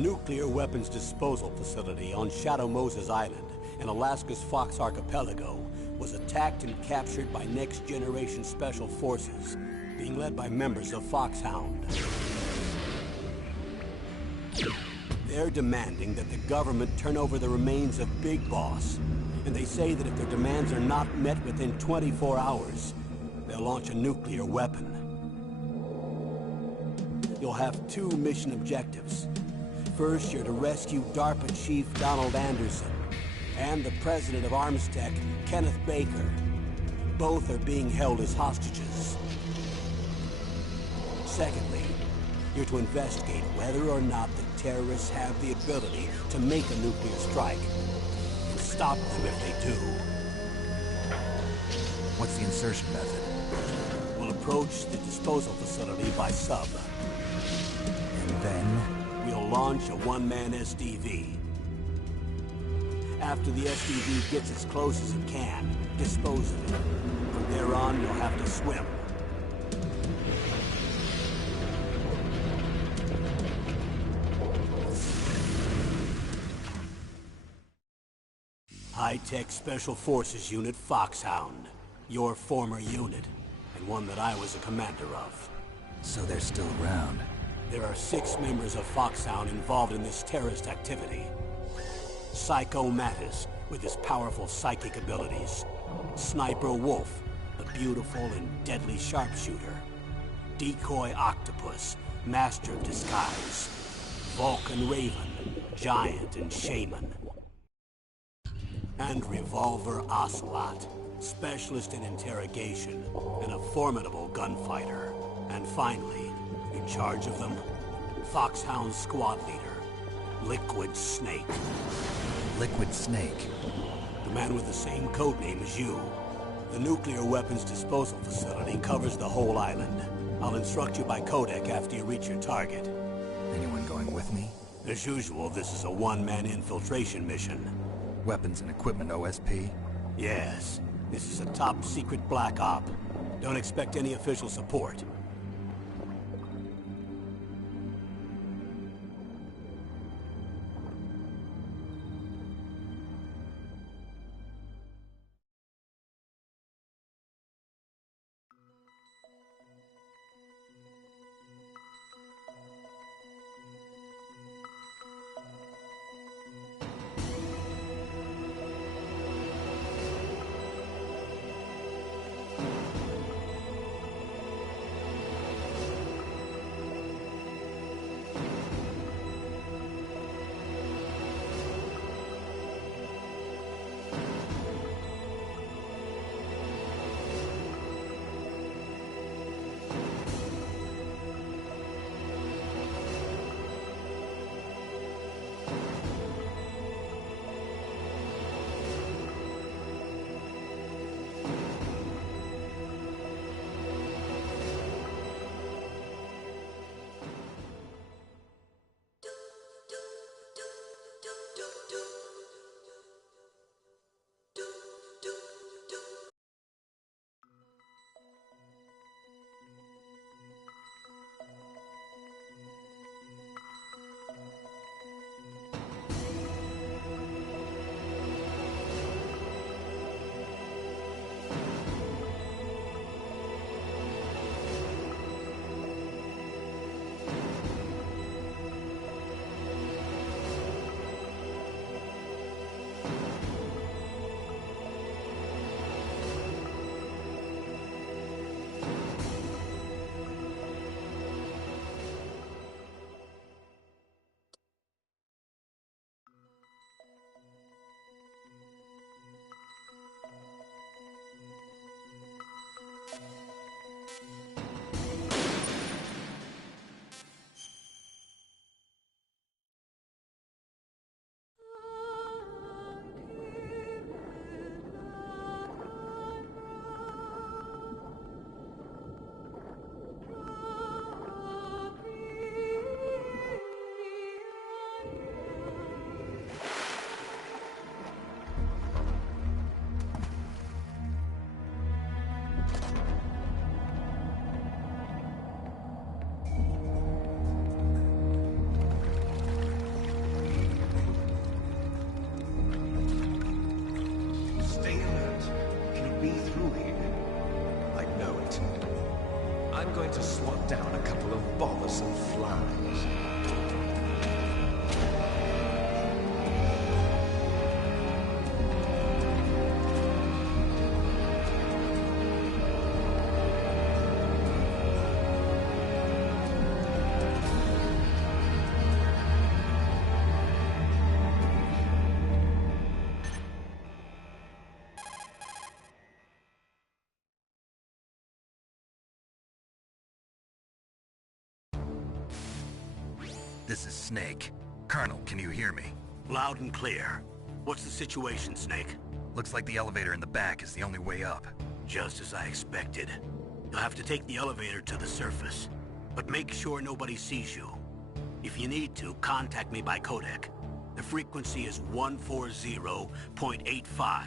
nuclear weapons disposal facility on Shadow Moses Island in Alaska's Fox Archipelago was attacked and captured by next-generation special forces, being led by members of Foxhound. They're demanding that the government turn over the remains of Big Boss, and they say that if their demands are not met within 24 hours, they'll launch a nuclear weapon. You'll have two mission objectives. First, you're to rescue DARPA Chief Donald Anderson and the president of Armstech, Kenneth Baker. Both are being held as hostages. Secondly, you're to investigate whether or not the terrorists have the ability to make a nuclear strike and stop them if they do. What's the insertion method? We'll approach the disposal facility by sub. And then? We'll launch a one-man SDV. After the SDV gets as close as it can, dispose of it. From there on, you'll have to swim. High-Tech Special Forces Unit Foxhound. Your former unit, and one that I was a commander of. So they're still around. There are 6 members of Foxhound involved in this terrorist activity. Psycho Mattis, with his powerful psychic abilities. Sniper Wolf, the beautiful and deadly sharpshooter. Decoy Octopus, master of disguise. Vulcan Raven, giant and shaman. And Revolver Ocelot, specialist in interrogation and a formidable gunfighter. And finally, in charge of them, Foxhound squad leader, Liquid Snake. Liquid Snake? The man with the same codename as you. The nuclear weapons disposal facility covers the whole island. I'll instruct you by codec after you reach your target. Anyone going with me? As usual, this is a one-man infiltration mission. Weapons and equipment OSP? Yes. This is a top-secret black op. Don't expect any official support. to swat down a couple of bothersome flies. This is Snake. Colonel, can you hear me? Loud and clear. What's the situation, Snake? Looks like the elevator in the back is the only way up. Just as I expected. You'll have to take the elevator to the surface. But make sure nobody sees you. If you need to, contact me by codec. The frequency is 140.85.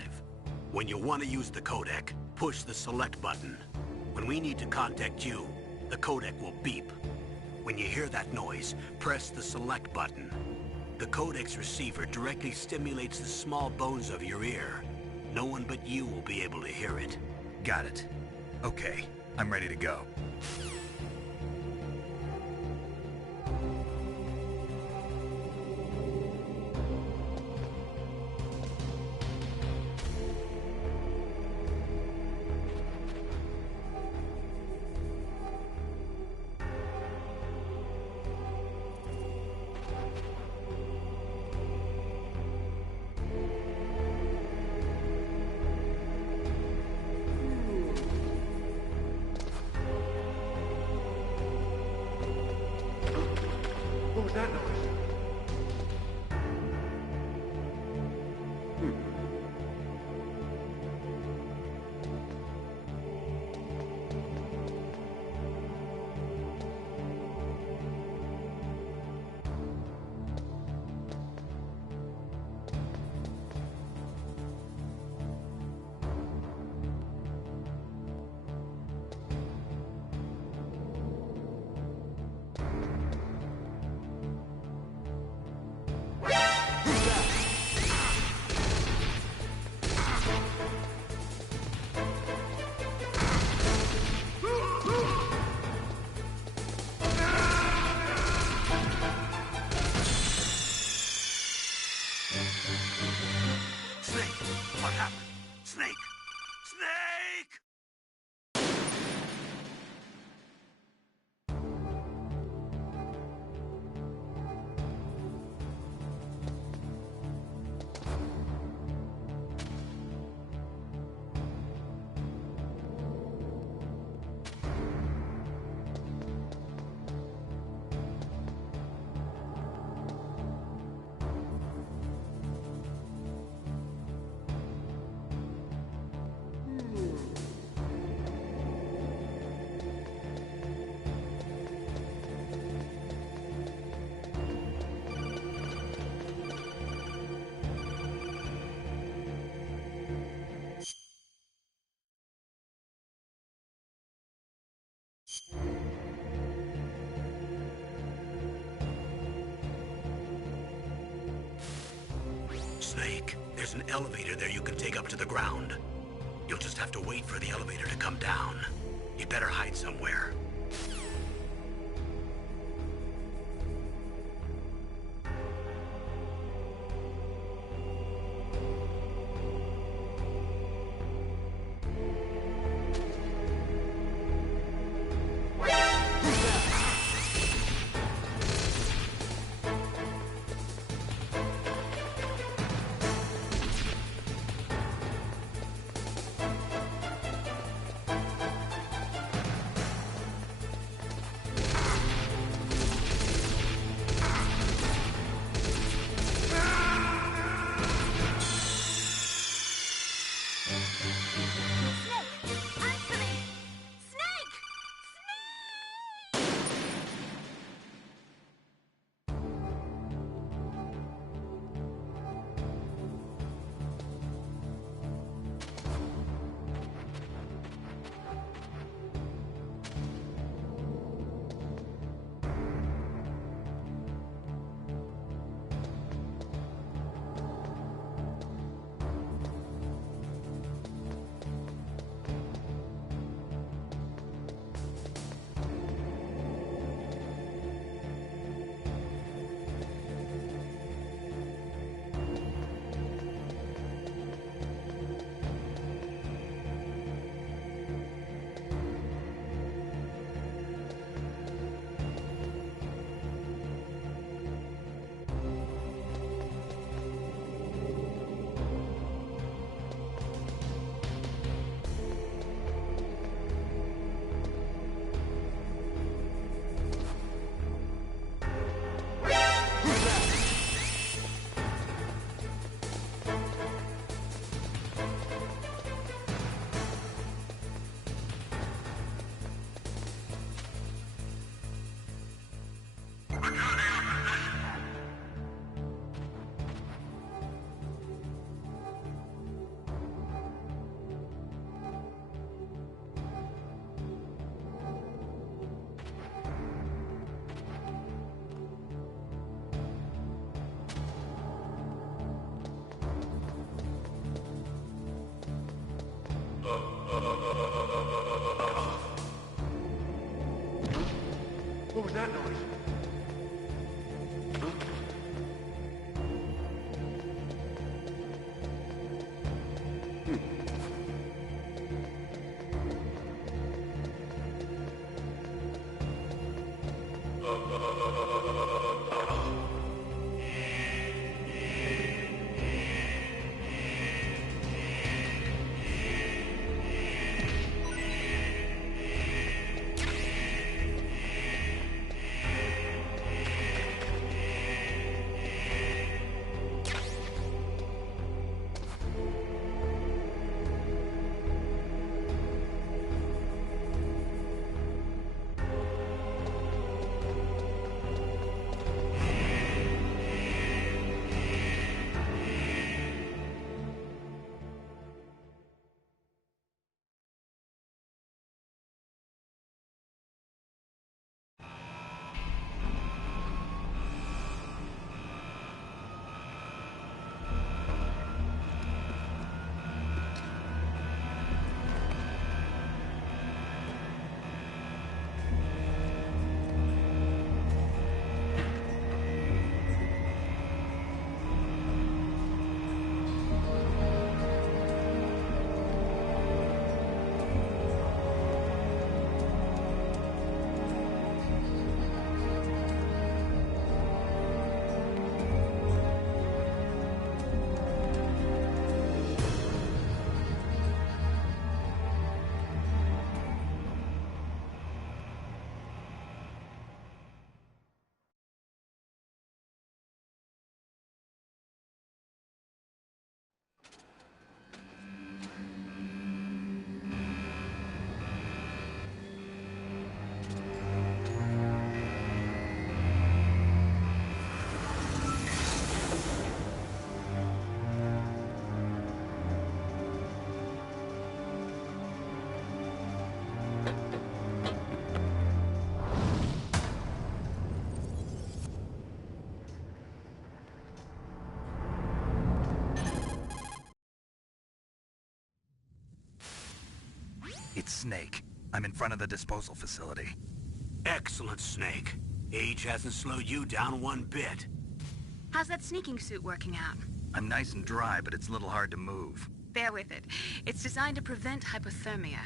When you want to use the codec, push the select button. When we need to contact you, the codec will beep. When you hear that noise, press the select button. The codec's receiver directly stimulates the small bones of your ear. No one but you will be able to hear it. Got it. Okay, I'm ready to go. What was that noise? Snake! What happened? Snake! Snake! Snake, there's an elevator there you can take up to the ground. You'll just have to wait for the elevator to come down. You'd better hide somewhere. What was that noise? It's Snake. I'm in front of the disposal facility. Excellent, Snake. Age hasn't slowed you down one bit. How's that sneaking suit working out? I'm nice and dry, but it's a little hard to move. Bear with it. It's designed to prevent hypothermia.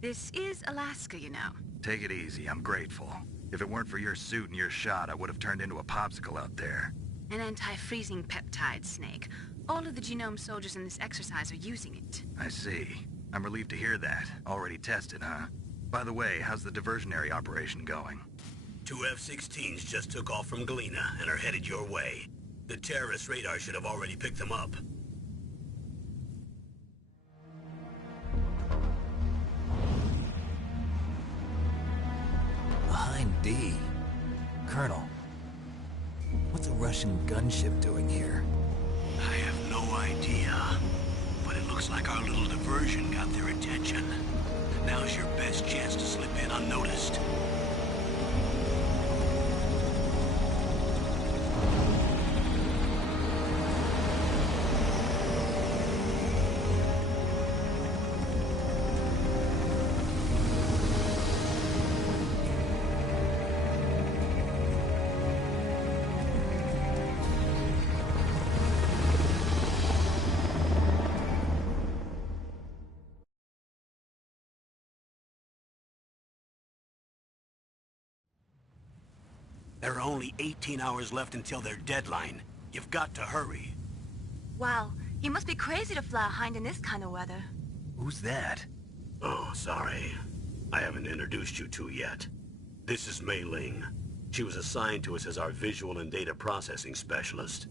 This is Alaska, you know. Take it easy, I'm grateful. If it weren't for your suit and your shot, I would have turned into a popsicle out there. An anti-freezing peptide, Snake. All of the genome soldiers in this exercise are using it. I see. I'm relieved to hear that. Already tested, huh? By the way, how's the diversionary operation going? 2 F-16s just took off from Galena and are headed your way. The terrorist radar should have already picked them up. Behind D. Colonel, what's a Russian gunship doing here? I have no idea, but it looks like our little diversion got their attention. Now's your best chance to slip in unnoticed. There are only 18 hours left until their deadline. You've got to hurry. Wow, you must be crazy to fly a hind in this kind of weather. Who's that? Oh, sorry. I haven't introduced you to yet. This is Mei Ling. She was assigned to us as our visual and data processing specialist.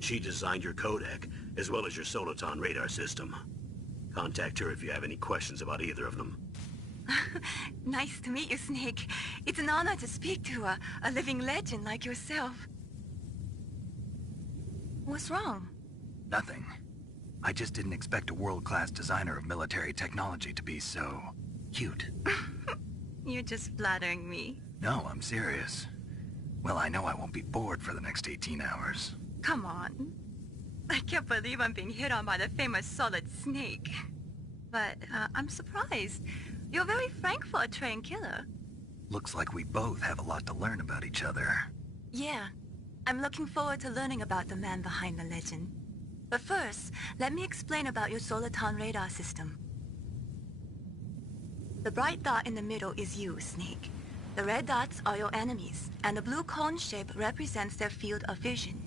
She designed your codec, as well as your Soliton radar system. Contact her if you have any questions about either of them. Nice to meet you, Snake. It's an honor to speak to a living legend like yourself. What's wrong? Nothing. I just didn't expect a world-class designer of military technology to be so cute. You're just flattering me. No, I'm serious. Well, I know I won't be bored for the next 18 hours. Come on. I can't believe I'm being hit on by the famous Solid Snake. But I'm surprised. You're very frank for a trained killer. Looks like we both have a lot to learn about each other. Yeah, I'm looking forward to learning about the man behind the legend. But first, let me explain about your Soliton radar system. The bright dot in the middle is you, Snake. The red dots are your enemies, and the blue cone shape represents their field of vision.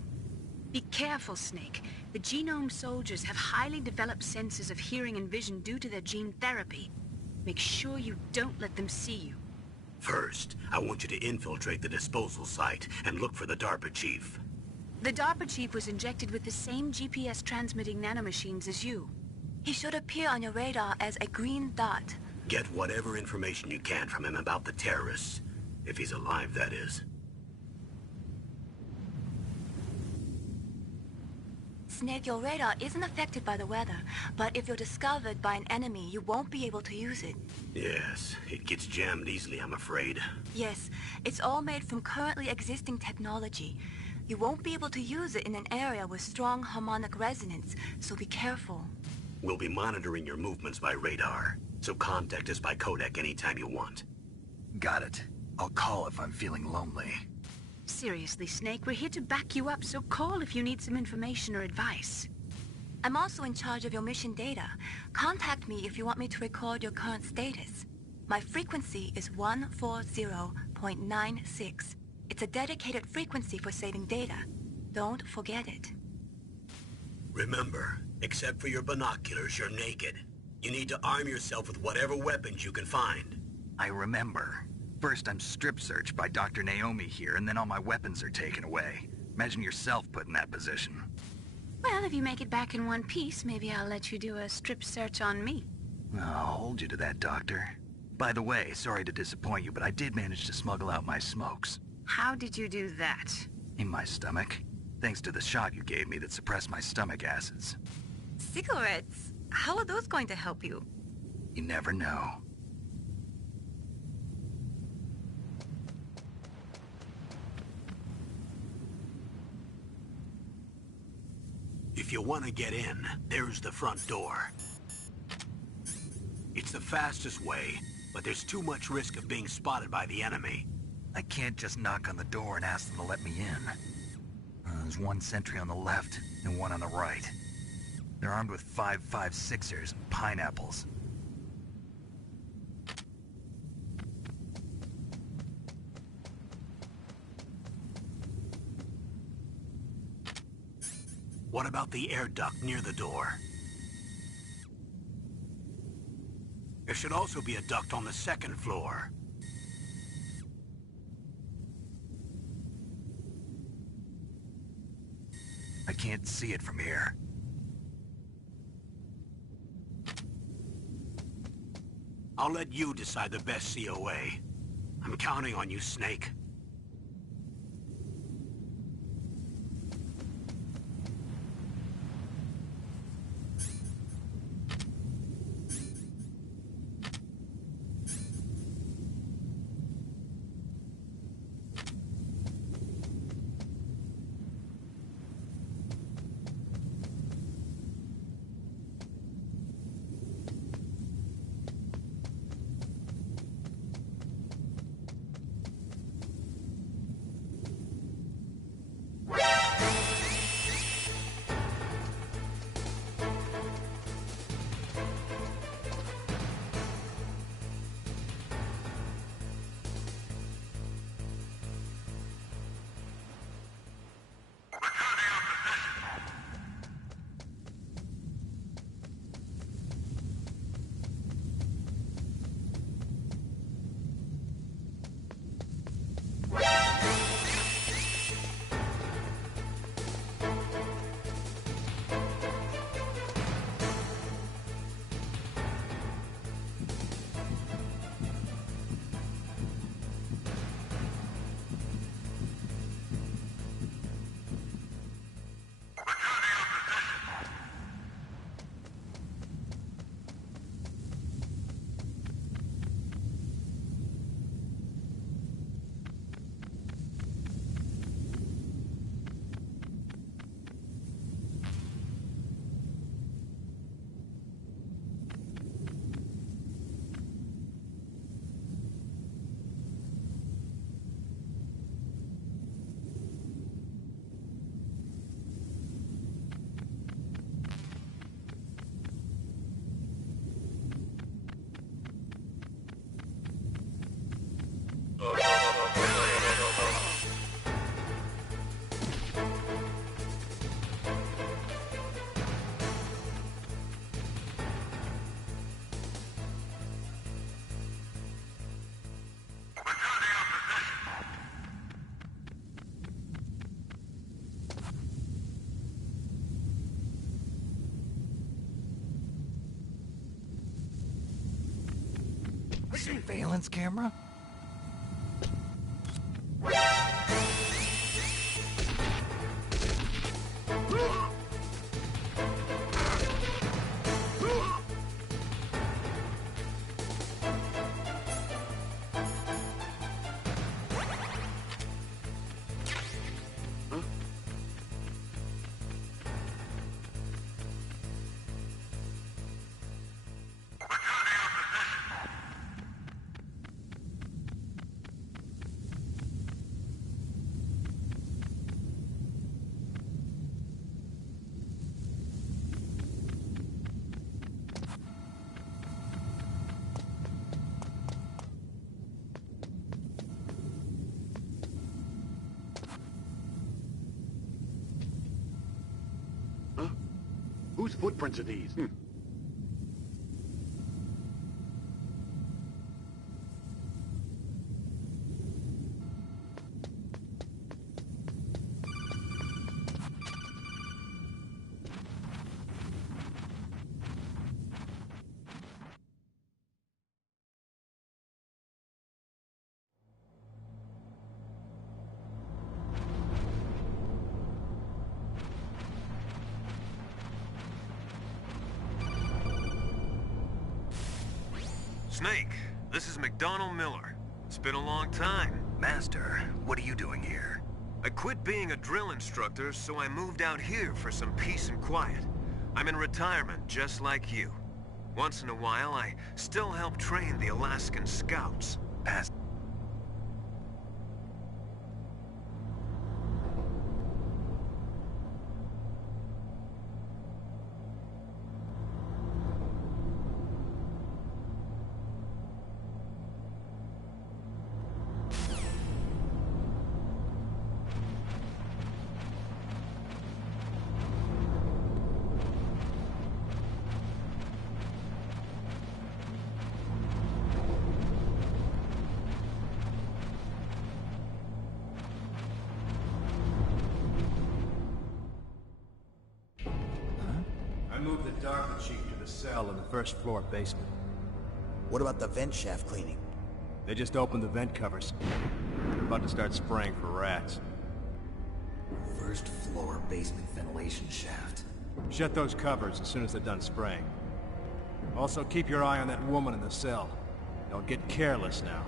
Be careful, Snake. The genome soldiers have highly developed senses of hearing and vision due to their gene therapy. Make sure you don't let them see you. First, I want you to infiltrate the disposal site and look for the DARPA chief. The DARPA chief was injected with the same GPS transmitting nanomachines as you. He should appear on your radar as a green dot. Get whatever information you can from him about the terrorists. If he's alive, that is. Snake, your radar isn't affected by the weather, but if you're discovered by an enemy, you won't be able to use it. Yes, it gets jammed easily, I'm afraid. Yes, it's all made from currently existing technology. You won't be able to use it in an area with strong harmonic resonance, so be careful. We'll be monitoring your movements by radar, so contact us by codec anytime you want. Got it. I'll call if I'm feeling lonely. Seriously, Snake, we're here to back you up, so call if you need some information or advice. I'm also in charge of your mission data. Contact me if you want me to record your current status. My frequency is 140.96. It's a dedicated frequency for saving data. Don't forget it. Remember, except for your binoculars, you're naked. You need to arm yourself with whatever weapons you can find. I remember. First, I'm strip searched by Dr. Naomi here, and then all my weapons are taken away. Imagine yourself put in that position. Well, if you make it back in one piece, maybe I'll let you do a strip search on me. I'll hold you to that, Doctor. By the way, sorry to disappoint you, but I did manage to smuggle out my smokes. How did you do that? In my stomach. Thanks to the shot you gave me that suppressed my stomach acids. Cigarettes? How are those going to help you? You never know. If you want to get in, there's the front door. It's the fastest way, but there's too much risk of being spotted by the enemy. I can't just knock on the door and ask them to let me in. There's one sentry on the left and one on the right. They're armed with 5.56ers and pineapples. What about the air duct near the door? There should also be a duct on the second floor. I can't see it from here. I'll let you decide the best COA. I'm counting on you, Snake. Surveillance camera? Whose footprints are these? Snake, this is McDonald Miller. It's been a long time. Master, what are you doing here? I quit being a drill instructor, so I moved out here for some peace and quiet. I'm in retirement, just like you. Once in a while, I still help train the Alaskan Scouts. Past. Move the Darker Chief to the cell in the first floor basement. What about the vent shaft cleaning? They just opened the vent covers. They're about to start spraying for rats. First floor basement ventilation shaft. Shut those covers as soon as they're done spraying. Also, keep your eye on that woman in the cell. Don't get careless now.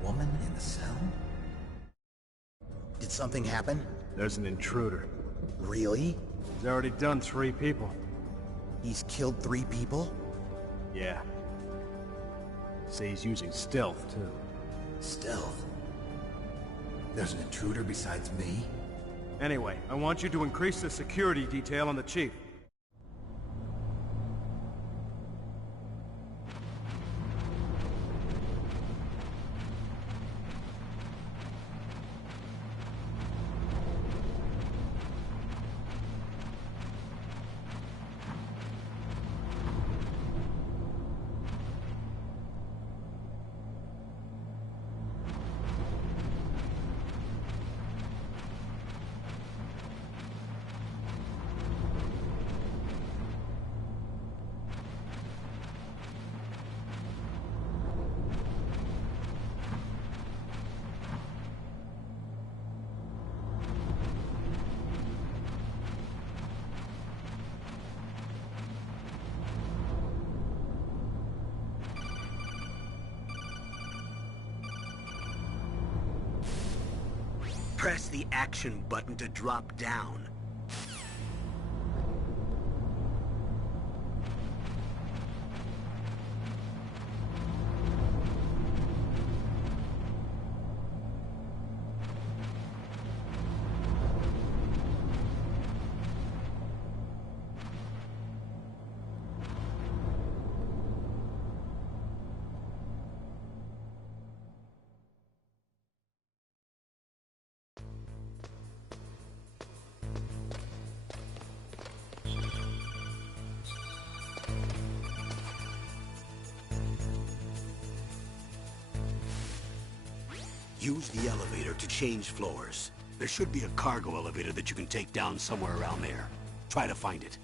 Woman in the cell? Did something happen? There's an intruder. Really? He's already done 3 people. He's killed 3 people? Yeah. Say he's using stealth, too. Stealth? There's an intruder besides me? Anyway, I want you to increase the security detail on the Chief. Press the action button to drop down. Use the elevator to change floors. There should be a cargo elevator that you can take down somewhere around there. Try to find it.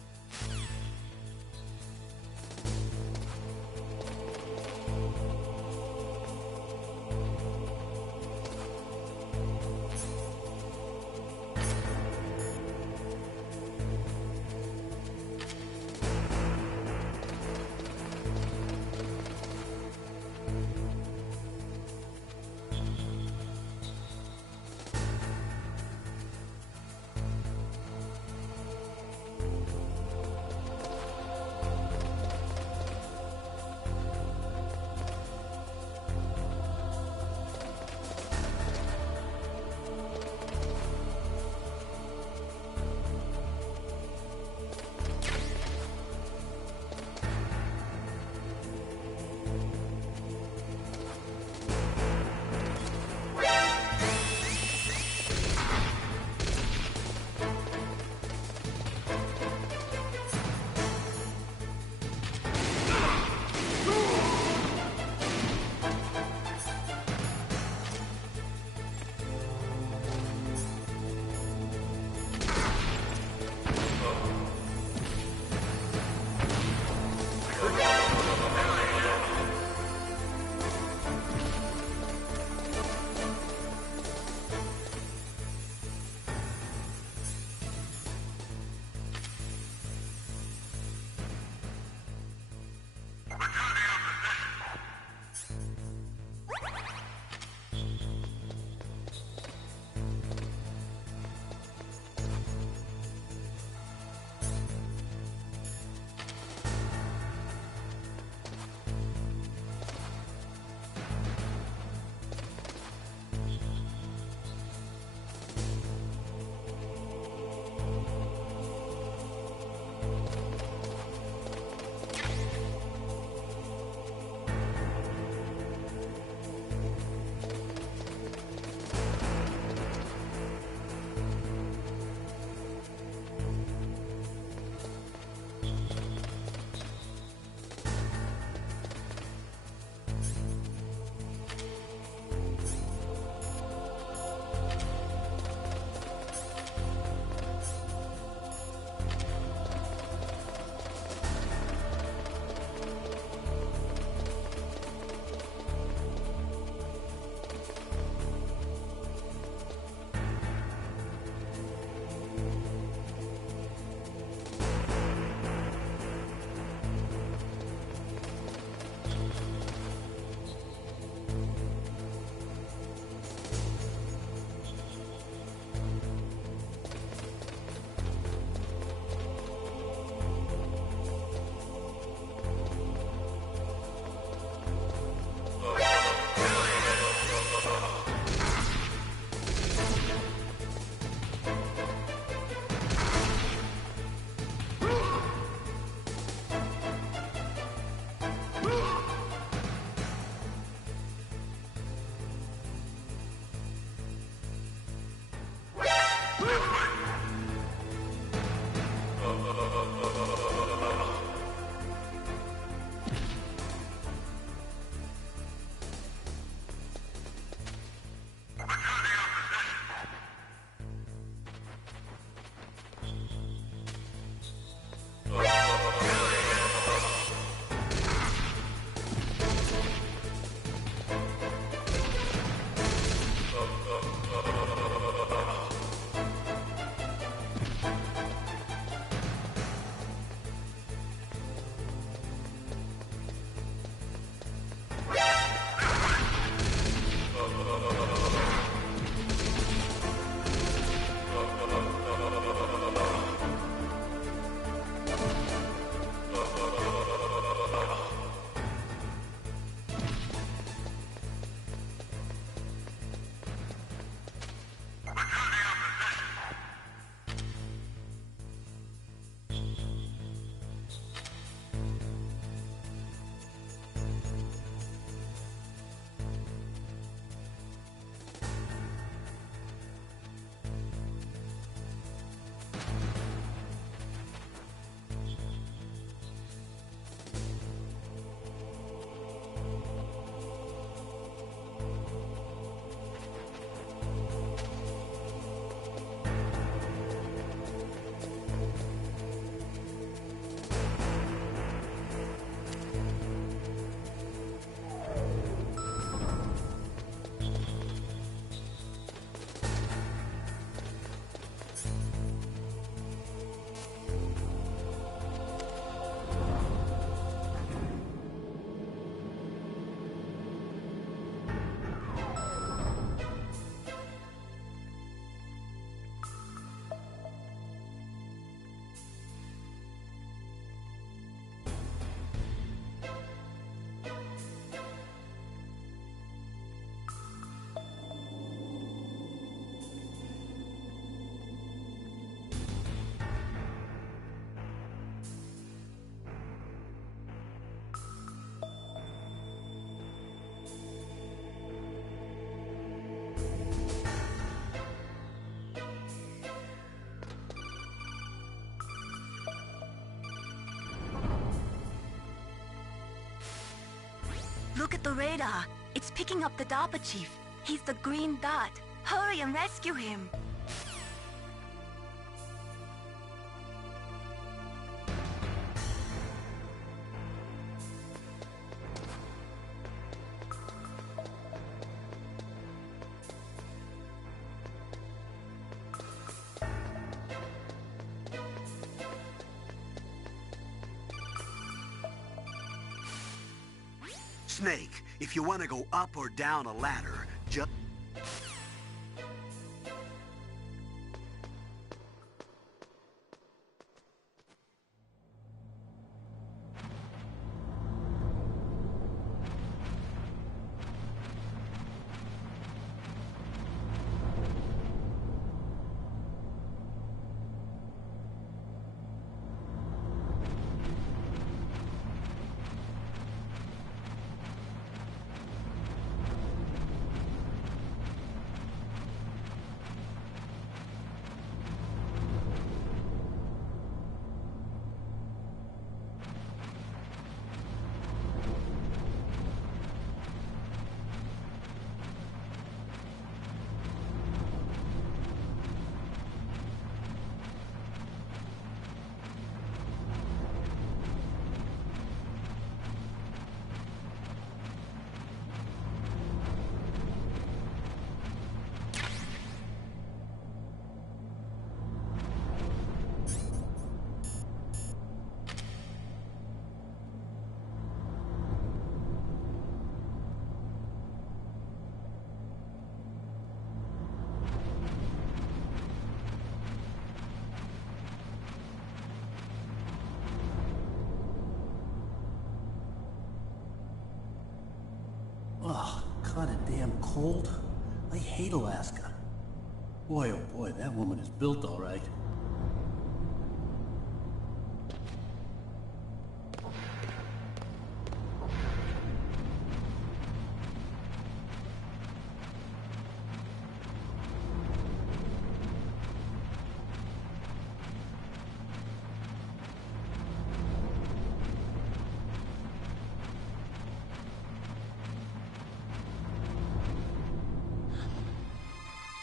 Look at the radar. It's picking up the DARPA chief. He's the green dot. Hurry and rescue him. Snake, if you want to go up or down a ladder, just... Oh, kinda damn cold. I hate Alaska. Boy, oh boy, that woman is built all right.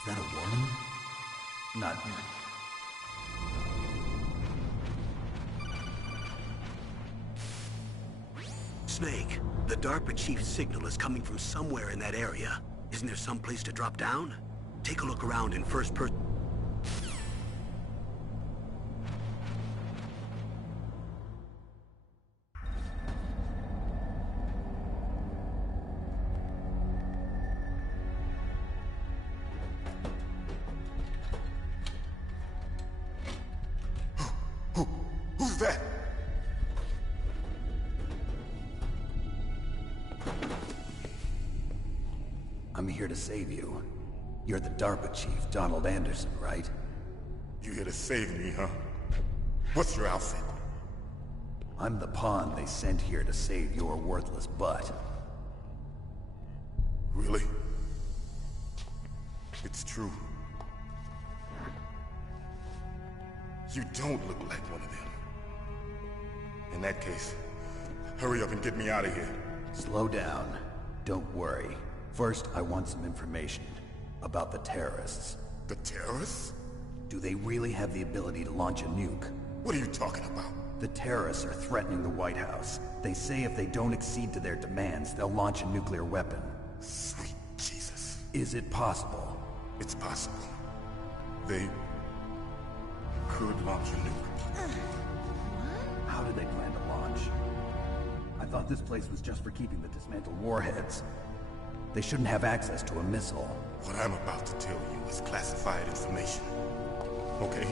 Is that a woman? Not... Snake, the DARPA chief's signal is coming from somewhere in that area. Isn't there some place to drop down? Take a look around in first person. Who's that? I'm here to save you. You're the DARPA chief, Donald Anderson, right? You here to save me, huh? What's your outfit? I'm the pawn they sent here to save your worthless butt. Really? It's true. You don't look like one of them. In that case, hurry up and get me out of here. Slow down. Don't worry. First, I want some information about the terrorists. The terrorists? Do they really have the ability to launch a nuke? What are you talking about? The terrorists are threatening the White House. They say if they don't accede to their demands, they'll launch a nuclear weapon. Sweet Jesus. Is it possible? It's possible. They could launch a nuke. How do they plan to launch? I thought this place was just for keeping the dismantled warheads. They shouldn't have access to a missile. What I'm about to tell you is classified information. Okay?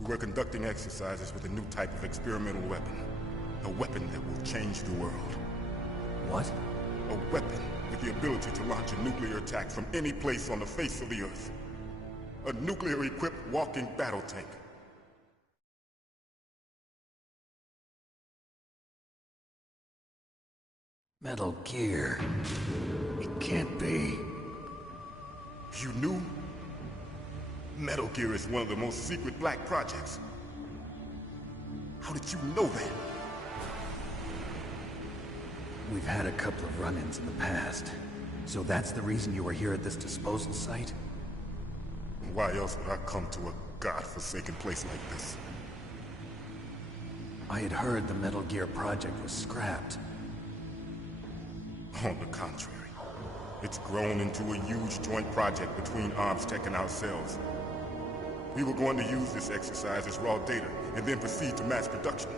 We were conducting exercises with a new type of experimental weapon. A weapon that will change the world. What? A weapon with the ability to launch a nuclear attack from any place on the face of the Earth. A nuclear-equipped walking battle tank. Metal Gear. It can't be. You knew? Metal Gear is one of the most secret black projects. How did you know that? We've had a couple of run-ins in the past. So that's the reason you were here at this disposal site? Why else would I come to a godforsaken place like this? I had heard the Metal Gear project was scrapped. On the contrary, it's grown into a huge joint project between ArmsTech and ourselves. We were going to use this exercise as raw data and then proceed to mass production.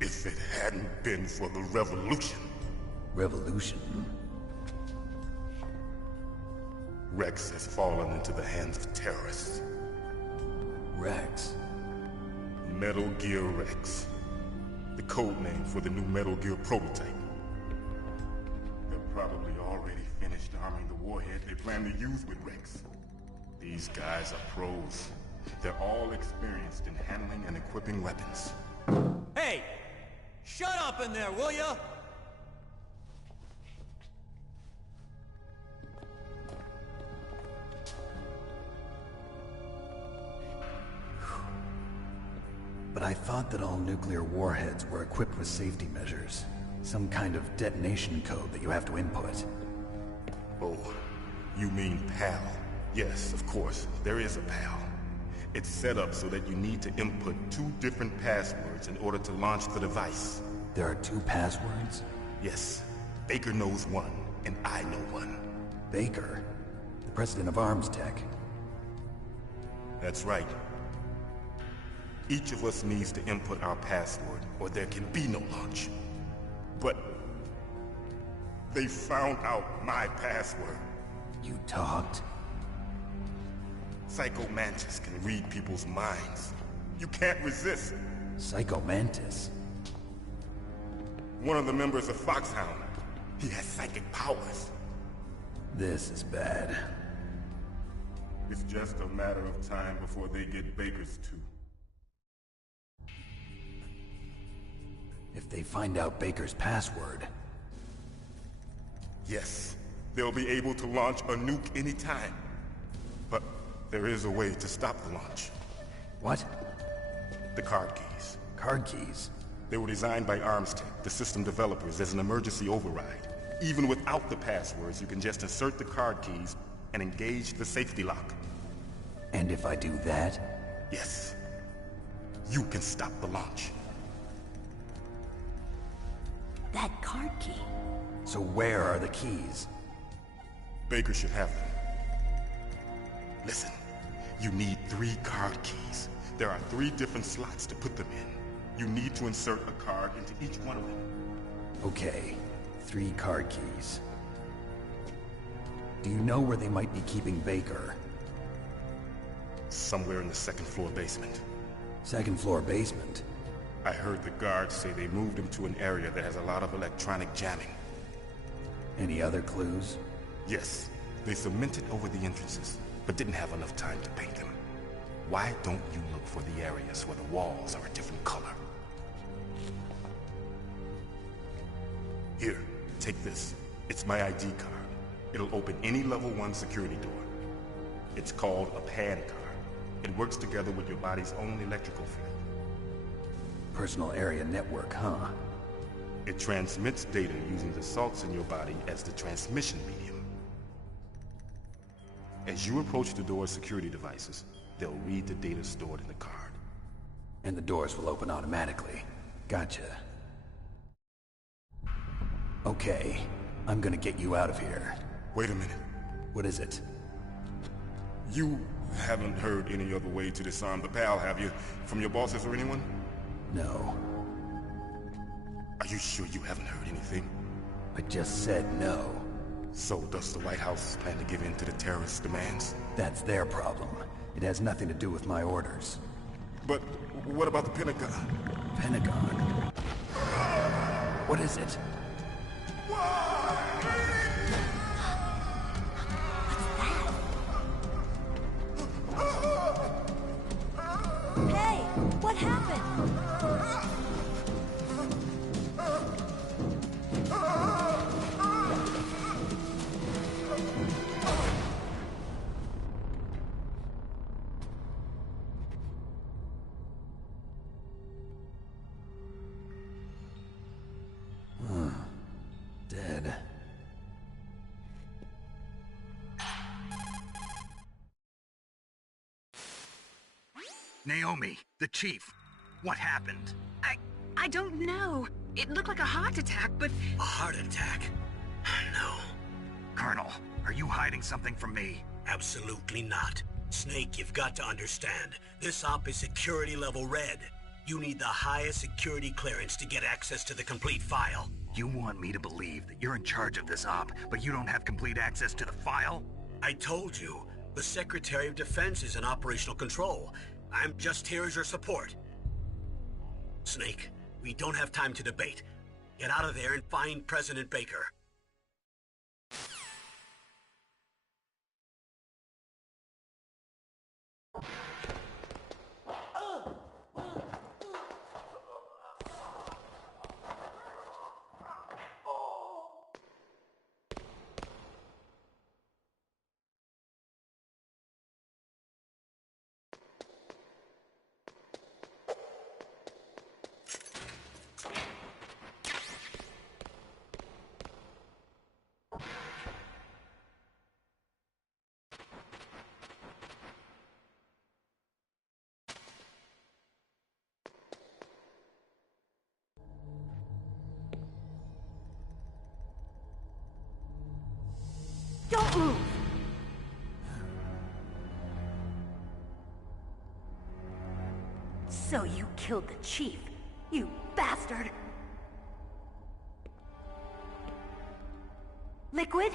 If it hadn't been for the revolution... Revolution? Rex has fallen into the hands of terrorists. Rex? Metal Gear Rex. The code name for the new Metal Gear prototype. They're probably already finished arming the warhead they plan to use with Rex. These guys are pros. They're all experienced in handling and equipping weapons. Hey! Shut up in there, will ya? But I thought that all nuclear warheads were equipped with safety measures. Some kind of detonation code that you have to input. Oh, you mean PAL? Yes, of course, there is a PAL. It's set up so that you need to input 2 different passwords in order to launch the device. There are 2 passwords? Yes. Baker knows one, and I know one. Baker? The president of ArmsTech? That's right. Each of us needs to input our password, or there can be no launch. But... they found out my password. You talked? Psycho Mantis can read people's minds. You can't resist. Psycho Mantis? One of the members of Foxhound. He has psychic powers. This is bad. It's just a matter of time before they get Baker's too. If they find out Baker's password... Yes, they'll be able to launch a nuke anytime. But there is a way to stop the launch. What? The card keys. Card keys? They were designed by ArmsTech, the system developers, as an emergency override. Even without the passwords, you can just insert the card keys and engage the safety lock. And if I do that? Yes. You can stop the launch. That card key. So where are the keys? Baker should have them. Listen, you need 3 card keys. There are 3 different slots to put them in. You need to insert a card into each one of them. Okay, 3 card keys. Do you know where they might be keeping Baker? Somewhere in the 2nd floor basement. 2nd floor basement? I heard the guards say they moved him to an area that has a lot of electronic jamming. Any other clues? Yes. They cemented over the entrances, but didn't have enough time to paint them. Why don't you look for the areas where the walls are a different color? Here, take this. It's my ID card. It'll open any level 1 security door. It's called a PAN card. It works together with your body's own electrical field. Personal area network, huh? It transmits data using the salts in your body as the transmission medium. As you approach the door's security devices, they'll read the data stored in the card. And the doors will open automatically. Gotcha. Okay, I'm gonna get you out of here. Wait a minute. What is it? You haven't heard any other way to disarm the PAL, have you? From your bosses or anyone? No. Are you sure you haven't heard anything? I just said no. So does the White House plan to give in to the terrorists' demands? That's their problem. It has nothing to do with my orders. But what about the Pentagon? Pentagon? What is it? Hey, what happened? Naomi, the chief. What happened? I don't know. It looked like a heart attack, but... A heart attack? No. Colonel, are you hiding something from me? Absolutely not. Snake, you've got to understand. This op is security level red. You need the highest security clearance to get access to the complete file. You want me to believe that you're in charge of this op, but you don't have complete access to the file? I told you. The Secretary of Defense is in operational control. I'm just here as your support. Snake, we don't have time to debate. Get out of there and find President Baker. Don't move! So you killed the chief, you bastard! Liquid?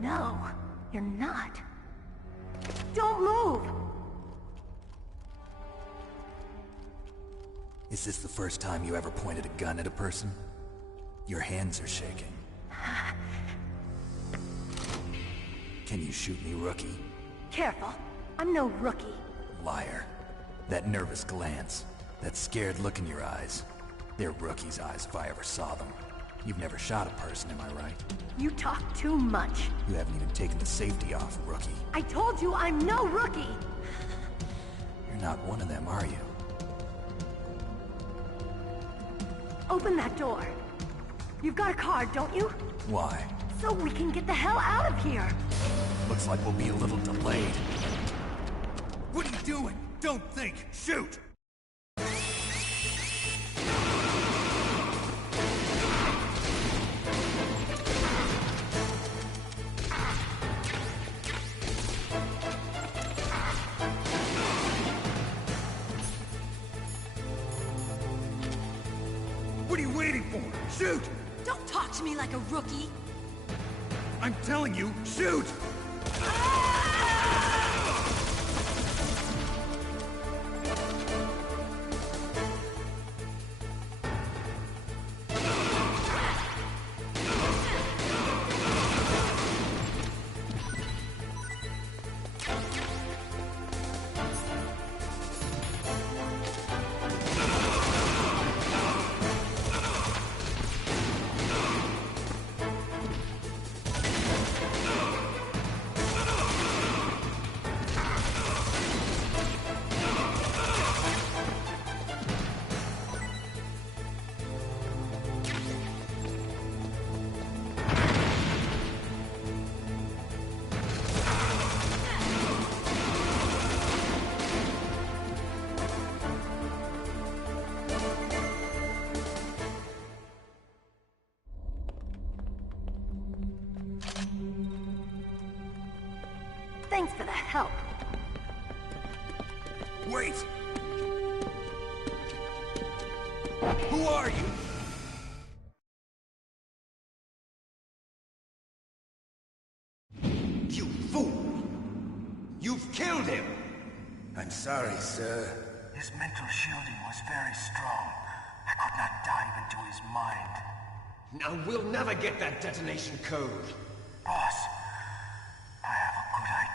No, you're not. Don't move! Is this the first time you ever pointed a gun at a person? Your hands are shaking. Can you shoot me, rookie? Careful, I'm no rookie. Liar. That nervous glance, that scared look in your eyes. They're rookie's eyes if I ever saw them. You've never shot a person, am I right? You talk too much. You haven't even taken the safety off, rookie. I told you I'm no rookie! You're not one of them, are you? Open that door. You've got a card, don't you? Why? So we can get the hell out of here! Looks like we'll be a little delayed. What are you doing? Don't think! Shoot! What are you waiting for? Shoot! Don't talk to me like a rookie! I'm telling you, shoot! Thanks for the help. Wait! Who are you? You fool! You've killed him! I'm sorry, sir. His mental shielding was very strong. I could not dive into his mind. Now we'll never get that detonation code. Boss, I have a good idea.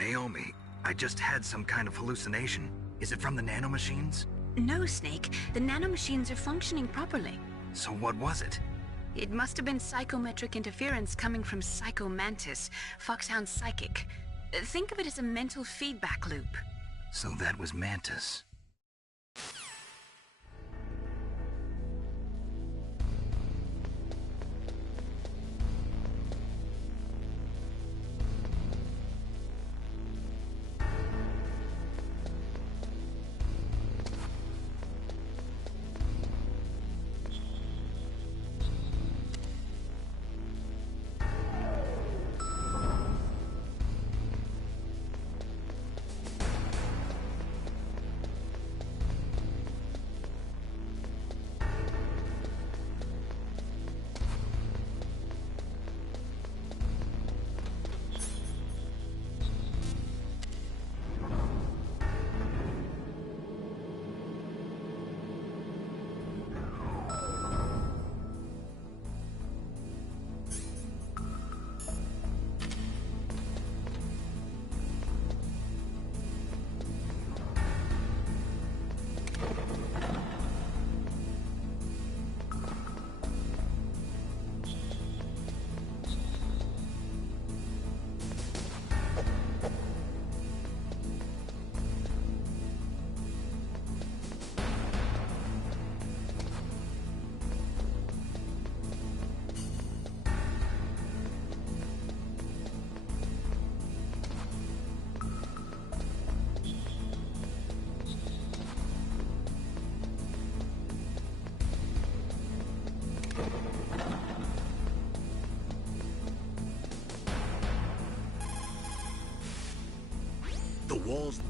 Naomi, I just had some kind of hallucination. Is it from the nanomachines? No, Snake. The nanomachines are functioning properly. So what was it? It must have been psychometric interference coming from Psycho Mantis, Foxhound's psychic. Think of it as a mental feedback loop. So that was Mantis. The walls...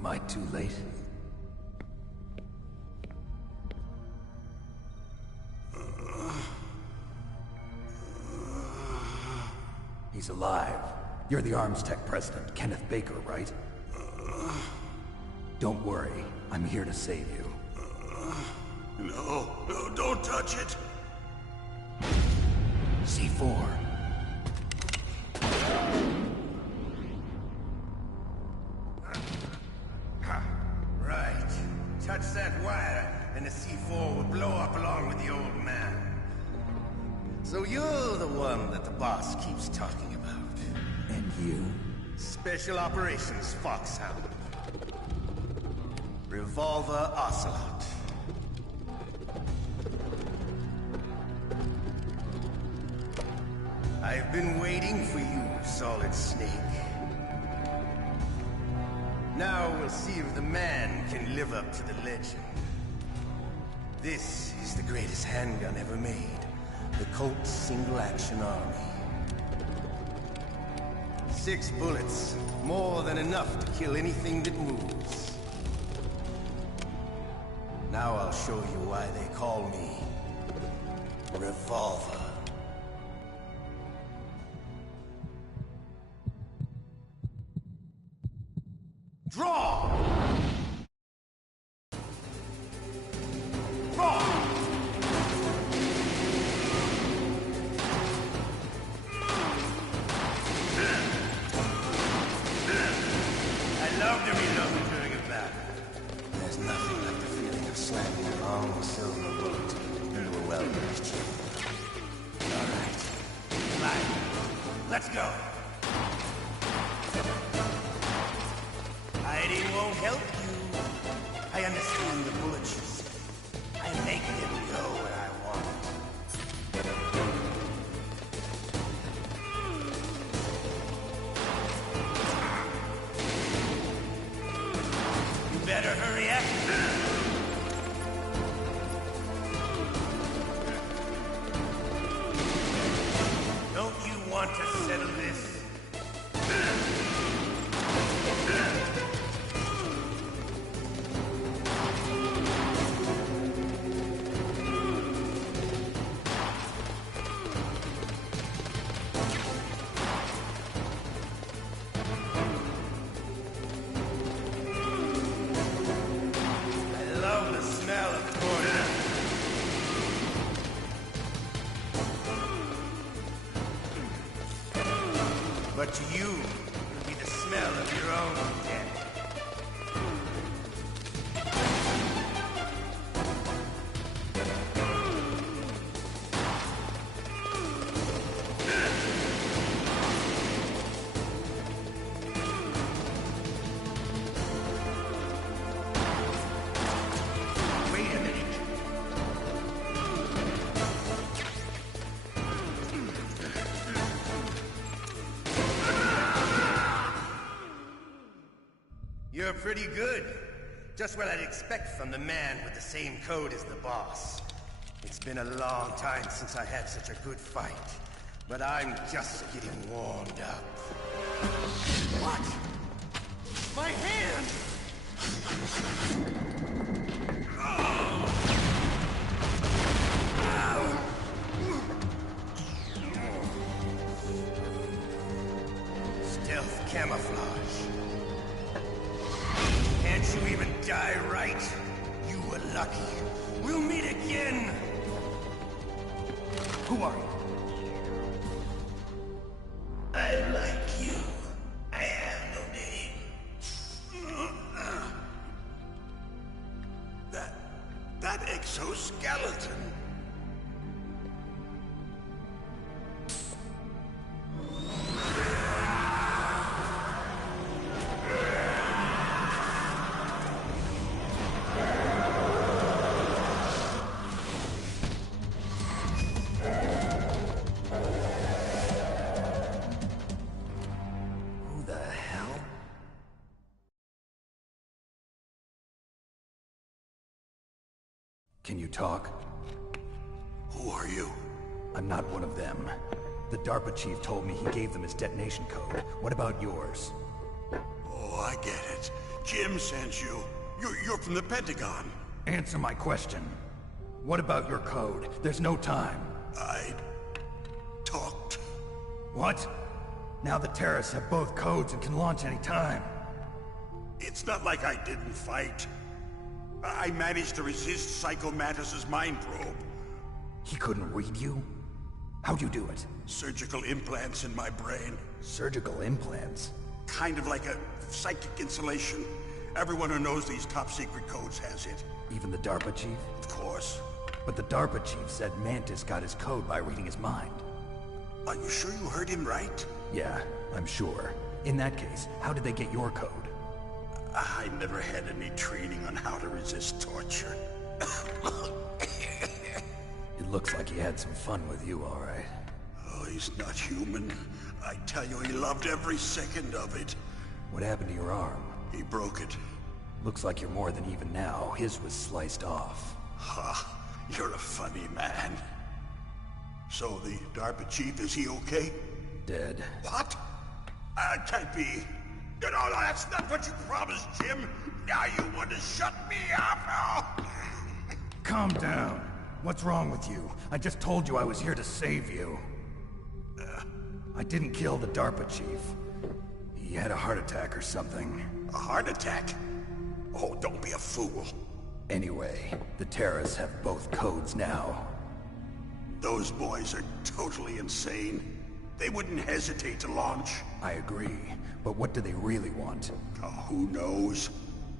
Am I too late? He's alive. You're the Arms Tech president, Kenneth Baker, right? Don't worry. I'm here to save you. No, don't touch it! C4. Right. Touch that wire, and the C4 will blow up along with the old man. So you're the one that the boss keeps talking about. And you? Special Operations Foxhound. Revolver Ocelot. I've been waiting for you, Solid Snake. Now we'll see if the man can live up to the legend. This is the greatest handgun ever made. The Colt Single Action Army. 6 bullets, more than enough to kill anything that moves. Now I'll show you why they call me Revolver. Draw! Draw! I love to reload during a battle. There's nothing like the feeling of slamming a long silver bullet into a well-used chamber. All right. Fine. Let's go. Hiding won't help you. I understand the bullets you see. I make them go where I want. You better hurry up. Don't you want to settle this? But to you, it'll be the smell of your own death. Wait a minute. You're pretty good. Just what I'd expect from the man with the same code as the boss. It's been a long time since I had such a good fight, but I'm just getting warmed up. What? My hand! Stealth camouflage. Can't you even die right? You were lucky. We'll meet again! Who are you? I'm like you. I have no name. That exoskeleton. Can you talk? Who are you? I'm not one of them. The DARPA chief told me he gave them his detonation code. What about yours? Oh, I get it. Jim sent you. You're from the Pentagon. Answer my question. What about your code? There's no time. I talked. What? Now the terrorists have both codes and can launch any time. It's not like I didn't fight. I managed to resist Psycho Mattis's mind probe. He couldn't read you? How'd you do it? Surgical implants in my brain. Surgical implants? Kind of like a psychic insulation. Everyone who knows these top-secret codes has it. Even the DARPA chief? Of course. But the DARPA chief said Mantis got his code by reading his mind. Are you sure you heard him right? Yeah, I'm sure. In that case, how did they get your code? I never had any training on how to resist torture. It looks like he had some fun with you, all right. Oh, he's not human. I tell you, he loved every second of it. What happened to your arm? He broke it. Looks like you're more than even now. His was sliced off. Ha, you're a funny man. So the DARPA chief, is he okay? Dead. What? Can't be. No, that's not what you promised, Jim. Now you want to shut me up? Oh. Calm down. What's wrong with you? I just told you I was here to save you. I didn't kill the DARPA chief. He had a heart attack or something. A heart attack? Oh, don't be a fool. Anyway, the terrorists have both codes now. Those boys are totally insane. They wouldn't hesitate to launch. I agree, but what do they really want? Oh, who knows?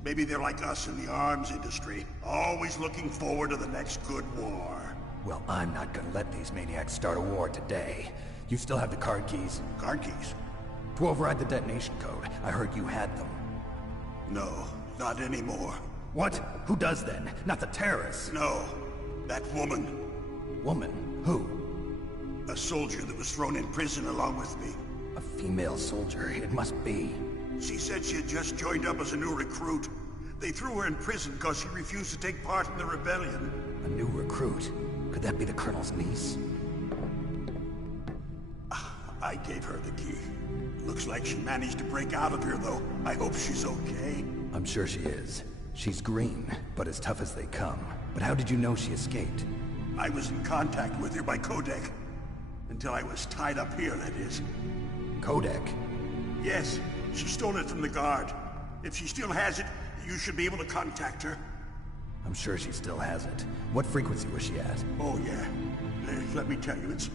Maybe they're like us in the arms industry, always looking forward to the next good war. Well, I'm not gonna let these maniacs start a war today. You still have the card keys? Card keys? To override the detonation code. I heard you had them. No, not anymore. What? Who does then? Not the terrorists? No, that woman. Woman? Who? A soldier that was thrown in prison along with me. A female soldier, it must be. She said she had just joined up as a new recruit. They threw her in prison because she refused to take part in the rebellion. A new recruit? Could that be the Colonel's niece? I gave her the key. Looks like she managed to break out of here, though. I hope she's okay. I'm sure she is. She's green, but as tough as they come. But how did you know she escaped? I was in contact with her by codec. Until I was tied up here, that is. Codec? Yes, she stole it from the guard. If she still has it, you should be able to contact her. I'm sure she still has it. What frequency was she at? Oh, yeah. Let me tell you, it's...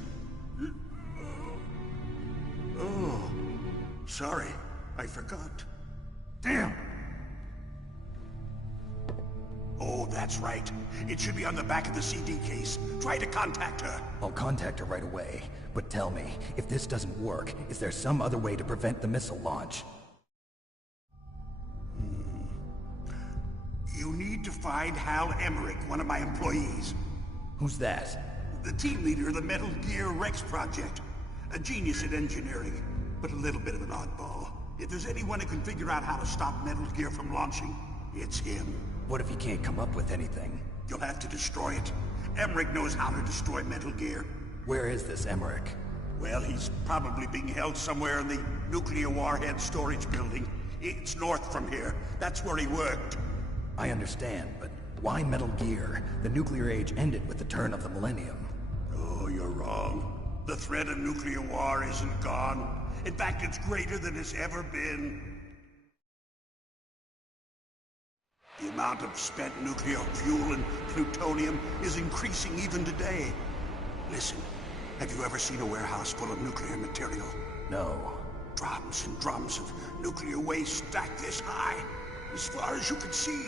Oh, sorry. I forgot. Damn! Oh, that's right. It should be on the back of the CD case. Try to contact her. I'll contact her right away. But tell me, if this doesn't work, is there some other way to prevent the missile launch? You need to find Hal Emmerich, one of my employees. Who's that? The team leader of the Metal Gear Rex project. A genius at engineering, but a little bit of an oddball. If there's anyone who can figure out how to stop Metal Gear from launching, it's him. What if he can't come up with anything? You'll have to destroy it. Emmerich knows how to destroy Metal Gear. Where is this Emmerich? Well, he's probably being held somewhere in the nuclear warhead storage building. It's north from here. That's where he worked. I understand, but why Metal Gear? The nuclear age ended with the turn of the millennium. Oh, you're wrong. The threat of nuclear war isn't gone. In fact, it's greater than it's ever been. The amount of spent nuclear fuel and plutonium is increasing even today. Listen, have you ever seen a warehouse full of nuclear material? No. Drums and drums of nuclear waste stacked this high, as far as you can see.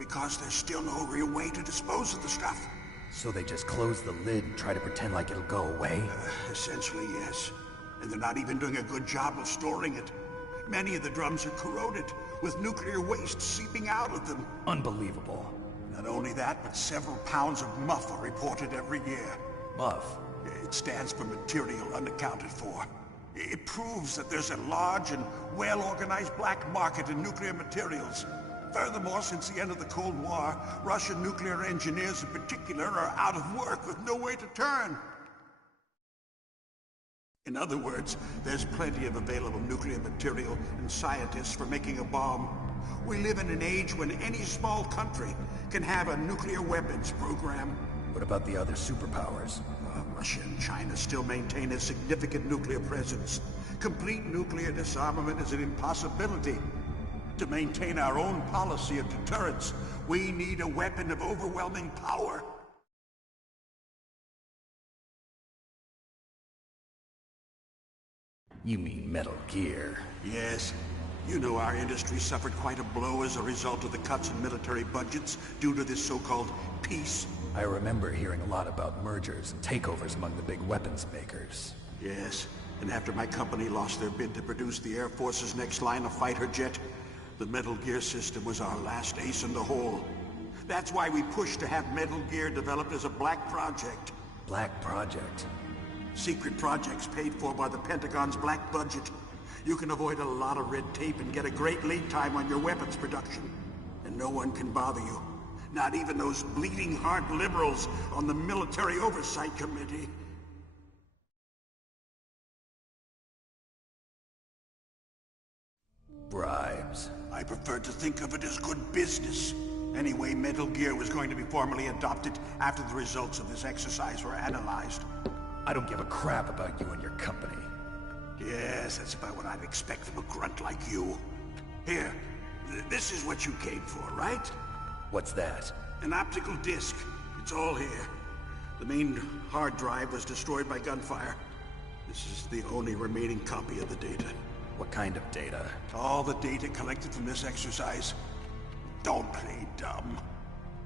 Because there's still no real way to dispose of the stuff. So they just close the lid and try to pretend like it'll go away? Essentially, yes. And they're not even doing a good job of storing it. Many of the drums are corroded, with nuclear waste seeping out of them. Unbelievable. Not only that, but several pounds of MUF are reported every year. MUF? It stands for material unaccounted for. It proves that there's a large and well-organized black market in nuclear materials. Furthermore, since the end of the Cold War, Russian nuclear engineers in particular are out of work with no way to turn. In other words, there's plenty of available nuclear material and scientists for making a bomb. We live in an age when any small country can have a nuclear weapons program. What about the other superpowers? Russia and China still maintain a significant nuclear presence. Complete nuclear disarmament is an impossibility. To maintain our own policy of deterrence, we need a weapon of overwhelming power. You mean Metal Gear? Yes. You know our industry suffered quite a blow as a result of the cuts in military budgets due to this so-called peace. I remember hearing a lot about mergers and takeovers among the big weapons makers. Yes, and after my company lost their bid to produce the Air Force's next line of fighter jet, the Metal Gear system was our last ace in the hole. That's why we pushed to have Metal Gear developed as a black project. Black project? Secret projects paid for by the Pentagon's black budget. You can avoid a lot of red tape and get a great lead time on your weapons production. And no one can bother you. Not even those bleeding heart liberals on the Military Oversight Committee. Bribes. I prefer to think of it as good business. Anyway, Metal Gear was going to be formally adopted after the results of this exercise were analyzed. I don't give a crap about you and your company. Yes, that's about what I'd expect from a grunt like you. Here, this is what you came for, right? What's that? An optical disc. It's all here. The main hard drive was destroyed by gunfire. This is the only remaining copy of the data. What kind of data? All the data collected from this exercise. Don't play dumb.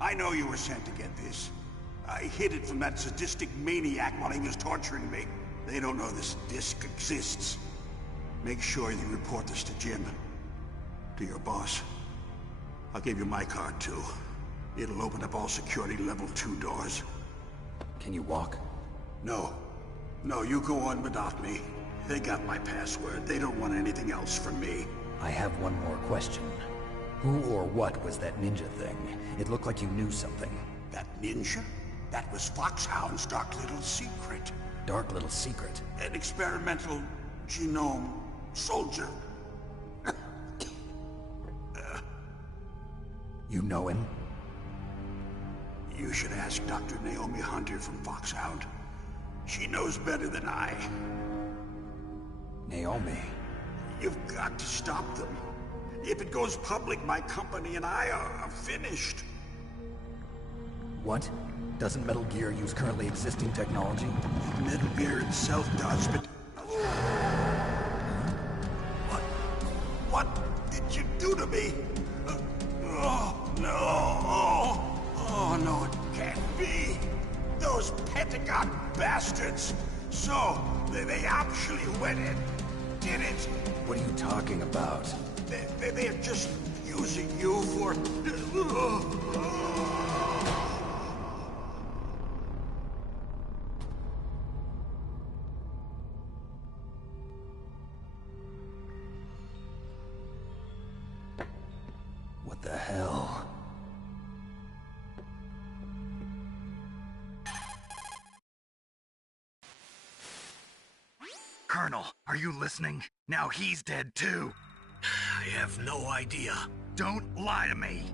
I know you were sent to get this. I hid it from that sadistic maniac while he was torturing me. They don't know this disc exists. Make sure you report this to Jim. To your boss. I'll give you my card, too. It'll open up all security level 2 doors. Can you walk? No. No, you go on without me. They got my password. They don't want anything else from me. I have one more question. Who or what was that ninja thing? It looked like you knew something. That ninja? That was Foxhound's dark little secret. Dark little secret? An experimental genome soldier. You know him? You should ask Dr. Naomi Hunter from Foxhound. She knows better than I. Naomi? You've got to stop them. If it goes public, my company and I are finished. What? Doesn't Metal Gear use currently existing technology? Metal Gear itself does, but... What did you do to me? Oh, no. Oh, no, it can't be. Those Pentagon bastards. So, they actually went and did it. What are you talking about? They're just using you for... What the hell? Colonel, are you listening? Now he's dead too. I have no idea. Don't lie to me.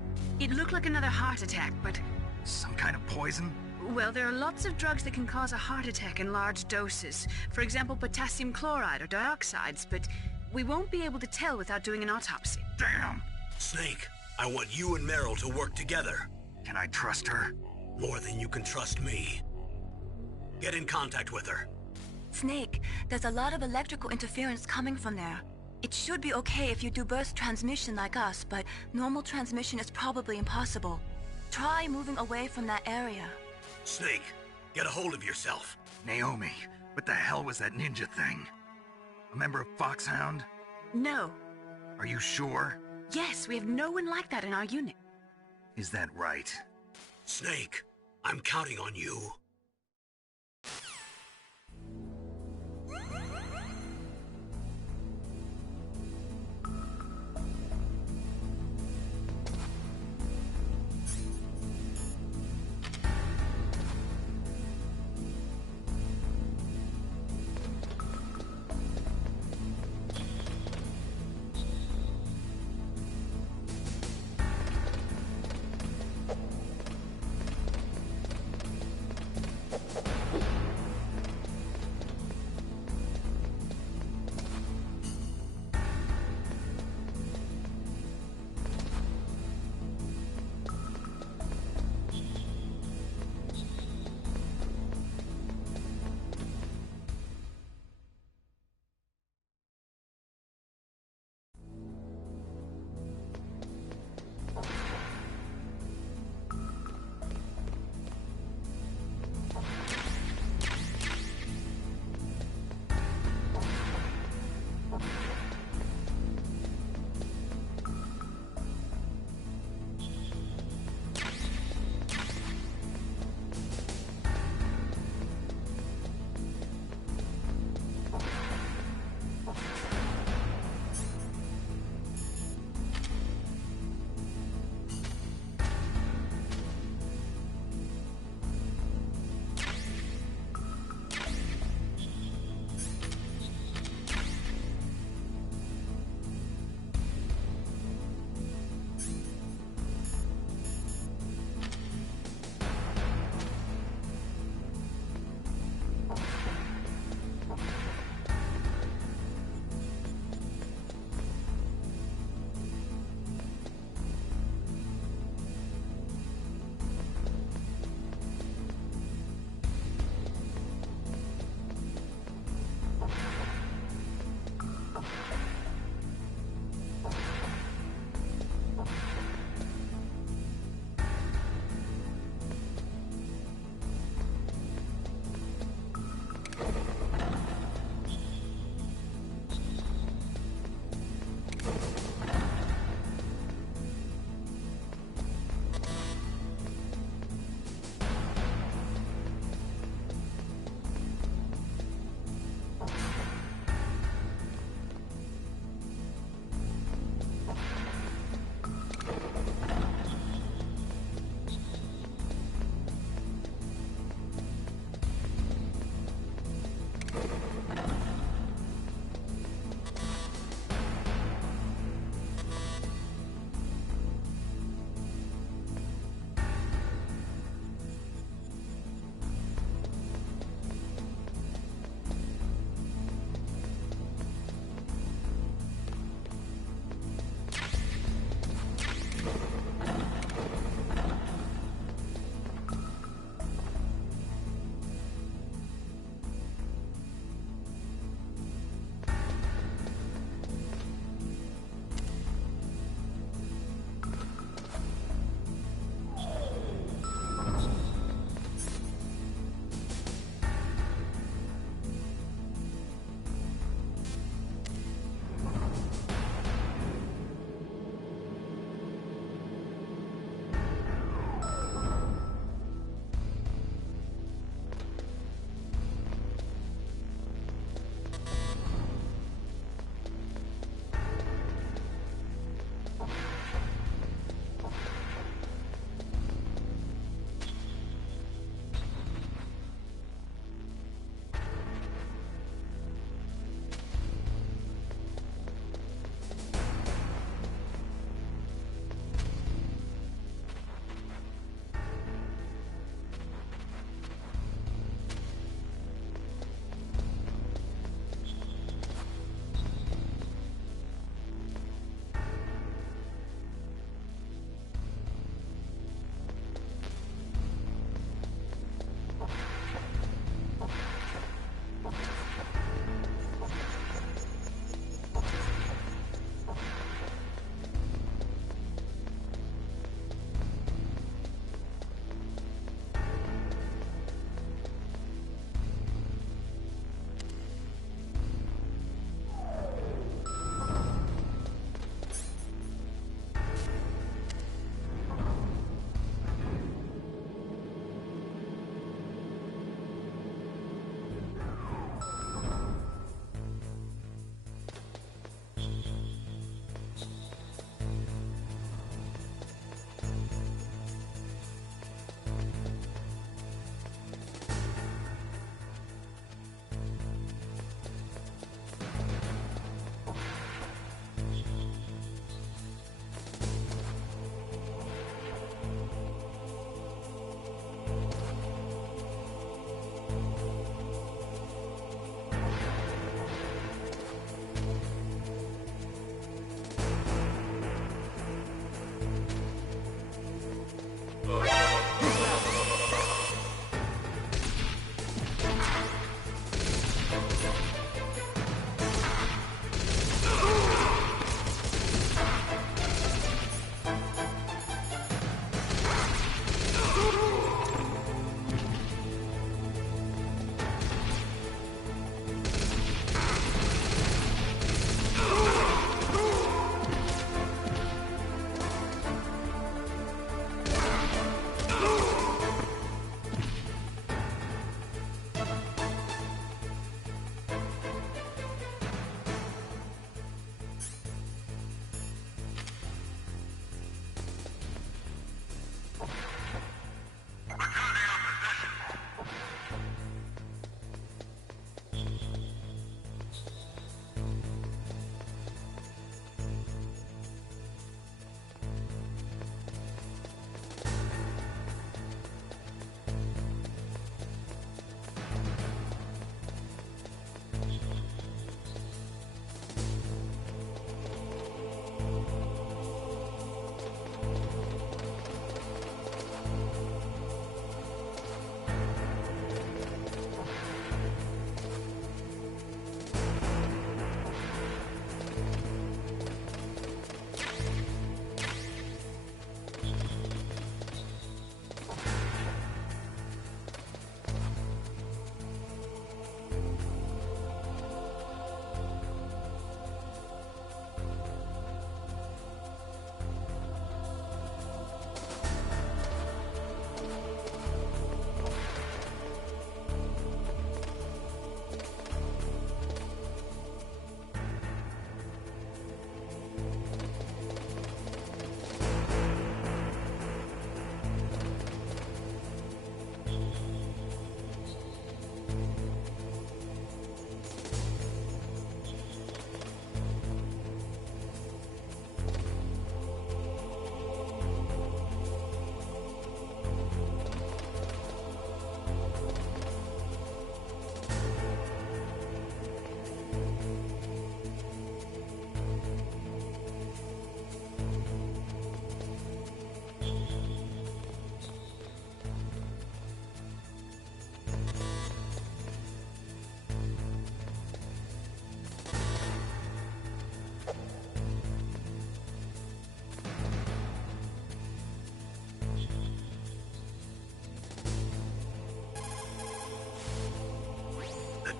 It looked like another heart attack, but... Some kind of poison? Well, there are lots of drugs that can cause a heart attack in large doses. For example, potassium chloride or dioxides, but we won't be able to tell without doing an autopsy. Damn! Snake, I want you and Meryl to work together. Can I trust her? More than you can trust me. Get in contact with her. Snake, there's a lot of electrical interference coming from there. It should be okay if you do burst transmission like us, but normal transmission is probably impossible. Try moving away from that area. Snake, get a hold of yourself. Naomi, what the hell was that ninja thing? A member of Foxhound? No. Are you sure? Yes, we have no one like that in our unit. Is that right? Snake, I'm counting on you.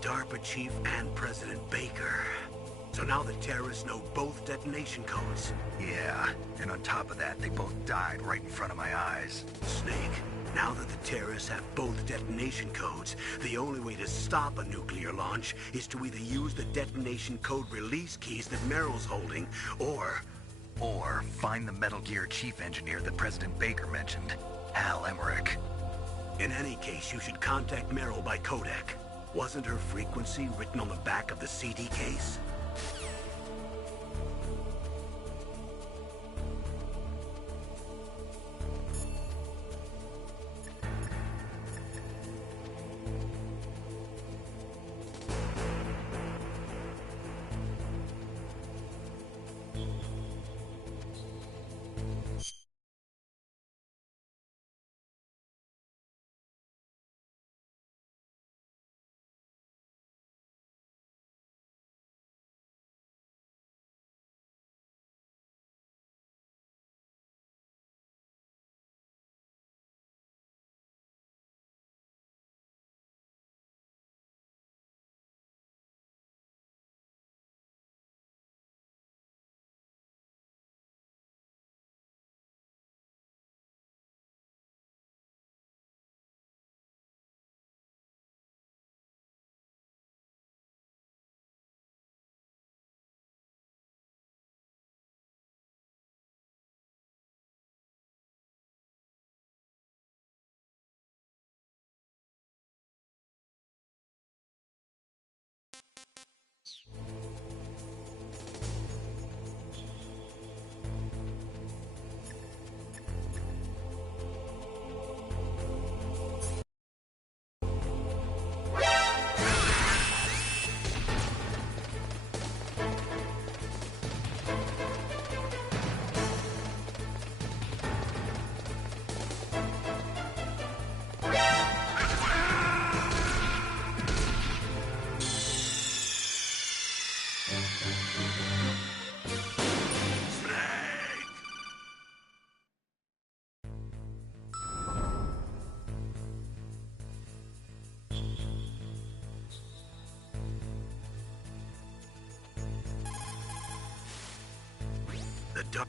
DARPA chief and President Baker. So now the terrorists know both detonation codes. Yeah, and on top of that, they both died right in front of my eyes. Snake, now that the terrorists have both detonation codes, the only way to stop a nuclear launch is to either use the detonation code release keys that Meryl's holding, or find the Metal Gear chief engineer that President Baker mentioned, Hal Emmerich. In any case, you should contact Meryl by codec. Wasn't her frequency written on the back of the CD case? The dark...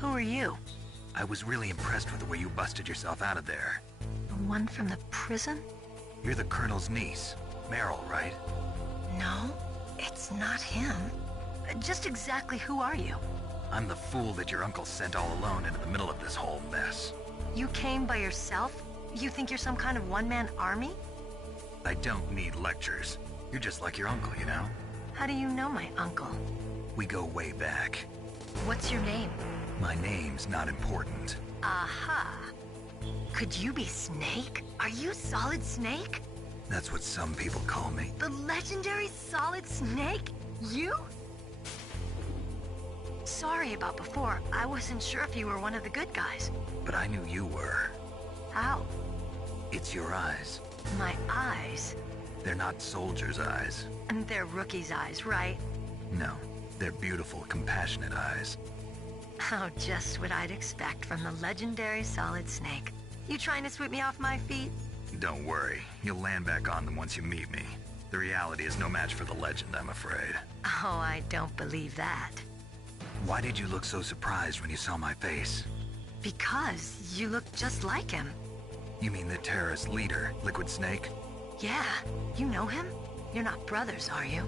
Who are you? I was really impressed with the way you busted yourself out of there. The one from the prison? You're the Colonel's niece, Meryl, right? No, it's not him. Just exactly who are you? I'm the fool that your uncle sent all alone into the middle of this whole mess. You came by yourself? You think you're some kind of one-man army? I don't need lectures. You're just like your uncle, you know? How do you know my uncle? We go way back. What's your name? My name's not important. Aha. Could you be Snake? Are you Solid Snake? That's what some people call me. The legendary Solid Snake? You? Sorry about before. I wasn't sure if you were one of the good guys. But I knew you were. How? It's your eyes. My eyes? They're not soldiers' eyes. And they're rookies' eyes, right? No, they're beautiful, compassionate eyes. Oh, just what I'd expect from the legendary Solid Snake. You trying to sweep me off my feet? Don't worry, you'll land back on them once you meet me. The reality is no match for the legend, I'm afraid. Oh, I don't believe that. Why did you look so surprised when you saw my face? Because you look just like him. You mean the terrorist leader, Liquid Snake? Yeah, you know him? You're not brothers, are you?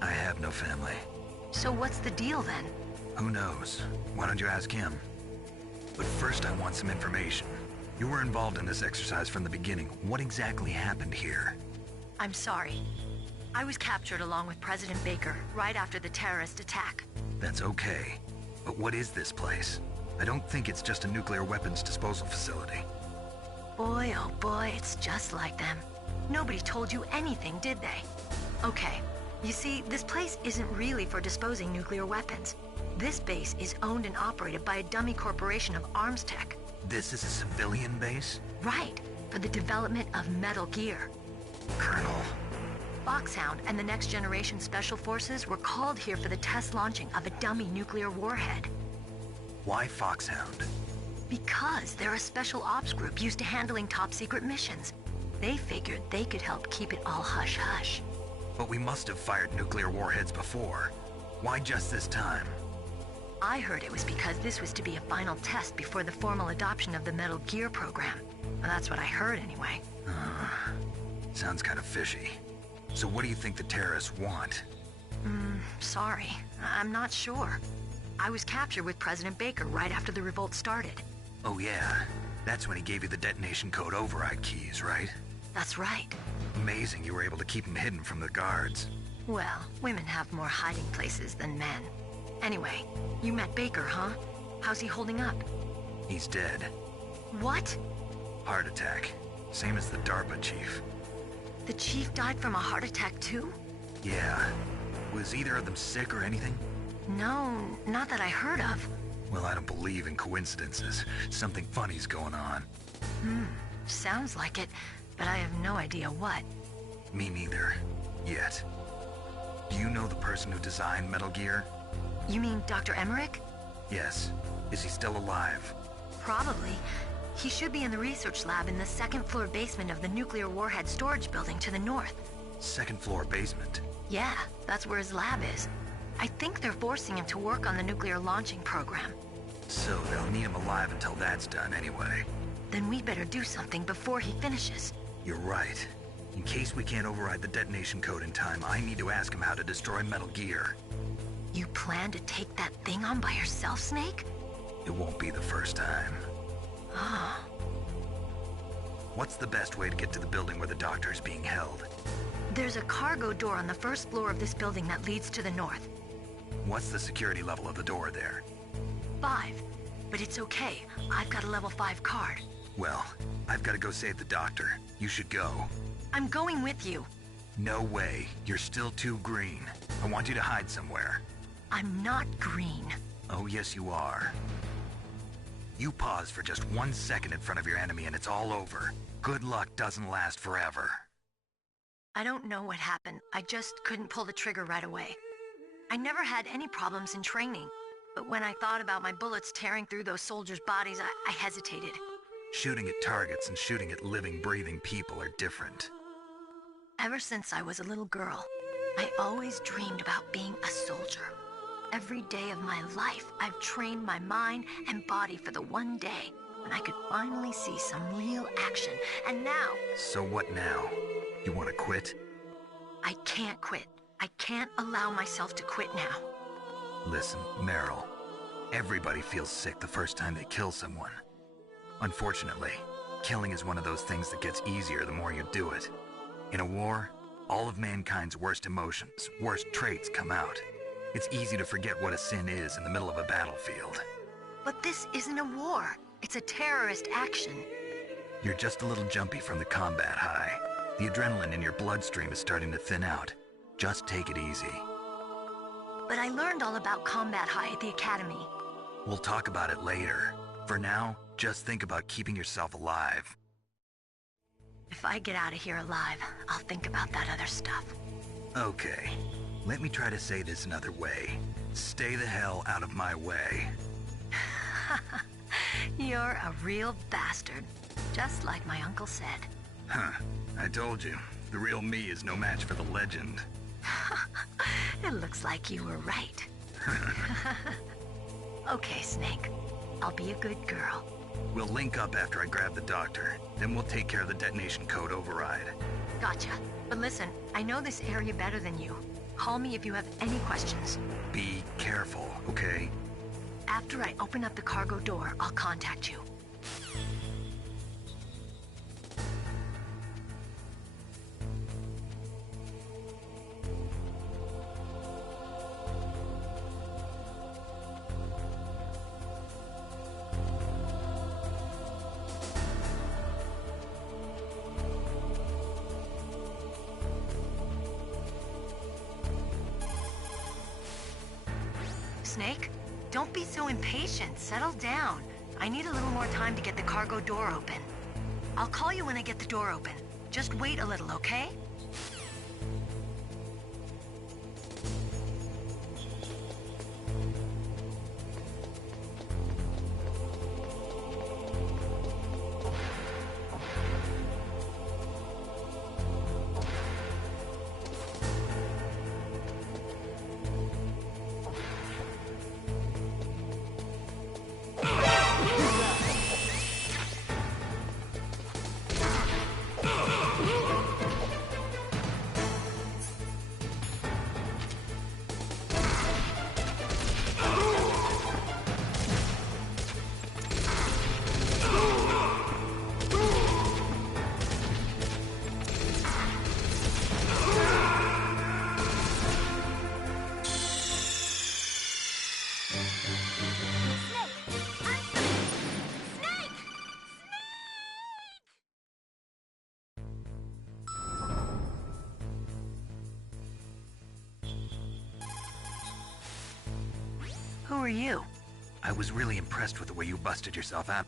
I have no family. So what's the deal then? Who knows? Why don't you ask him? But first I want some information. You were involved in this exercise from the beginning. What exactly happened here? I'm sorry. I was captured along with President Baker right after the terrorist attack. That's okay. But what is this place? I don't think it's just a nuclear weapons disposal facility. Boy, oh boy, it's just like them. Nobody told you anything, did they? Okay, you see, this place isn't really for disposing nuclear weapons. This base is owned and operated by a dummy corporation of arms tech. This is a civilian base? Right, for the development of Metal Gear. Colonel. Foxhound and the Next Generation Special Forces were called here for the test launching of a dummy nuclear warhead. Why Foxhound? Because they're a special ops group used to handling top-secret missions. They figured they could help keep it all hush-hush. But we must have fired nuclear warheads before. Why just this time? I heard it was because this was to be a final test before the formal adoption of the Metal Gear program. Well, that's what I heard anyway. Sounds kind of fishy. So what do you think the terrorists want? Sorry. I'm not sure. I was captured with President Baker right after the revolt started. Oh yeah, that's when he gave you the detonation code override keys, right? That's right. Amazing you were able to keep him hidden from the guards. Well, women have more hiding places than men. Anyway, you met Baker, huh? How's he holding up? He's dead. What? Heart attack. Same as the DARPA chief. The chief died from a heart attack too? Yeah. Was either of them sick or anything? No, not that I heard of. Well, I don't believe in coincidences. Something funny's going on. Sounds like it, but I have no idea what. Me neither. Yet. Do you know the person who designed Metal Gear? You mean Dr. Emmerich? Yes. Is he still alive? Probably. He should be in the research lab in the second-floor basement of the nuclear warhead storage building to the north. Second-floor basement? Yeah, that's where his lab is. I think they're forcing him to work on the nuclear launching program. So they'll need him alive until that's done anyway. Then we better do something before he finishes. You're right. In case we can't override the detonation code in time, I need to ask him how to destroy Metal Gear. You plan to take that thing on by yourself, Snake? It won't be the first time. What's the best way to get to the building where the doctor's being held? There's a cargo door on the first floor of this building that leads to the north. What's the security level of the door there? 5. But it's okay. I've got a level 5 card. Well, I've got to go save the doctor. You should go. I'm going with you. No way. You're still too green. I want you to hide somewhere. I'm not green. Oh, yes, you are. You pause for just 1 second in front of your enemy and it's all over. Good luck doesn't last forever. I don't know what happened. I just couldn't pull the trigger right away. I never had any problems in training, but when I thought about my bullets tearing through those soldiers' bodies, I hesitated. Shooting at targets and shooting at living, breathing people are different. Ever since I was a little girl, I always dreamed about being a soldier. Every day of my life, I've trained my mind and body for the one day when I could finally see some real action, and now... So what now? You want to quit? I can't quit. I can't allow myself to quit now. Listen, Meryl. Everybody feels sick the first time they kill someone. Unfortunately, killing is one of those things that gets easier the more you do it. In a war, all of mankind's worst emotions, worst traits come out. It's easy to forget what a sin is in the middle of a battlefield. But this isn't a war. It's a terrorist action. You're just a little jumpy from the combat high. The adrenaline in your bloodstream is starting to thin out. Just take it easy. But I learned all about combat high at the academy. We'll talk about it later. For now, just think about keeping yourself alive. If I get out of here alive, I'll think about that other stuff. Okay. Let me try to say this another way. Stay the hell out of my way. You're a real bastard. Just like my uncle said. Huh. I told you. The real me is no match for the legend. It looks like you were right. Okay, Snake. I'll be a good girl. We'll link up after I grab the doctor. Then we'll take care of the detonation code override. Gotcha. But listen, I know this area better than you. Call me if you have any questions. Be careful, okay? After I open up the cargo door, I'll contact you. Snake, don't be so impatient. Settle down. I need a little more time to get the cargo door open. I'll call you when I get the door open. Just wait a little, okay? Who are you? I was really impressed with the way you busted yourself out.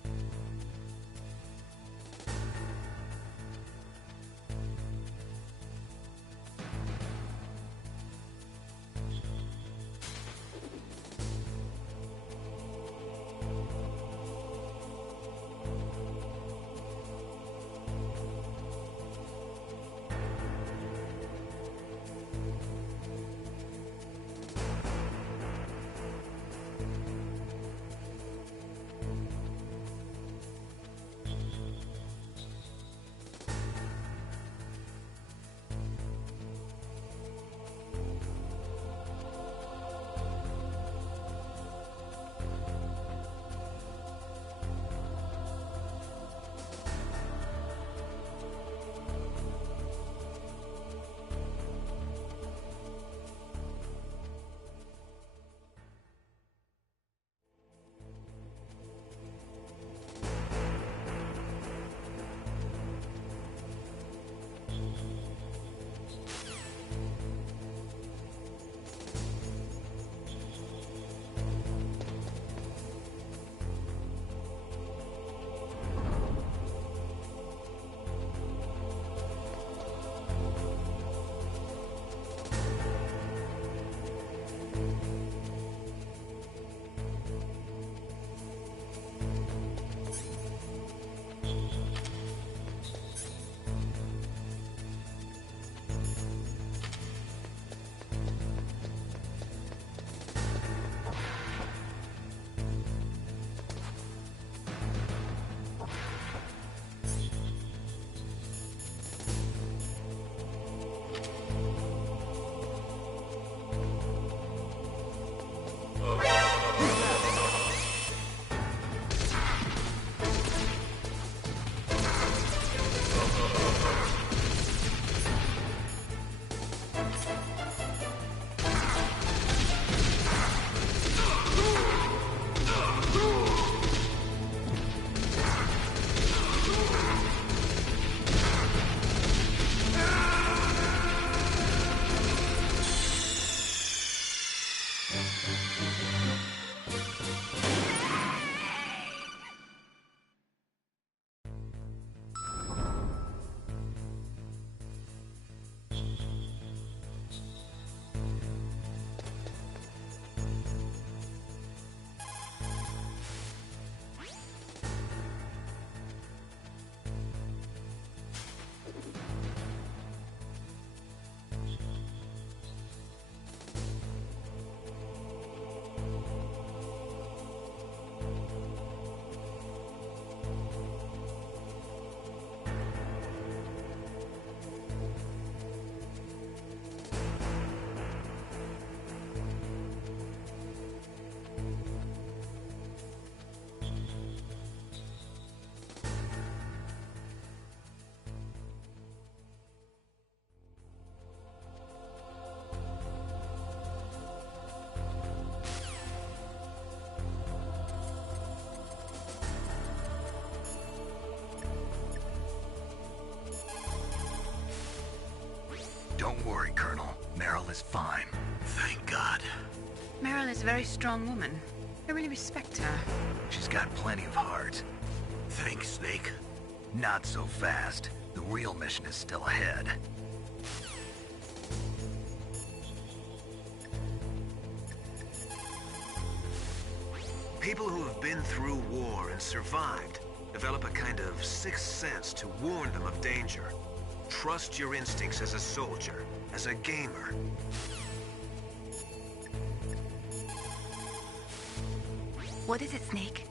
is fine. Thank God. Meryl is a very strong woman. I really respect her. She's got plenty of heart. Thanks, Snake. Not so fast. The real mission is still ahead. People who have been through war and survived develop a kind of sixth sense to warn them of danger. Trust your instincts as a soldier, as a gamer. What is it, Snake?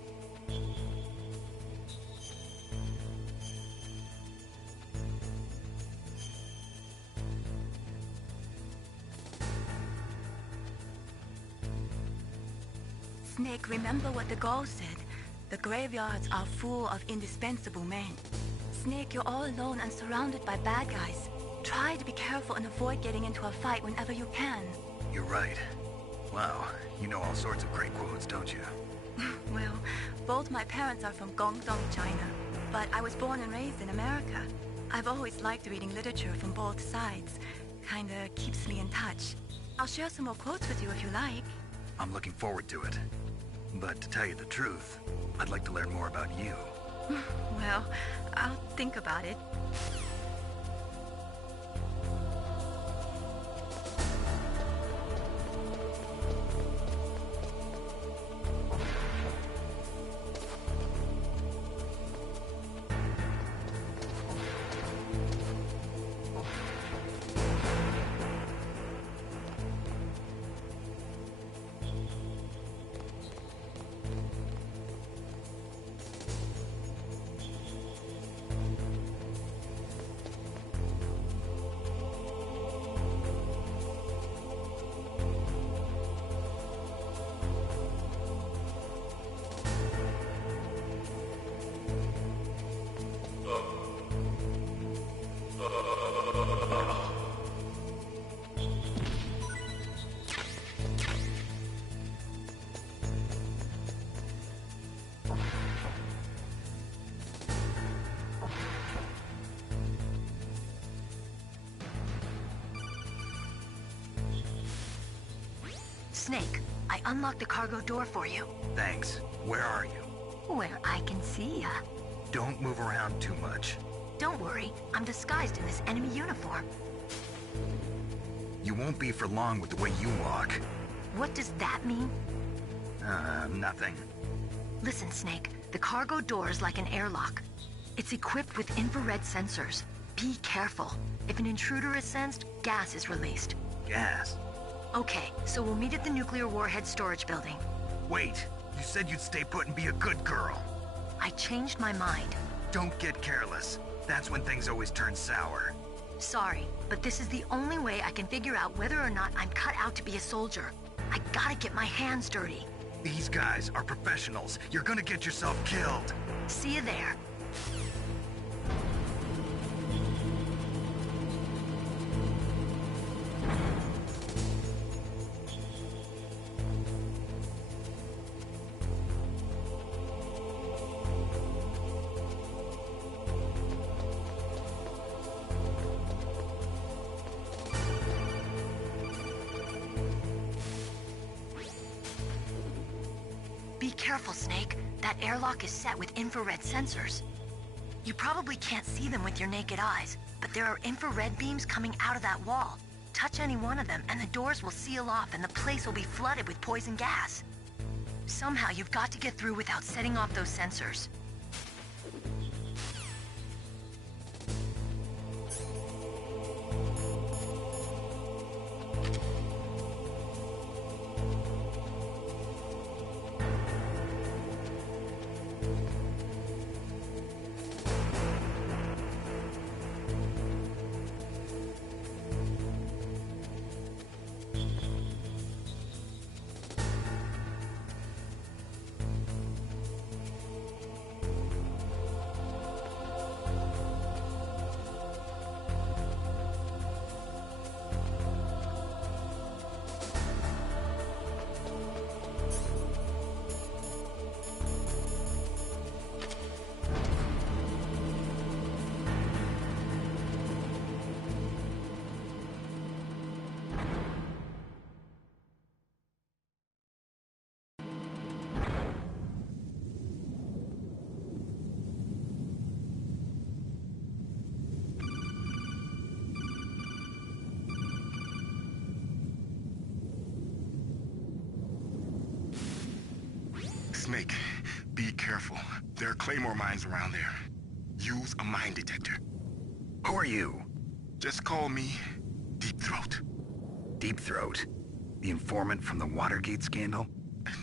Snake, remember what the Gaul said. The graveyards are full of indispensable men. Snake, you're all alone and surrounded by bad guys. Try to be careful and avoid getting into a fight whenever you can. You're right. Wow, you know all sorts of great quotes, don't you? Well, both my parents are from Guangdong, China, but I was born and raised in America. I've always liked reading literature from both sides. Kinda keeps me in touch. I'll share some more quotes with you if you like. I'm looking forward to it. But to tell you the truth, I'd like to learn more about you. Well, I'll think about it. Snake, I unlocked the cargo door for you. Thanks. Where are you? Where I can see ya. Don't move around too much. Don't worry, I'm disguised in this enemy uniform. You won't be for long with the way you walk. What does that mean? Nothing. Listen, Snake, the cargo door is like an airlock. It's equipped with infrared sensors. Be careful. If an intruder is sensed, gas is released. Gas? Okay, so we'll meet at the nuclear warhead storage building. Wait, you said you'd stay put and be a good girl. I changed my mind. Don't get careless. That's when things always turn sour. Sorry, but this is the only way I can figure out whether or not I'm cut out to be a soldier. I gotta get my hands dirty. These guys are professionals. You're gonna get yourself killed. See you there. Be careful, Snake. That airlock is set with infrared sensors. You probably can't see them with your naked eyes, but there are infrared beams coming out of that wall. Touch any one of them and the doors will seal off and the place will be flooded with poison gas. Somehow you've got to get through without setting off those sensors. There are Claymore mines around there. Use a mine detector. Who are you? Just call me Deep Throat. Deep Throat? The informant from the Watergate scandal?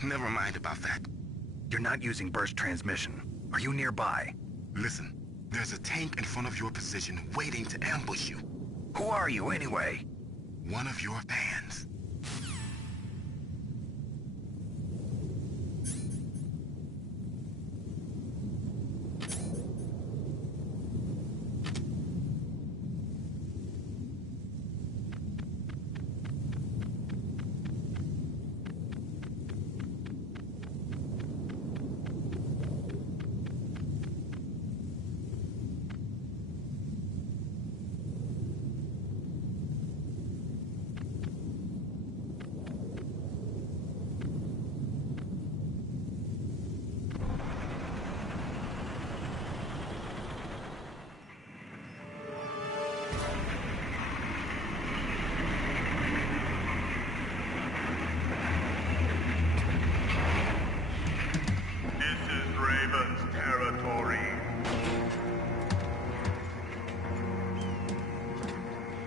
Never mind about that. You're not using burst transmission. Are you nearby? Listen, there's a tank in front of your position waiting to ambush you. Who are you, anyway? One of your fans.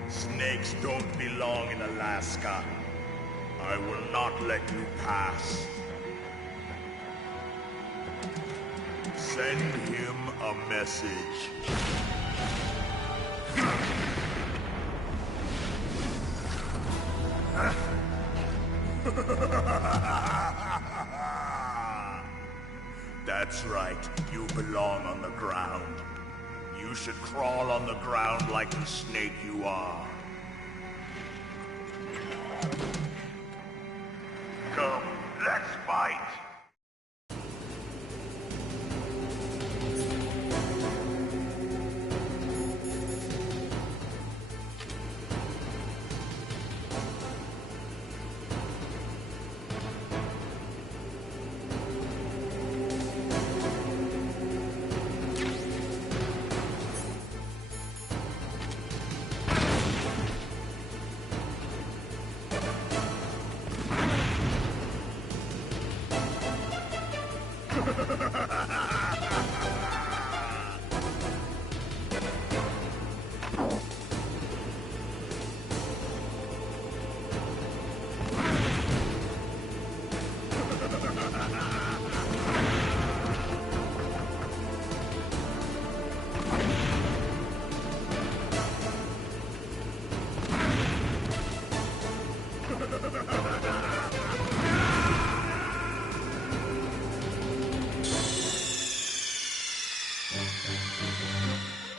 Snakes don't belong in Alaska. I will not let you pass. Send him a message. That's right, you belong on the ground. You should crawl on the ground like the snake you are. Come, let's fight!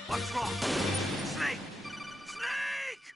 What's wrong? Snake! Snake!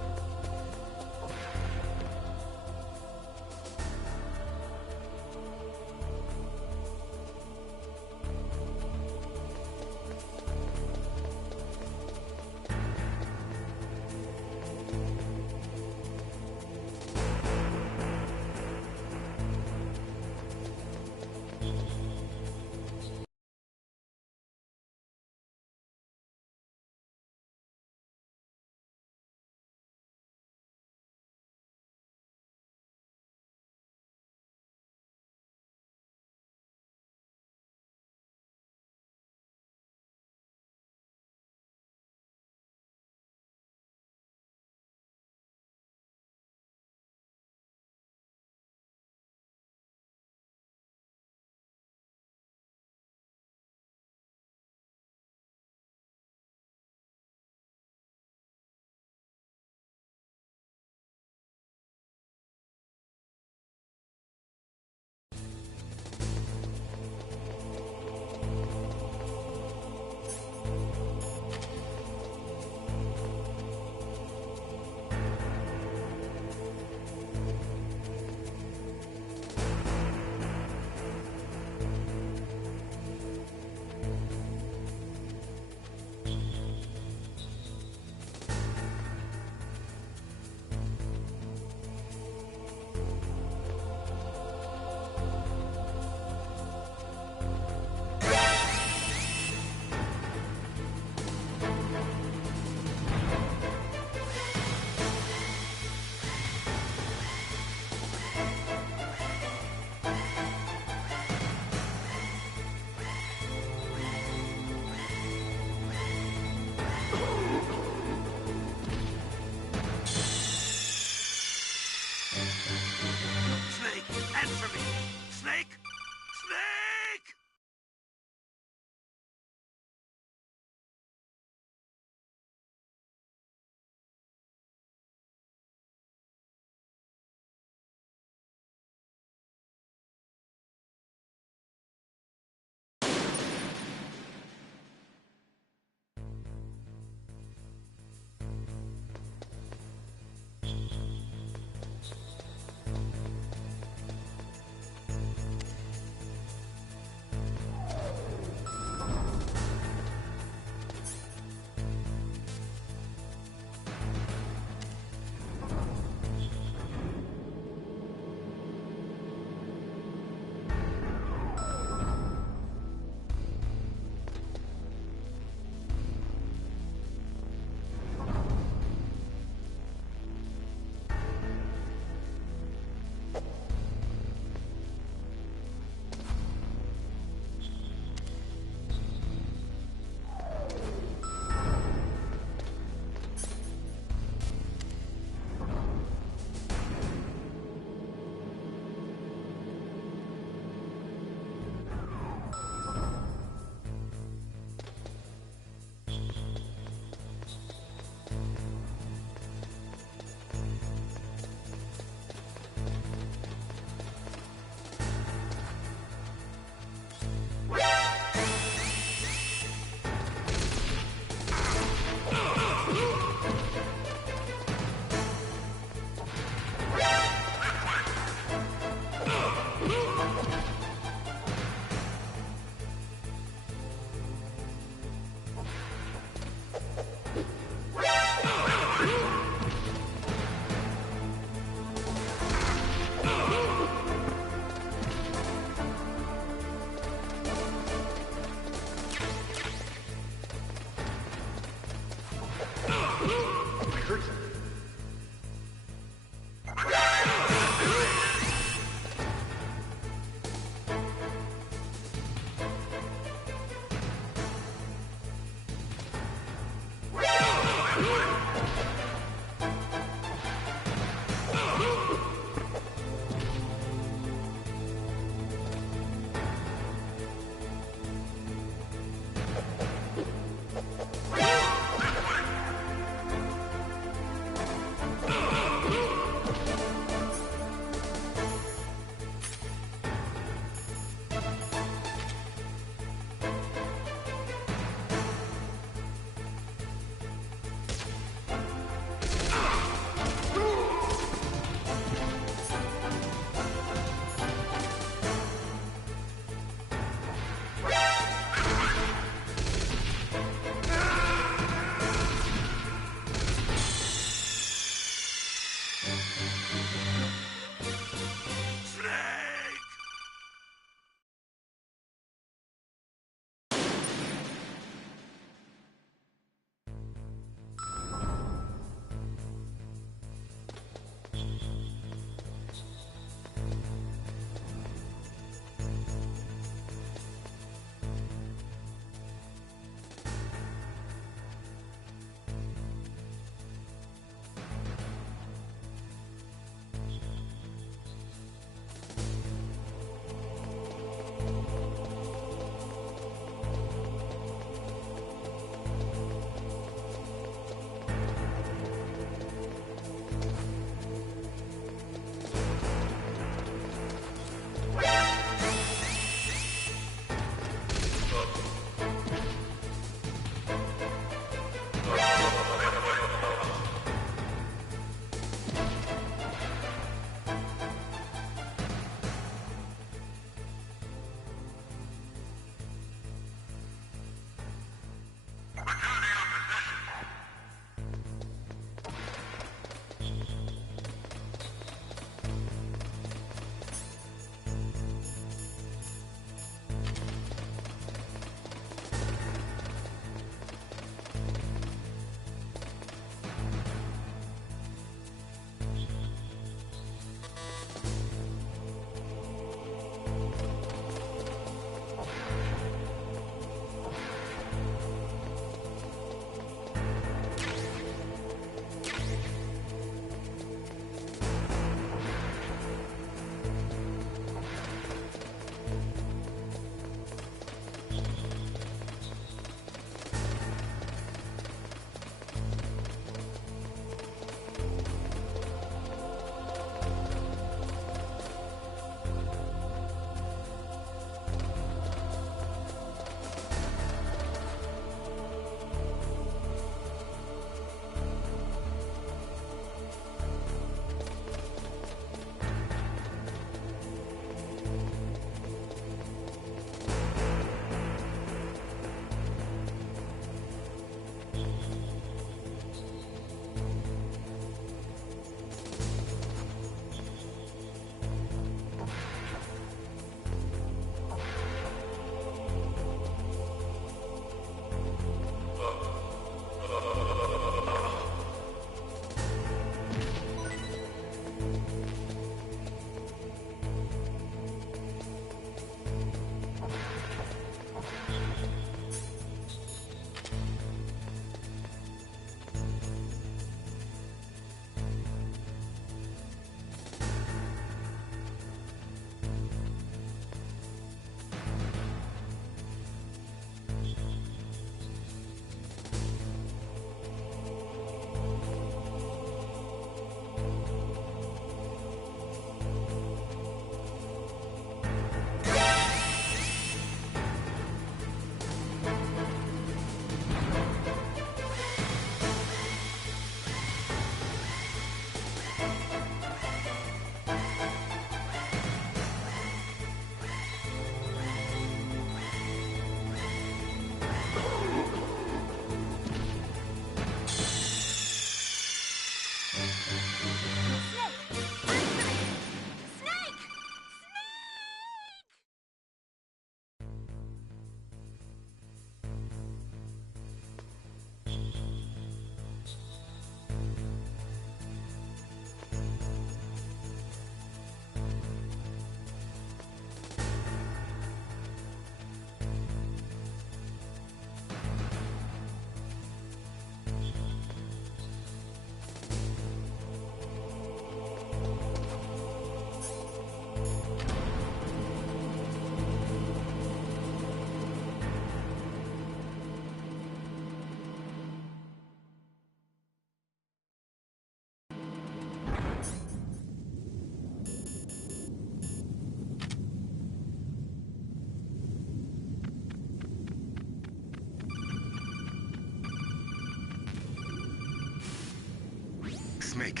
make.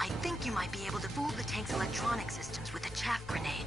I think you might be able to fool the tank's electronic systems with a chaff grenade.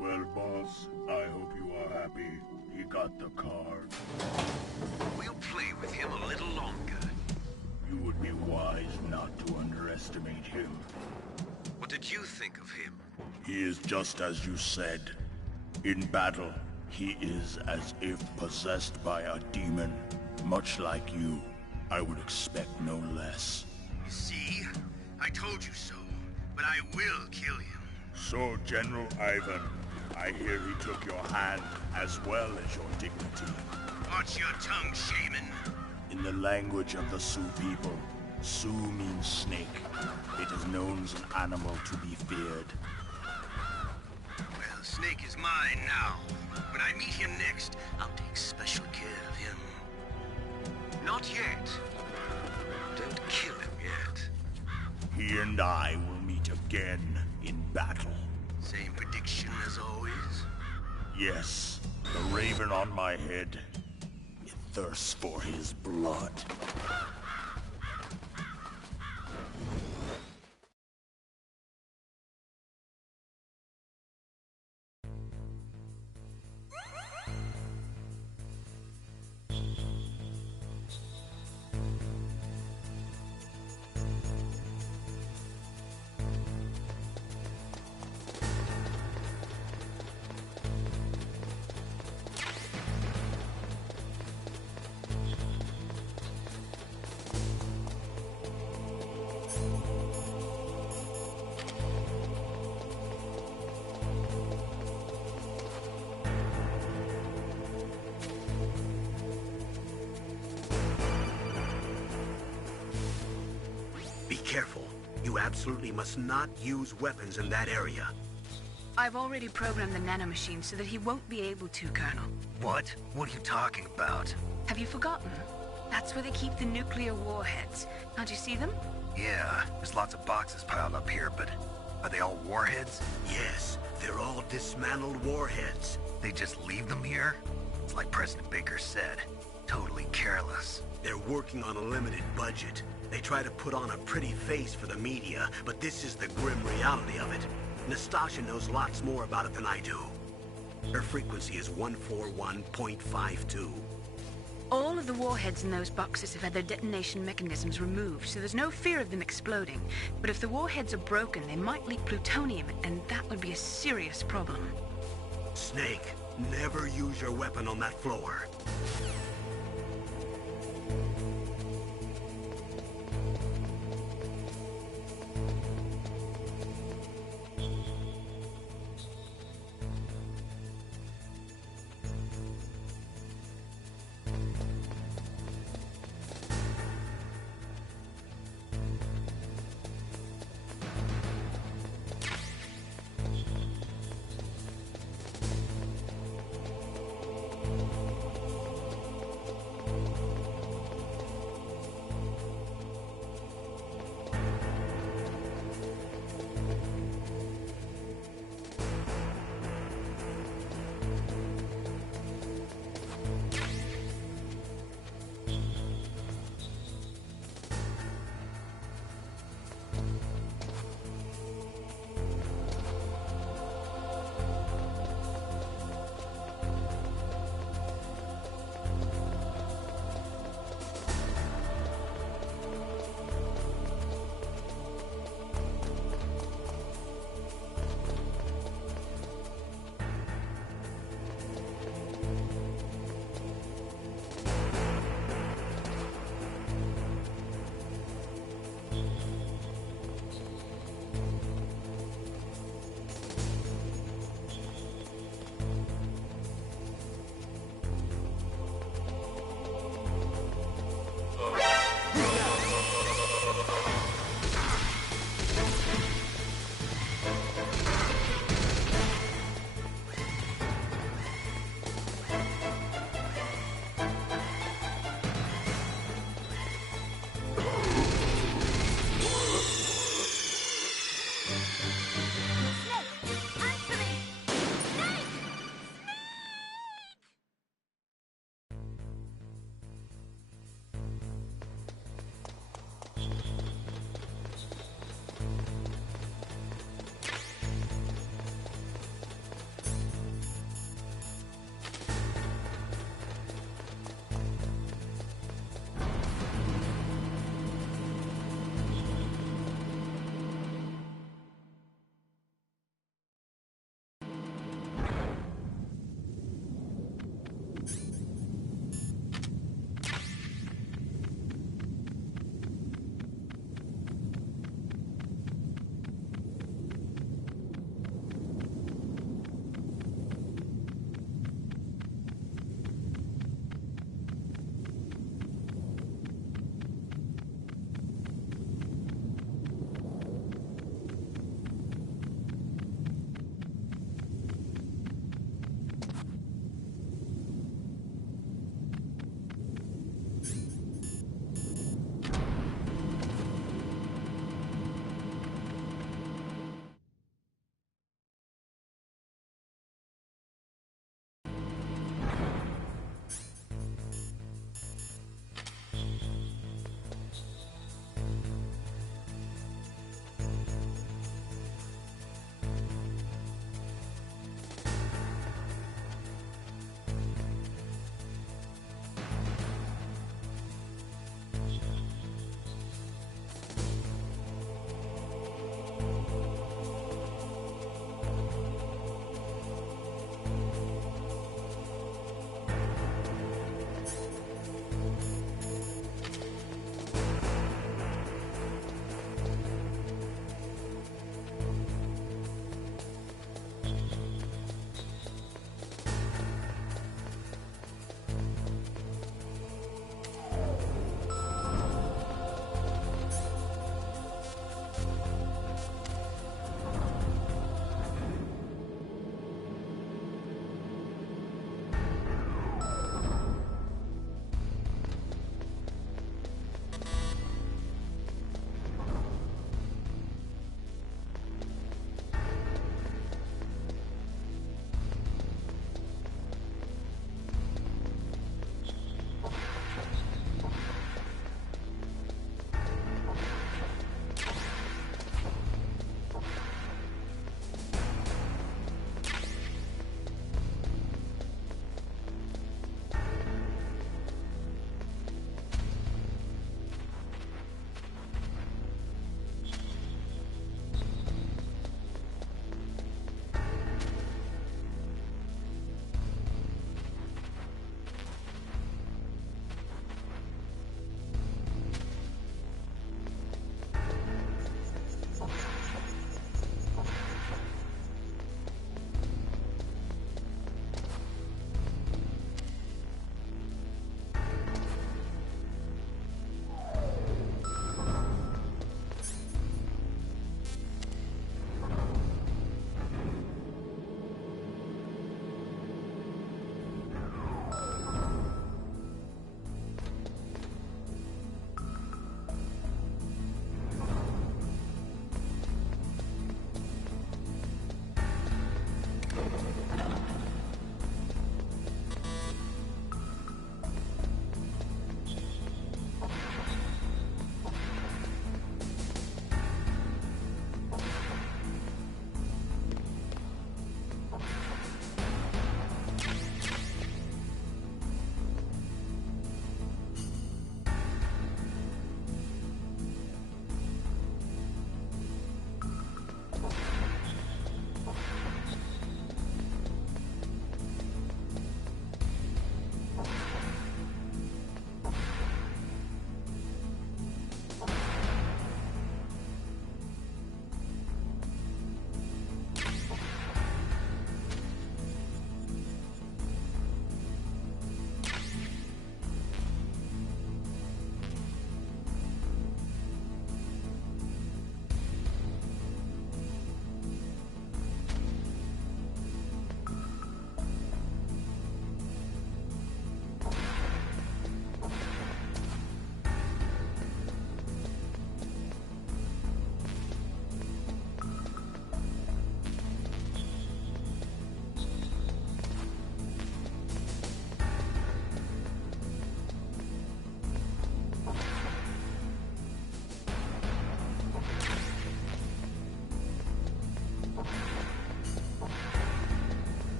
Well, boss, I hope you are happy. He got the card. We'll play with him a little longer. You would be wise not to underestimate him. What did you think of him? He is just as you said. In battle, he is as if possessed by a demon. Much like you, I would expect no less. You see? I told you so. But I will kill him. So, General Ivan, I hear he took your hand as well as your dignity. Watch your tongue, shaman. In the language of the Sioux people, Sioux means snake. It is known as an animal to be feared. Well, Snake is mine now. When I meet him next, I'll take special care of him. Not yet. Don't kill him yet. He and I will meet again in battle. Same prediction as always? Yes, the raven on my head. It thirsts for his blood. Be careful. You absolutely must not use weapons in that area. I've already programmed the nanomachine so that he won't be able to, Colonel. What? What are you talking about? Have you forgotten? That's where they keep the nuclear warheads. Can't you see them? Yeah, there's lots of boxes piled up here, but are they all warheads? Yes, they're all dismantled warheads. They just leave them here? It's like President Baker said, totally careless. They're working on a limited budget. They try to put on a pretty face for the media, but this is the grim reality of it. Nastasha knows lots more about it than I do. Her frequency is 141.52. All of the warheads in those boxes have had their detonation mechanisms removed, so there's no fear of them exploding. But if the warheads are broken, they might leak plutonium, and that would be a serious problem. Snake, never use your weapon on that floor.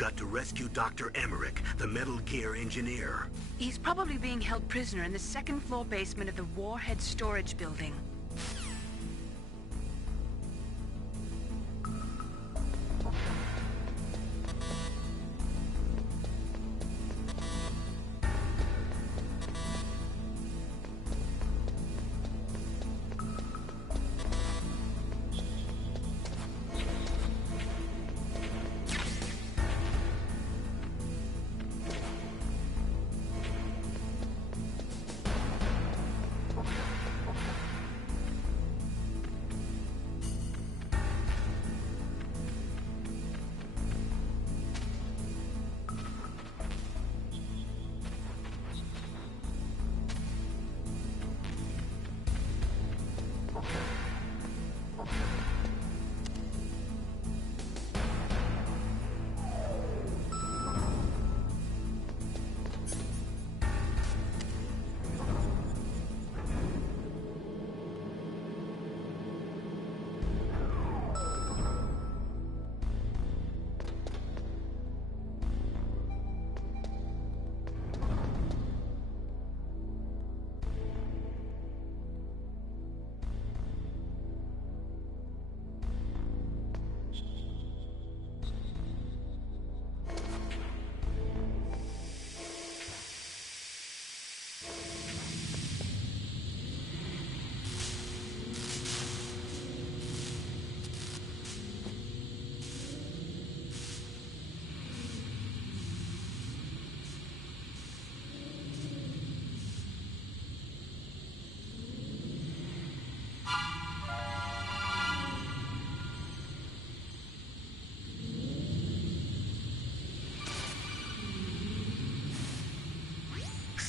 got to rescue Dr. Emmerich, the Metal Gear engineer. He's probably being held prisoner in the second-floor basement of the Warhead storage building.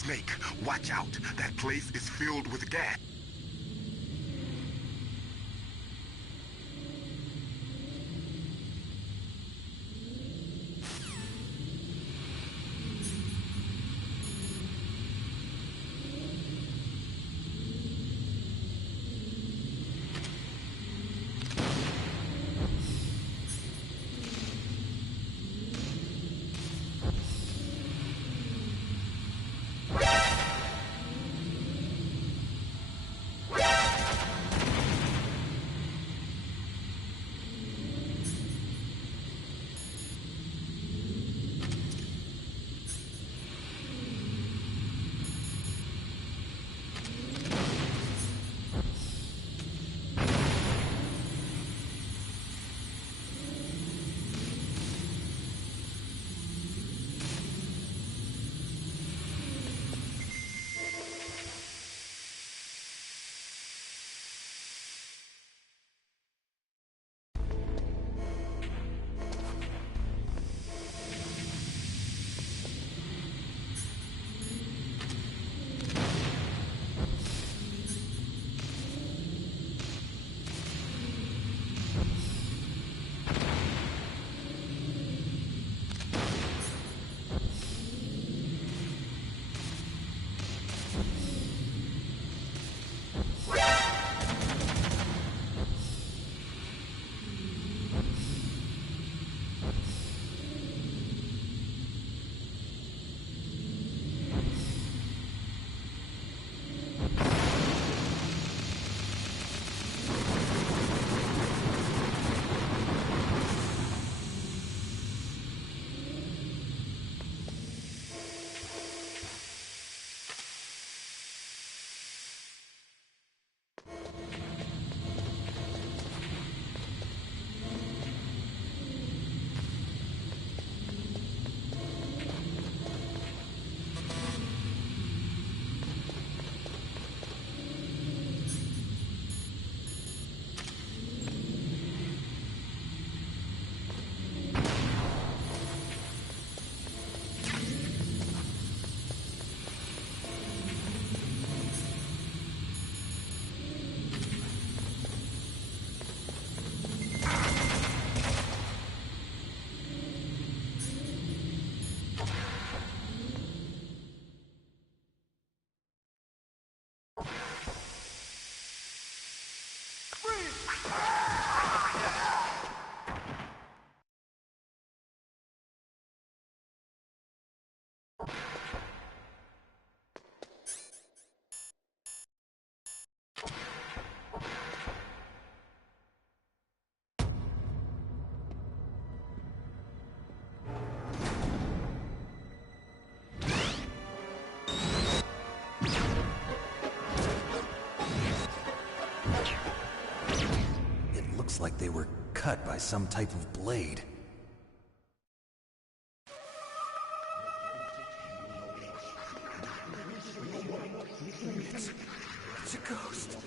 Snake, watch out! That place is filled with gas. they were cut by some type of blade. It's a ghost.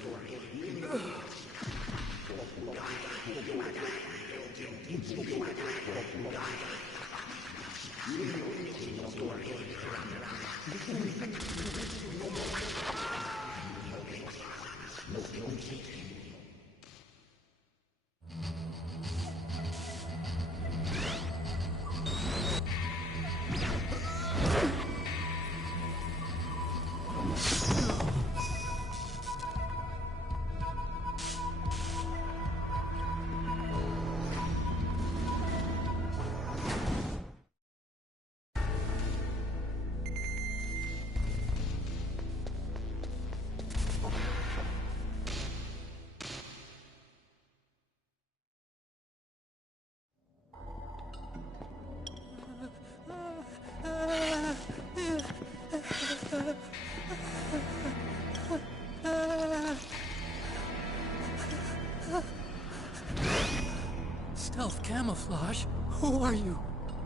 Stealth camouflage? Who are you?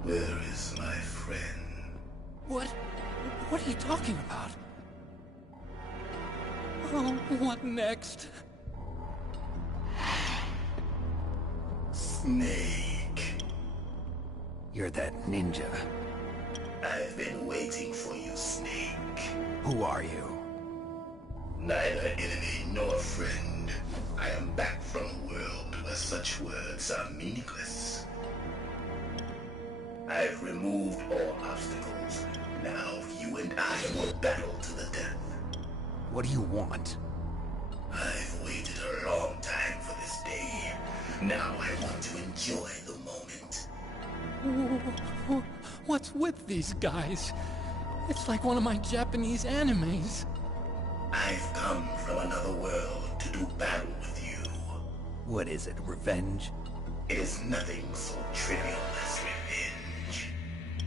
Where is my friend? What are you talking about? Oh, what next? Snake. You're that ninja. I've been waiting for you, Snake. Who are you? Neither enemy nor friend. I am back from a world where such words are meaningless. I've removed all obstacles. Now you and I will battle to the death. What do you want? I've waited a long time for this day. Now I want to enjoy the moment. What's with these guys? It's like one of my Japanese animes. I've come from another world to do battle with you. What is it, revenge? It is nothing so trivial as revenge.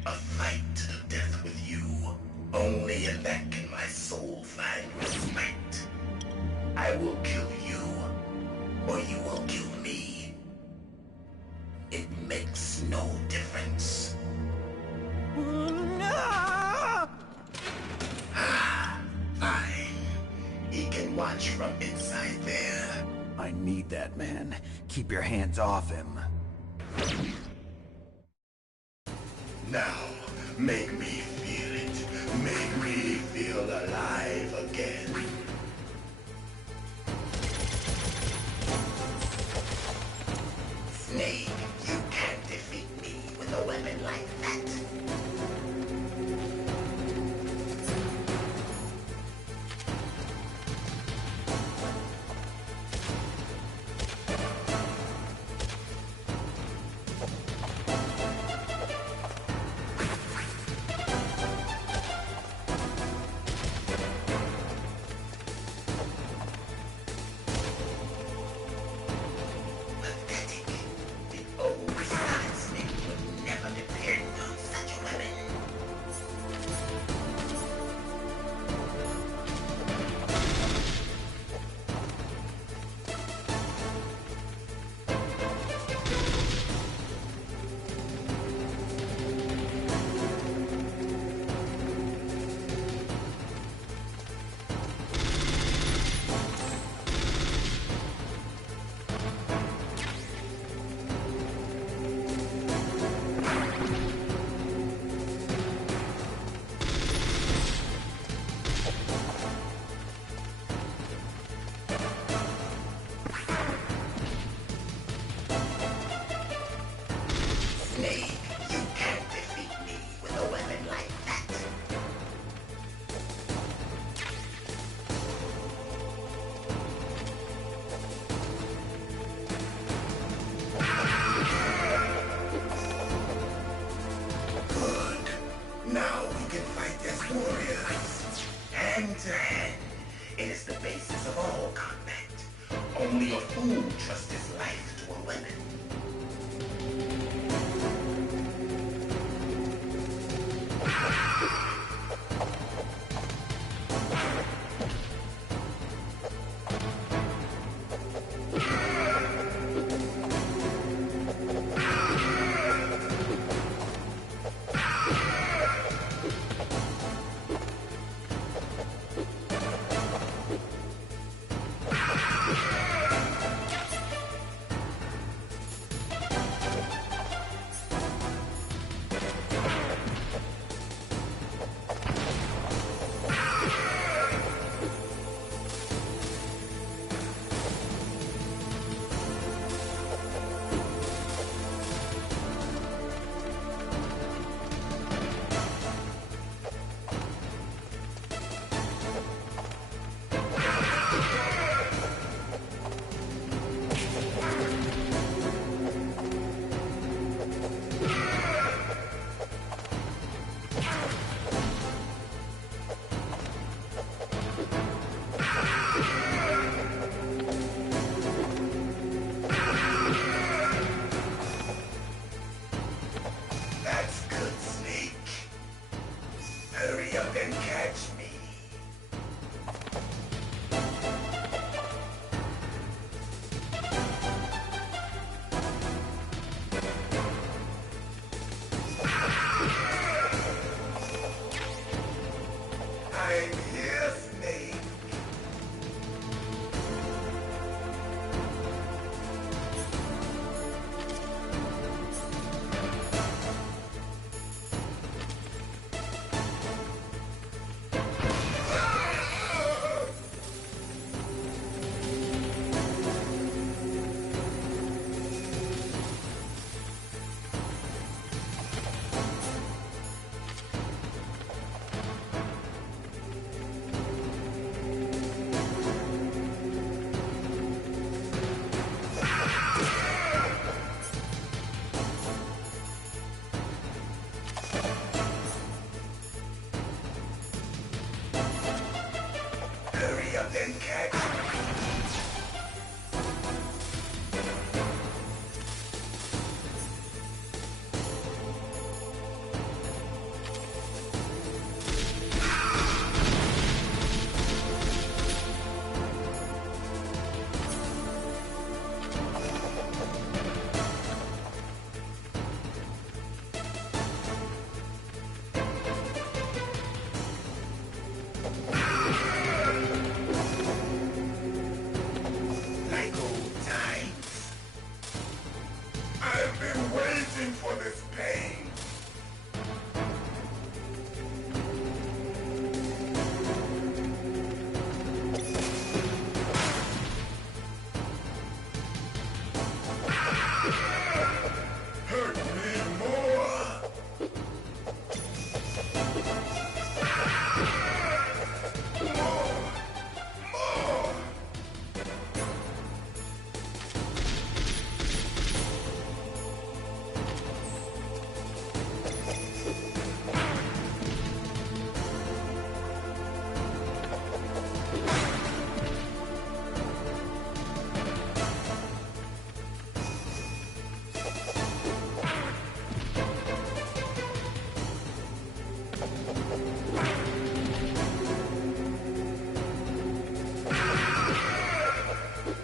A fight to the death with you. Only in that can my soul find respite. I will kill you, or you will kill me. It makes no difference. Fine. He can watch from inside there. I need that man. Keep your hands off him. Now, make me feel it. Make me feel alive again. Snake, you can't defeat me with a weapon like that. Hand to hand. It is the basis of all combat. Only a fool trusts his life to a weapon. up and catch me. I'm here, Snake. Hurry up and catch me. Like old times. I've been waiting for this pain. Hurt me more. More.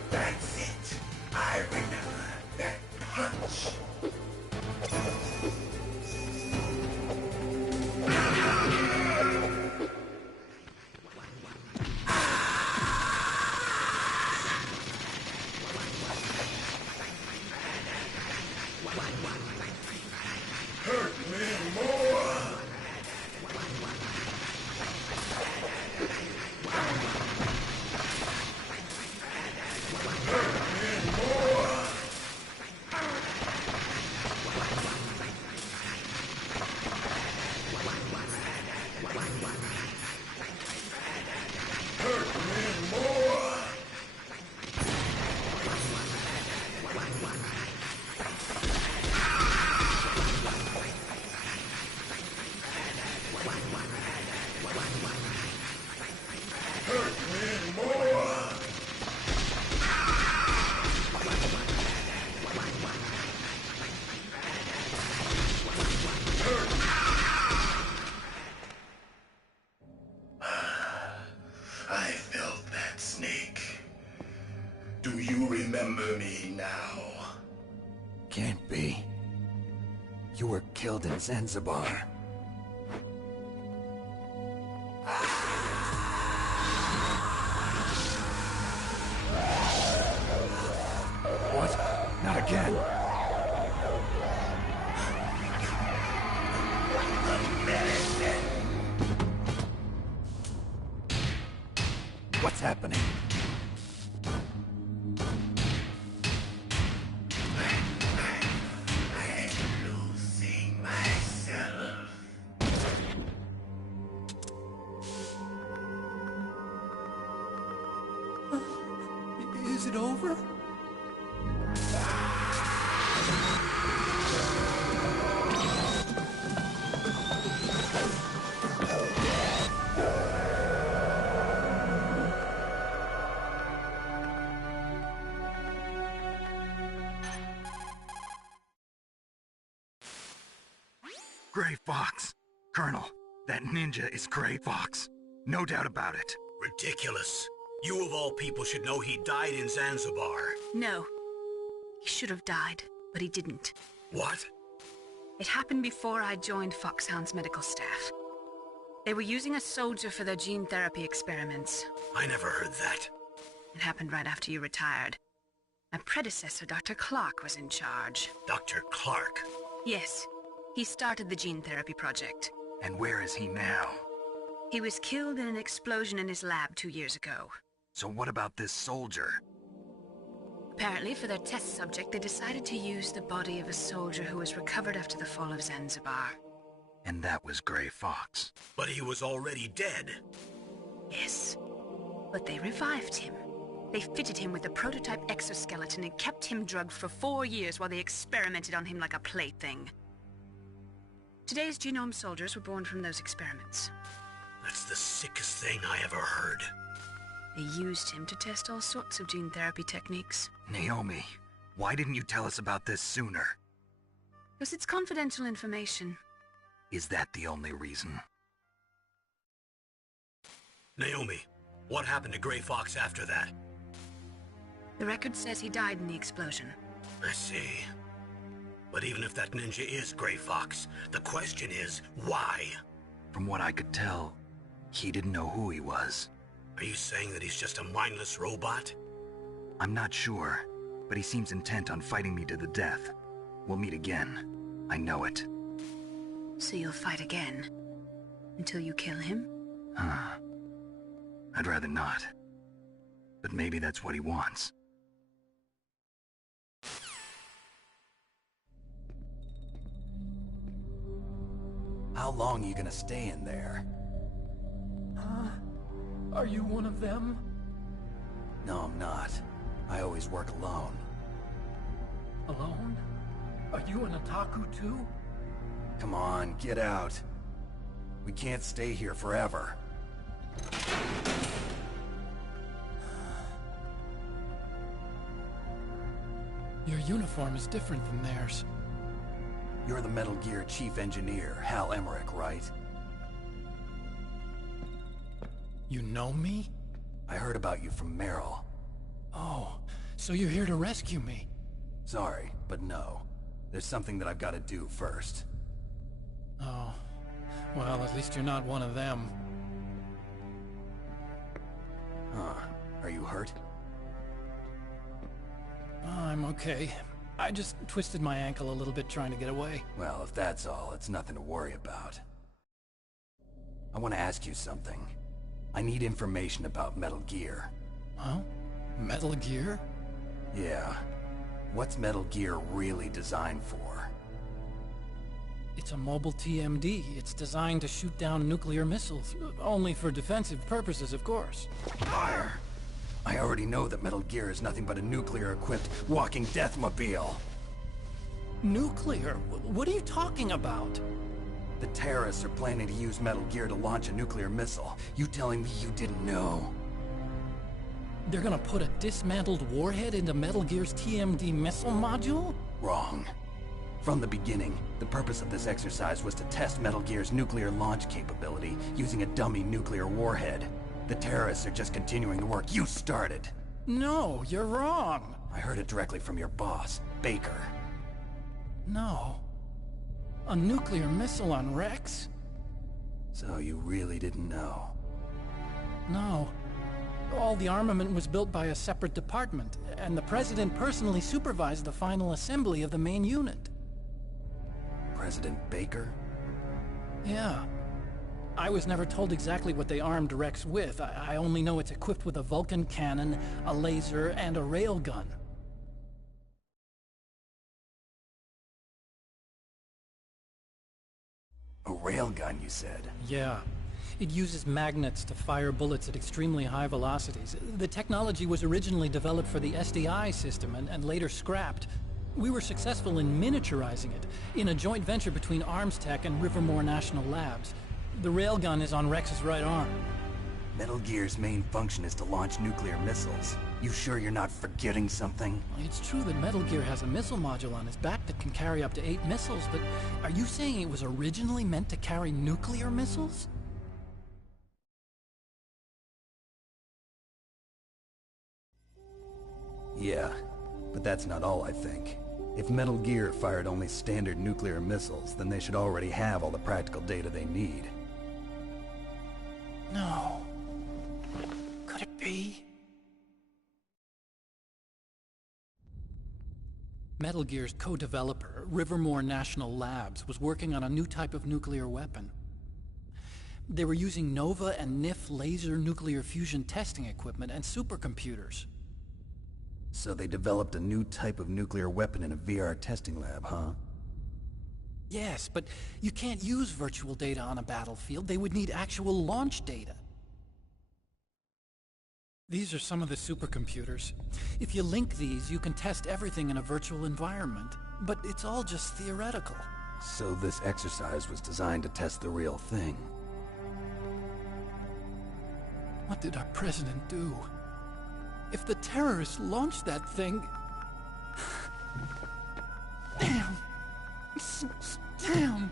That's it. I remember that punch. Hurt me more. I felt that, Snake. Do you remember me now? Can't be. You were killed in Zanzibar. What? Not again. What's happening? I'm losing myself. Is it over? Gray Fox! Colonel, That ninja is Gray Fox. No doubt about it. Ridiculous. You of all people should know he died in Zanzibar. No. He should have died, but he didn't. What? It happened before I joined Foxhound's medical staff. They were using a soldier for their gene therapy experiments. I never heard that. It happened right after you retired. My predecessor, Dr. Clark, was in charge. Dr. Clark? Yes. He started the gene therapy project. And where is he now? He was killed in an explosion in his lab 2 years ago. So what about this soldier? Apparently, for their test subject, they decided to use the body of a soldier who was recovered after the fall of Zanzibar. And that was Gray Fox. But he was already dead. Yes. But they revived him. They fitted him with a prototype exoskeleton and kept him drugged for 4 years while they experimented on him like a plaything. Today's genome soldiers were born from those experiments. That's the sickest thing I ever heard. They used him to test all sorts of gene therapy techniques. Naomi, why didn't you tell us about this sooner? Because it's confidential information. Is that the only reason? Naomi, what happened to Gray Fox after that? The record says he died in the explosion. I see. But even if that ninja is Gray Fox, the question is, why? From what I could tell, he didn't know who he was. Are you saying that he's just a mindless robot? I'm not sure, but he seems intent on fighting me to the death. We'll meet again. I know it. So you'll fight again? Until you kill him? Huh. I'd rather not. But maybe that's what he wants. How long are you gonna stay in there? Huh? Are you one of them? No, I'm not. I always work alone. Alone? Are you an otaku too? Come on, get out. We can't stay here forever. Your uniform is different from theirs. You're the Metal Gear Chief Engineer, Hal Emmerich, right? You know me? I heard about you from Meryl. Oh, so you're here to rescue me? Sorry, but no. There's something that I've got to do first. Oh. Well, at least you're not one of them. Huh. Are you hurt? I'm okay. I just twisted my ankle a little bit trying to get away. Well, if that's all, it's nothing to worry about. I want to ask you something. I need information about Metal Gear. Huh? Metal Gear? Yeah. What's Metal Gear really designed for? It's a mobile TMD. It's designed to shoot down nuclear missiles. Only for defensive purposes, of course. Fire! I already know that Metal Gear is nothing but a nuclear-equipped walking deathmobile. Nuclear? What are you talking about? The terrorists are planning to use Metal Gear to launch a nuclear missile. You telling me you didn't know? They're gonna put a dismantled warhead into Metal Gear's TMD missile module? Wrong. From the beginning, the purpose of this exercise was to test Metal Gear's nuclear launch capability using a dummy nuclear warhead. The terrorists are just continuing the work you started. No, you're wrong. I heard it directly from your boss, Baker. No. A nuclear missile on Rex? So you really didn't know? No. All the armament was built by a separate department, and the President personally supervised the final assembly of the main unit. President Baker? Yeah. I was never told exactly what they armed Rex with. I only know it's equipped with a Vulcan cannon, a laser, and a railgun. A railgun, you said? Yeah. It uses magnets to fire bullets at extremely high velocities. The technology was originally developed for the SDI system and later scrapped. We were successful in miniaturizing it, in a joint venture between Arms Tech and Rivermore National Labs. The railgun is on Rex's right arm. Metal Gear's main function is to launch nuclear missiles. You sure you're not forgetting something? It's true that Metal Gear has a missile module on his back that can carry up to 8 missiles, but are you saying it was originally meant to carry nuclear missiles? Yeah, but that's not all I think. If Metal Gear fired only standard nuclear missiles, then they should already have all the practical data they need. No. Could it be? Metal Gear's co-developer, Rivermore National Labs, was working on a new type of nuclear weapon. They were using Nova and NIF laser nuclear fusion testing equipment and supercomputers. So they developed a new type of nuclear weapon in a VR testing lab, huh? Yes, but you can't use virtual data on a battlefield. They would need actual launch data. These are some of the supercomputers. If you link these, you can test everything in a virtual environment. But it's all just theoretical. So this exercise was designed to test the real thing. What did our president do? If the terrorists launched that thing... Damn! Damn!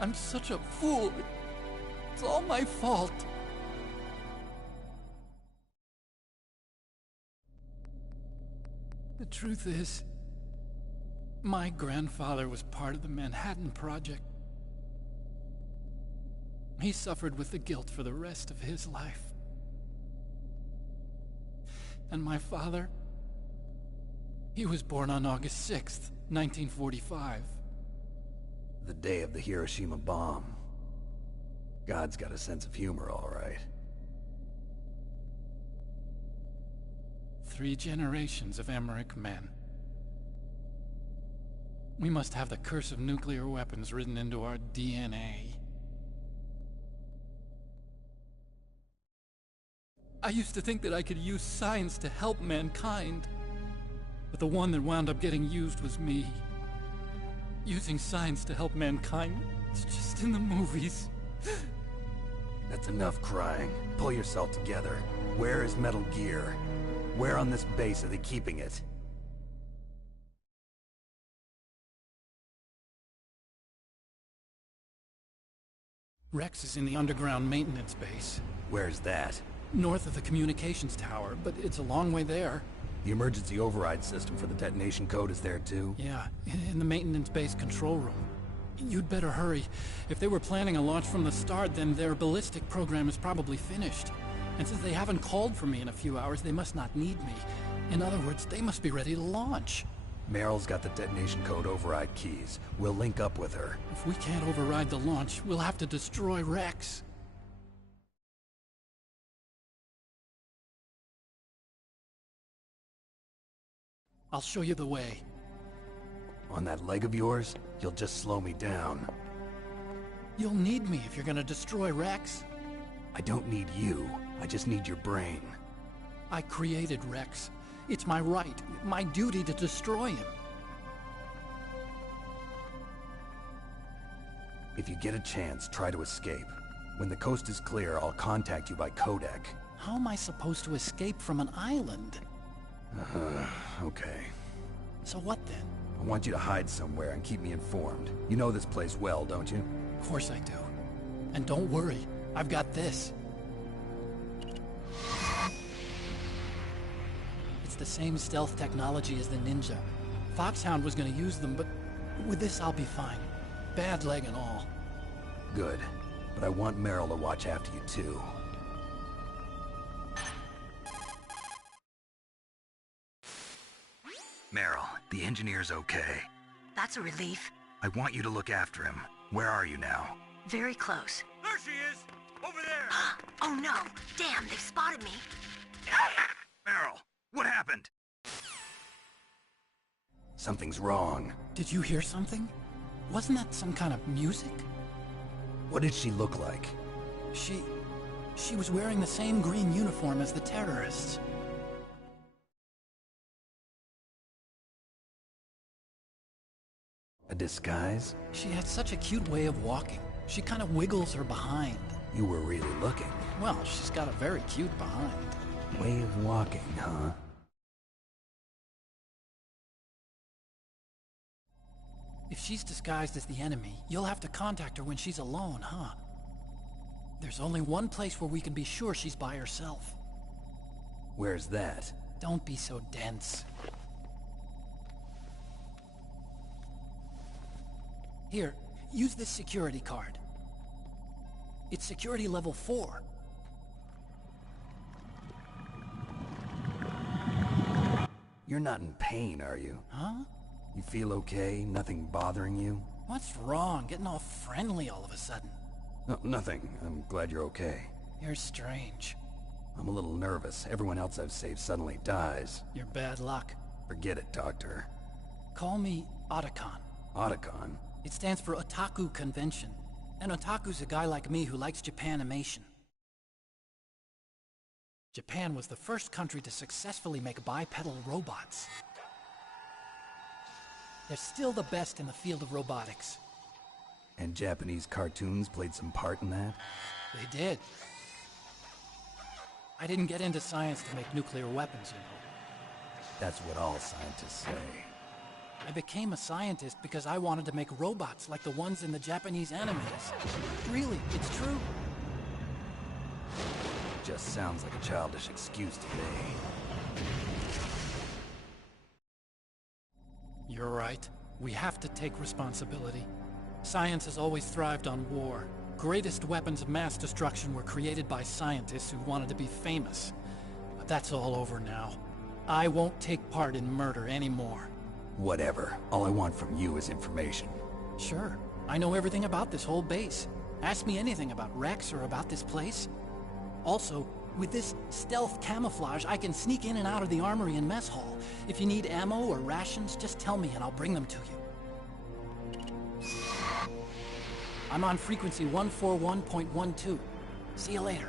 I'm such a fool. It's all my fault. The truth is, my grandfather was part of the Manhattan Project. He suffered with the guilt for the rest of his life. And my father, he was born on August 6th, 1945. The day of the Hiroshima bomb. God's got a sense of humor, all right. 3 generations of Emmerich men. We must have the curse of nuclear weapons written into our DNA. I used to think that I could use science to help mankind. But the one that wound up getting used was me. Using science to help mankind, it's just in the movies. That's enough crying. Pull yourself together. Where is Metal Gear? Where on this base are they keeping it? Rex is in the underground maintenance base. Where's that? North of the communications tower, but it's a long way there. The emergency override system for the detonation code is there too? Yeah, in the maintenance base control room. You'd better hurry. If they were planning a launch from the start, then their ballistic program is probably finished. And since they haven't called for me in a few hours, they must not need me. In other words, they must be ready to launch. Meryl's got the detonation code override keys. We'll link up with her. If we can't override the launch, we'll have to destroy Rex. I'll show you the way. On that leg of yours, you'll just slow me down. You'll need me if you're gonna destroy Rex. I don't need you. I just need your brain. I created Rex. It's my right, my duty to destroy him. If you get a chance, try to escape. When the coast is clear, I'll contact you by codec. How am I supposed to escape from an island? Okay. So what then? I want you to hide somewhere and keep me informed. You know this place well, don't you? Of course I do. And don't worry, I've got this. It's the same stealth technology as the Ninja. Foxhound was gonna use them, but with this I'll be fine. Bad leg and all. Good. But I want Meryl to watch after you too. Meryl, the engineer's okay. That's a relief. I want you to look after him. Where are you now? Very close. There she is! Over there! Oh no! Damn, they've spotted me! Meryl, what happened? Something's wrong. Did you hear something? Wasn't that some kind of music? What did she look like? She was wearing the same green uniform as the terrorists. A disguise? She had such a cute way of walking. She kind of wiggles her behind. You were really looking. Well, she's got a very cute behind. Way of walking, huh? If she's disguised as the enemy, you'll have to contact her when she's alone, huh? There's only one place where we can be sure she's by herself. Where's that? Don't be so dense. Here, use this security card. It's security level 4. You're not in pain, are you? Huh? You feel okay? Nothing bothering you? What's wrong? Getting all friendly all of a sudden. No, nothing. I'm glad you're okay. You're strange. I'm a little nervous. Everyone else I've saved suddenly dies. You're bad luck. Forget it, Doctor. Call me Otacon. Otacon? It stands for Otaku Convention. And Otaku's a guy like me who likes Japanimation. Japan was the first country to successfully make bipedal robots. They're still the best in the field of robotics. And Japanese cartoons played some part in that? They did. I didn't get into science to make nuclear weapons, you know. That's what all scientists say. I became a scientist because I wanted to make robots like the ones in the Japanese animes. Really, it's true. Just sounds like a childish excuse to me. You're right. We have to take responsibility. Science has always thrived on war. Greatest weapons of mass destruction were created by scientists who wanted to be famous. But that's all over now. I won't take part in murder anymore. Whatever. All I want from you is information. Sure. I know everything about this whole base. Ask me anything about Rex or about this place. Also, with this stealth camouflage, I can sneak in and out of the armory and mess hall. If you need ammo or rations, just tell me and I'll bring them to you. I'm on frequency 141.12. See you later.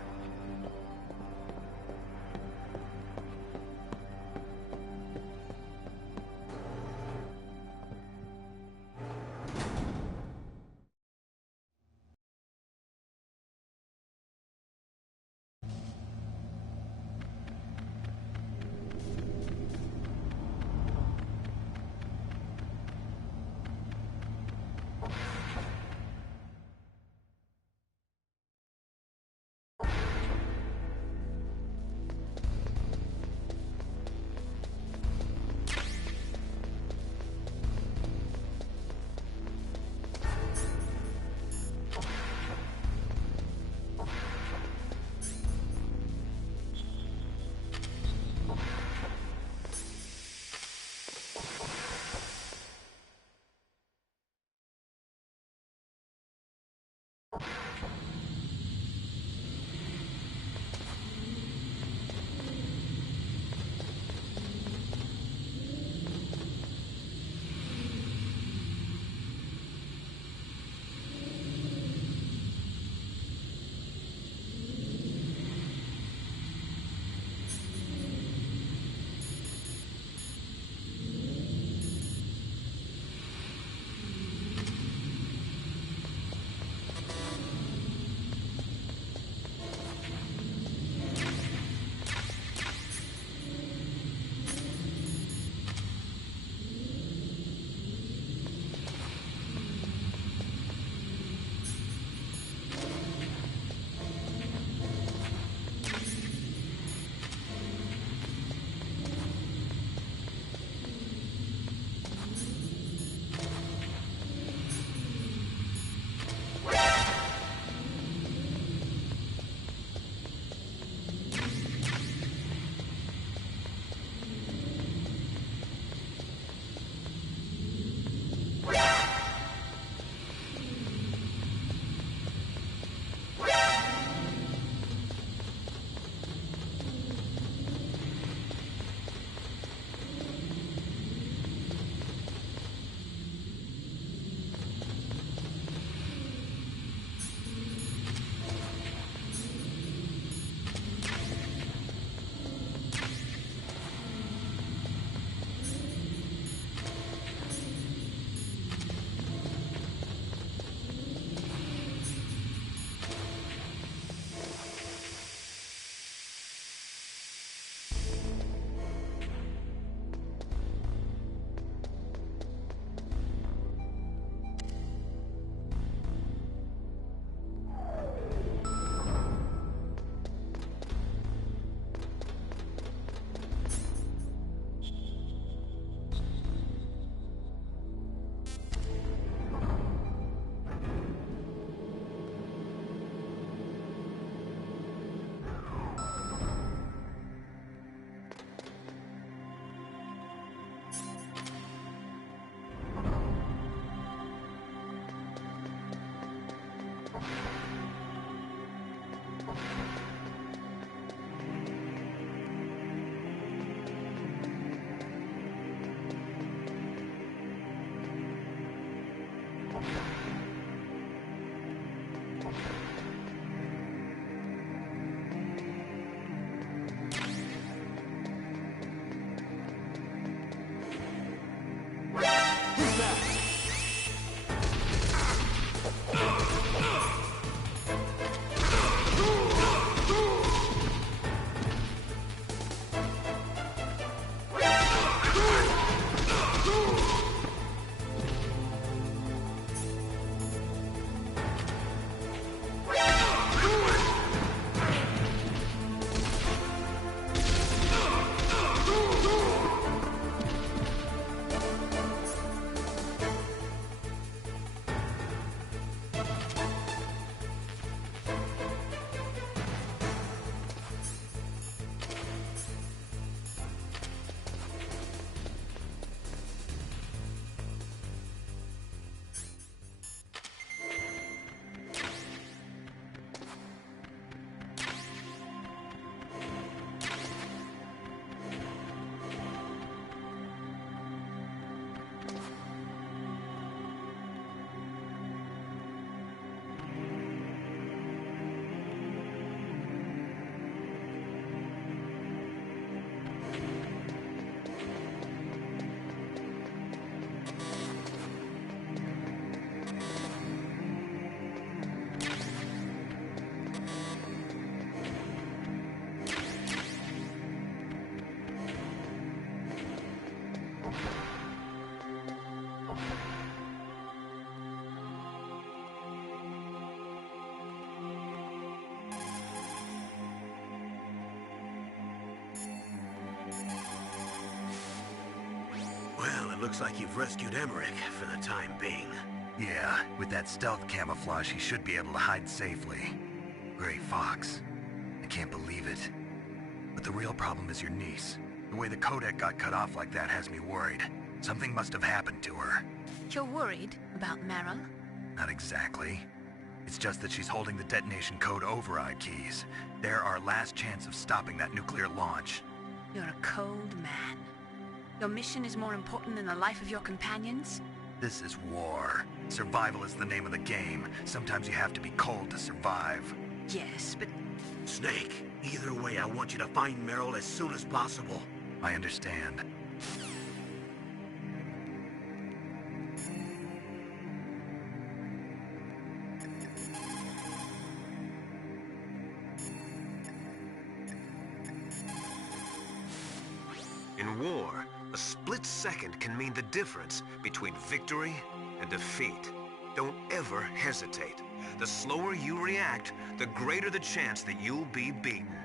Looks like you've rescued Emmerich for the time being. Yeah, with that stealth camouflage, he should be able to hide safely. Gray Fox. I can't believe it. But the real problem is your niece. The way the codec got cut off like that has me worried. Something must have happened to her. You're worried about Meryl? Not exactly. It's just that she's holding the detonation code override keys. They're our last chance of stopping that nuclear launch. You're a cold man. Your mission is more important than the life of your companions? This is war. Survival is the name of the game. Sometimes you have to be cold to survive. Yes, but... Snake, either way, I want you to find Meryl as soon as possible. I understand. In war, a split second can mean the difference between victory and defeat. Don't ever hesitate. The slower you react, the greater the chance that you'll be beaten.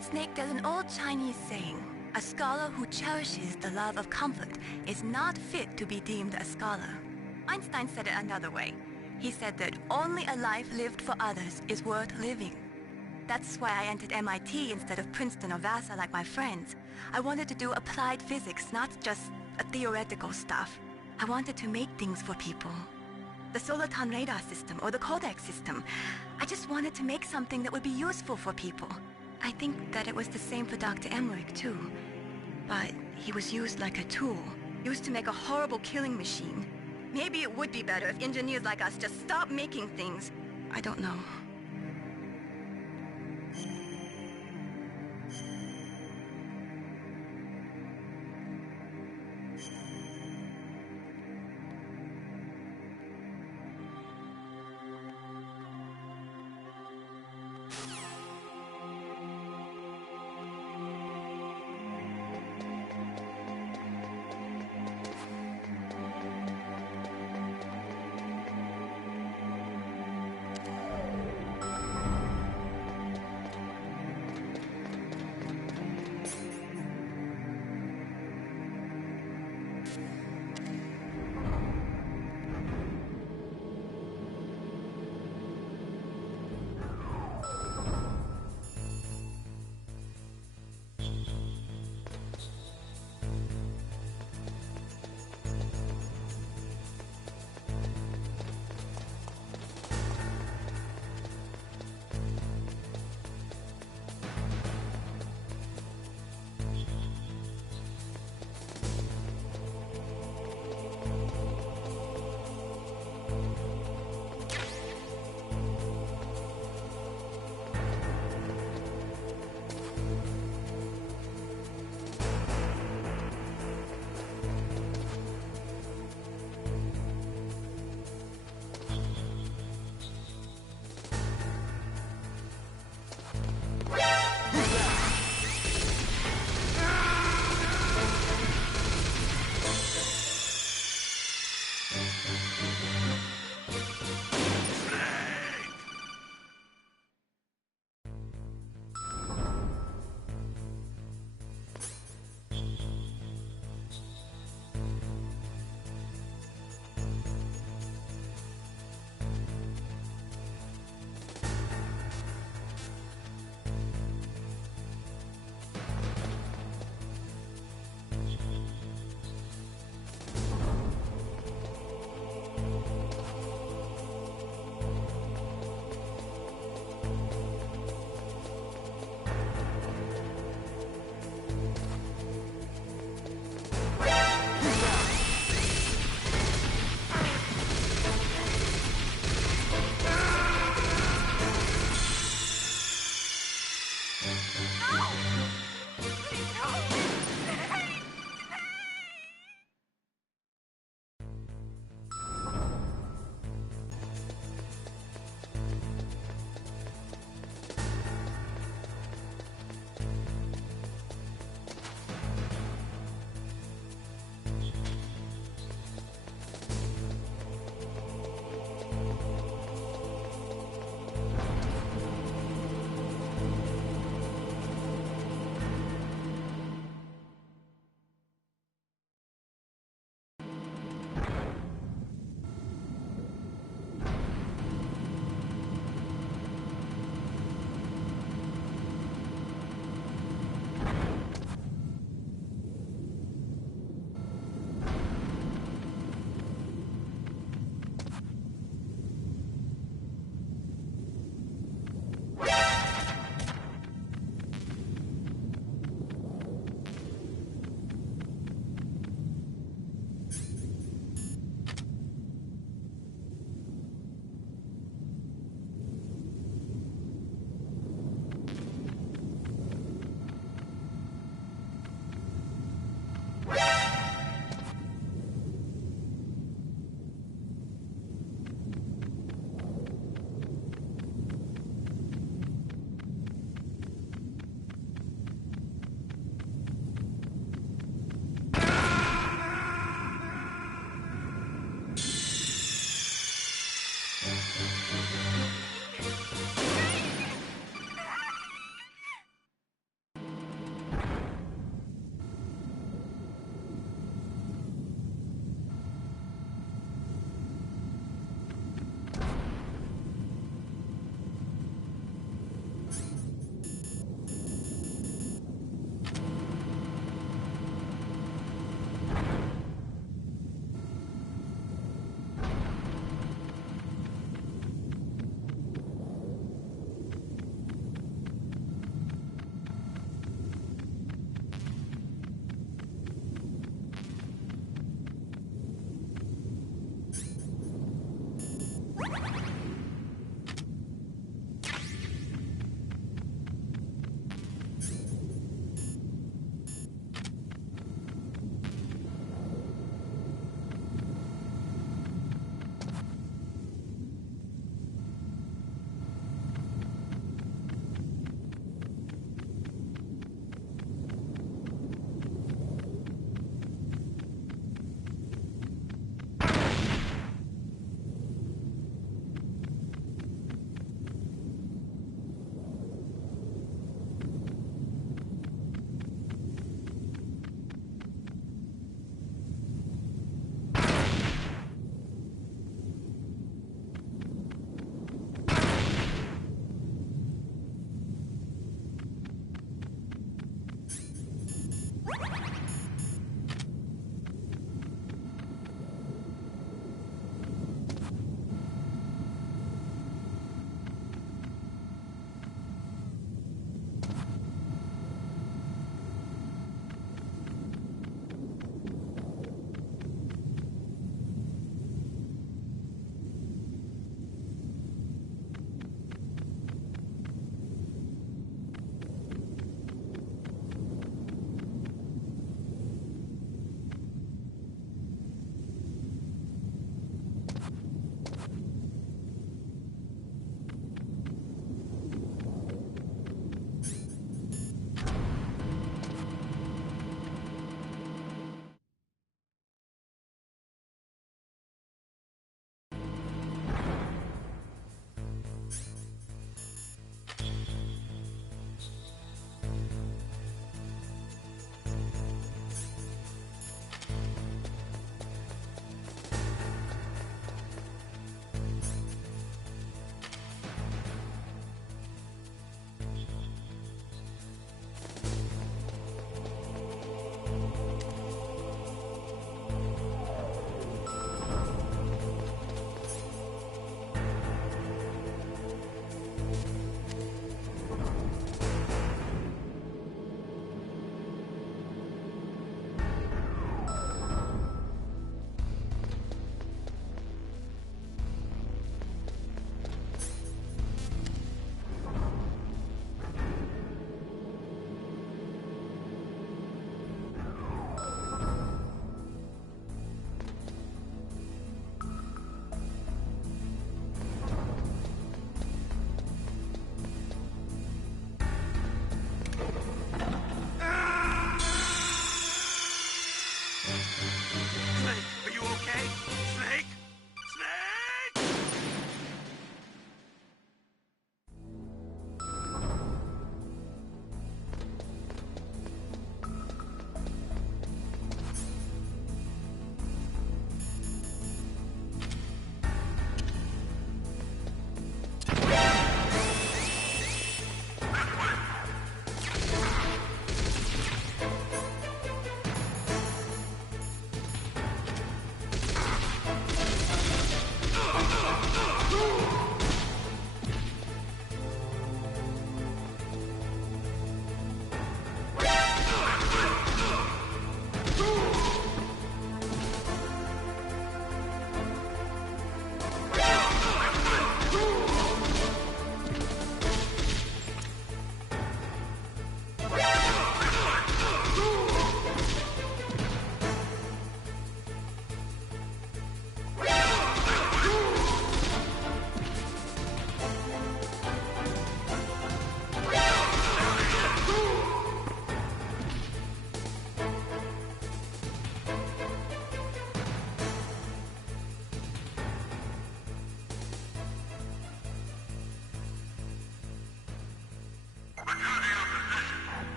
Snake, there's an old Chinese saying, a scholar who cherishes the love of comfort is not fit to be deemed a scholar. Einstein said it another way. He said that only a life lived for others is worth living. That's why I entered MIT instead of Princeton or Vassar like my friends. I wanted to do applied physics, not just theoretical stuff. I wanted to make things for people. The Soliton radar system or the Codex system. I just wanted to make something that would be useful for people. I think that it was the same for Dr. Emmerich too. But he was used like a tool, used to make a horrible killing machine. Maybe it would be better if engineers like us just stopped making things. I don't know.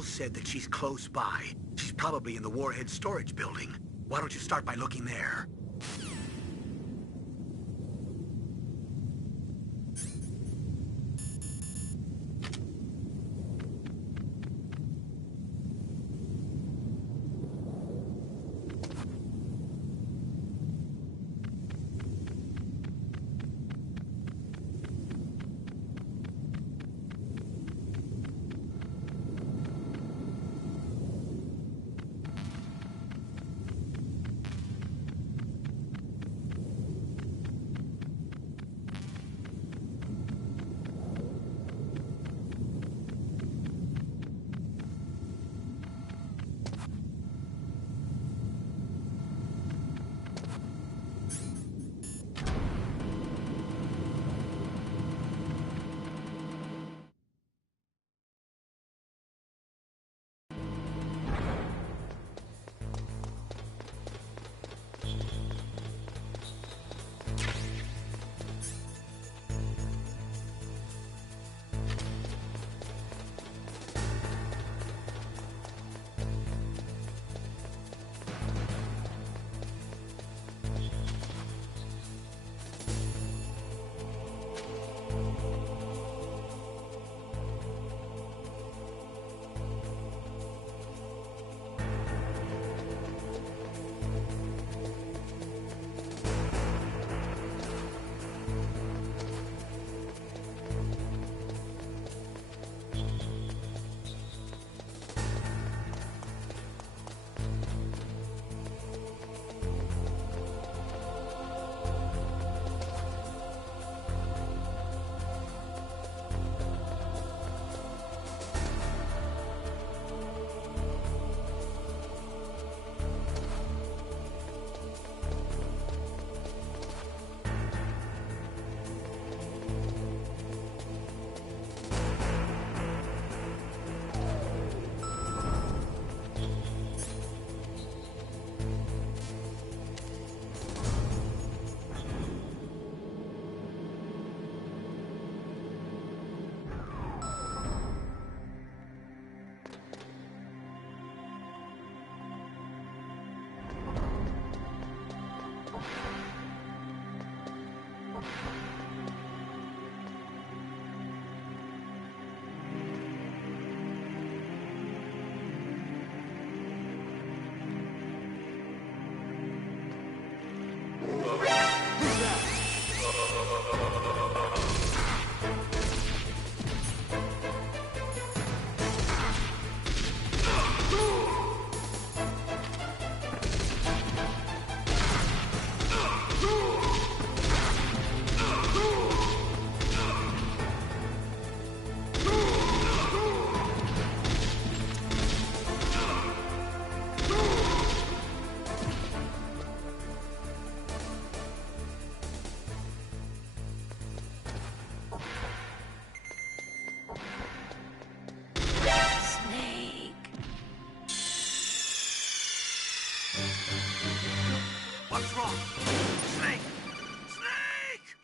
Will said that she's close by. She's probably in the Warhead storage building. Why don't you start by looking there? What's wrong? Snake! Snake!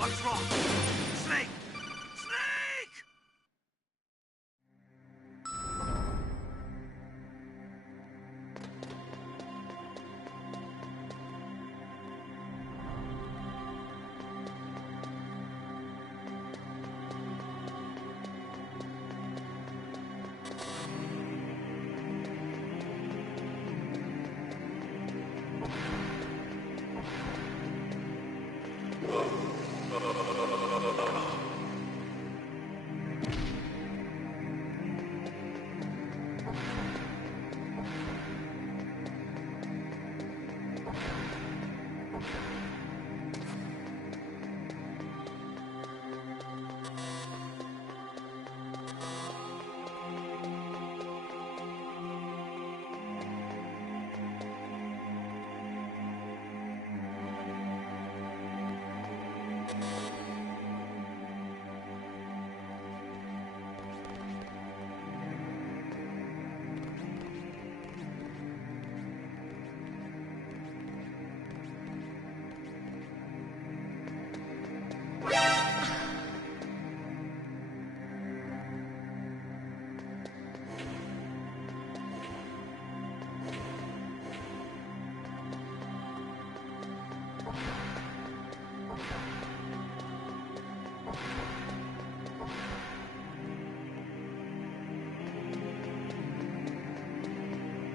What's wrong? Snake! Snake!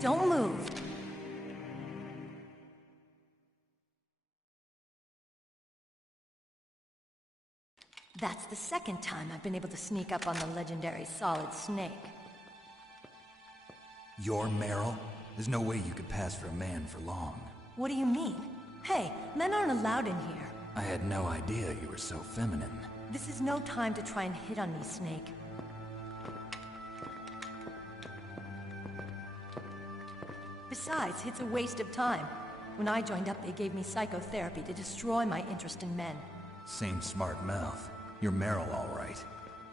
Don't move. That's the second time I've been able to sneak up on the legendary Solid Snake. You're Meryl? There's no way you could pass for a man for long. What do you mean? Hey, men aren't allowed in here. I had no idea you were so feminine. This is no time to try and hit on me, Snake. Besides, it's a waste of time. When I joined up, they gave me psychotherapy to destroy my interest in men. Same smart mouth. You're Meryl, all right.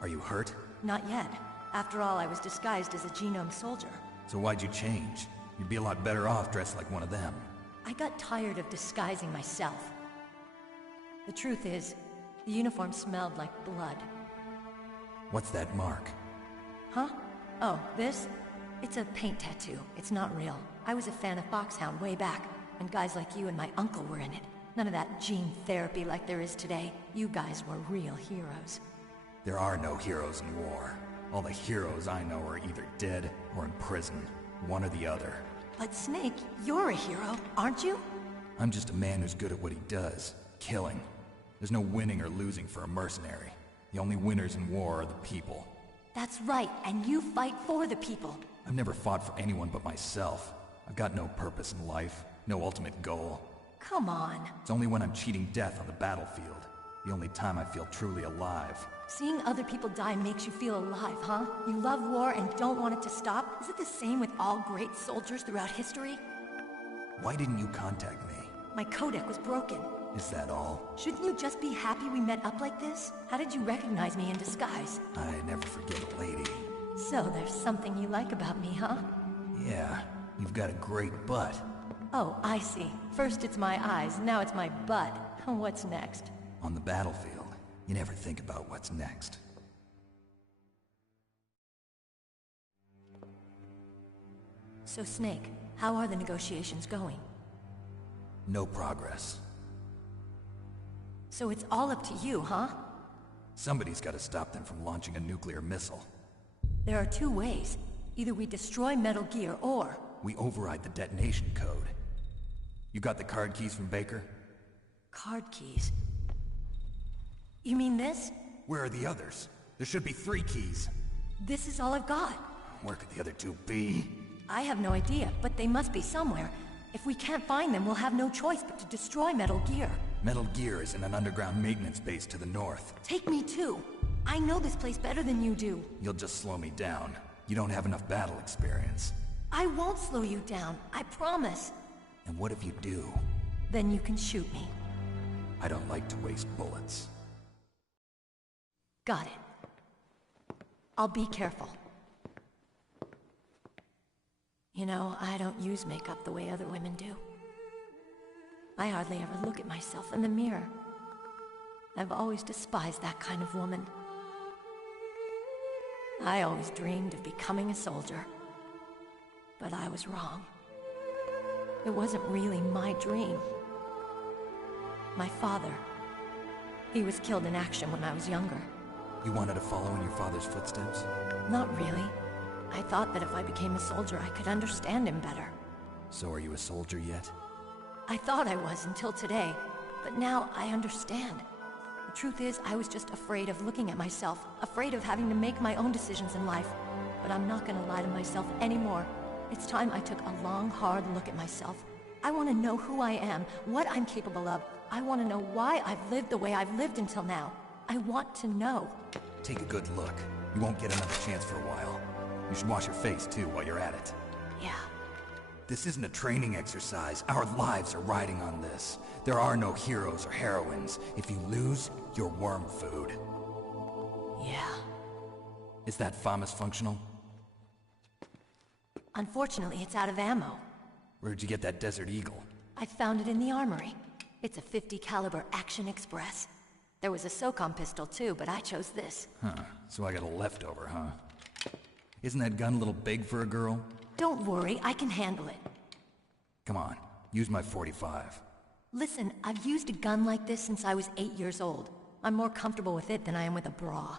Are you hurt? Not yet. After all, I was disguised as a genome soldier. So why'd you change? You'd be a lot better off dressed like one of them. I got tired of disguising myself. The truth is, the uniform smelled like blood. What's that mark? Huh? Oh, this? It's a paint tattoo. It's not real. I was a fan of Foxhound way back, and guys like you and my uncle were in it. None of that gene therapy like there is today. You guys were real heroes. There are no heroes in war. All the heroes I know are either dead or in prison. One or the other. But Snake, you're a hero, aren't you? I'm just a man who's good at what he does. Killing. There's no winning or losing for a mercenary. The only winners in war are the people. That's right, and you fight for the people. I've never fought for anyone but myself. I've got no purpose in life, no ultimate goal. Come on. It's only when I'm cheating death on the battlefield. The only time I feel truly alive. Seeing other people die makes you feel alive, huh? You love war and don't want it to stop? Is it the same with all great soldiers throughout history? Why didn't you contact me? My codec was broken. Is that all? Shouldn't you just be happy we met up like this? How did you recognize me in disguise? I never forget a lady. So there's something you like about me, huh? Yeah, you've got a great butt. Oh, I see. First it's my eyes, now it's my butt. What's next? On the battlefield, you never think about what's next. So Snake, how are the negotiations going? No progress. So it's all up to you, huh? Somebody's got to stop them from launching a nuclear missile. There are two ways. Either we destroy Metal Gear, or... we override the detonation code. You got the card keys from Baker? Card keys? You mean this? Where are the others? There should be 3 keys. This is all I've got. Where could the other 2 be? I have no idea, but they must be somewhere. If we can't find them, we'll have no choice but to destroy Metal Gear. Metal Gear is in an underground maintenance base to the north. Take me too. I know this place better than you do. You'll just slow me down. You don't have enough battle experience. I won't slow you down, I promise. And what if you do? Then you can shoot me. I don't like to waste bullets. Got it. I'll be careful. You know, I don't use makeup the way other women do. I hardly ever look at myself in the mirror. I've always despised that kind of woman. I always dreamed of becoming a soldier. But I was wrong. It wasn't really my dream. My father, he was killed in action when I was younger. You wanted to follow in your father's footsteps? Not really. I thought that if I became a soldier, I could understand him better. So are you a soldier yet? I thought I was until today, but now I understand. The truth is, I was just afraid of looking at myself, afraid of having to make my own decisions in life. But I'm not gonna lie to myself anymore. It's time I took a long, hard look at myself. I want to know who I am, what I'm capable of. I want to know why I've lived the way I've lived until now. I want to know. Take a good look. You won't get another chance for a while. You should wash your face, too, while you're at it. Yeah. This isn't a training exercise. Our lives are riding on this. There are no heroes or heroines. If you lose, you're worm food. Yeah. Is that FAMAS functional? Unfortunately, it's out of ammo. Where'd you get that Desert Eagle? I found it in the armory. It's a .50 caliber Action Express. There was a SOCOM pistol too, but I chose this. Huh, so I got a leftover, huh? Isn't that gun a little big for a girl? Don't worry, I can handle it. Come on, use my .45. Listen, I've used a gun like this since I was 8 years old. I'm more comfortable with it than I am with a bra.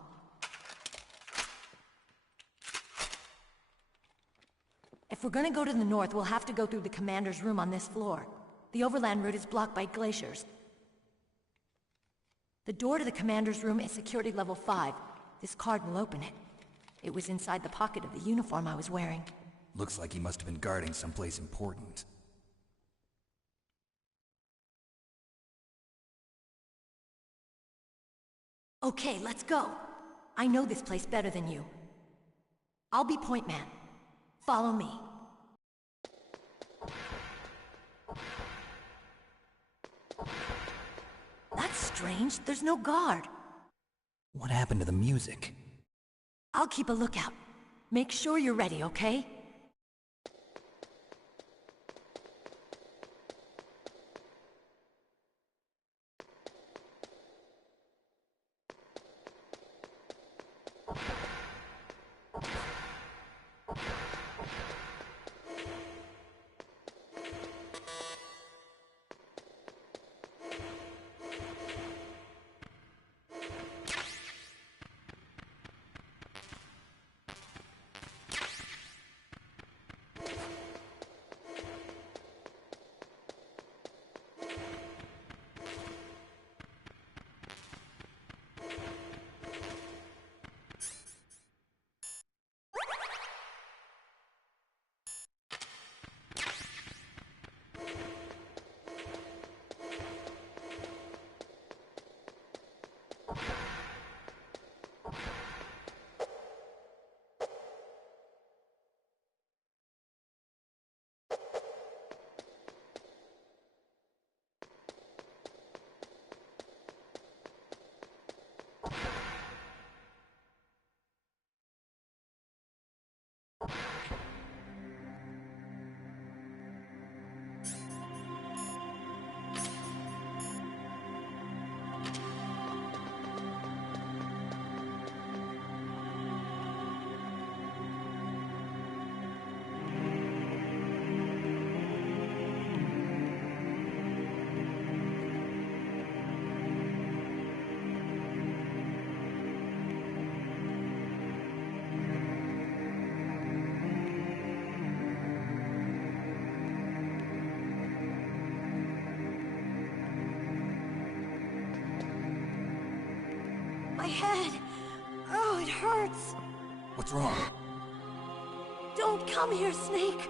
If we're gonna go to the north, we'll have to go through the commander's room on this floor. The overland route is blocked by glaciers. The door to the commander's room is security level 5. This card will open it. It was inside the pocket of the uniform I was wearing. Looks like he must have been guarding someplace important. Okay, let's go. I know this place better than you. I'll be point man. Follow me. That's strange. There's no guard. What happened to the music? I'll keep a lookout. Make sure you're ready, okay? My head! Oh, it hurts! What's wrong? Don't come here, Snake!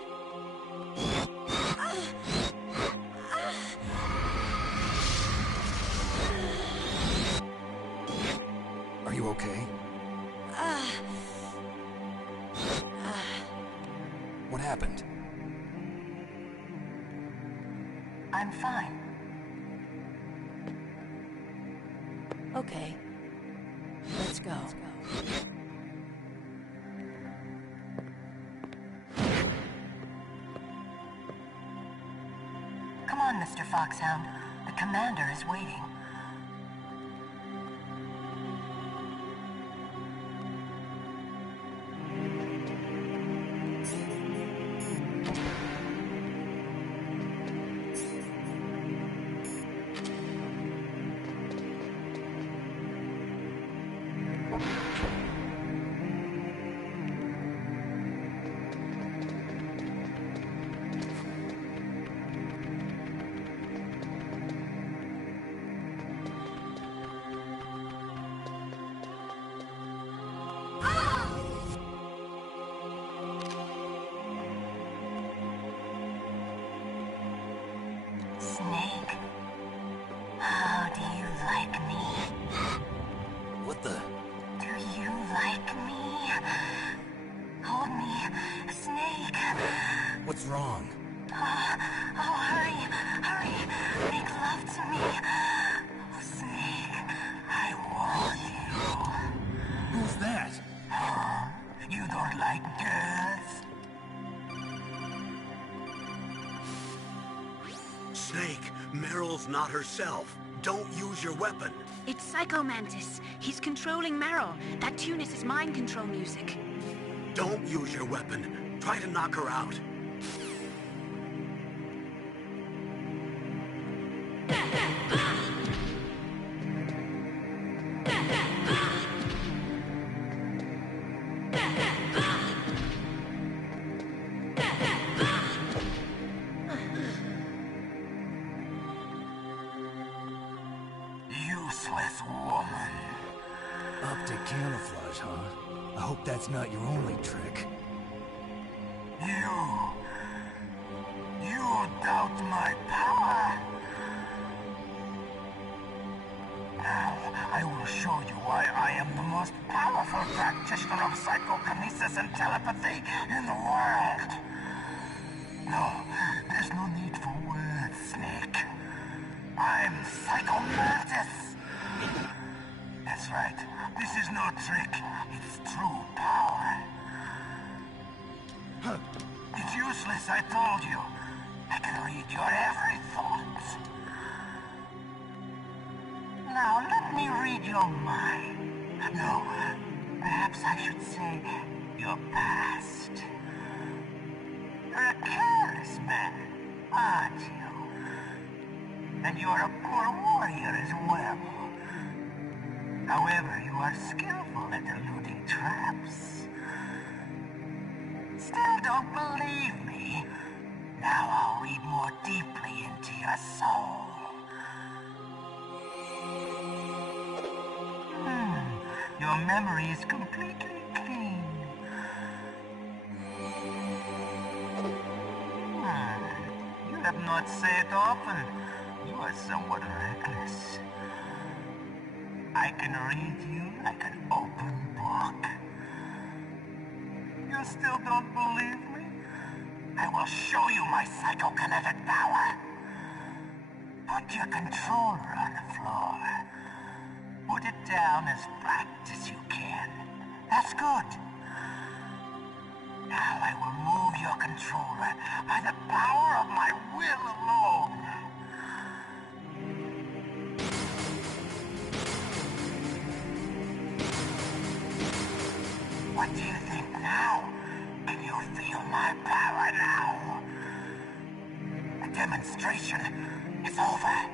Are you okay? What happened? I'm fine. Okay. Let's go. Come on, Mr. Foxhound. The commander is waiting. Snake, how do you like me? What the? Do you like me? Hold me, Snake. What's wrong? Oh, hurry, hurry. Make love to me. Oh, Snake, I want you. Who's that? Oh, you don't like girls? Snake, Meryl's not herself. Don't use your weapon. It's Psycho Mantis. He's controlling Meryl. That tune is his mind control music. Don't use your weapon. Try to knock her out. Useless woman. Optic camouflage, huh? I hope that's not your only trick. You doubt my power? Now, I will show you why I am the most powerful practitioner of psychokinesis and telepathy in the world. No, there's no need for words, Snake. I'm Psycho Mantis. That's right. This is no trick. It's true power. It's useless, I told you. I can read your every thought. Now, let me read your mind. No, perhaps I should say your past. You're a careless man, aren't you? And you're a poor warrior as well. However, you are skillful at eluding traps. Still don't believe me? Now I'll read more deeply into your soul. Your memory is completely clean. You have not said often. You are somewhat reckless. I can read you like an open book. You still don't believe me? I will show you my psychokinetic power. Put your controller on the floor. Put it down as flat as you can. That's good. Now I will move your controller by the power of my will alone. What do you think now? Can you feel my power now? The demonstration is over.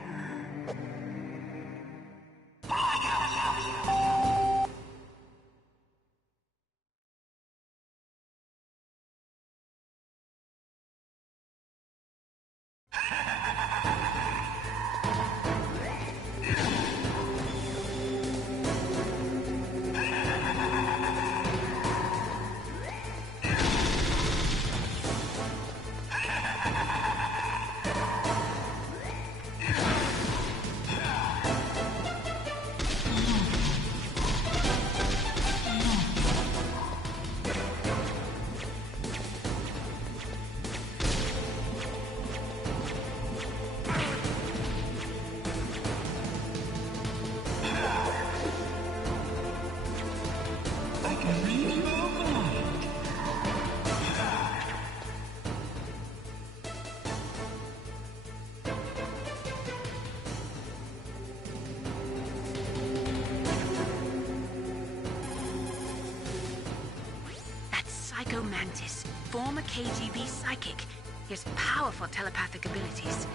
Psycho Mantis, former KGB psychic. He has powerful telepathic abilities.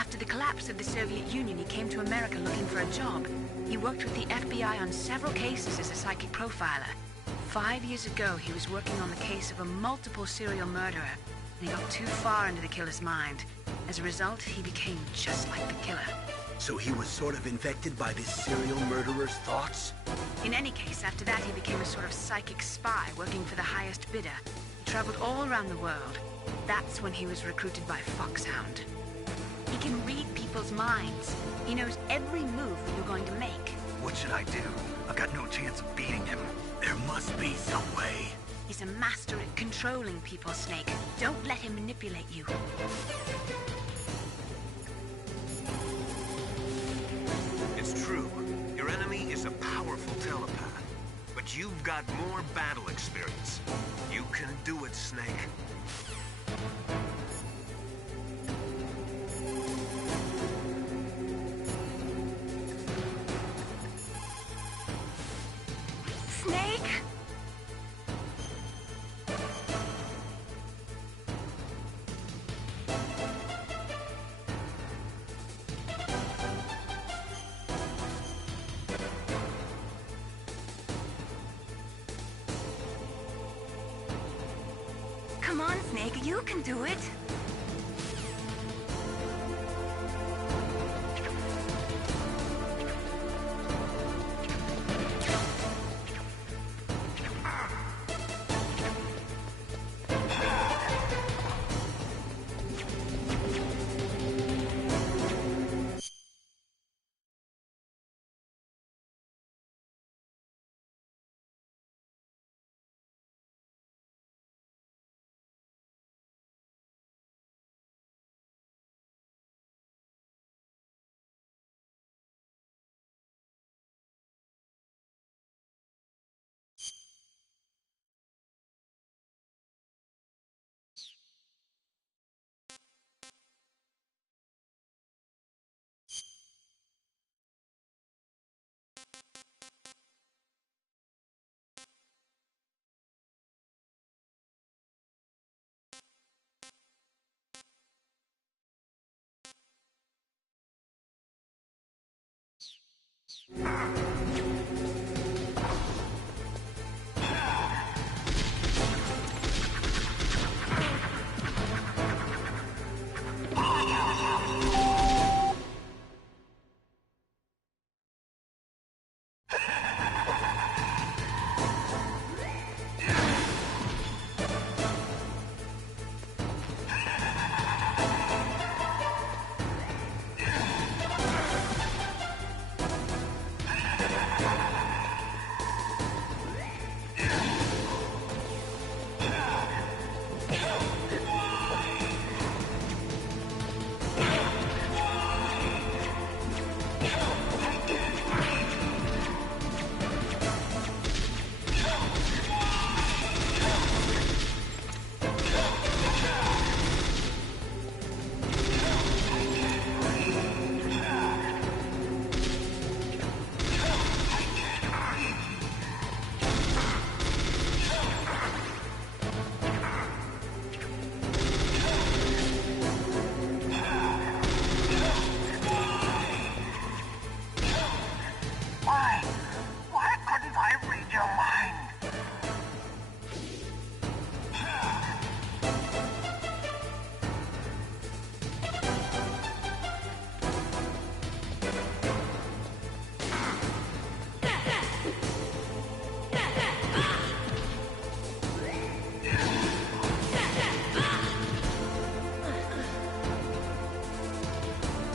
After the collapse of the Soviet Union, he came to America looking for a job. He worked with the FBI on several cases as a psychic profiler. 5 years ago, he was working on the case of a multiple serial murderer, and he got too far into the killer's mind. As a result, he became just like the killer. So he was sort of infected by this serial murderer's thoughts? In any case, after that, he became a sort of psychic spy working for the highest bidder. He traveled all around the world. That's when he was recruited by Foxhound. He can read people's minds. He knows every move that you're going to make. What should I do? I've got no chance of beating him. There must be some way. He's a master at controlling people, Snake. Don't let him manipulate you. It's true. Your enemy is a powerful telepath. But you've got more battle experience. You can do it, Snake. Snake? Come on, Snake, you can do it.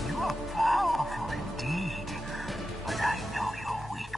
You are powerful indeed, but I know your weakness.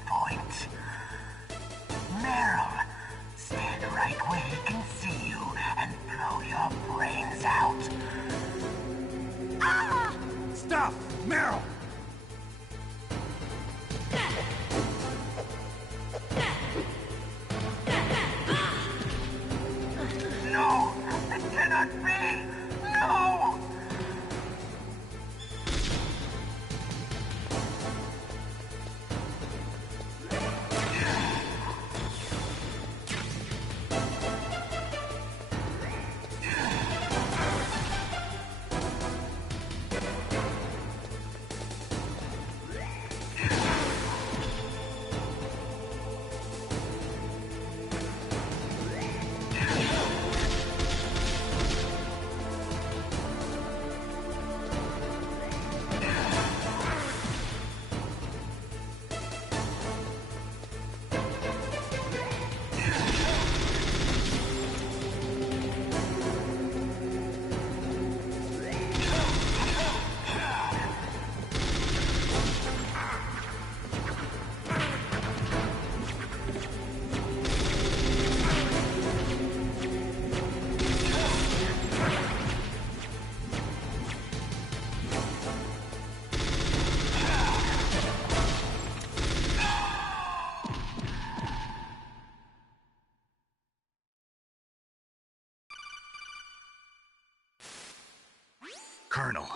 Colonel,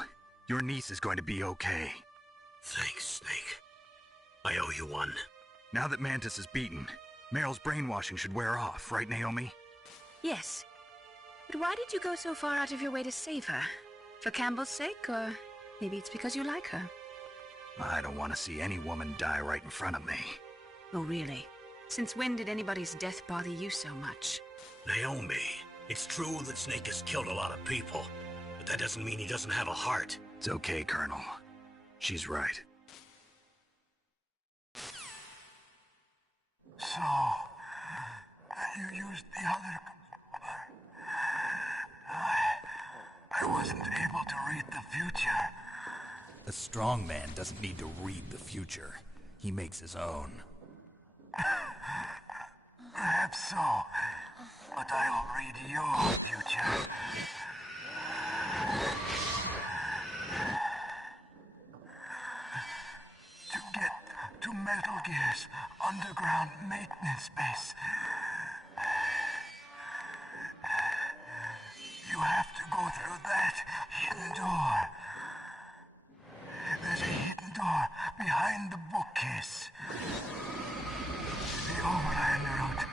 your niece is going to be okay. Thanks, Snake. I owe you one. Now that Mantis is beaten, Meryl's brainwashing should wear off, right, Naomi? Yes. But why did you go so far out of your way to save her? For Campbell's sake, or maybe it's because you like her? I don't want to see any woman die right in front of me. Oh, really? Since when did anybody's death bother you so much? Naomi, it's true that Snake has killed a lot of people, but that doesn't mean he doesn't have a heart. It's okay, Colonel. She's right. So, you used the other... I wasn't able to read the future. A strong man doesn't need to read the future. He makes his own. Perhaps so, but I'll read your future. To get to Metal Gear's underground maintenance base, you have to go through that hidden door. There's a hidden door behind the bookcase. The overland route.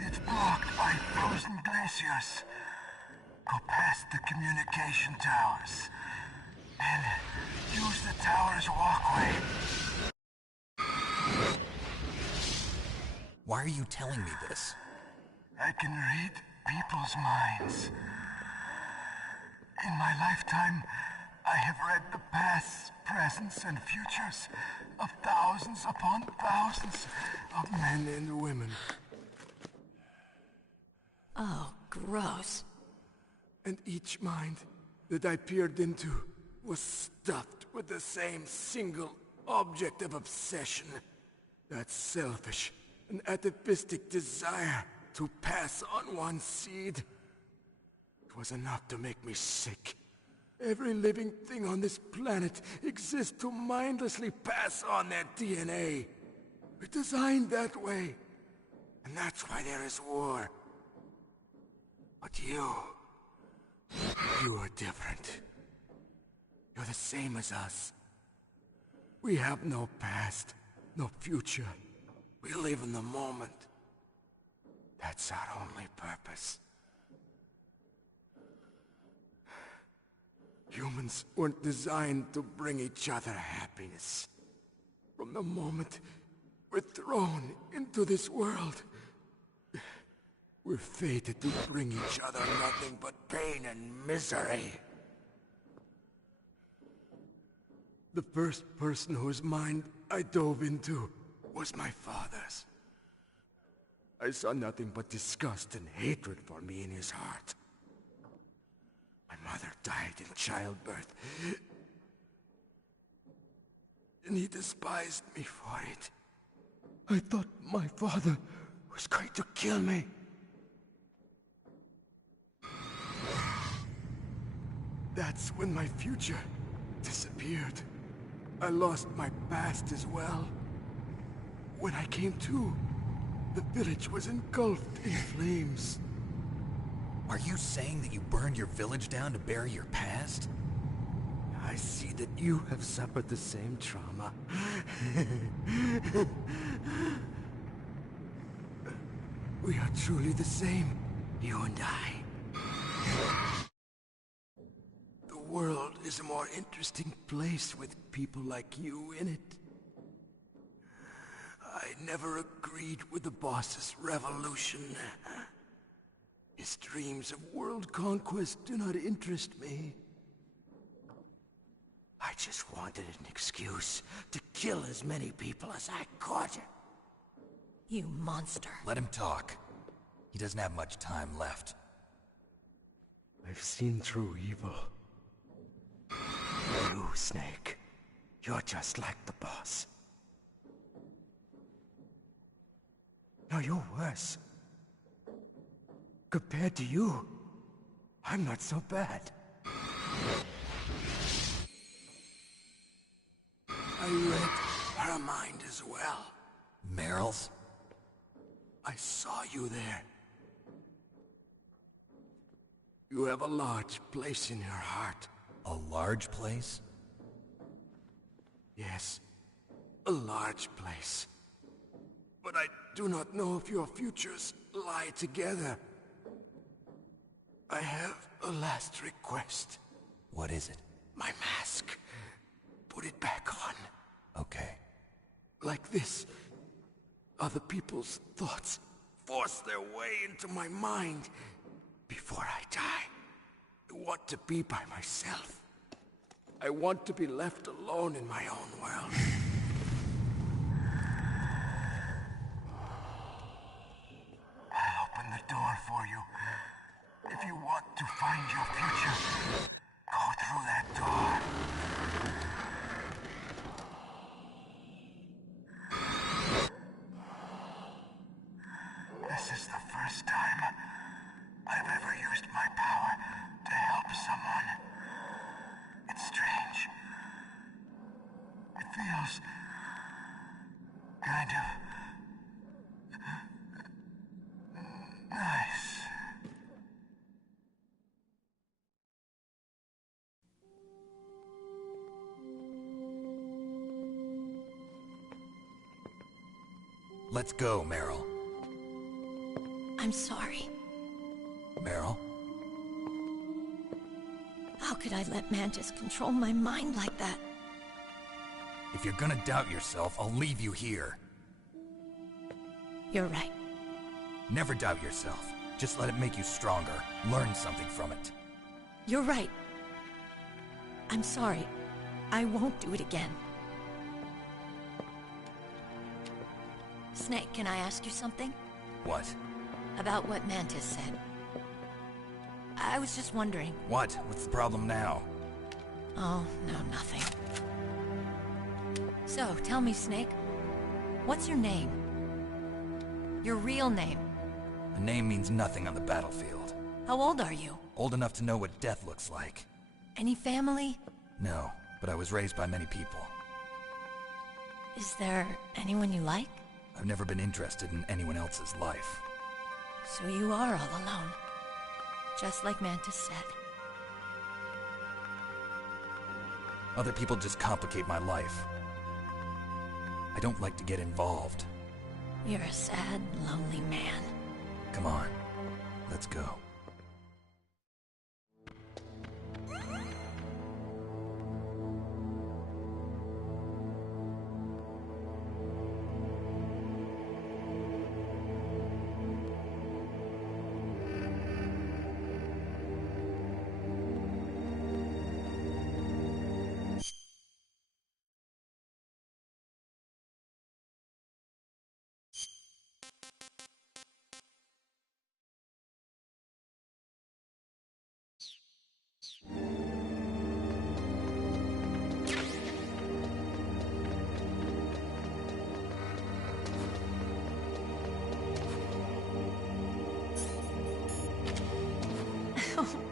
It's blocked by frozen glaciers. Go past the communication towers. And use the tower's walkway. Why are you telling me this? I can read people's minds. In my lifetime, I have read the pasts, presents, and futures of thousands upon thousands of men and women. Oh, gross. And each mind that I peered into was stuffed with the same single object of obsession. That selfish and atavistic desire to pass on one's seed. It was enough to make me sick. Every living thing on this planet exists to mindlessly pass on their DNA. We're designed that way. And that's why there is war. But you are different. You're the same as us. We have no past, no future. We live in the moment. That's our only purpose. Humans weren't designed to bring each other happiness. From the moment we're thrown into this world, we're fated to bring each other nothing but pain and misery. The first person whose mind I dove into was my father's. I saw nothing but disgust and hatred for me in his heart. My mother died in childbirth, and he despised me for it. I thought my father was going to kill me. That's when my future disappeared. I lost my past as well. When I came to, the village was engulfed in flames. Are you saying that you burned your village down to bury your past? I see that you have suffered the same trauma. We are truly the same, you and I. The world is a more interesting place with people like you in it. I never agreed with the boss's revolution. His dreams of world conquest do not interest me. I just wanted an excuse to kill as many people as I could. You monster. Let him talk. He doesn't have much time left. I've seen through evil. You, Snake. You're just like the boss. No, you're worse. Compared to you, I'm not so bad. I read her mind as well. Meryl's? I saw you there. You have a large place in your heart. A large place? Yes, a large place. But I do not know if your futures lie together. I have a last request. What is it? My mask. Put it back on. Okay. Like this, other people's thoughts force their way into my mind. Before I die, I want to be by myself. I want to be left alone in my own world. I'll open the door for you. If you want to find your future, go through that door. This is the first time I've ever used my power to help someone. It's strange. It feels kind of nice. Let's go, Meryl. I'm sorry. Meryl? How could I let Mantis control my mind like that? If you're gonna doubt yourself, I'll leave you here. You're right. Never doubt yourself. Just let it make you stronger. Learn something from it. You're right. I'm sorry. I won't do it again. Snake, can I ask you something? What? About what Mantis said. I was just wondering. What? What's the problem now? Oh, no, nothing. So, tell me, Snake. What's your name? Your real name? A name means nothing on the battlefield. How old are you? Old enough to know what death looks like. Any family? No, but I was raised by many people. Is there anyone you like? I've never been interested in anyone else's life. So you are all alone. Just like Mantis said. Other people just complicate my life. I don't like to get involved. You're a sad, lonely man. Come on, let's go.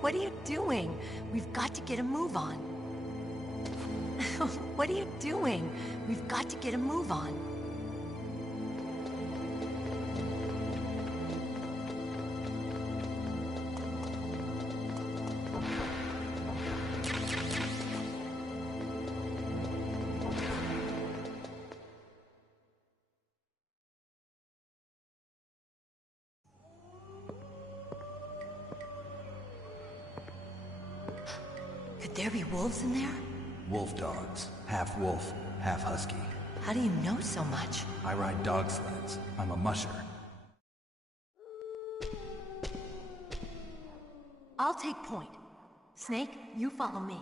What are you doing? We've got to get a move on. What are you doing? We've got to get a move on. Could there be wolves in there? Wolf dogs. Half wolf, half husky. How do you know so much? I ride dog sleds. I'm a musher. I'll take point. Snake, you follow me.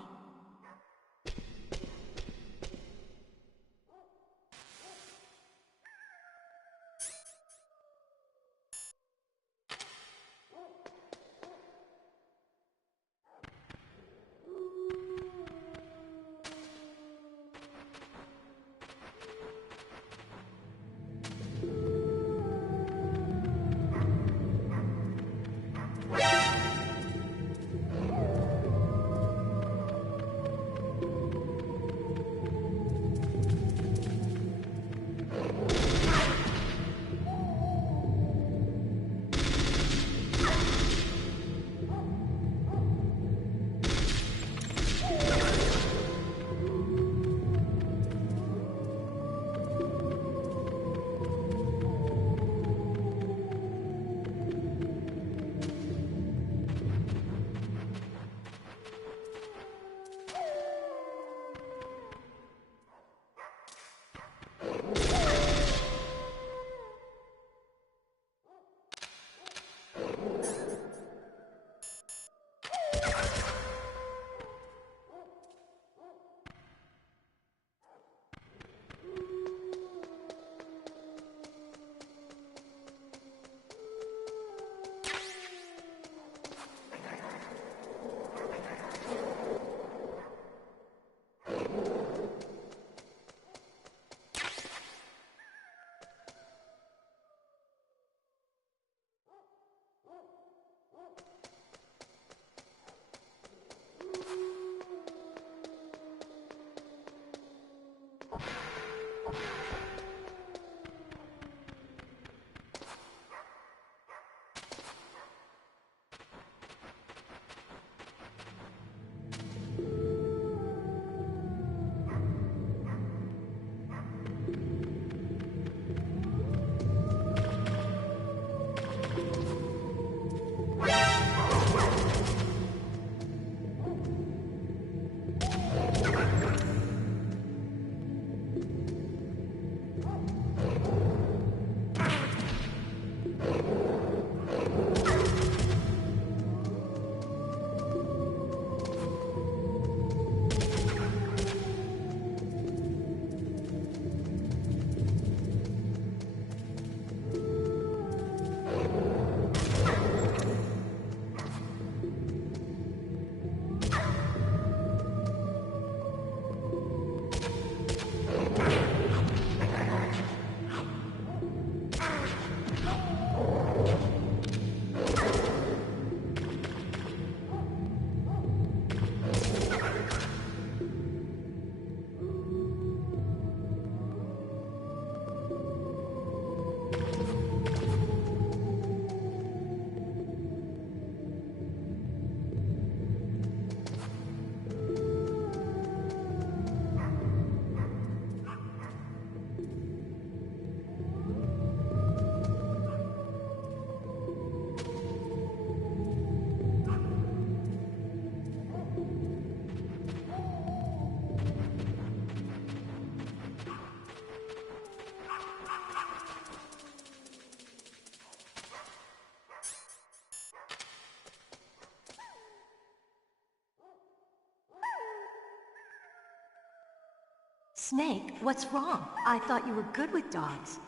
Snake, what's wrong? I thought you were good with dogs.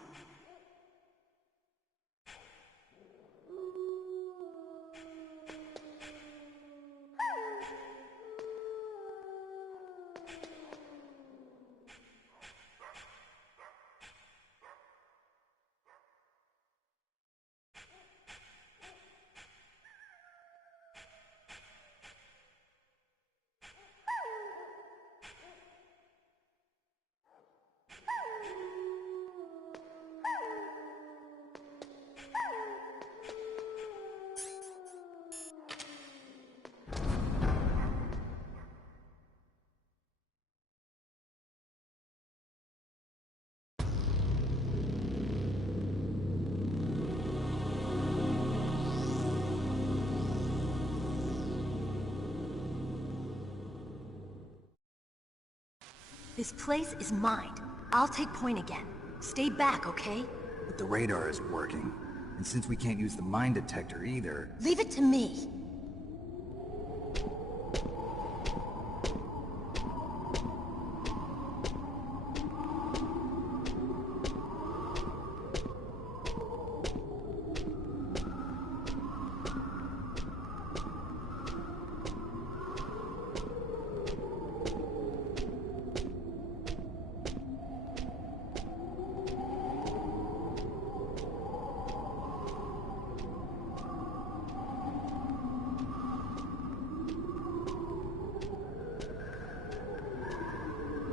This place is mine. I'll take point again. Stay back, okay? But the radar isn't working. And since we can't use the mine detector either... Leave it to me.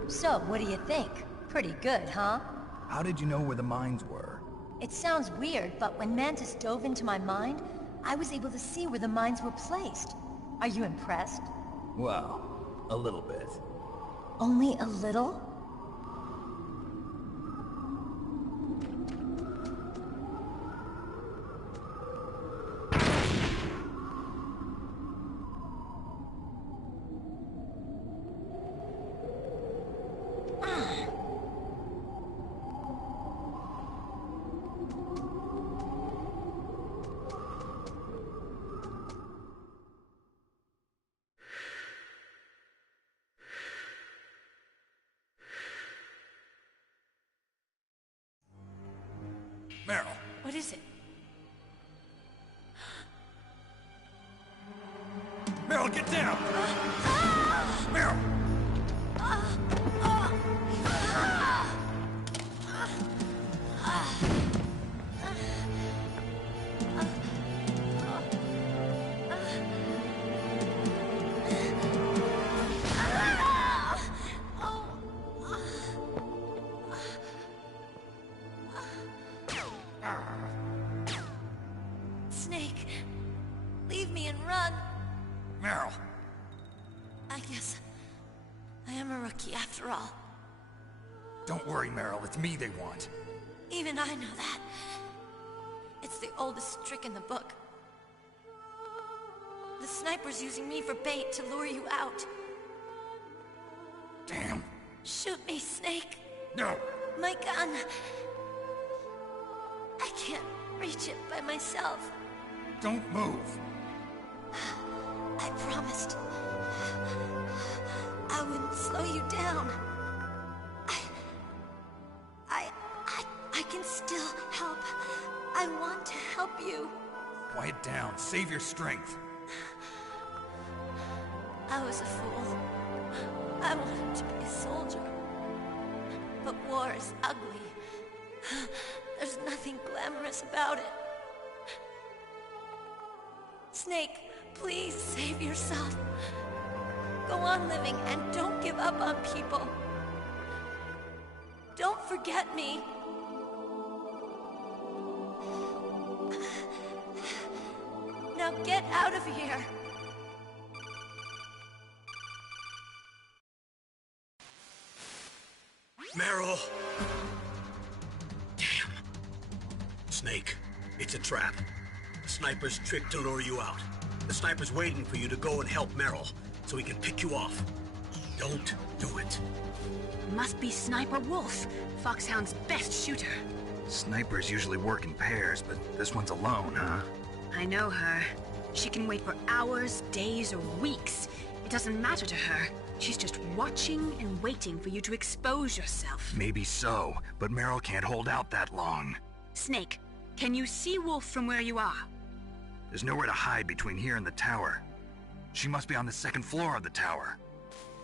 So, what do you think? Pretty good, huh? How did you know where the mines were? It sounds weird, but when Mantis dove into my mind, I was able to see where the mines were placed. Are you impressed? Well, a little bit. Only a little? Meryl! What is it? Meryl, get down! Meryl! Snake, leave me and run. Meryl! I guess I am a rookie after all. Don't worry, Meryl. It's me they want. Even I know that. It's the oldest trick in the book. The sniper's using me for bait to lure you out. Damn. Shoot me, Snake. No. My gun. I can't reach it by myself. Don't move. I promised. I wouldn't slow you down. I can still help. I want to help you. Quiet down. Save your strength. I was a fool. I wanted to be a soldier. But war is ugly. There's nothing glamorous about it. Snake, please save yourself. Go on living and don't give up on people. Don't forget me. Now get out of here. Meryl! Damn. Snake, it's a trap. The sniper's trick to lure you out. The sniper's waiting for you to go and help Meryl, so he can pick you off. Don't do it. Must be Sniper Wolf, Foxhound's best shooter. Snipers usually work in pairs, but this one's alone, huh? I know her. She can wait for hours, days, or weeks. It doesn't matter to her. She's just watching and waiting for you to expose yourself. Maybe so, but Meryl can't hold out that long. Snake, can you see Wolf from where you are? There's nowhere to hide between here and the tower. She must be on the second floor of the tower.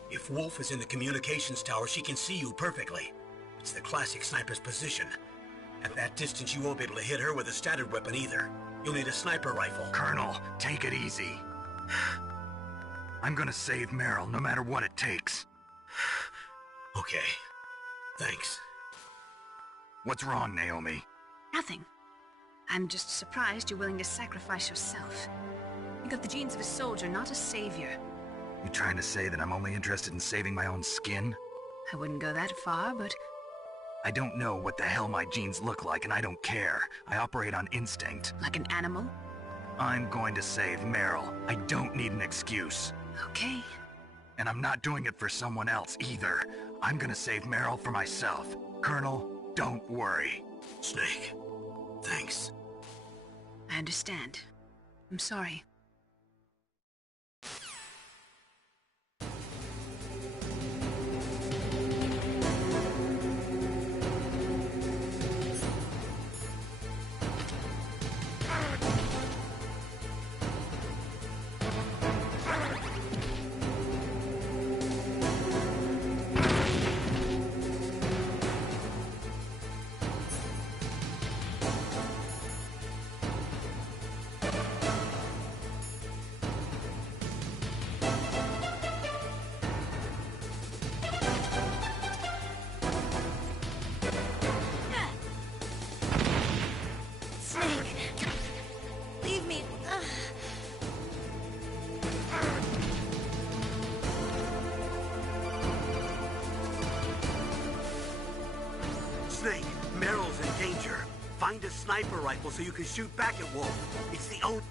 If Wolf is in the communications tower, she can see you perfectly. It's the classic sniper's position. At that distance, you won't be able to hit her with a standard weapon either. You'll need a sniper rifle. Colonel, take it easy. I'm gonna save Meryl, no matter what it takes. Okay. Thanks. What's wrong, Naomi? Nothing. I'm just surprised you're willing to sacrifice yourself. You got the genes of a soldier, not a savior. You trying to say that I'm only interested in saving my own skin? I wouldn't go that far, but... I don't know what the hell my genes look like, and I don't care. I operate on instinct. Like an animal? I'm going to save Meryl. I don't need an excuse. Okay. And I'm not doing it for someone else, either. I'm gonna save Meryl for myself. Colonel, don't worry. Snake, thanks. I understand. I'm sorry. Snake, Meryl's in danger. Find a sniper rifle so you can shoot back at Wolf. It's the only...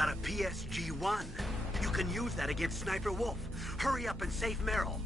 got a PSG-1. You can use that against Sniper Wolf. Hurry up and save Meryl.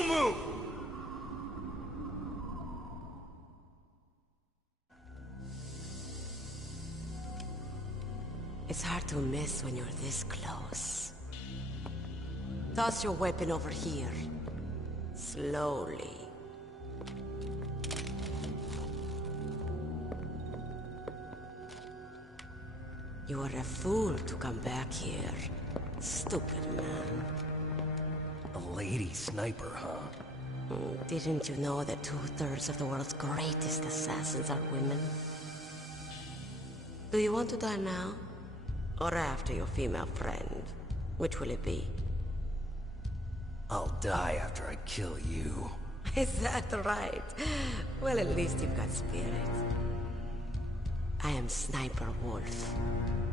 Don't move! It's hard to miss when you're this close. Toss your weapon over here. Slowly. You are a fool to come back here. Stupid man. A lady sniper, huh? Didn't you know that 2/3 of the world's greatest assassins are women? Do you want to die now? Or after your female friend? Which will it be? I'll die after I kill you. Is that right? Well, at least you've got spirit. I am Sniper Wolf,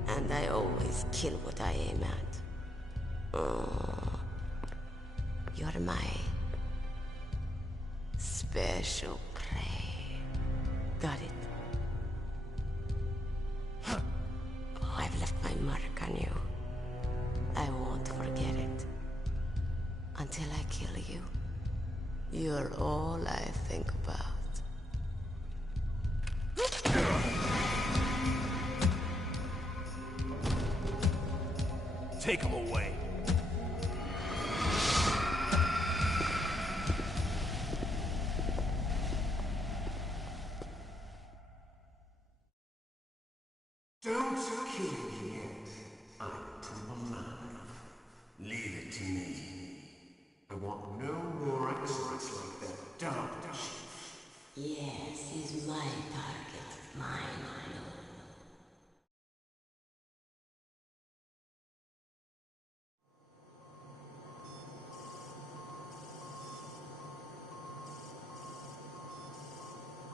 and I always kill what I aim at. Oh, you're my special prey. Got it? Oh, I've left my mark on you. I won't forget it. Until I kill you. You're all I think about. Take him away. Don't kill me yet. I'm alive. Leave it to me. I want no more extras like that dark chief. Yes, he's my target. Mine.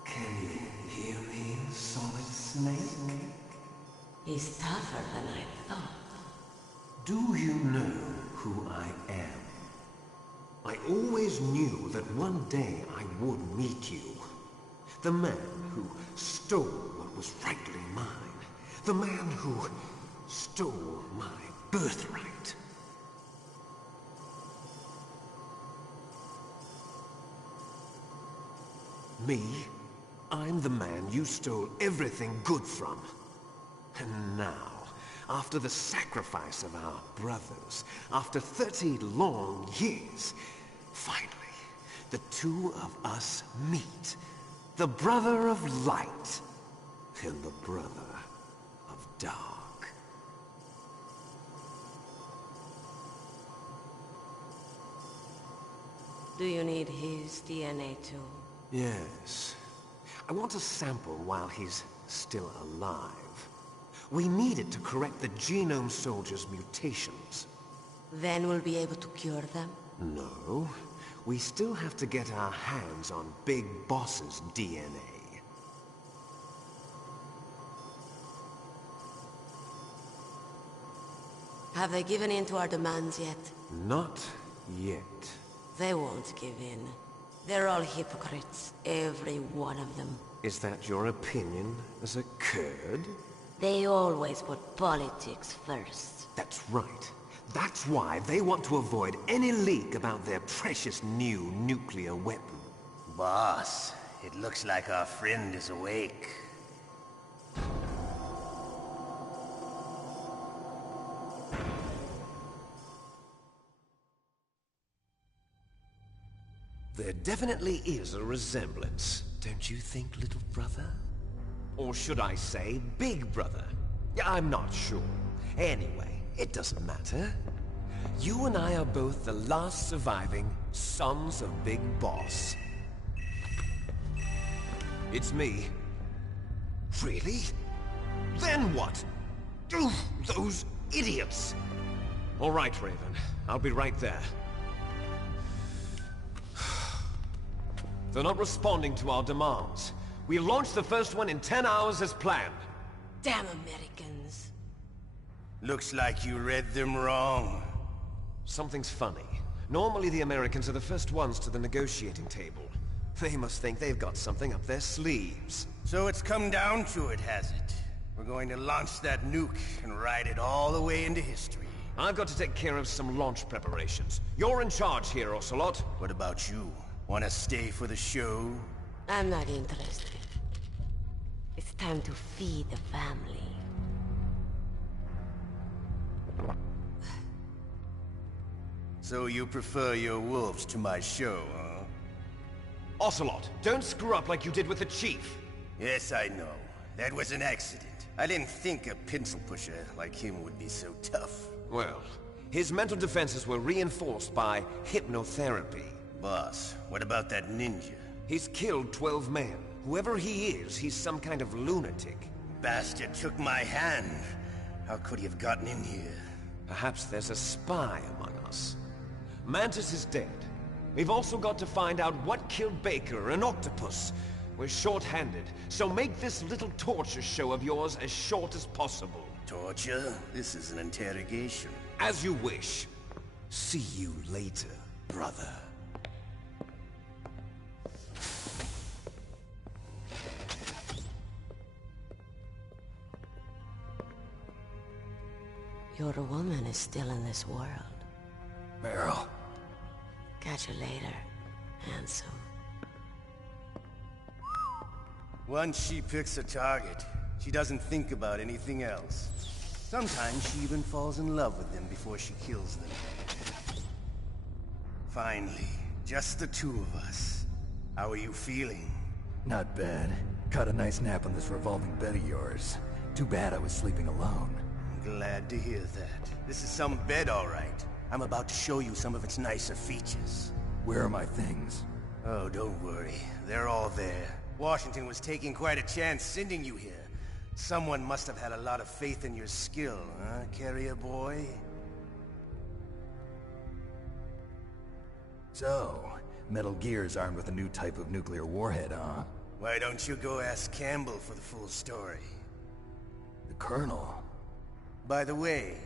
Can you hear me, Solid Snake? He's tougher than I thought. Do you know who I am? I always knew that one day I would meet you. The man who stole what was rightly mine. The man who stole my birthright. Me? I'm the man you stole everything good from. And now, after the sacrifice of our brothers, after 30 long years, finally, the two of us meet. The brother of light and the brother of dark. Do you need his DNA too? Yes. I want a sample while he's still alive. We need it to correct the Genome Soldier's mutations. Then we'll be able to cure them? No. We still have to get our hands on Big Boss's DNA. Have they given in to our demands yet? Not yet. They won't give in. They're all hypocrites, every one of them. Is that your opinion as a Kurd? They always put politics first. That's right. That's why they want to avoid any leak about their precious new nuclear weapon. Boss, it looks like our friend is awake. There definitely is a resemblance, don't you think, little brother? Or should I say, big brother? I'm not sure. Anyway, it doesn't matter. You and I are both the last surviving sons of Big Boss. It's me. Really? Then what? Those idiots! All right, Raven. I'll be right there. They're not responding to our demands. We launched the first one in 10 hours as planned. Damn Americans. Looks like you read them wrong. Something's funny. Normally the Americans are the first ones to the negotiating table. They must think they've got something up their sleeves. So it's come down to it, has it? We're going to launch that nuke and ride it all the way into history. I've got to take care of some launch preparations. You're in charge here, Ocelot. What about you? Wanna stay for the show? I'm not interested. It's time to feed the family. So you prefer your wolves to my show, huh? Ocelot, don't screw up like you did with the Chief. Yes, I know. That was an accident. I didn't think a pencil pusher like him would be so tough. Well, his mental defenses were reinforced by hypnotherapy. Boss, what about that ninja? He's killed 12 men. Whoever he is, he's some kind of lunatic. Bastard took my hand. How could he have gotten in here? Perhaps there's a spy among us. Mantis is dead. We've also got to find out what killed Baker and Octopus. We're short-handed, so make this little torture show of yours as short as possible. Torture? This is an interrogation. As you wish. See you later, brother. Your woman is still in this world. Meryl. Catch you later, handsome. Once she picks a target, she doesn't think about anything else. Sometimes she even falls in love with them before she kills them. Finally, just the two of us. How are you feeling? Not bad. Caught a nice nap on this revolving bed of yours. Too bad I was sleeping alone. Glad to hear that. This is some bed, all right. I'm about to show you some of its nicer features. Where are my things? Oh, don't worry. They're all there. Washington was taking quite a chance sending you here. Someone must have had a lot of faith in your skill, huh, carrier boy? So, Metal Gear's armed with a new type of nuclear warhead, huh? Why don't you go ask Campbell for the full story? The Colonel? By the way,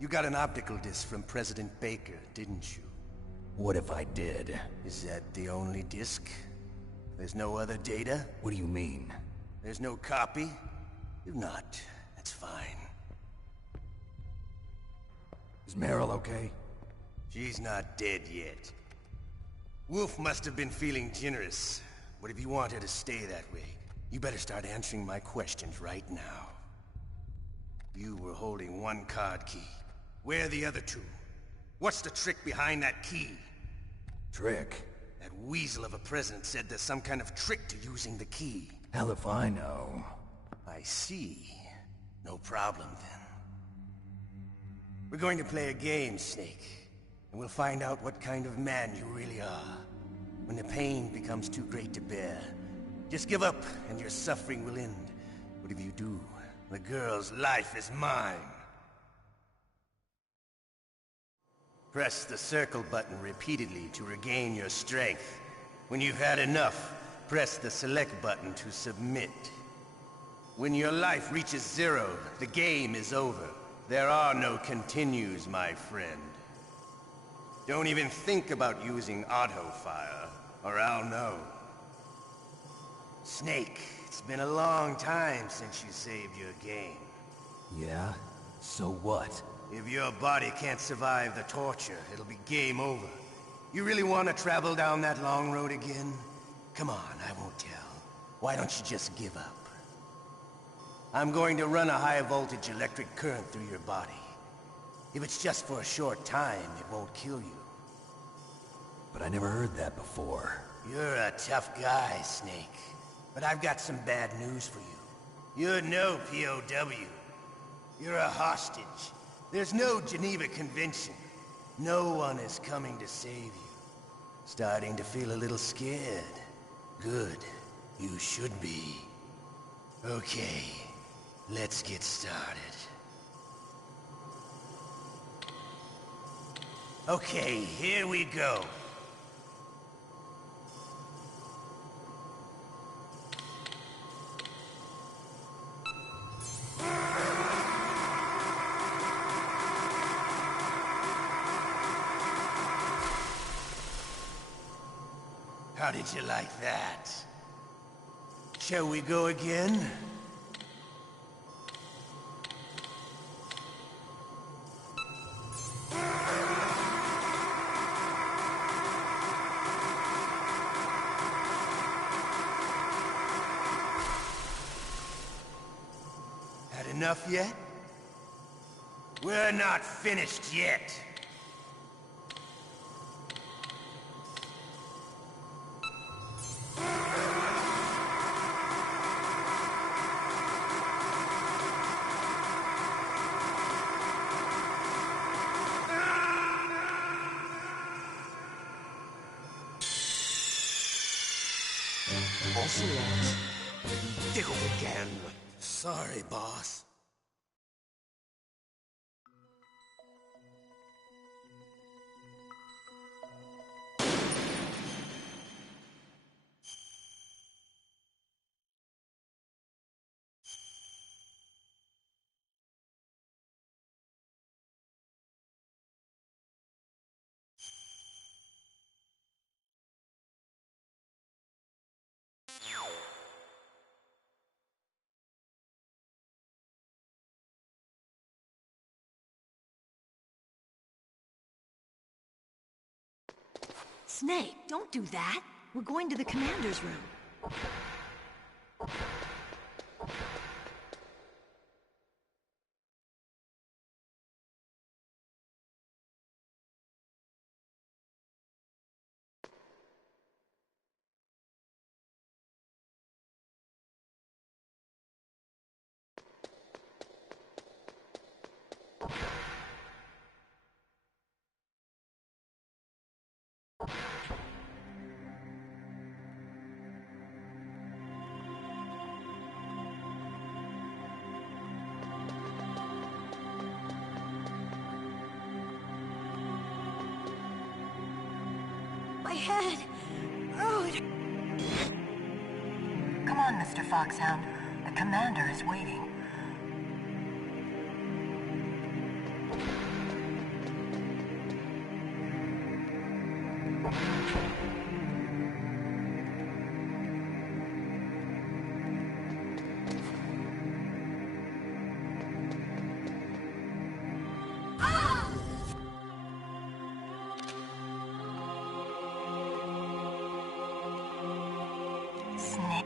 you got an optical disc from President Baker, didn't you? What if I did? Is that the only disc? There's no other data? What do you mean? There's no copy? If not, that's fine. Is Meryl okay? She's not dead yet. Wolf must have been feeling generous. But if you want her to stay that way, you better start answering my questions right now. You were holding one card key. Where are the other two? What's the trick behind that key? Trick? That weasel of a president said there's some kind of trick to using the key. Hell if I know. I see. No problem, then. We're going to play a game, Snake. And we'll find out what kind of man you really are. When the pain becomes too great to bear, just give up and your suffering will end. But if you do, the girl's life is mine. Press the circle button repeatedly to regain your strength. When you've had enough, press the select button to submit. When your life reaches 0, the game is over. There are no continues, my friend. Don't even think about using auto-fire, or I'll know. Snake, it's been a long time since you saved your game. Yeah? So what? If your body can't survive the torture, it'll be game over. You really want to travel down that long road again? Come on, I won't tell. Why don't you just give up? I'm going to run a high-voltage electric current through your body. If it's just for a short time, it won't kill you. But I never heard that before. You're a tough guy, Snake. But I've got some bad news for you. You're no POW. You're a hostage. There's no Geneva Convention. No one is coming to save you. Starting to feel a little scared. Good. You should be. Okay. Let's get started. Okay, here we go. How did you like that? Shall we go again? Enough yet? We're not finished yet. Ocelot. Did it again. Sorry, boss. Snake, don't do that. We're going to the commander's room. My head! Oh, Come on, Mr. Foxhound. The commander is waiting. Snake.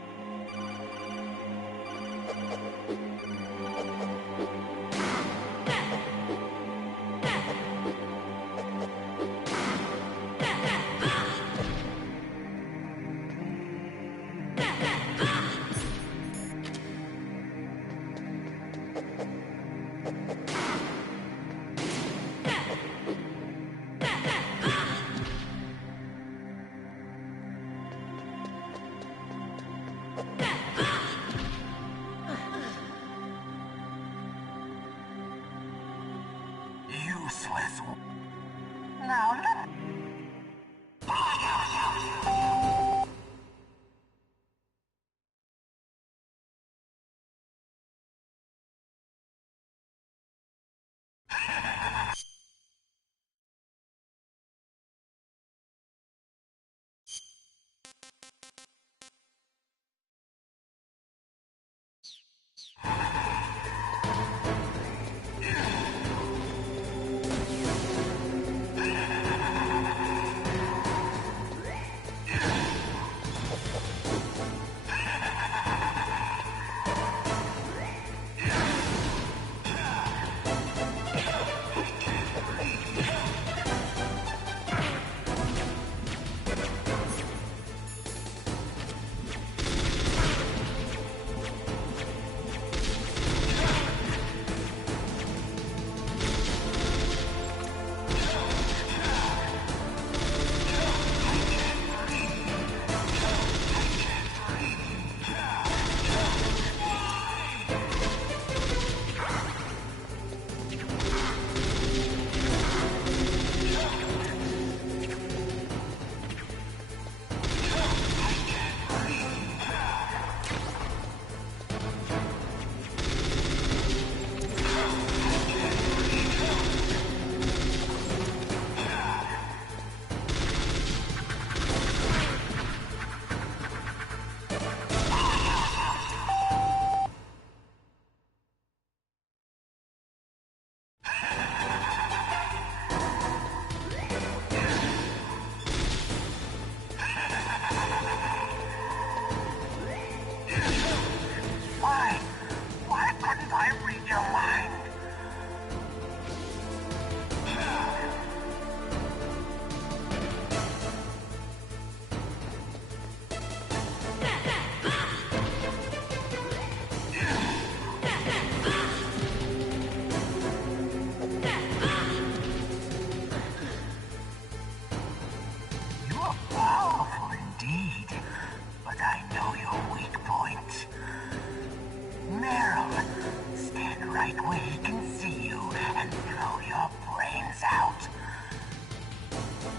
right where he can see you and blow your brains out.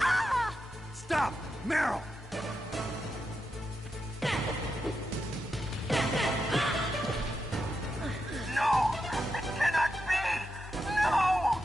Ah! Stop! Meryl! No! It cannot be! No!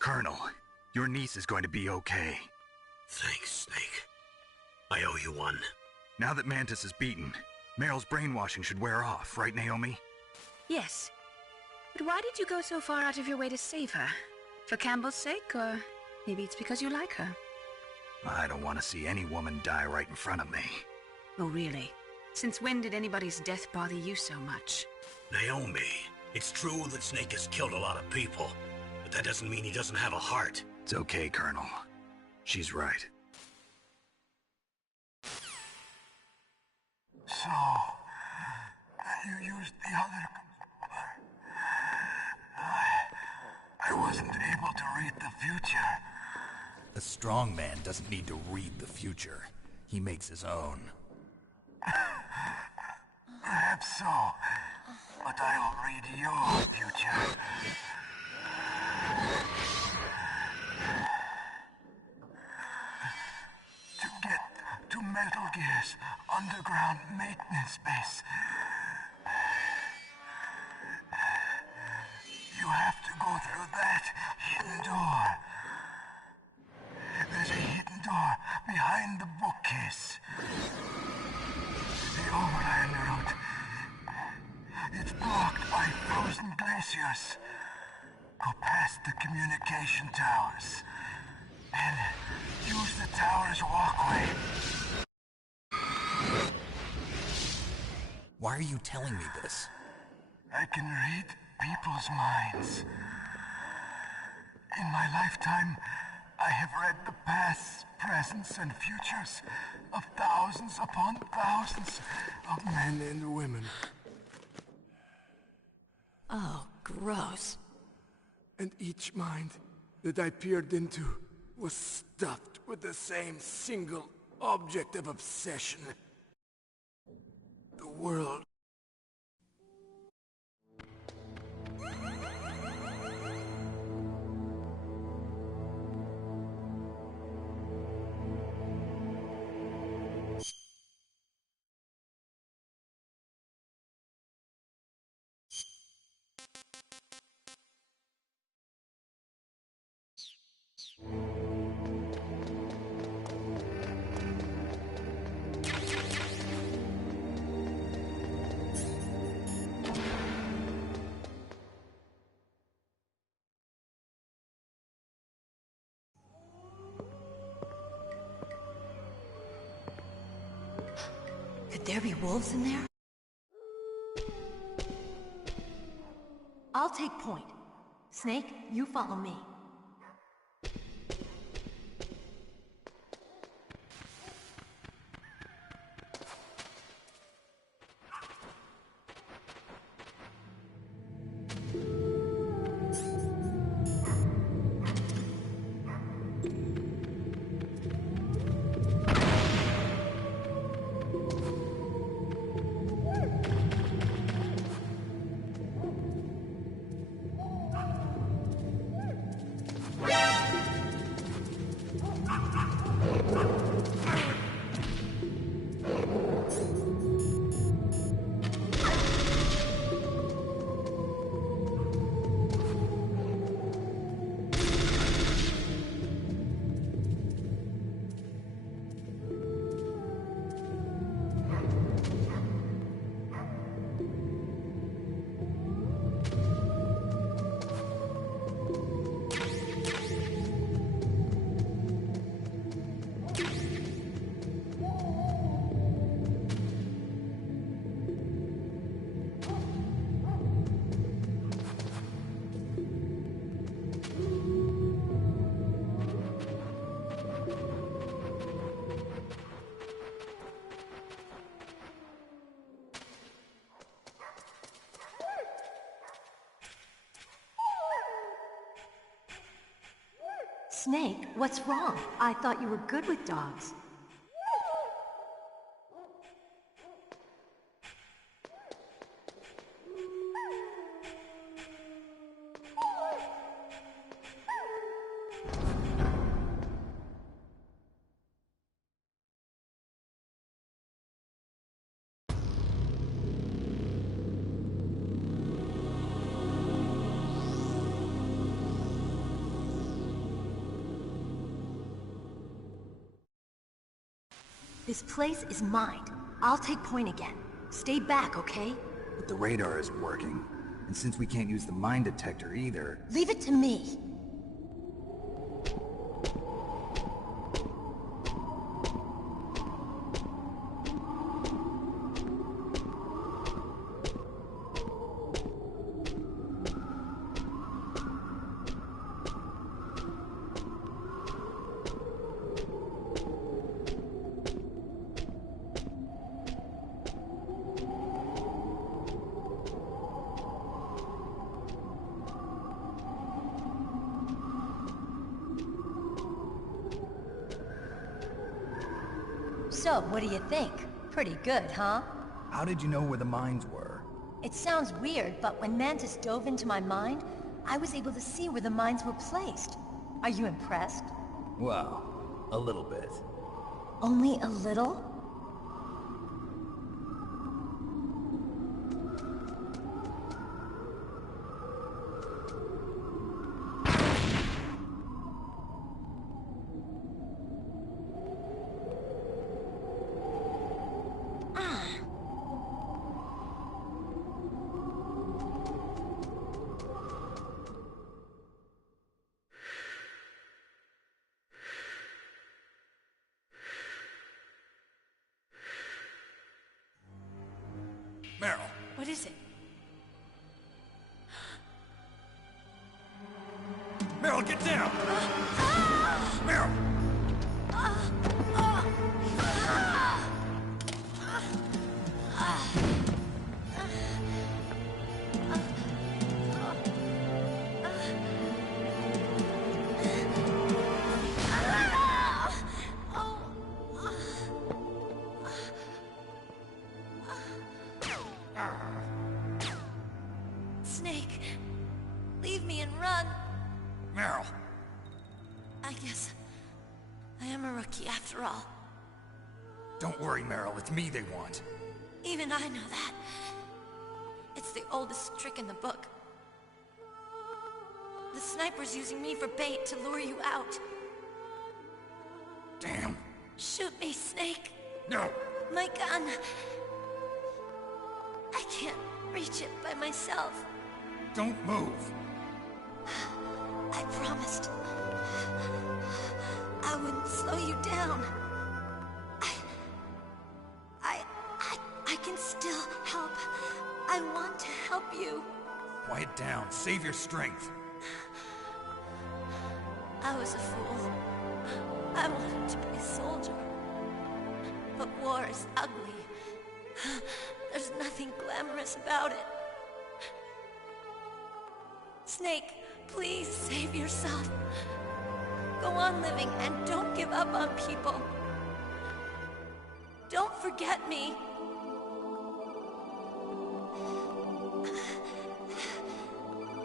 Colonel, your niece is going to be okay. Thanks, Snake. I owe you one. Now that Mantis is beaten, Meryl's brainwashing should wear off, right, Naomi? Yes. But why did you go so far out of your way to save her? For Campbell's sake, or maybe it's because you like her? I don't want to see any woman die right in front of me. Oh, really? Since when did anybody's death bother you so much? Naomi, it's true that Snake has killed a lot of people, but that doesn't mean he doesn't have a heart. It's okay, Colonel. She's right. So, you used the other... I wasn't able to read the future. A strong man doesn't need to read the future. He makes his own. Perhaps so, but I'll read your future. To get to Metal Gear's underground maintenance base, you have to go through that hidden door. There's a hidden door behind the bookcase. The overland route It's blocked by frozen glaciers. Go past the communication towers. And use the tower's walkway. Why are you telling me this? I can read people's minds. In my lifetime, I have read the pasts, presents, and futures of thousands upon thousands of men and women. Oh, gross. And each mind that I peered into was stuffed with the same single object of obsession. The world. Could there be wolves in there? I'll take point. Snake, you follow me. Snake, what's wrong? I thought you were good with dogs. This place is mine. I'll take point again. Stay back, okay? But the radar isn't working. And since we can't use the mine detector either... Leave it to me. So, what do you think? Pretty good, huh? How did you know where the mines were? It sounds weird, but when Mantis dove into my mind, I was able to see where the mines were placed. Are you impressed? Well, a little bit. Only a little? What is it? Meryl, get down! Meryl! Snake, leave me and run. Meryl! I guess I am a rookie after all. Don't worry, Meryl. It's me they want. Even I know that. It's the oldest trick in the book. The sniper's using me for bait to lure you out. Damn. Shoot me, Snake. No! My gun. I can't reach it by myself. Don't move. I promised. I wouldn't slow you down. I can still help. I want to help you. Quiet down. Save your strength. I was a fool. I wanted to be a soldier. But war is ugly. There's nothing glamorous about it. Snake, please save yourself. Go on living and don't give up on people. Don't forget me.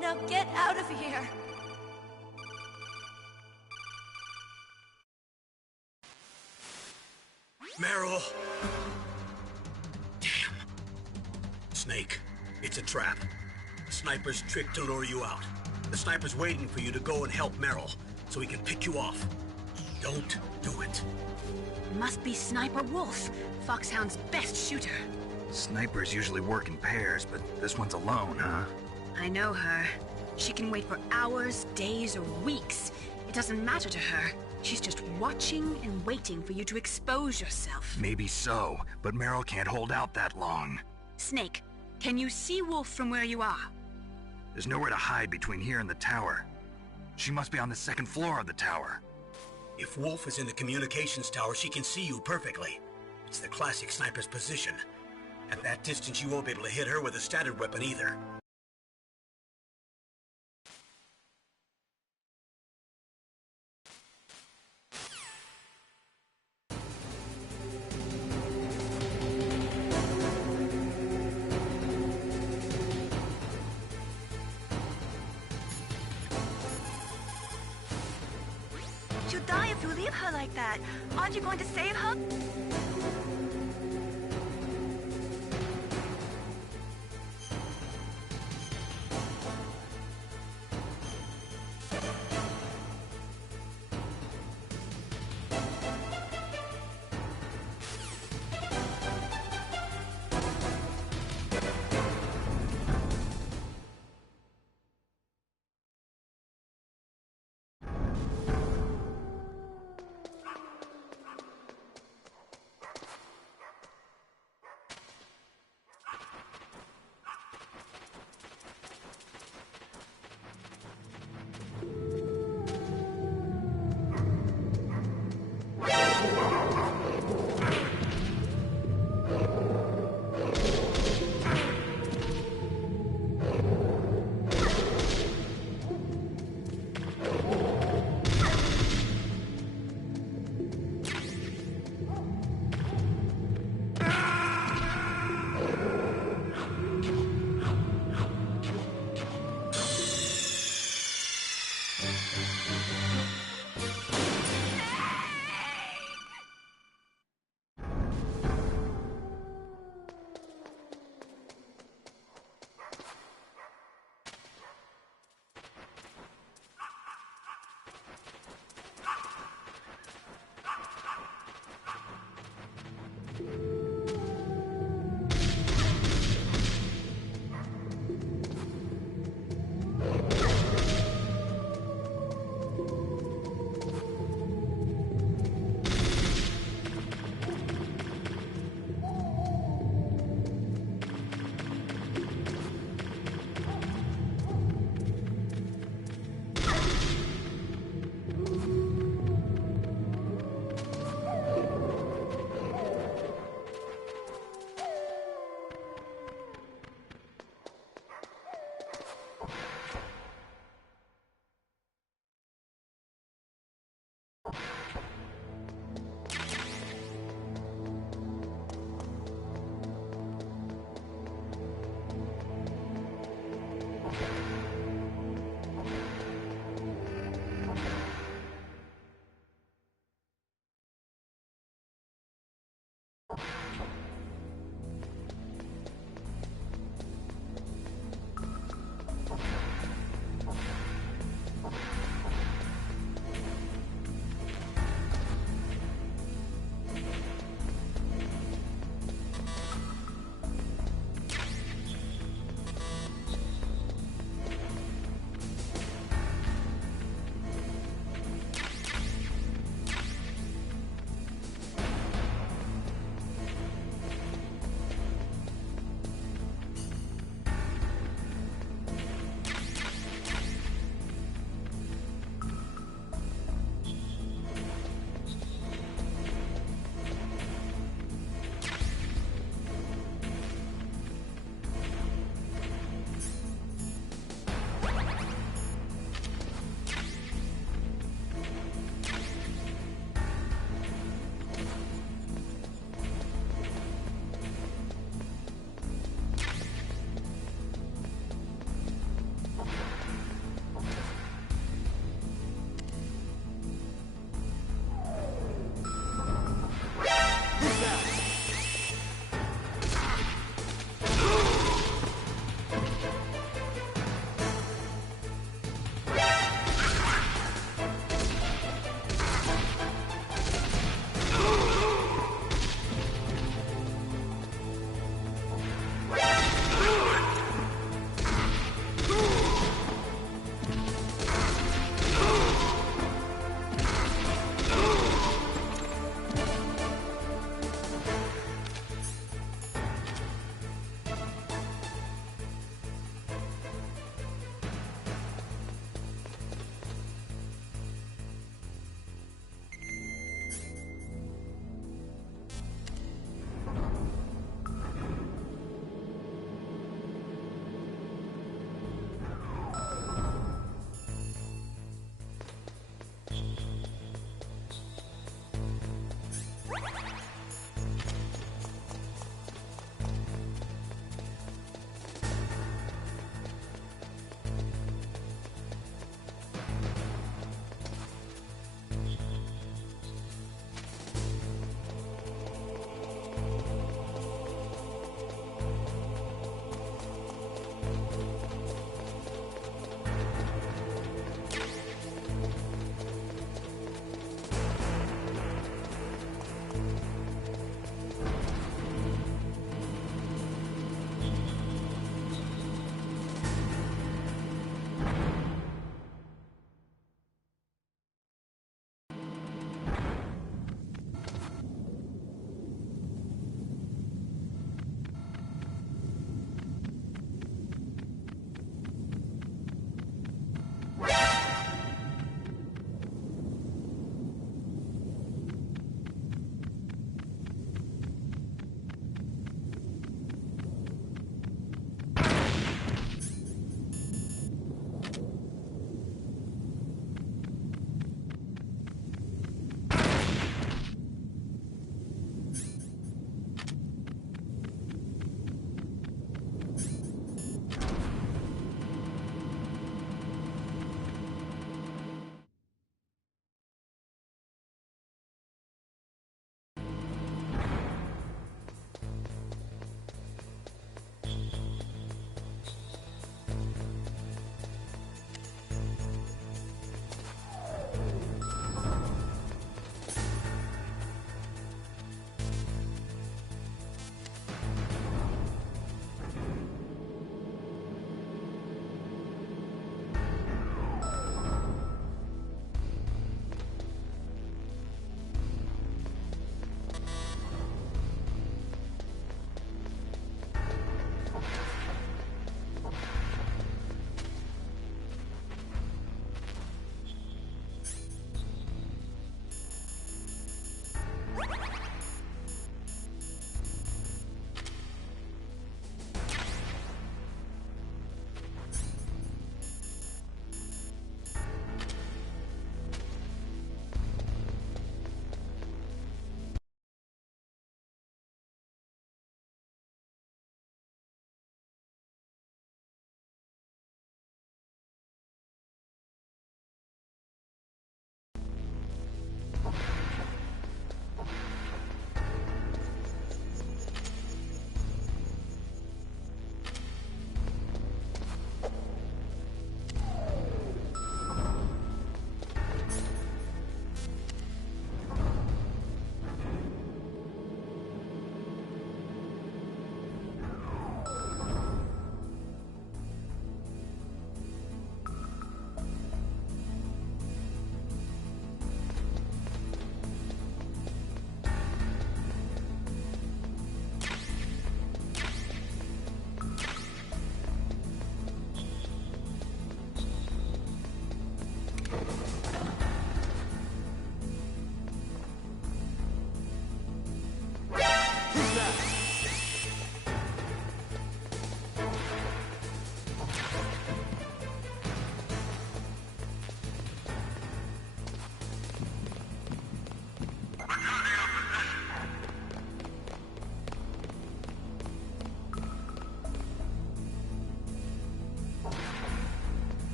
Now get out of here. Meryl! Damn. Snake, it's a trap. The sniper's trick to lure you out. The sniper's waiting for you to go and help Meryl, so he can pick you off. Don't do it. Must be Sniper Wolf, Foxhound's best shooter. Snipers usually work in pairs, but this one's alone, huh? I know her. She can wait for hours, days, or weeks. It doesn't matter to her. She's just watching and waiting for you to expose yourself. Maybe so, but Meryl can't hold out that long. Snake, can you see Wolf from where you are? There's nowhere to hide between here and the tower. She must be on the second floor of the tower. If Wolf is in the communications tower, she can see you perfectly. It's the classic sniper's position. At that distance, you won't be able to hit her with a standard weapon either. She'll die if you leave her like that. Aren't you going to save her?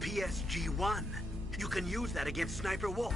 PSG-1. You can use that against Sniper Wolf.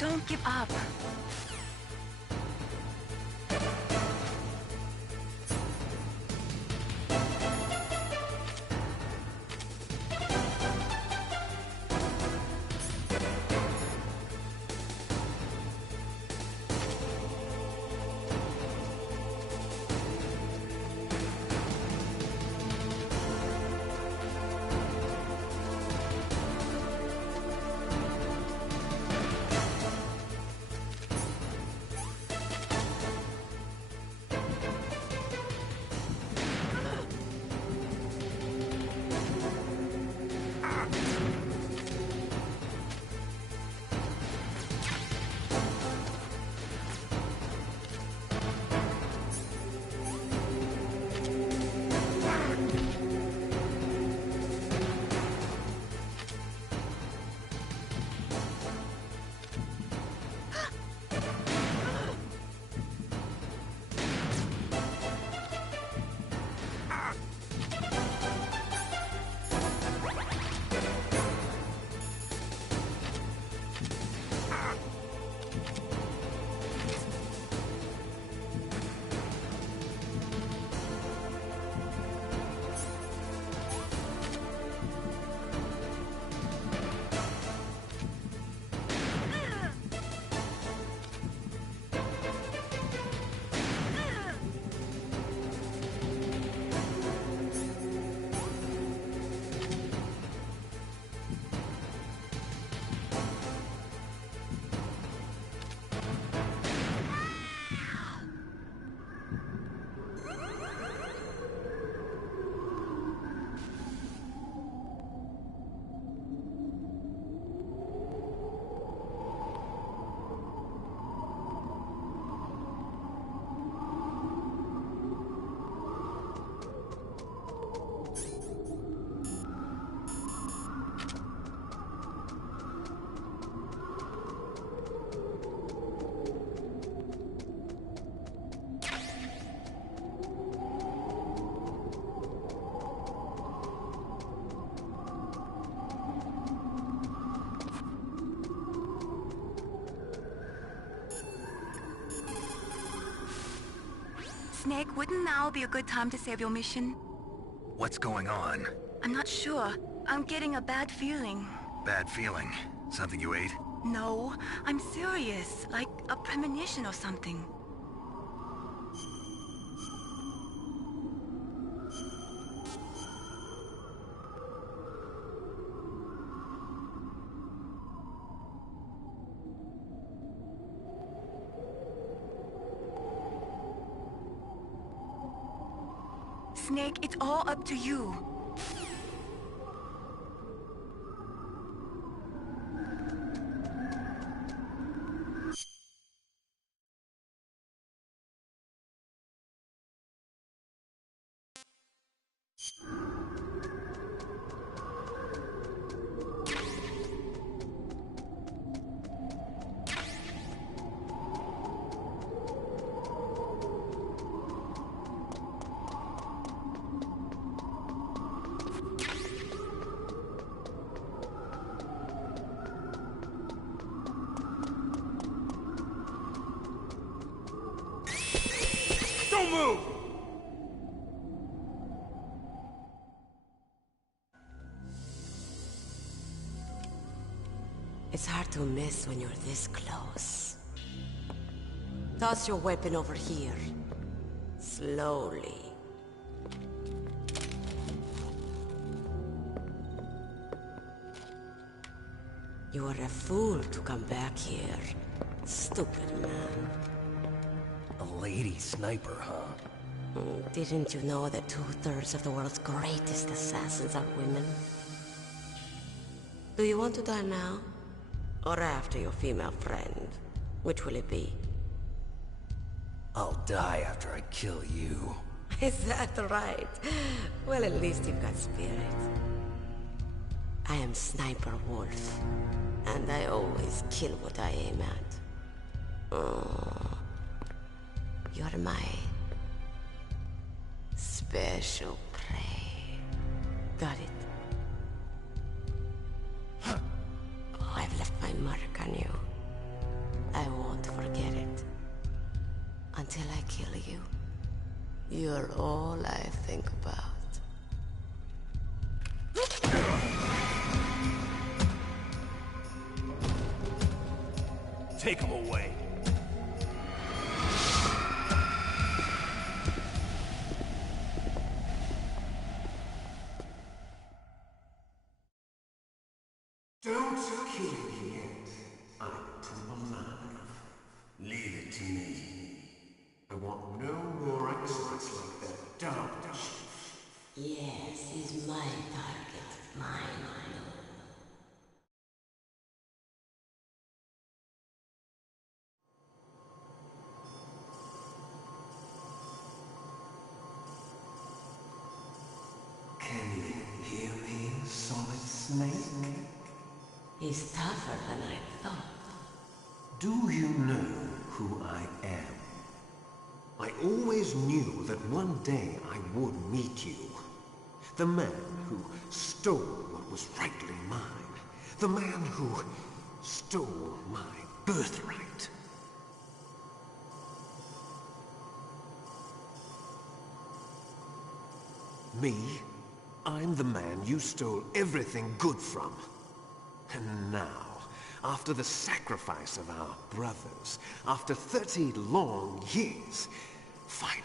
Don't give up. Snake, wouldn't now be a good time to save your mission? What's going on? I'm not sure. I'm getting a bad feeling. Bad feeling? Something you ate? No, I'm serious. Like a premonition or something. Snake, it's all up to you. Don't move! It's hard to miss when you're this close. Toss your weapon over here. Slowly. You are a fool to come back here. Stupid man. A lady sniper, huh? Didn't you know that 2/3 of the world's greatest assassins are women? Do you want to die now? Or after your female friend? Which will it be? I'll die after I kill you. Is that right? Well, at least you've got spirit. I am Sniper Wolf, and I always kill what I aim at. Oh, you're my special prey. Got it. I've left my mark on you. you. You're all I think about. Take him away. Don't kill me yet. I'm too alive. Leave it to me. I want no more excellence like that dark chief. Yes, he's my target. Mine alone. Can you hear me, Solid Snake? He's tougher than I thought. Do you know who I am? I always knew that one day I would meet you. The man who stole what was rightly mine. The man who stole my birthright. Me? I'm the man you stole everything good from. And now, after the sacrifice of our brothers, after 30 long years, finally,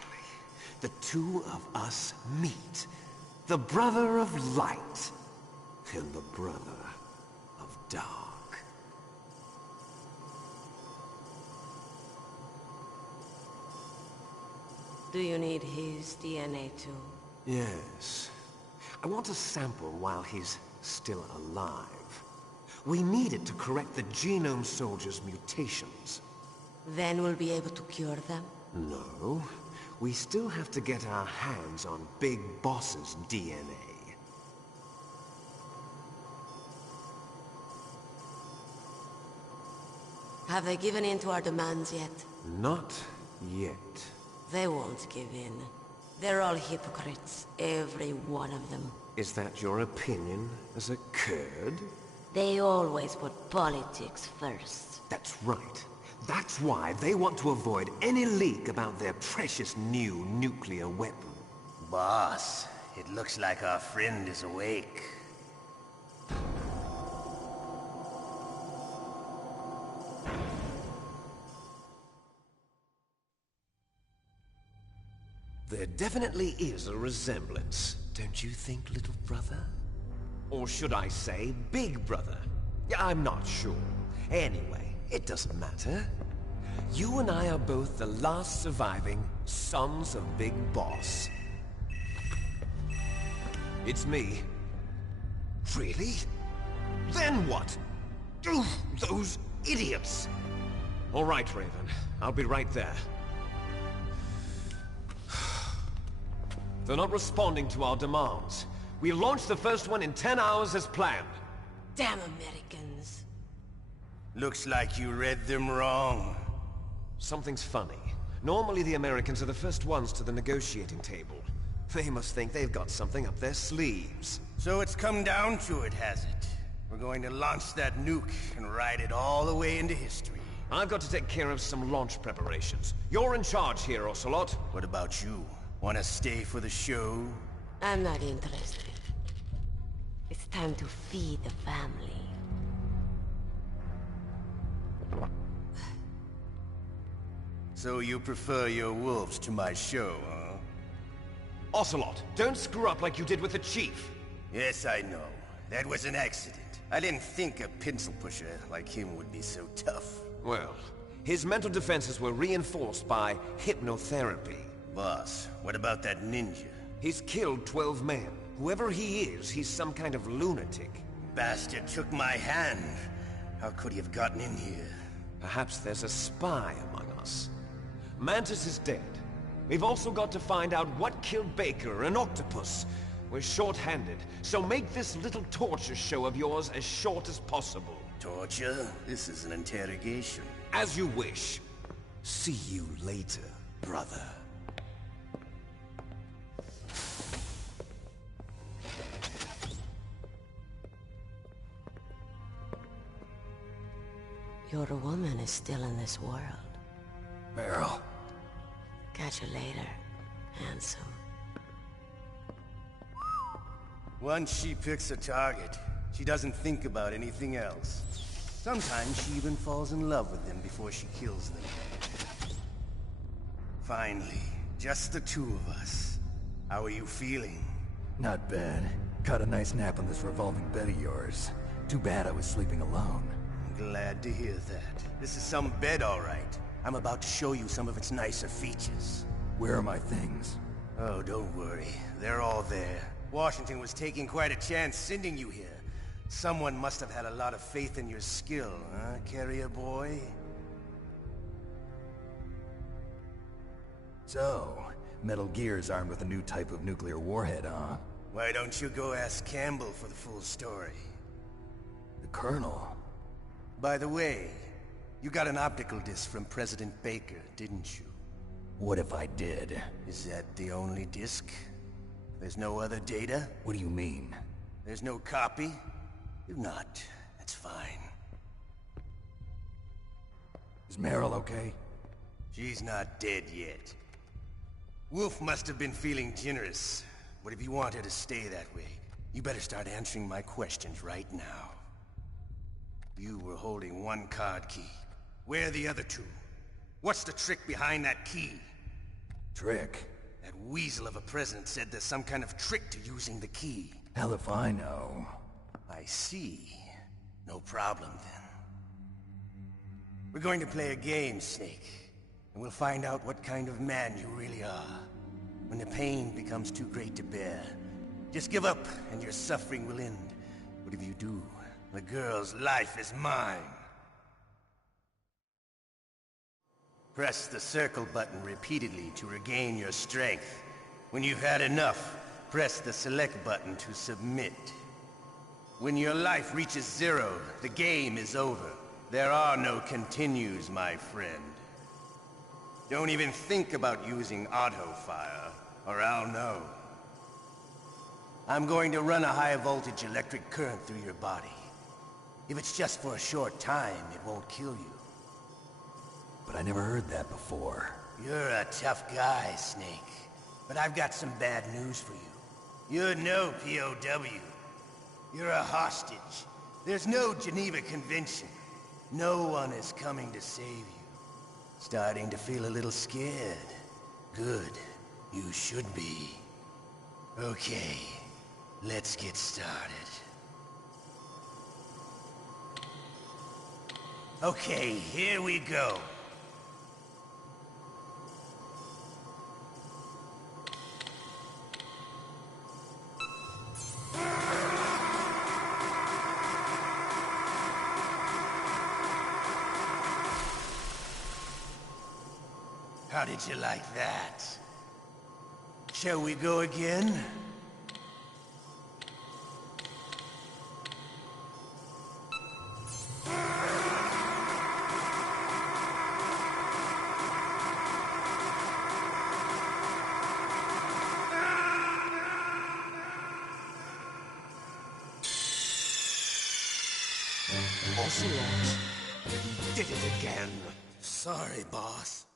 the two of us meet. The brother of light and the brother of dark. Do you need his DNA too? Yes. I want a sample while he's still alive. We need it to correct the Genome Soldier's mutations. Then we'll be able to cure them? No. We still have to get our hands on Big Boss's DNA. Have they given in to our demands yet? Not yet. They won't give in. They're all hypocrites, every one of them. Is that your opinion as a Kurd? They always put politics first. That's right. That's why they want to avoid any leak about their precious new nuclear weapon. Boss, it looks like our friend is awake. There definitely is a resemblance, don't you think, little brother? Or should I say, big brother? I'm not sure. Anyway, it doesn't matter. You and I are both the last surviving sons of Big Boss. It's me. Really? Then what? Those idiots! All right, Raven. I'll be right there. They're not responding to our demands. We launched the first one in 10 hours as planned. Damn Americans. Looks like you read them wrong. Something's funny. Normally the Americans are the first ones to the negotiating table. They must think they've got something up their sleeves. So it's come down to it, has it? We're going to launch that nuke and ride it all the way into history. I've got to take care of some launch preparations. You're in charge here, Ocelot. What about you? Want to stay for the show? I'm not interested. It's time to feed the family. So you prefer your wolves to my show, huh? Ocelot, don't screw up like you did with the Chief. Yes, I know. That was an accident. I didn't think a pencil pusher like him would be so tough. Well, his mental defenses were reinforced by hypnotherapy. Boss, what about that ninja? He's killed 12 men. Whoever he is, he's some kind of lunatic. Bastard took my hand. How could he have gotten in here? Perhaps there's a spy among us. Mantis is dead. We've also got to find out what killed Baker and Octopus. We're short-handed, so make this little torture show of yours as short as possible. Torture? This is an interrogation. As you wish. See you later, brother. Your woman is still in this world. Meryl. God, Catch you later, handsome. Once she picks a target, she doesn't think about anything else. Sometimes she even falls in love with them before she kills them. Finally, just the two of us. How are you feeling? Not bad. Caught a nice nap on this revolving bed of yours. Too bad I was sleeping alone. I'm glad to hear that. This is some bed, all right. I'm about to show you some of its nicer features. Where are my things? Oh, don't worry. They're all there. Washington was taking quite a chance sending you here. Someone must have had a lot of faith in your skill, huh, carrier boy? So, Metal Gear's armed with a new type of nuclear warhead, huh? Why don't you go ask Campbell for the full story? The Colonel? By the way, you got an optical disc from President Baker, didn't you? What if I did? Is that the only disc? There's no other data? What do you mean? There's no copy? If not, that's fine. Is Meryl okay? She's not dead yet. Wolf must have been feeling generous. But if you want her to stay that way, you better start answering my questions right now. You were holding one card key. Where are the other two? What's the trick behind that key? Trick? That weasel of a president said there's some kind of trick to using the key. Hell if I know. I see. No problem, then. We're going to play a game, Snake. And we'll find out what kind of man you really are. When the pain becomes too great to bear, just give up and your suffering will end. But if you do, the girl's life is mine. Press the circle button repeatedly to regain your strength. When you've had enough, press the select button to submit. When your life reaches 0, the game is over. There are no continues, my friend. Don't even think about using auto-fire, or I'll know. I'm going to run a high-voltage electric current through your body. If it's just for a short time, it won't kill you. But I never heard that before. You're a tough guy, Snake. But I've got some bad news for you. You're no POW. You're a hostage. There's no Geneva Convention. No one is coming to save you. Starting to feel a little scared. Good. You should be. Okay. Let's get started. Okay, here we go. How did you like that? Shall we go again? Ocelot, you did it again. Sorry, boss.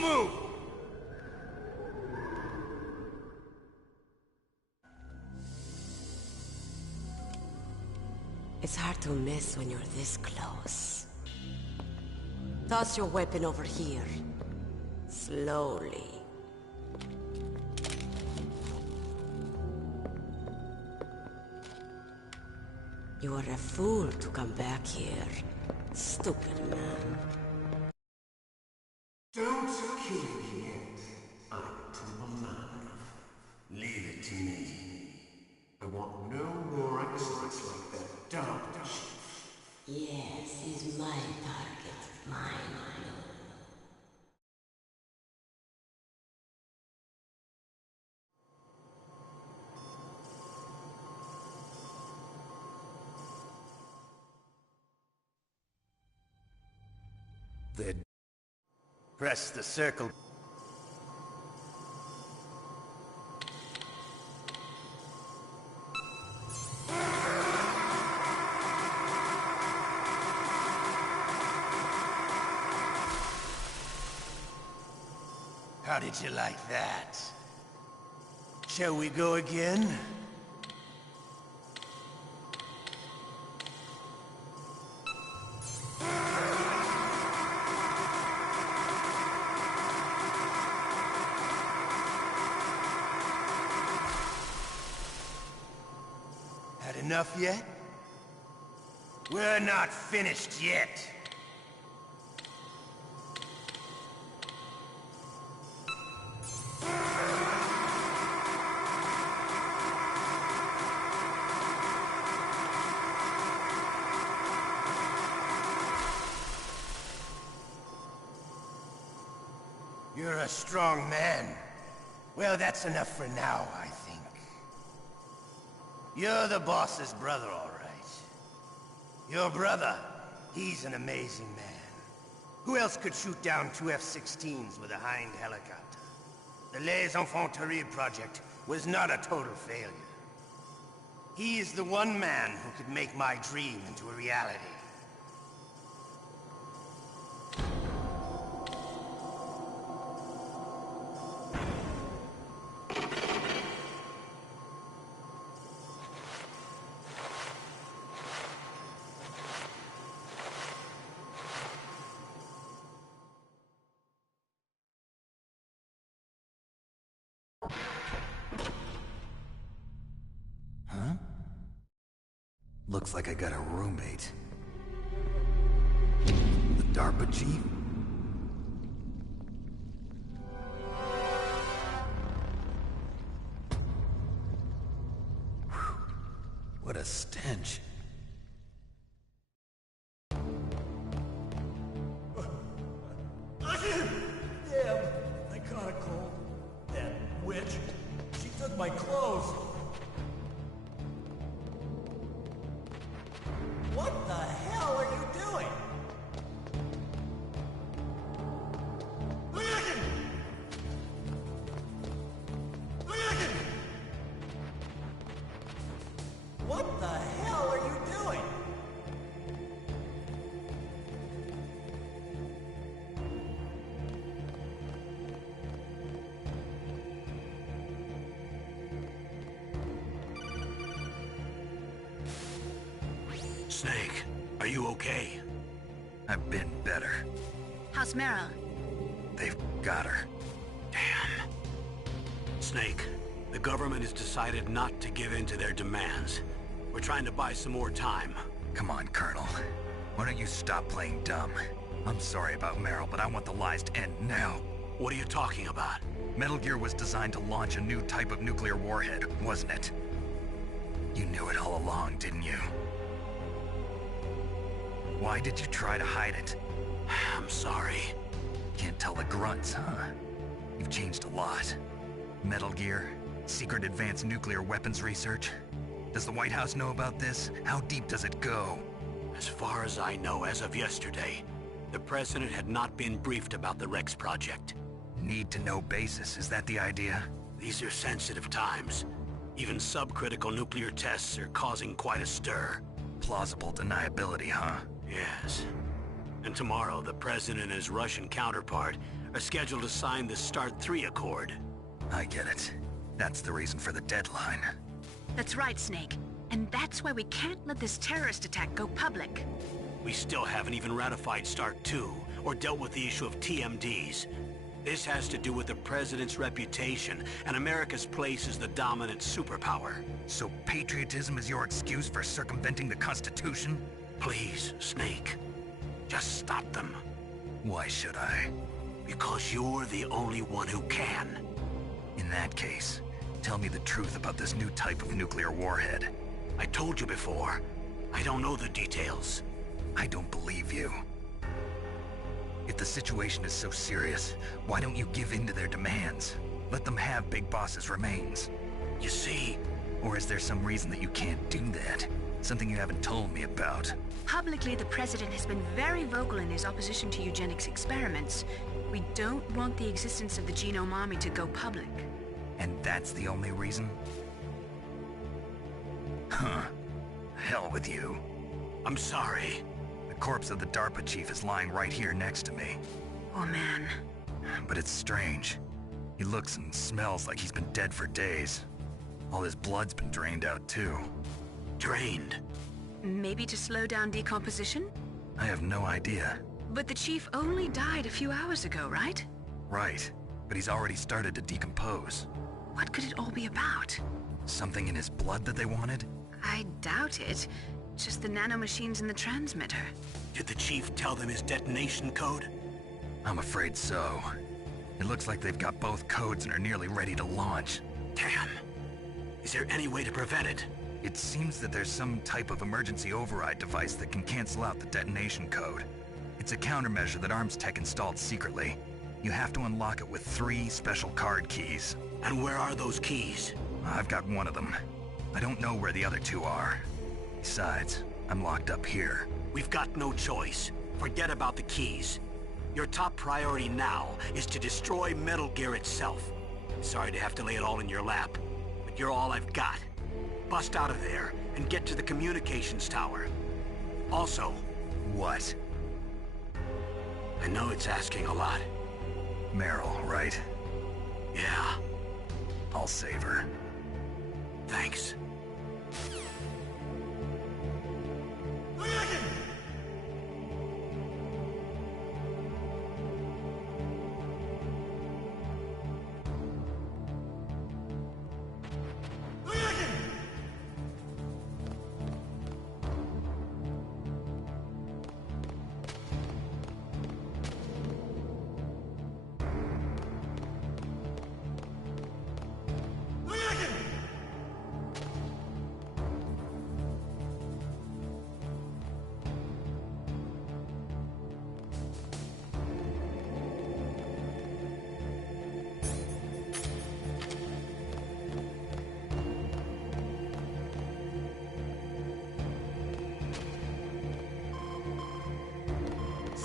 Don't move! It's hard to miss when you're this close. Toss your weapon over here. Slowly. You are a fool to come back here. Stupid man. Don't kill me yet. I'm a temple man. Leave it to me. I want no more accidents like that dumb chief. Yes, he's my target. Mine. Press the circle. How did you like that? Shall we go again? Had enough yet? We're not finished yet. You're a strong man. Well, that's enough for now, I think. You're the boss's brother, all right. Your brother, he's an amazing man. Who else could shoot down 2 F-16s with a Hind helicopter? The Les Enfants Terribles project was not a total failure. He is the one man who could make my dream into a reality. Huh? Looks like I got a roommate. The DARPA chief? Whew. What a stench. Damn, I caught a cold. That witch. She took my clothes. What the hell are you doing? What the hell are you doing? Snake, are you okay? I've been better. How's Meryl? They've got her. Damn. Snake, the government has decided not to give in to their demands. We're trying to buy some more time. Come on, Colonel. Why don't you stop playing dumb? I'm sorry about Meryl, but I want the lies to end now. What are you talking about? Metal Gear was designed to launch a new type of nuclear warhead, wasn't it? You knew it all along, didn't you? Why did you try to hide it? I'm sorry. Can't tell the grunts, huh? You've changed a lot. Metal Gear, secret advanced nuclear weapons research. Does the White House know about this? How deep does it go? As far as I know, as of yesterday, the President had not been briefed about the Rex project. Need-to-know basis, is that the idea? These are sensitive times. Even subcritical nuclear tests are causing quite a stir. Plausible deniability, huh? Yes. And tomorrow, the President and his Russian counterpart are scheduled to sign the START 3 Accord. I get it. That's the reason for the deadline. That's right, Snake. And that's why we can't let this terrorist attack go public. We still haven't even ratified START 2, or dealt with the issue of TMDs. This has to do with the President's reputation and America's place as the dominant superpower. So patriotism is your excuse for circumventing the Constitution? Please, Snake. Just stop them. Why should I? Because you're the only one who can. In that case, tell me the truth about this new type of nuclear warhead. I told you before. I don't know the details. I don't believe you. If the situation is so serious, why don't you give in to their demands? Let them have Big Boss's remains. You see? Or is there some reason that you can't do that? Something you haven't told me about? Publicly, the President has been very vocal in his opposition to eugenics experiments. We don't want the existence of the Genome Army to go public. And that's the only reason? Huh. Hell with you. I'm sorry. The corpse of the DARPA chief is lying right here next to me. Oh, man. But it's strange. He looks and smells like he's been dead for days. All his blood's been drained out, too. Drained? Maybe to slow down decomposition? I have no idea. But the chief only died a few hours ago, right? Right. But he's already started to decompose. What could it all be about? Something in his blood that they wanted? I doubt it. Just the nanomachines in the transmitter. Did the chief tell them his detonation code? I'm afraid so. It looks like they've got both codes and are nearly ready to launch. Damn. Is there any way to prevent it? It seems that there's some type of emergency override device that can cancel out the detonation code. It's a countermeasure that Arms Tech installed secretly. You have to unlock it with 3 special card keys. And where are those keys? I've got one of them. I don't know where the other 2 are. Besides, I'm locked up here. We've got no choice. Forget about the keys. Your top priority now is to destroy Metal Gear itself. Sorry to have to lay it all in your lap, but you're all I've got. Bust out of there and get to the communications tower. Also... What? I know it's asking a lot. Meryl, right? Yeah. I'll save her. Thanks.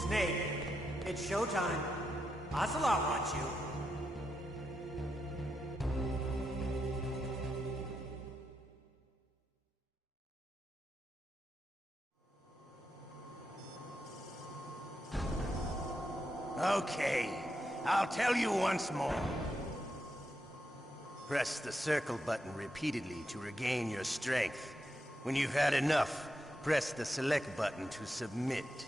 Snake, it's showtime. Ocelot wants you. Okay, I'll tell you once more. Press the circle button repeatedly to regain your strength. When you've had enough, press the select button to submit.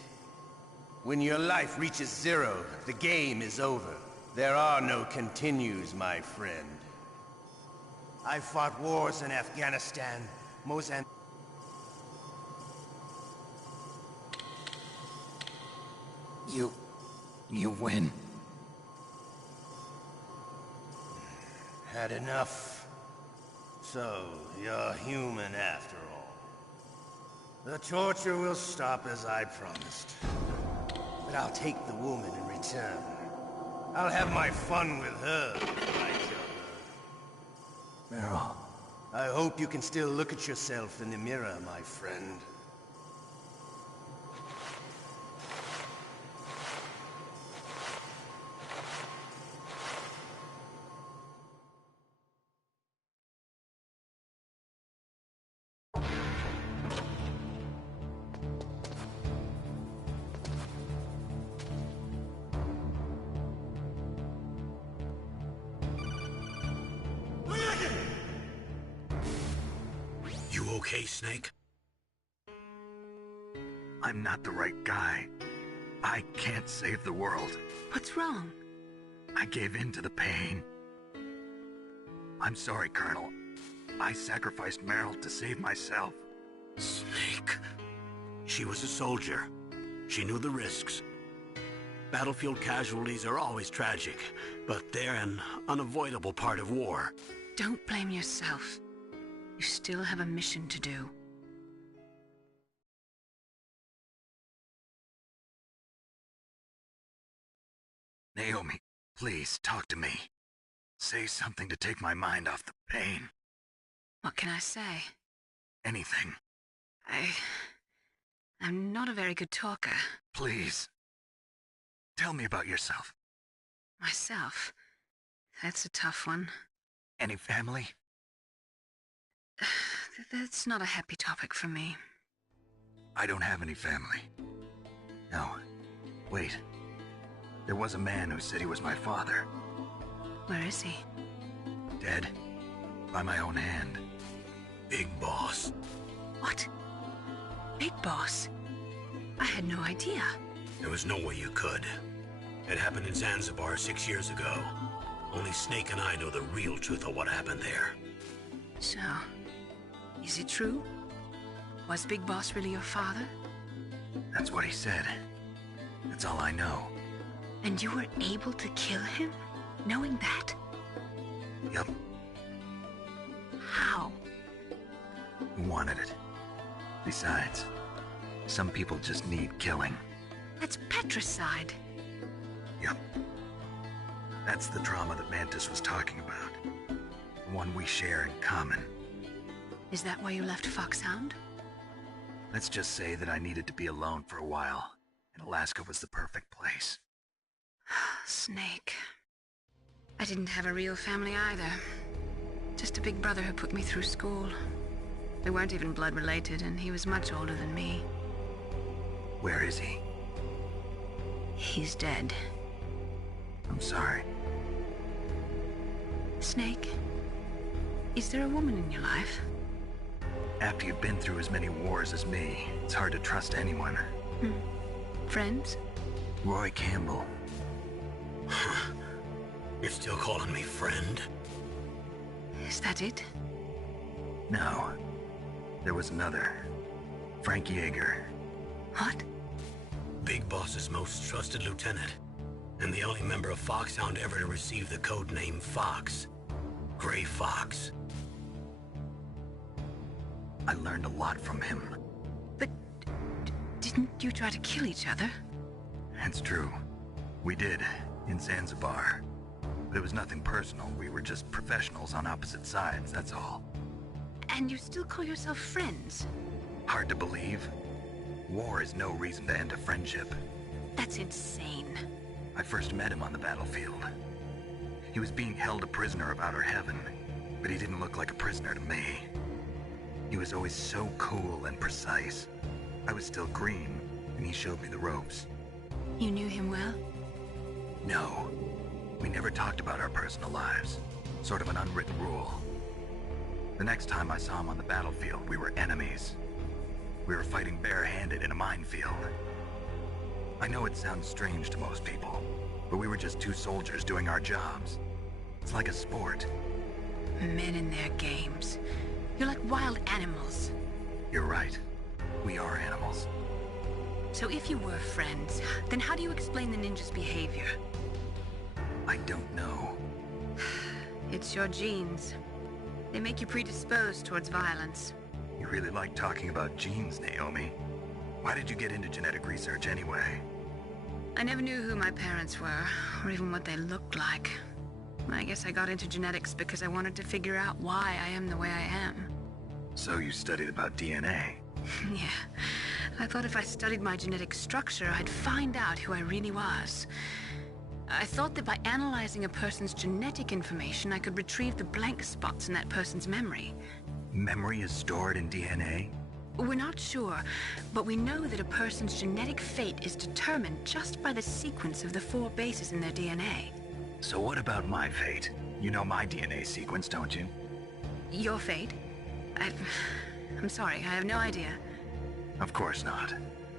When your life reaches 0, the game is over. There are no continues, my friend. I fought wars in Afghanistan, Mozambique. You win. Had enough. So, you're human after all. The torture will stop as I promised. But I'll take the woman in return. I'll have my fun with her before I kill her. Meryl. I hope you can still look at yourself in the mirror, my friend. okay, Snake? I'm not the right guy. I can't save the world. What's wrong? I gave in to the pain. I'm sorry, Colonel. I sacrificed Meryl to save myself. Snake. She was a soldier. She knew the risks. Battlefield casualties are always tragic, but they're an unavoidable part of war. Don't blame yourself. You still have a mission to do. Naomi, please talk to me. Say something to take my mind off the pain. What can I say? Anything. I'm not a very good talker. Please. Tell me about yourself. Myself? That's a tough one. Any family? That's not a happy topic for me. I don't have any family. No. Wait. There was a man who said he was my father. Where is he? Dead. By my own hand. Big Boss. What? Big Boss? I had no idea. There was no way you could. It happened in Zanzibar 6 years ago. Only Snake and I know the real truth of what happened there. So, is it true? Was Big Boss really your father? That's what he said. That's all I know. And you were able to kill him, knowing that? Yup. How? He wanted it. Besides, some people just need killing. That's patricide. Yup. That's the trauma that Mantis was talking about. The one we share in common. Is that why you left Foxhound? Let's just say that I needed to be alone for a while, and Alaska was the perfect place. Snake. I didn't have a real family either. Just a big brother who put me through school. We weren't even blood related, and he was much older than me. Where is he? He's dead. I'm sorry. Snake, is there a woman in your life? After you've been through as many wars as me, it's hard to trust anyone. Friends? Roy Campbell. You're still calling me friend? Is that it? No. There was another. Frank Yeager. What? Big Boss's most trusted lieutenant, and the only member of Foxhound ever to receive the code name Fox. Gray Fox. I learned a lot from him. But didn't you try to kill each other? It's true. We did, in Zanzibar. But it was nothing personal. We were just professionals on opposite sides, that's all. And you still call yourself friends? Hard to believe. War is no reason to end a friendship. That's insane. I first met him on the battlefield. He was being held a prisoner of outer heaven, but he didn't look like a prisoner to me. He was always so cool and precise. I was still green, and he showed me the ropes. You knew him well? No. We never talked about our personal lives. Sort of an unwritten rule. The next time I saw him on the battlefield, we were enemies. We were fighting barehanded in a minefield. I know it sounds strange to most people, but we were just two soldiers doing our jobs. It's like a sport. Men in their games. You're like wild animals. You're right. We are animals. So if you were friends, then how do you explain the ninja's behavior? I don't know. It's your genes. They make you predisposed towards violence. You really like talking about genes, Naomi. Why did you get into genetic research anyway? I never knew who my parents were, or even what they looked like. I guess I got into genetics because I wanted to figure out why I am the way I am. So you studied about DNA? Yeah. I thought if I studied my genetic structure, I'd find out who I really was. I thought that by analyzing a person's genetic information, I could retrieve the blank spots in that person's memory. Memory is stored in DNA? We're not sure, but we know that a person's genetic fate is determined just by the sequence of the 4 bases in their DNA. So what about my fate? You know my DNA sequence, don't you? Your fate? I'm sorry, I have no idea. Of course not.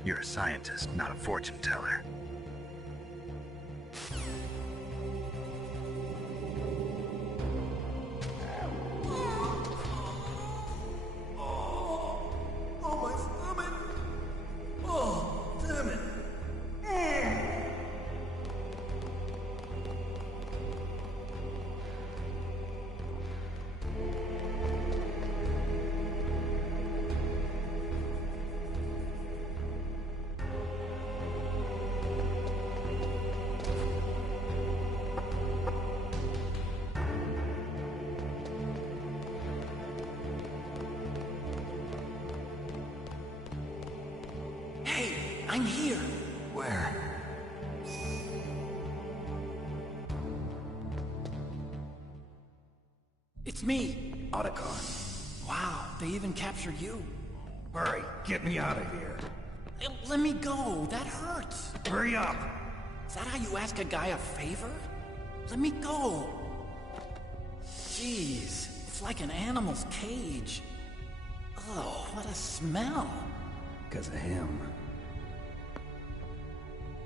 You're a scientist, not a fortune teller. Oh, my stomach! Oh, damn it! Hey, I'm here. Where? It's me. Otacon. Wow, they even captured you. Hurry, get me out of here. Let me go. That hurts. Hurry up. Is that how you ask a guy a favor? Let me go. Jeez, it's like an animal's cage. Oh, what a smell. Because of him.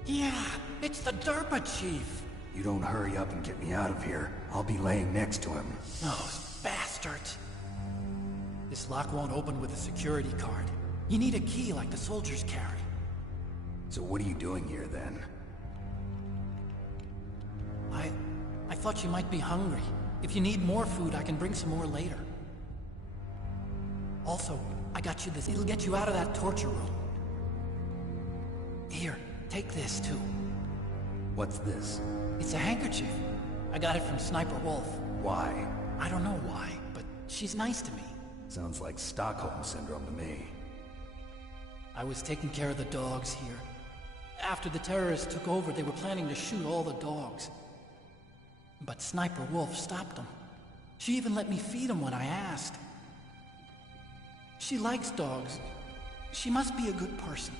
Yeah, it's the DARPA chief. You don't hurry up and get me out of here, I'll be laying next to him. Those bastards. This lock won't open with a security card. You need a key like the soldiers carry. So what are you doing here then? I thought you might be hungry. If you need more food, I can bring some more later. Also, I got you this. It'll get you out of that torture room. Here, take this too. What's this? It's a handkerchief. I got it from Sniper Wolf. Why? I don't know why, but she's nice to me. Sounds like Stockholm Syndrome to me. I was taking care of the dogs here. After the terrorists took over, they were planning to shoot all the dogs. But Sniper Wolf stopped them. She even let me feed them when I asked. She likes dogs. She must be a good person.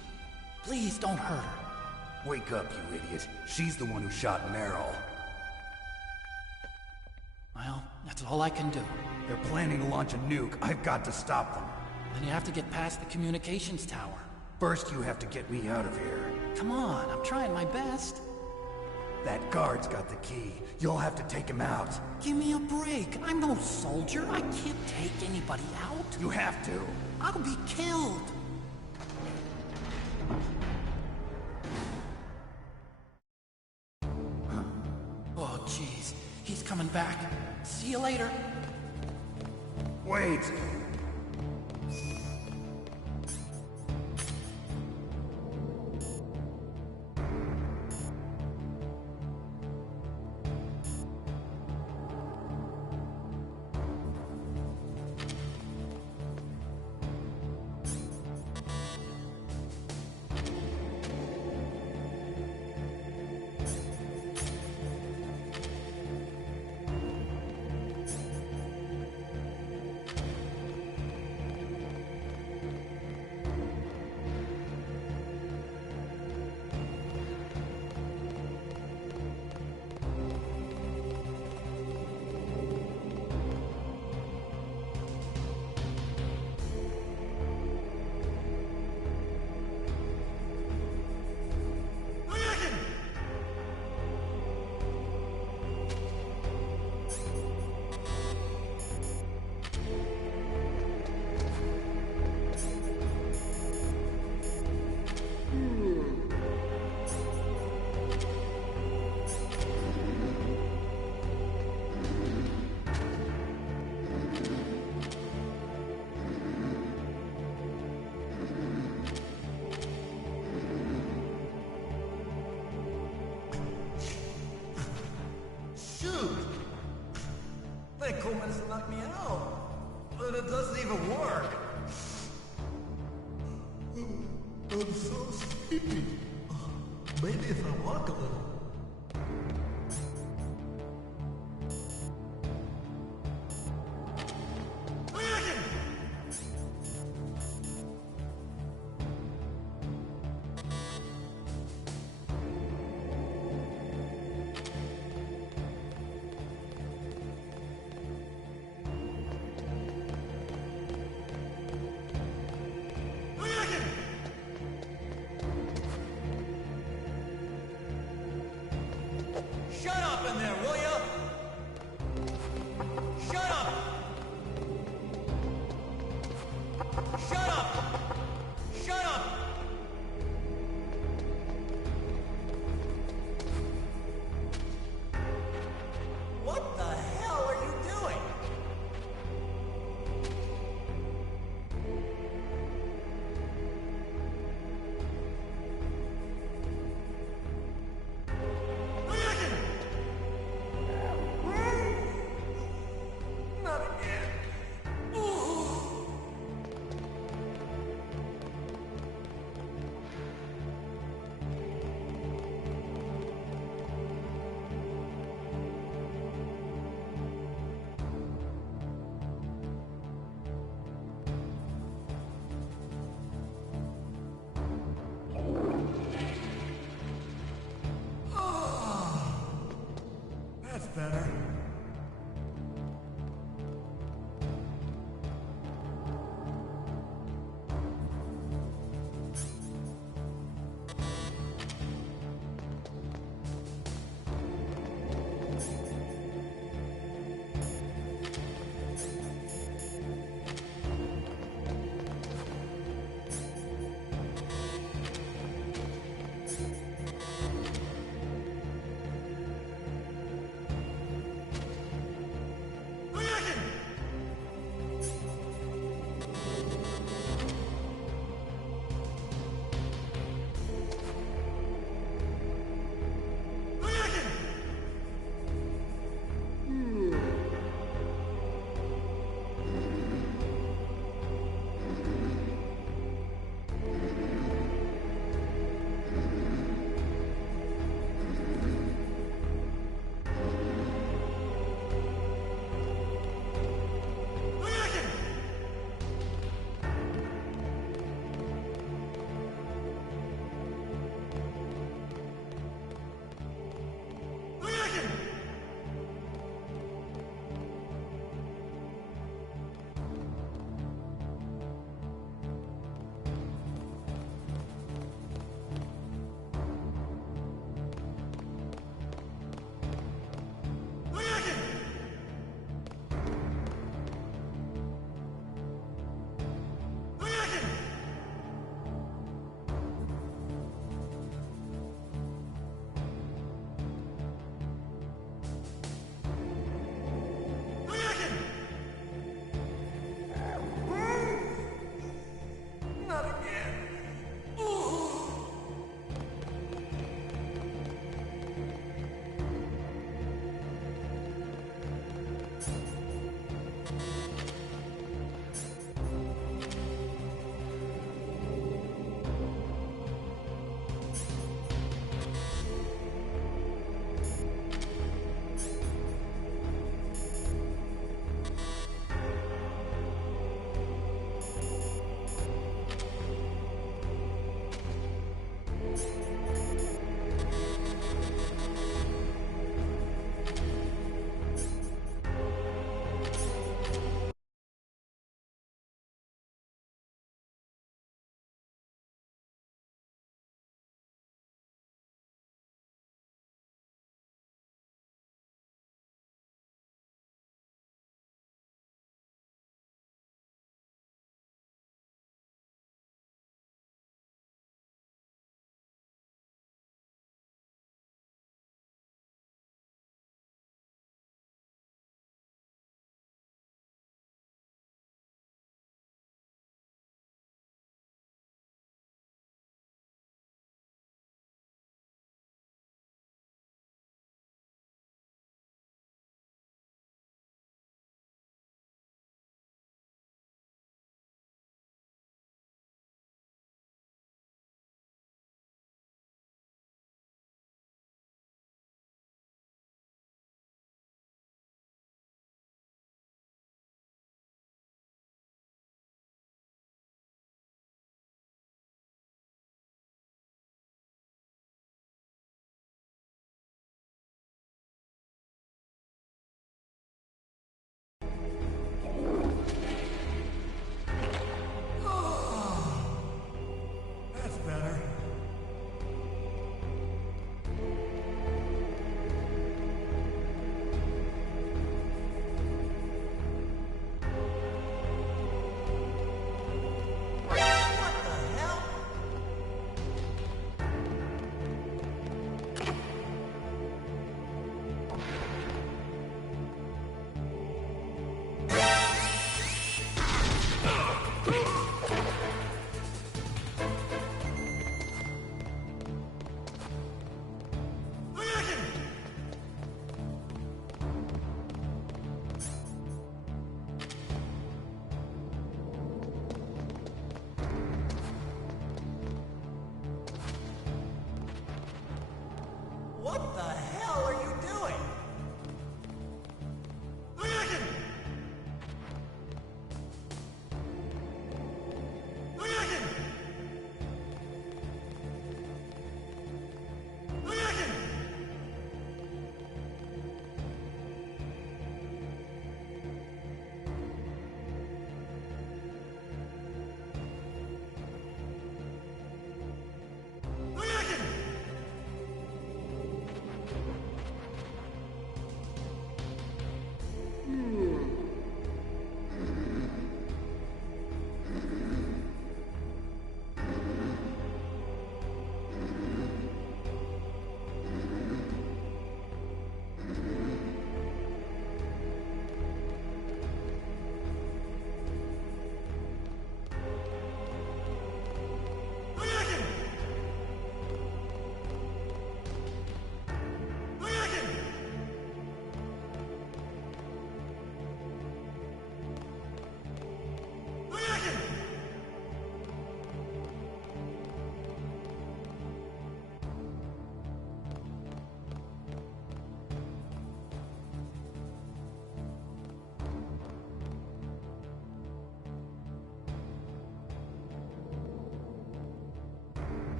Please don't hurt her. Wake up, you idiot. She's the one who shot Meryl. Well, that's all I can do. They're planning to launch a nuke. I've got to stop them. Then you have to get past the communications tower. First, you have to get me out of here. Come on, I'm trying my best. That guard's got the key. You'll have to take him out. Give me a break. I'm no soldier. I can't take anybody out. You have to. I'll be killed. Oh, jeez. He's coming back. See you later. Wait. That cool medicine knocked me out, but it doesn't even work. I'm so sleepy. Maybe if I walk a little. Shut up in there, will ya? Shut up! Shut up! Shut up! What the hell are you doing?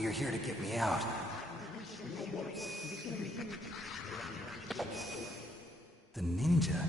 you're here to get me out. The ninja?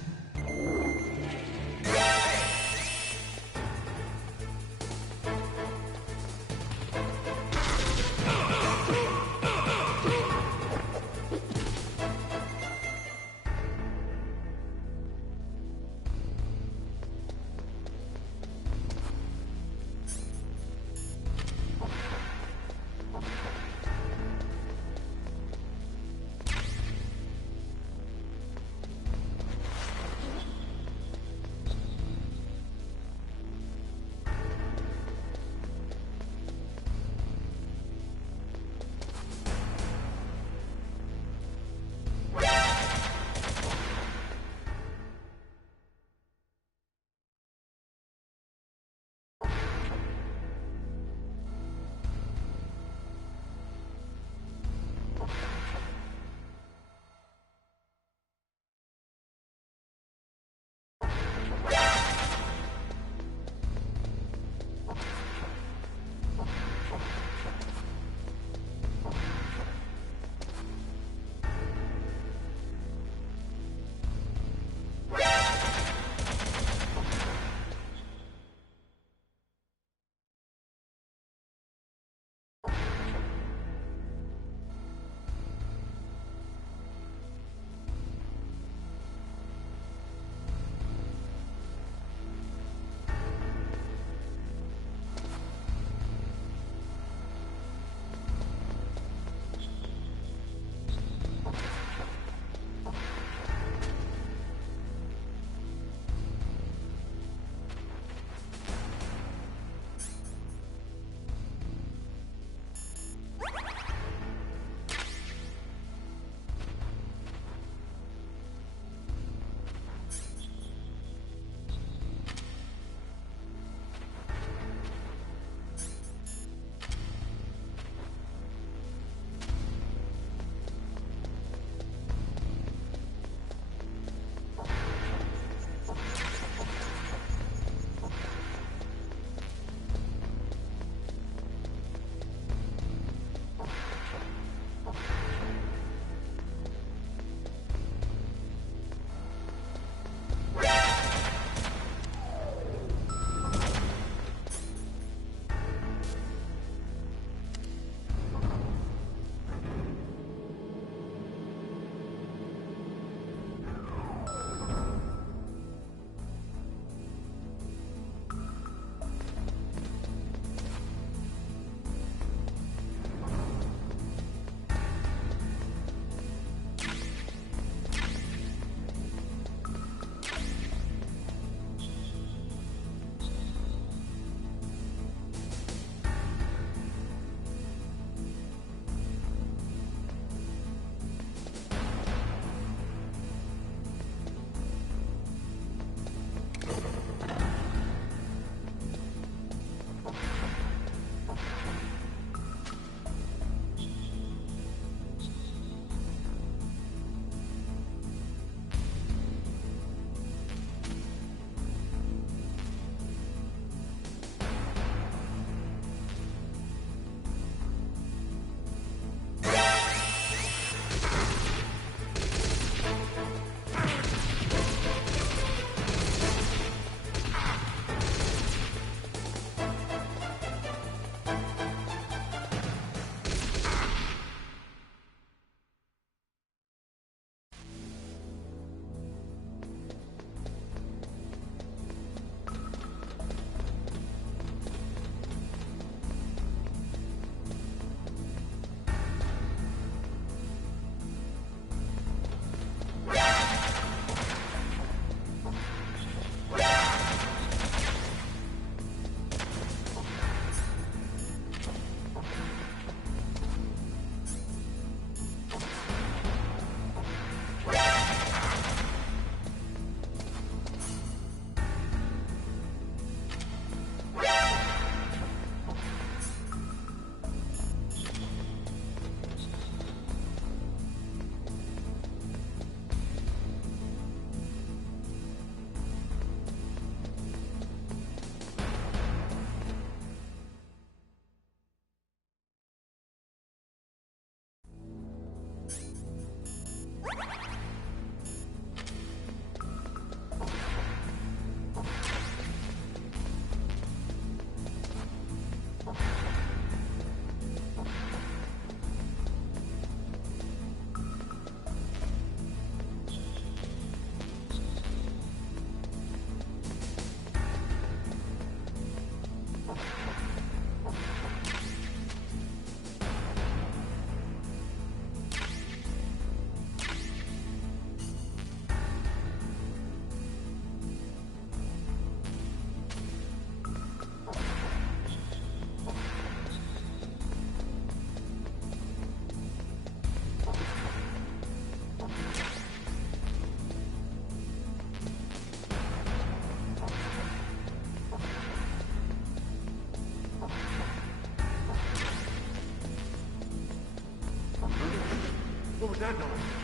was that noise?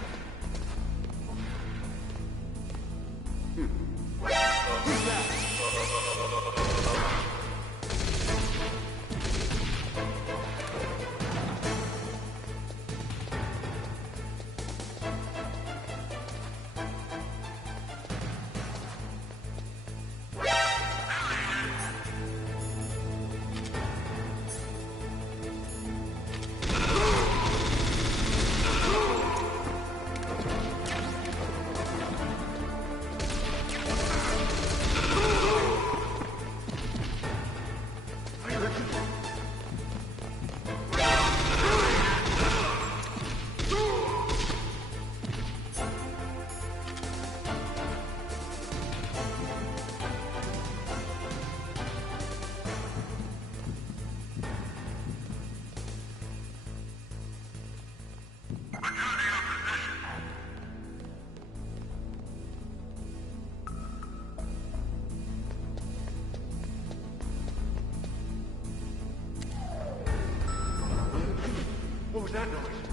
What was that noise?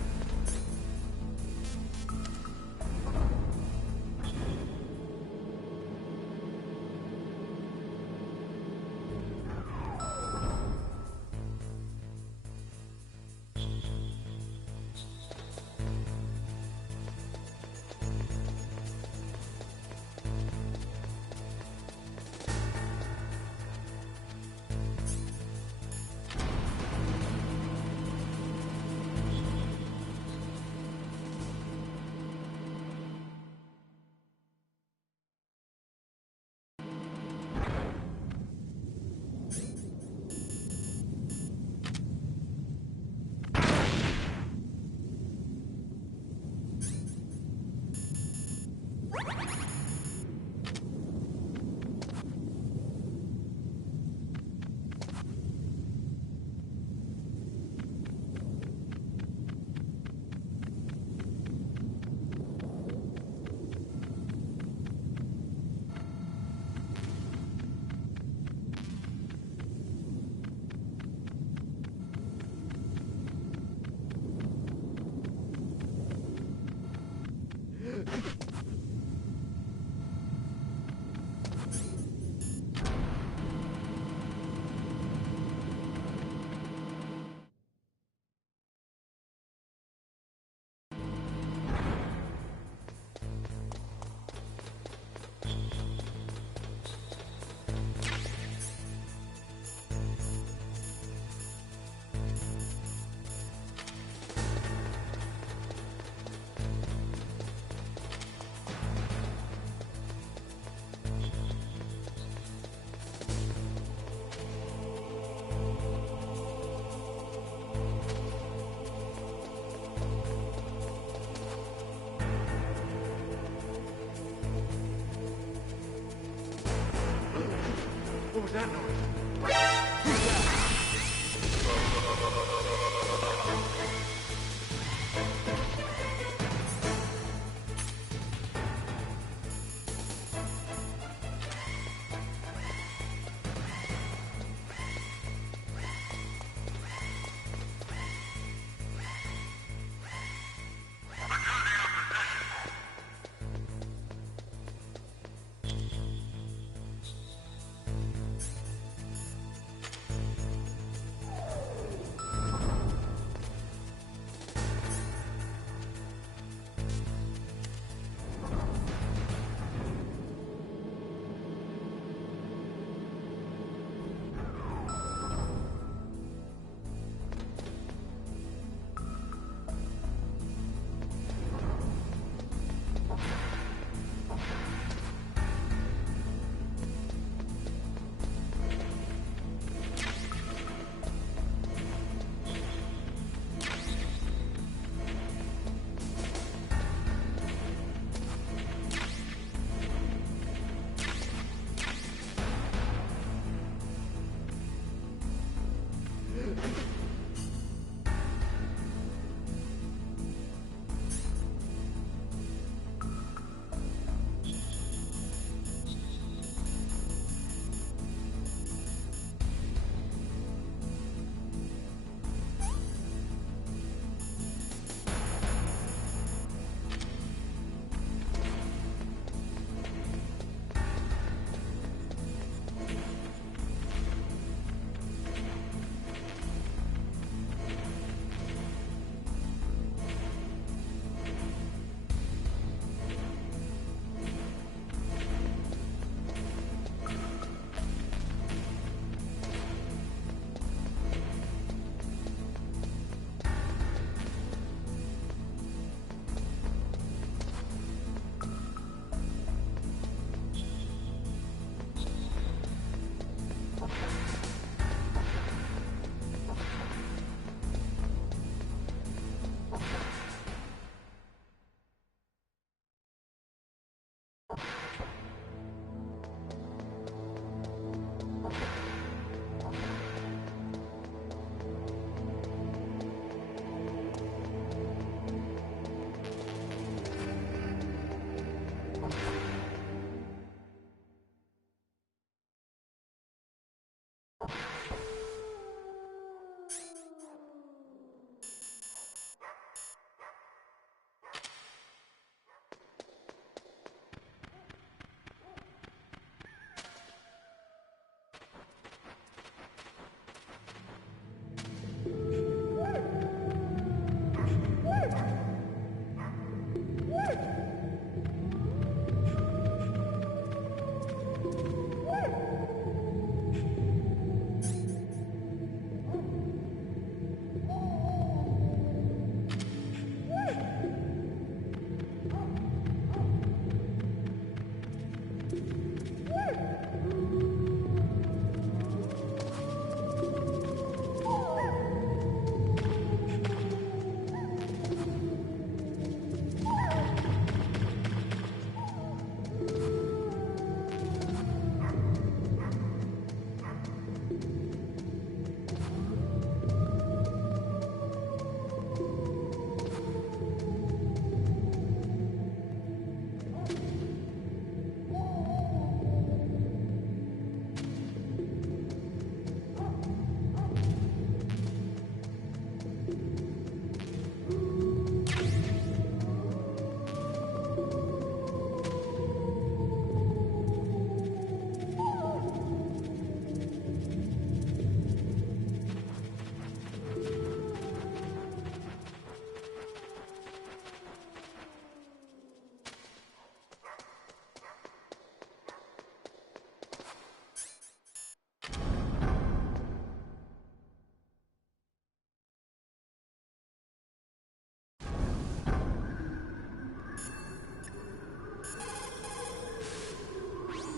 What was that noise?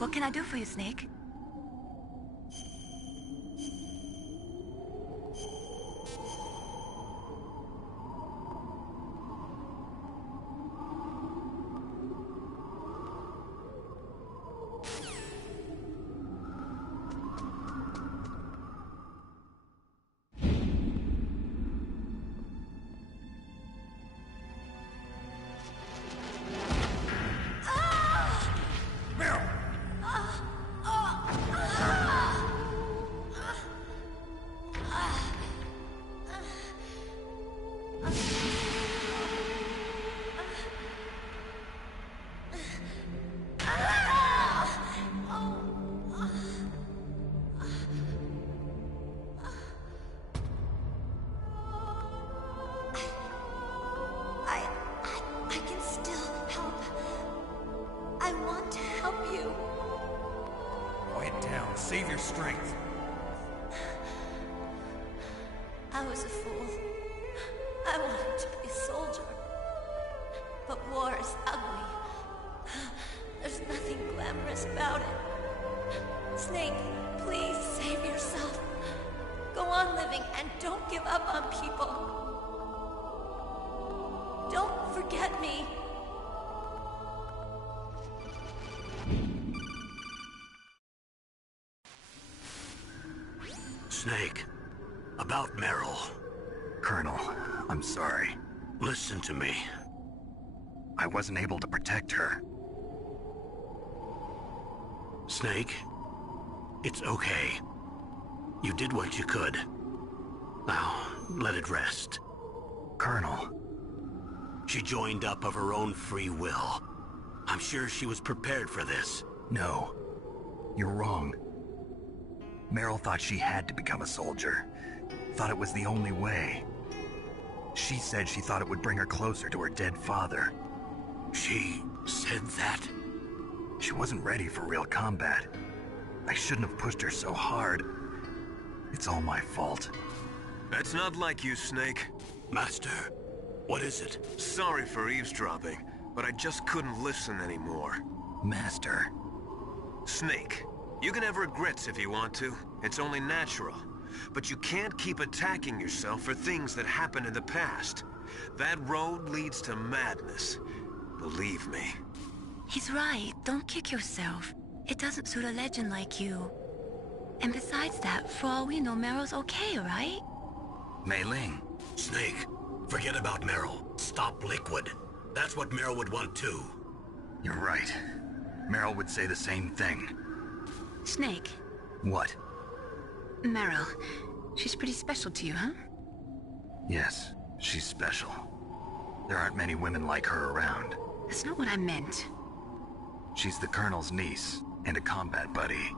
What can I do for you, Snake? I can still help. I want to help you. Quiet down. Save your strength. I was a fool. I wanted to be a soldier. But war is ugly. There's nothing glamorous about it. Snake, please save yourself. Go on living and don't give up on people. Don't forget me. Snake, about Meryl. Colonel, I'm sorry. Listen to me. I wasn't able to protect her. Snake, it's okay. You did what you could. Now, let it rest. Colonel. She joined up of her own free will. I'm sure she was prepared for this. No. You're wrong. Meryl thought she had to become a soldier. Thought it was the only way. She said she thought it would bring her closer to her dead father. She said that? She wasn't ready for real combat. I shouldn't have pushed her so hard. It's all my fault. That's not like you, Snake. Master, what is it? Sorry for eavesdropping, but I just couldn't listen anymore. Master. Snake, you can have regrets if you want to. It's only natural. But you can't keep attacking yourself for things that happened in the past. That road leads to madness. Believe me. He's right. Don't kick yourself. It doesn't suit a legend like you. And besides that, for all we know, Meryl's okay, right? Mei Ling. Snake, forget about Meryl. Stop Liquid. That's what Meryl would want too. You're right. Meryl would say the same thing. Snake. What? Meryl. She's pretty special to you, huh? Yes, she's special. There aren't many women like her around. That's not what I meant. She's the Colonel's niece, and a combat buddy.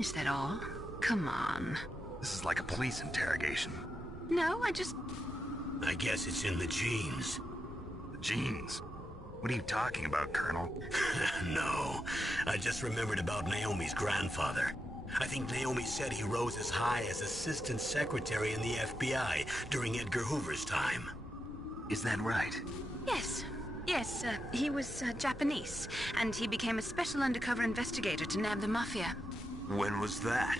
Is that all? Come on. This is like a police interrogation. No, I guess it's in the genes. The genes? What are you talking about, Colonel? No, I just remembered about Naomi's grandfather. I think Naomi said he rose as high as assistant secretary in the FBI during Edgar Hoover's time. Is that right? Yes. Yes, he was Japanese, and he became a special undercover investigator to nab the Mafia. When was that?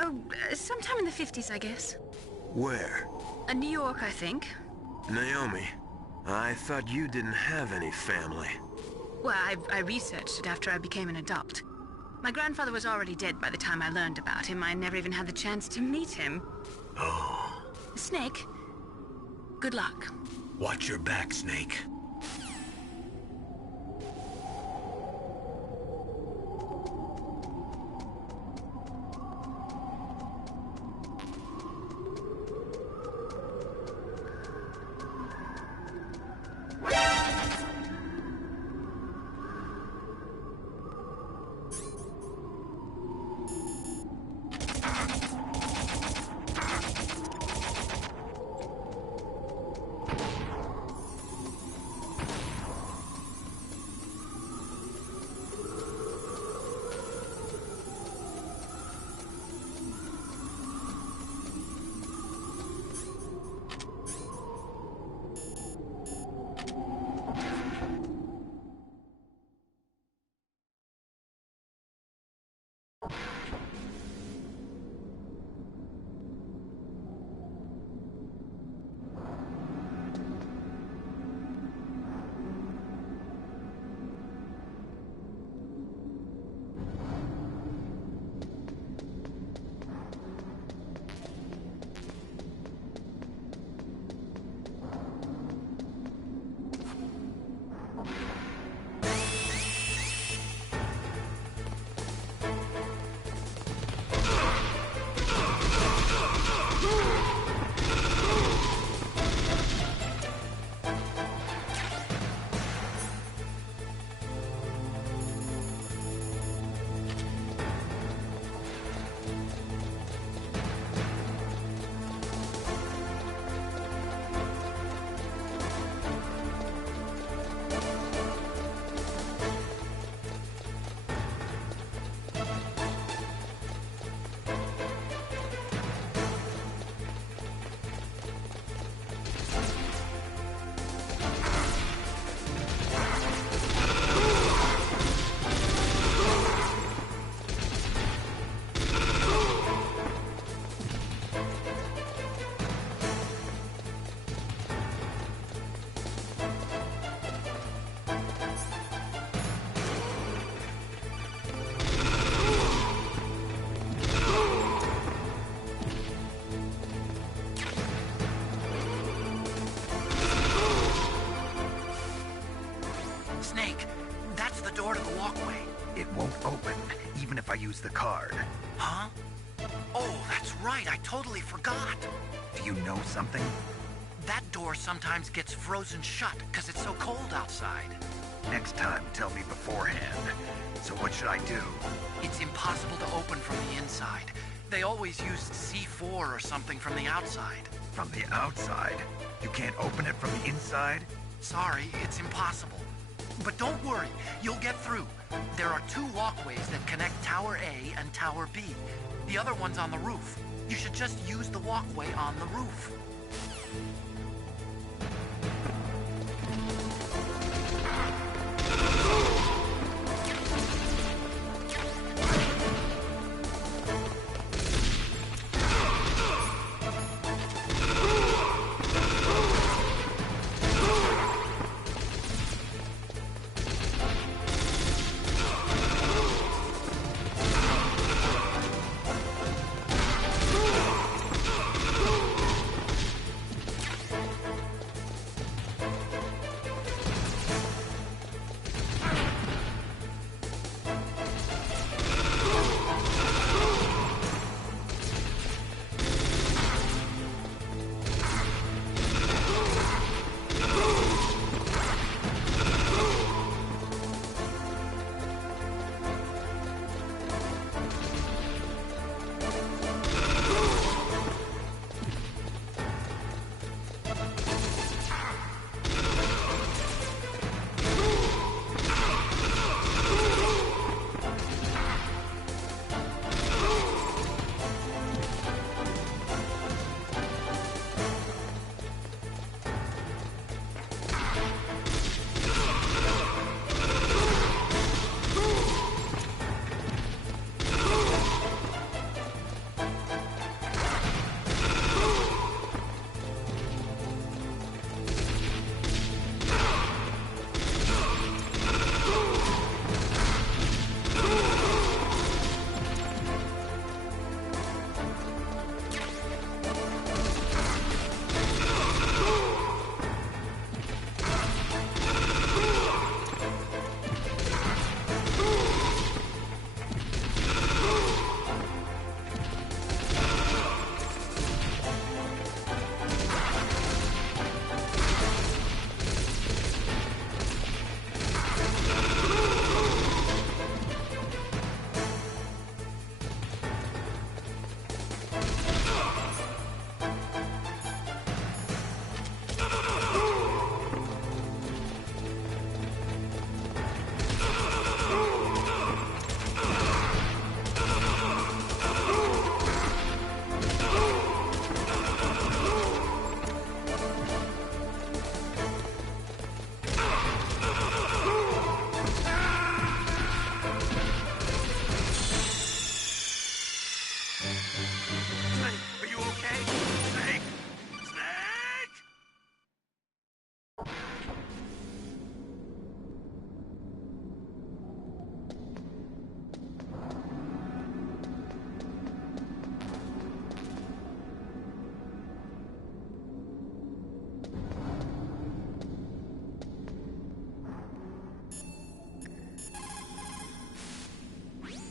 Oh, sometime in the 50s, I guess. Where? New York, I think. Naomi, I thought you didn't have any family. Well, I researched it after I became an adult. My grandfather was already dead by the time I learned about him. I never even had the chance to meet him. Oh. Snake, good luck. Watch your back, Snake. walkway. It won't open, even if I use the card. Huh? Oh, that's right, I totally forgot. Do you know something? That door sometimes gets frozen shut because it's so cold outside. Next time, tell me beforehand. So what should I do? It's impossible to open from the inside. They always used C4 or something from the outside. From the outside? You can't open it from the inside? Sorry, it's impossible. But don't worry, you'll get through. There are 2 walkways that connect Tower A and Tower B. The other one's on the roof. You should just use the walkway on the roof.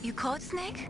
You caught Snake?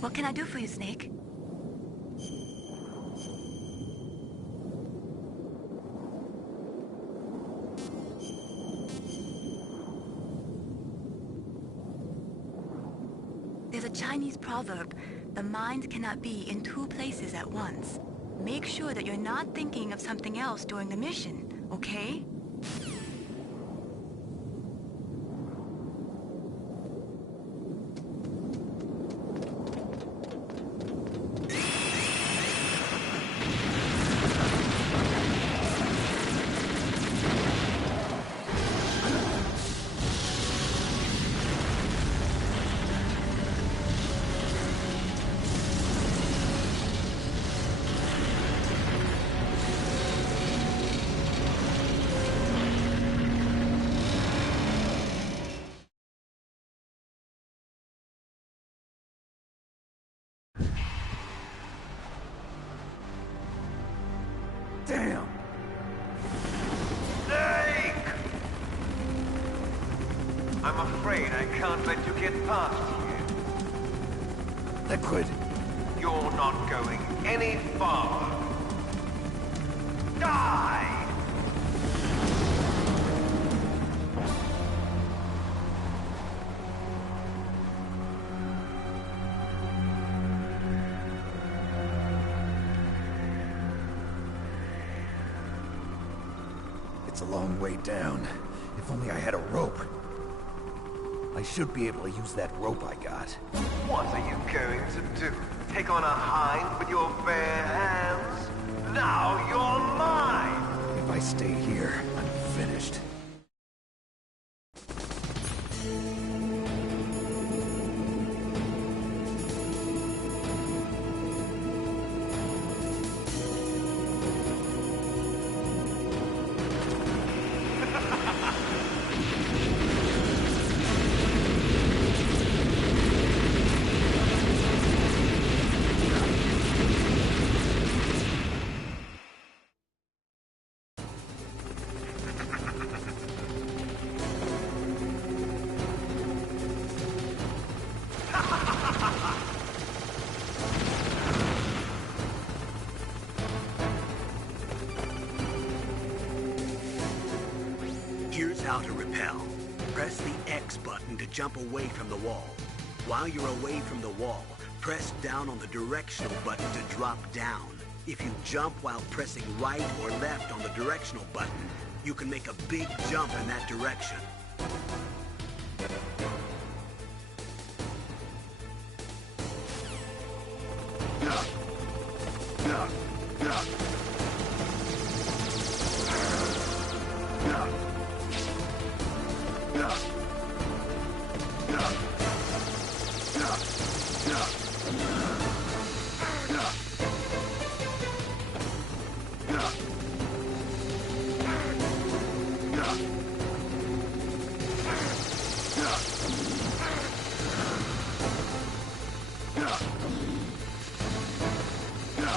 What can I do for you, Snake? There's a Chinese proverb, the mind cannot be in two places at once. Make sure that you're not thinking of something else during the mission, okay? Damn! Snake! I'm afraid I can't let you get past here. Liquid! You're not going any farther. Die! It's a long way down. If only I had a rope. I should be able to use that rope I got. What are you going to do? Take on a hind with your bare hands? Now you're mine! If I stay here, I'm finished. Here's how to repel. Press the X button to jump away from the wall. While you're away from the wall, press down on the directional button to drop down. If you jump while pressing right or left on the directional button, you can make a big jump in that direction. Yeah.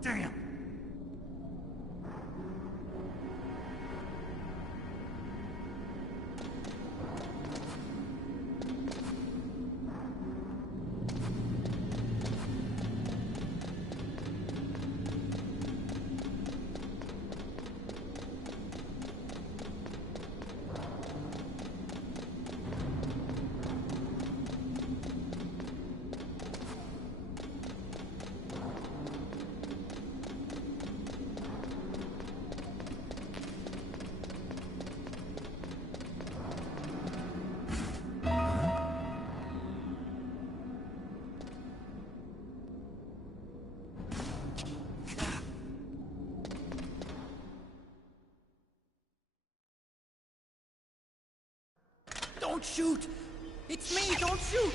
Damn! Don't shoot! It's me, don't shoot!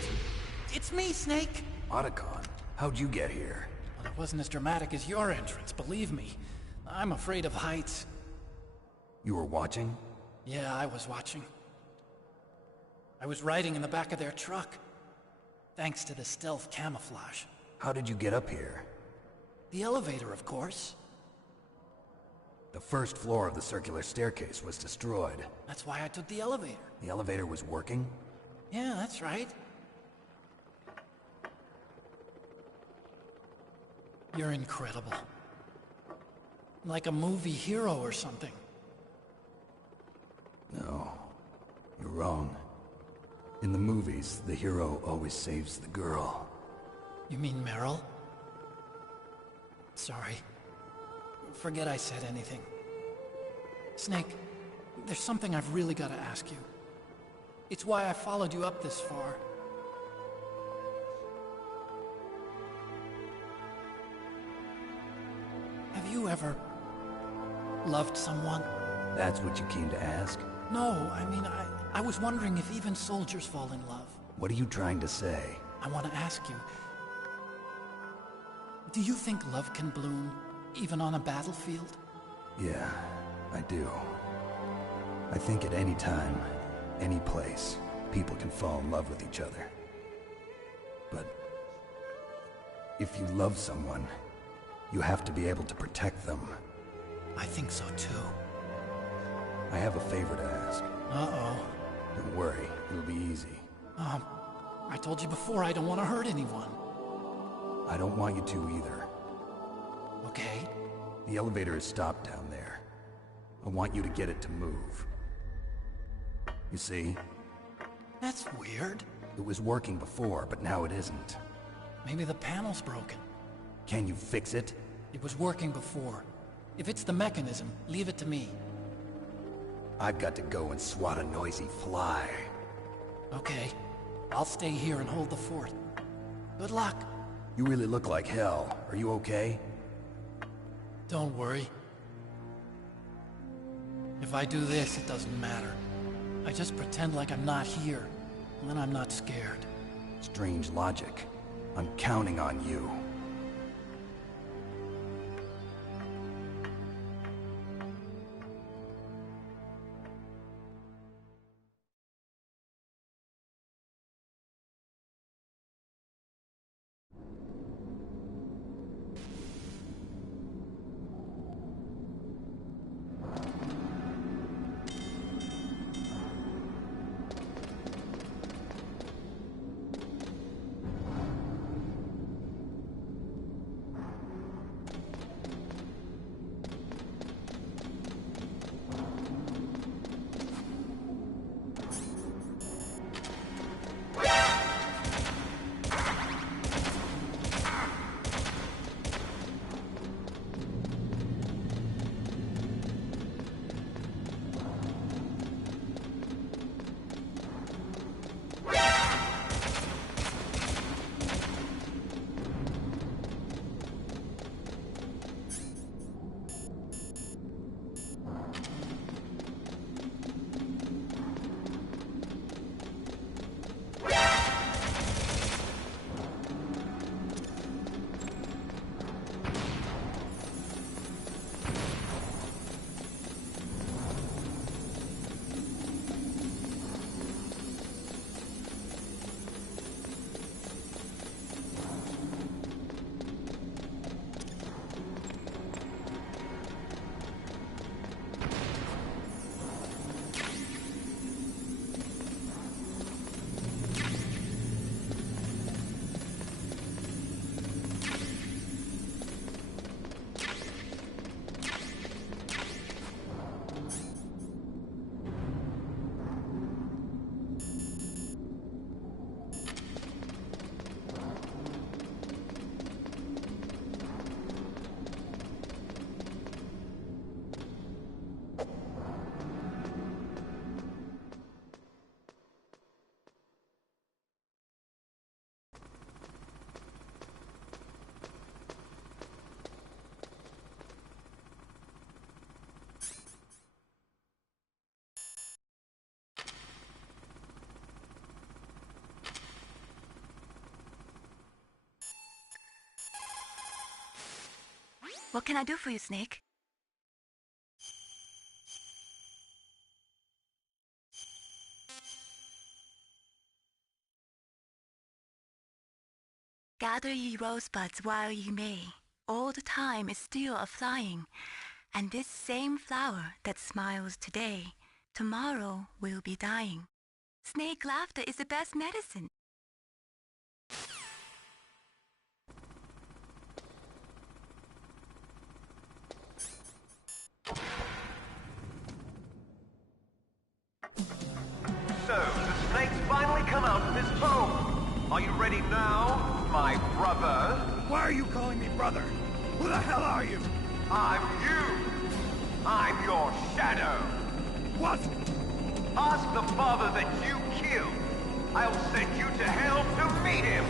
It's me, Snake! Otacon, how'd you get here? Well, it wasn't as dramatic as your entrance, believe me. I'm afraid of heights. You were watching? Yeah, I was watching. I was riding in the back of their truck. Thanks to the stealth camouflage. How did you get up here? The elevator, of course. The first floor of the circular staircase was destroyed. That's why I took the elevator. The elevator was working? Yeah, that's right. You're incredible. Like a movie hero or something. No, you're wrong. In the movies, the hero always saves the girl. You mean Meryl? Sorry. Forget I said anything. Snake, there's something I've really got to ask you. It's why I followed you up this far. Have you ever loved someone? That's what you came to ask? No, I mean, I was wondering if even soldiers fall in love. What are you trying to say? I want to ask you, do you think love can bloom even on a battlefield? Yeah, I do. I think at any time, any place, people can fall in love with each other. But if you love someone, you have to be able to protect them. I think so too. I have a favor to ask. Uh-oh. Don't worry, it'll be easy. I told you before I don't want to hurt anyone. I don't want you to either. Okay. The elevator is stopped down there. I want you to get it to move. You see? That's weird. It was working before, but now it isn't. Maybe the panel's broken. Can you fix it? It was working before. If it's the mechanism, leave it to me. I've got to go and swat a noisy fly. Okay. I'll stay here and hold the fort. Good luck. You really look like hell. Are you okay? Don't worry. If I do this, it doesn't matter. I just pretend like I'm not here, and then I'm not scared. Strange logic. I'm counting on you. What can I do for you, Snake? Gather ye rosebuds while ye may. Old time is still a-flying, and this same flower that smiles today, tomorrow will be dying. Snake laughter is the best medicine. So, the snake's finally come out of his home. Are you ready now, my brother? Why are you calling me brother? Who the hell are you? I'm you. I'm your shadow. What? Ask the father that you killed. I'll send you to hell to meet him.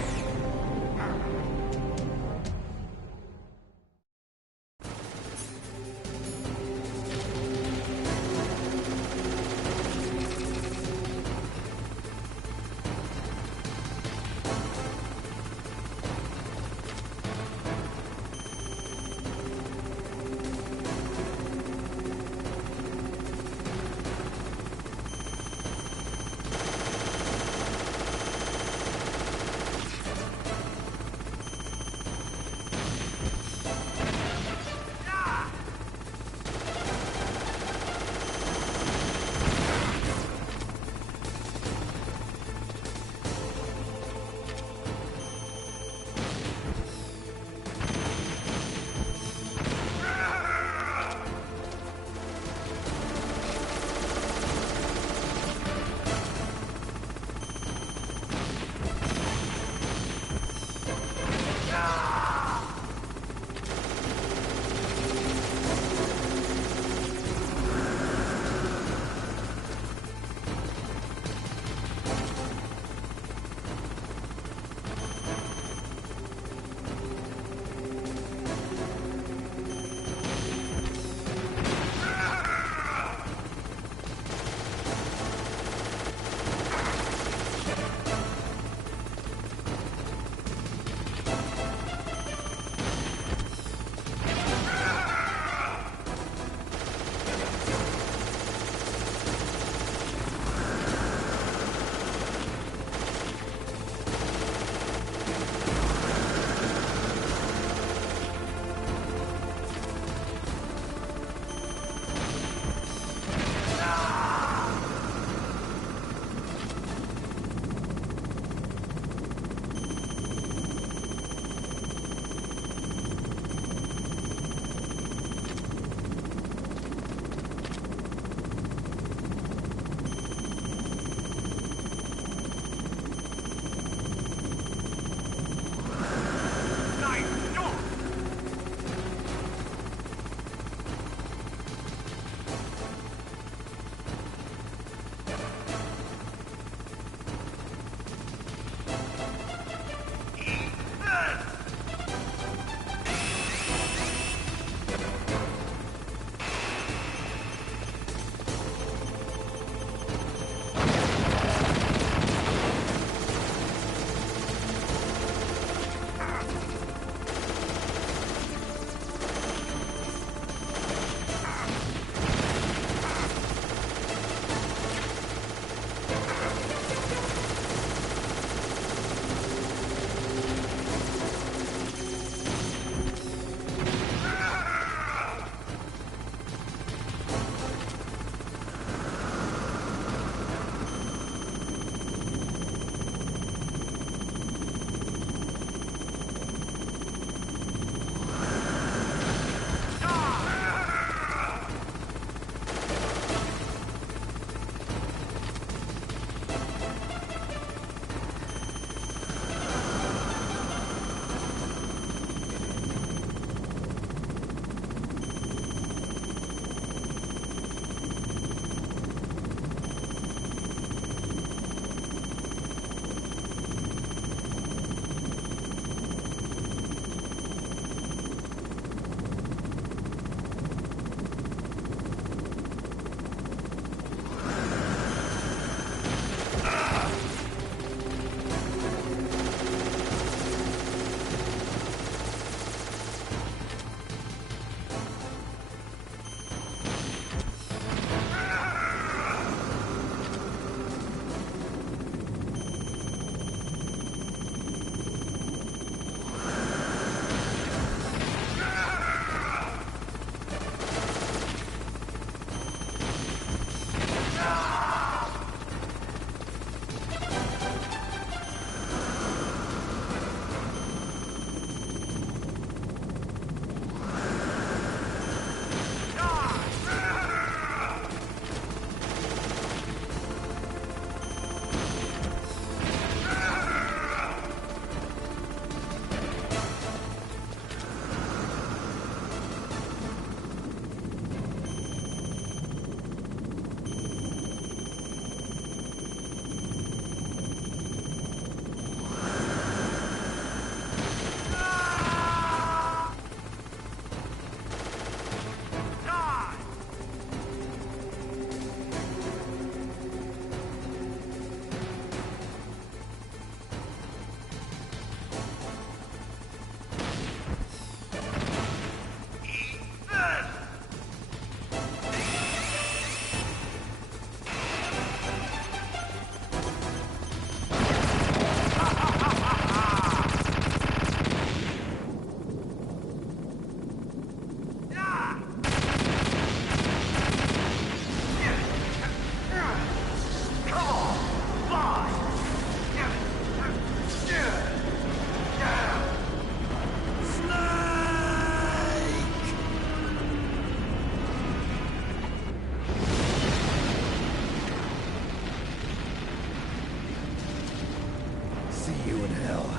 hell.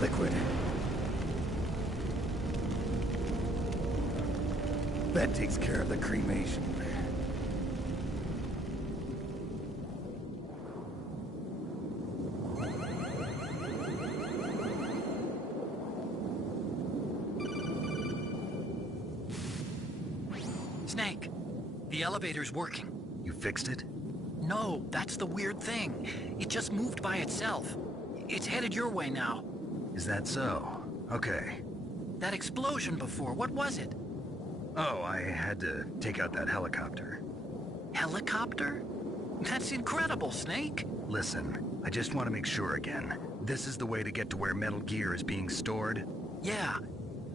Liquid. That takes care of the cremation. Snake, the elevator's working. You fixed it? No, that's the weird thing. It just moved by itself. It's headed your way now. Is that so? Okay. That explosion before, what was it? Oh, I had to take out that helicopter. Helicopter? That's incredible, Snake. Listen, I just want to make sure again. This is the way to get to where Metal Gear is being stored? Yeah.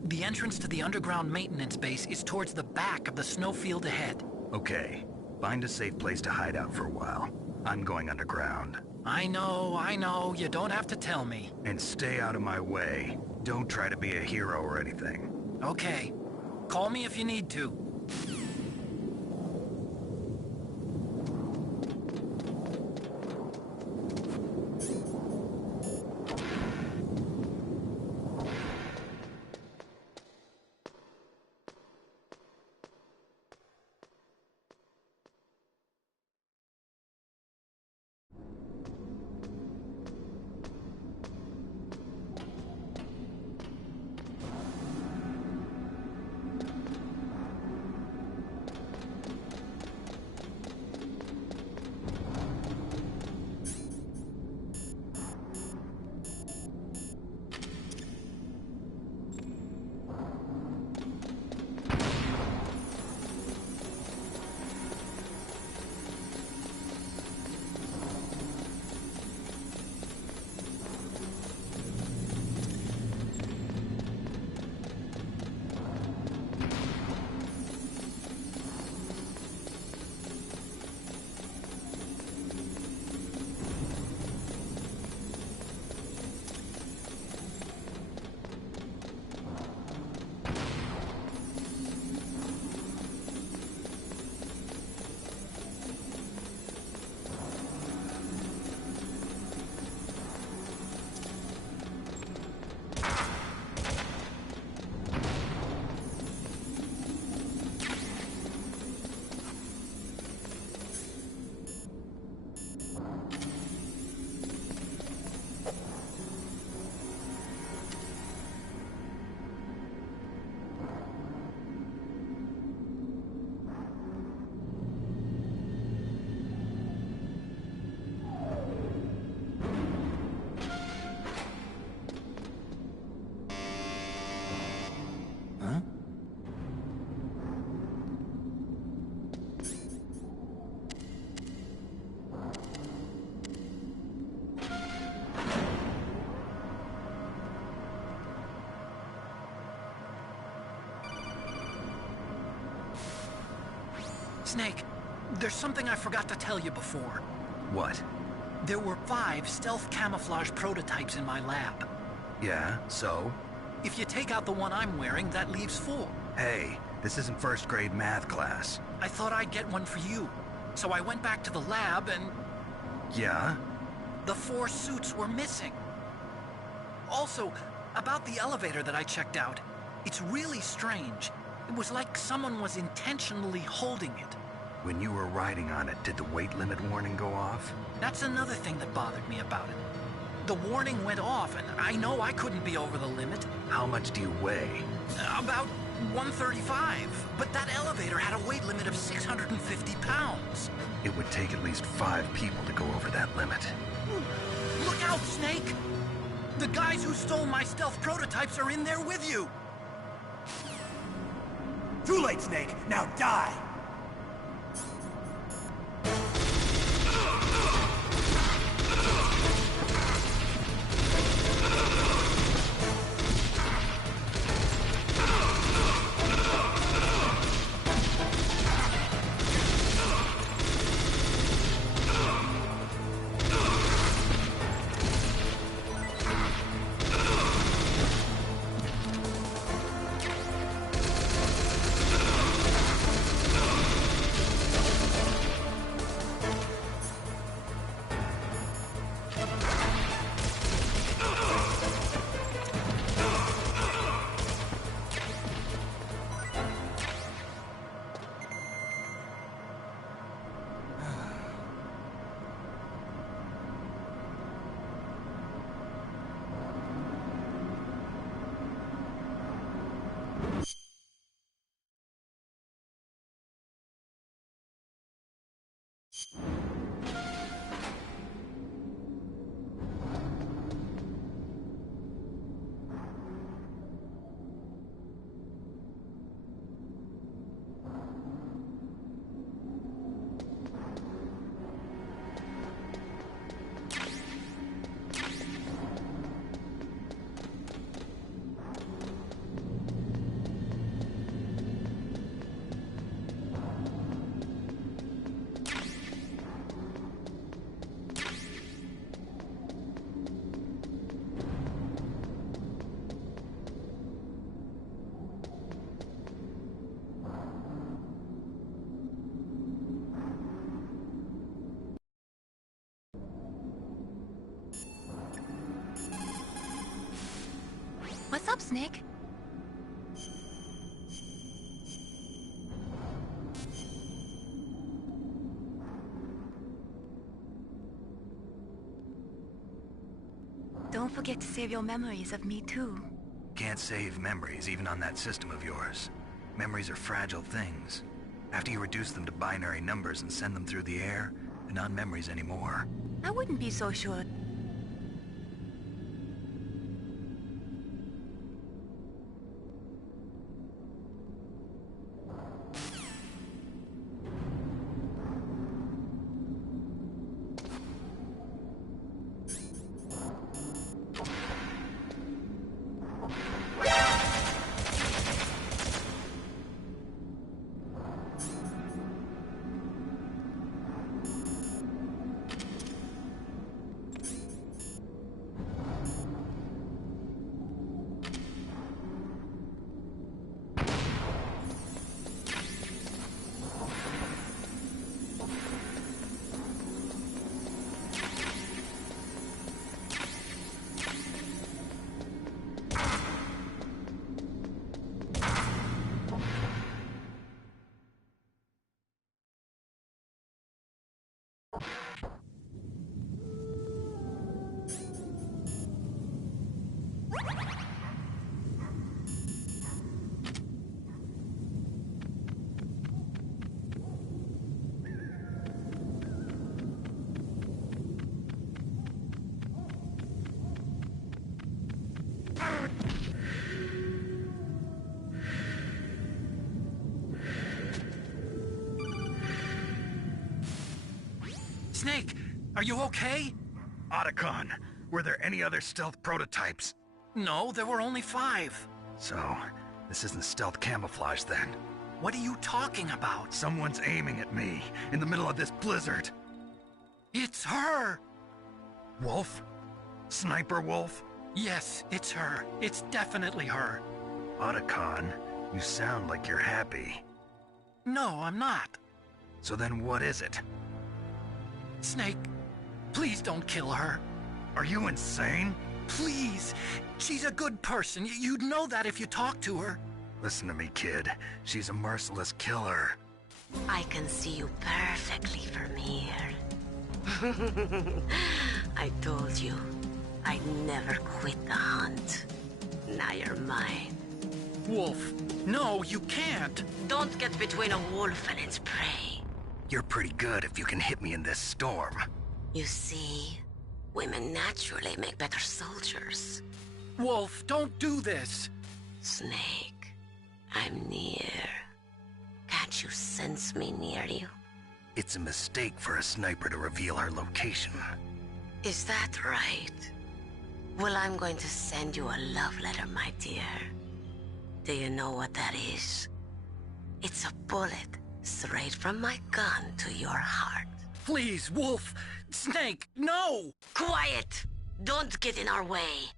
The entrance to the underground maintenance base is towards the back of the snowfield ahead. Okay. Find a safe place to hide out for a while. I'm going underground. I know. You don't have to tell me. And stay out of my way. Don't try to be a hero or anything. Okay. Call me if you need to. Snake, there's something I forgot to tell you before. What? There were 5 stealth camouflage prototypes in my lab. Yeah, so? If you take out the one I'm wearing, that leaves 4. Hey, this isn't first grade math class. I thought I'd get one for you. So I went back to the lab and... Yeah? The 4 suits were missing. Also, about the elevator that I checked out, it's really strange. It was like someone was intentionally holding it. When you were riding on it, did the weight limit warning go off? That's another thing that bothered me about it. The warning went off, and I know I couldn't be over the limit. How much do you weigh? About 135, but that elevator had a weight limit of 650 pounds. It would take at least 5 people to go over that limit. Look out, Snake! The guys who stole my stealth prototypes are in there with you! Too late, Snake! Now die! Snake? Don't forget to save your memories of me too. Can't save memories even on that system of yours. Memories are fragile things. After you reduce them to binary numbers and send them through the air, they're not memories anymore. I wouldn't be so sure. Snake, are you okay? Otacon, were there any other stealth prototypes? No, there were only 5. So, this isn't stealth camouflage then? What are you talking about? Someone's aiming at me, in the middle of this blizzard. It's her! Wolf? Sniper Wolf? Yes, it's her. It's definitely her. Otacon, you sound like you're happy. No, I'm not. So then what is it? Snake, please don't kill her. Are you insane? Please. She's a good person. You'd know that if you talked to her. Listen to me, kid. She's a merciless killer. I can see you perfectly from here. I told you, I'd never quit the hunt. Now you're mine. Wolf, no, you can't. Don't get between a wolf and its prey. You're pretty good if you can hit me in this storm. You see, women naturally make better soldiers. Wolf, don't do this. Snake, I'm near. Can't you sense me near you? It's a mistake for a sniper to reveal her location. Is that right? Well, I'm going to send you a love letter, my dear. Do you know what that is? It's a bullet straight from my gun to your heart. Please, Wolf! Snake, no! Quiet! Don't get in our way.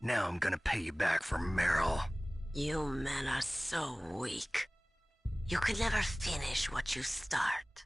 Now I'm gonna pay you back for Meryl. You men are so weak. You can never finish what you start.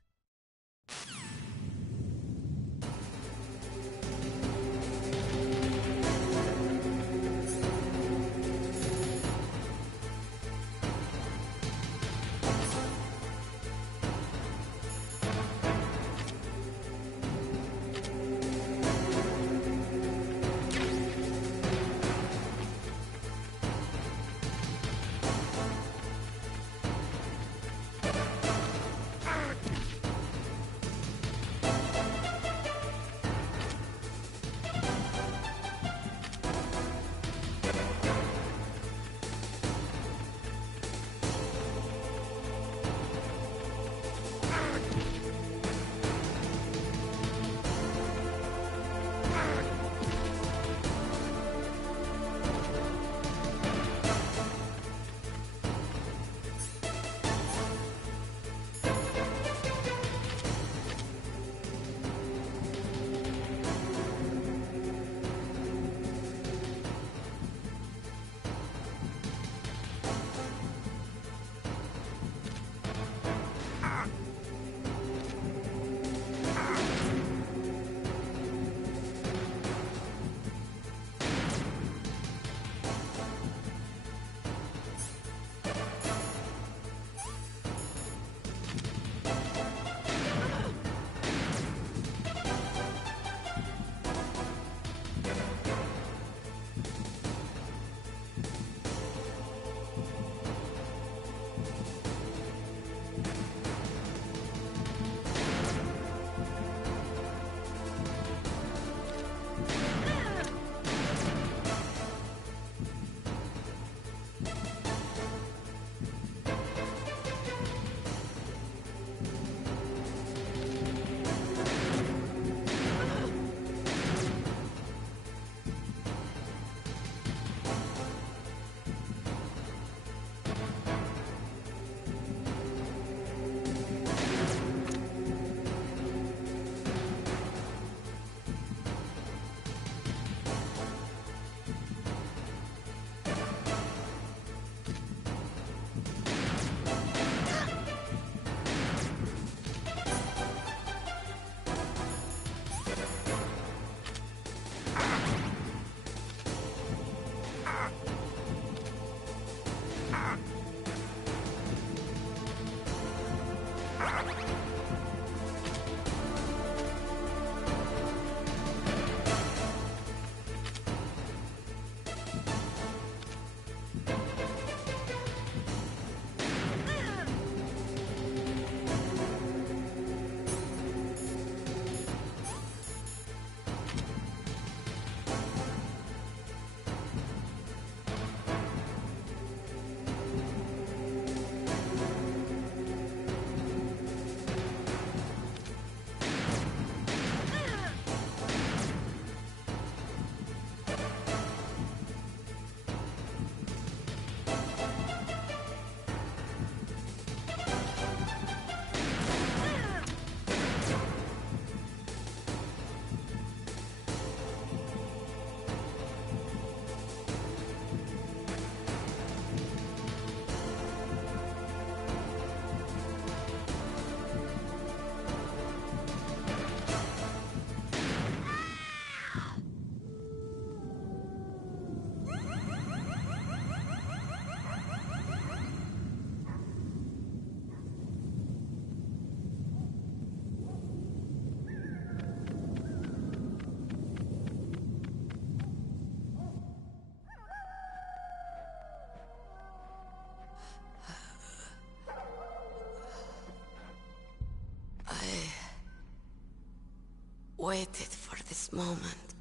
waited for this moment.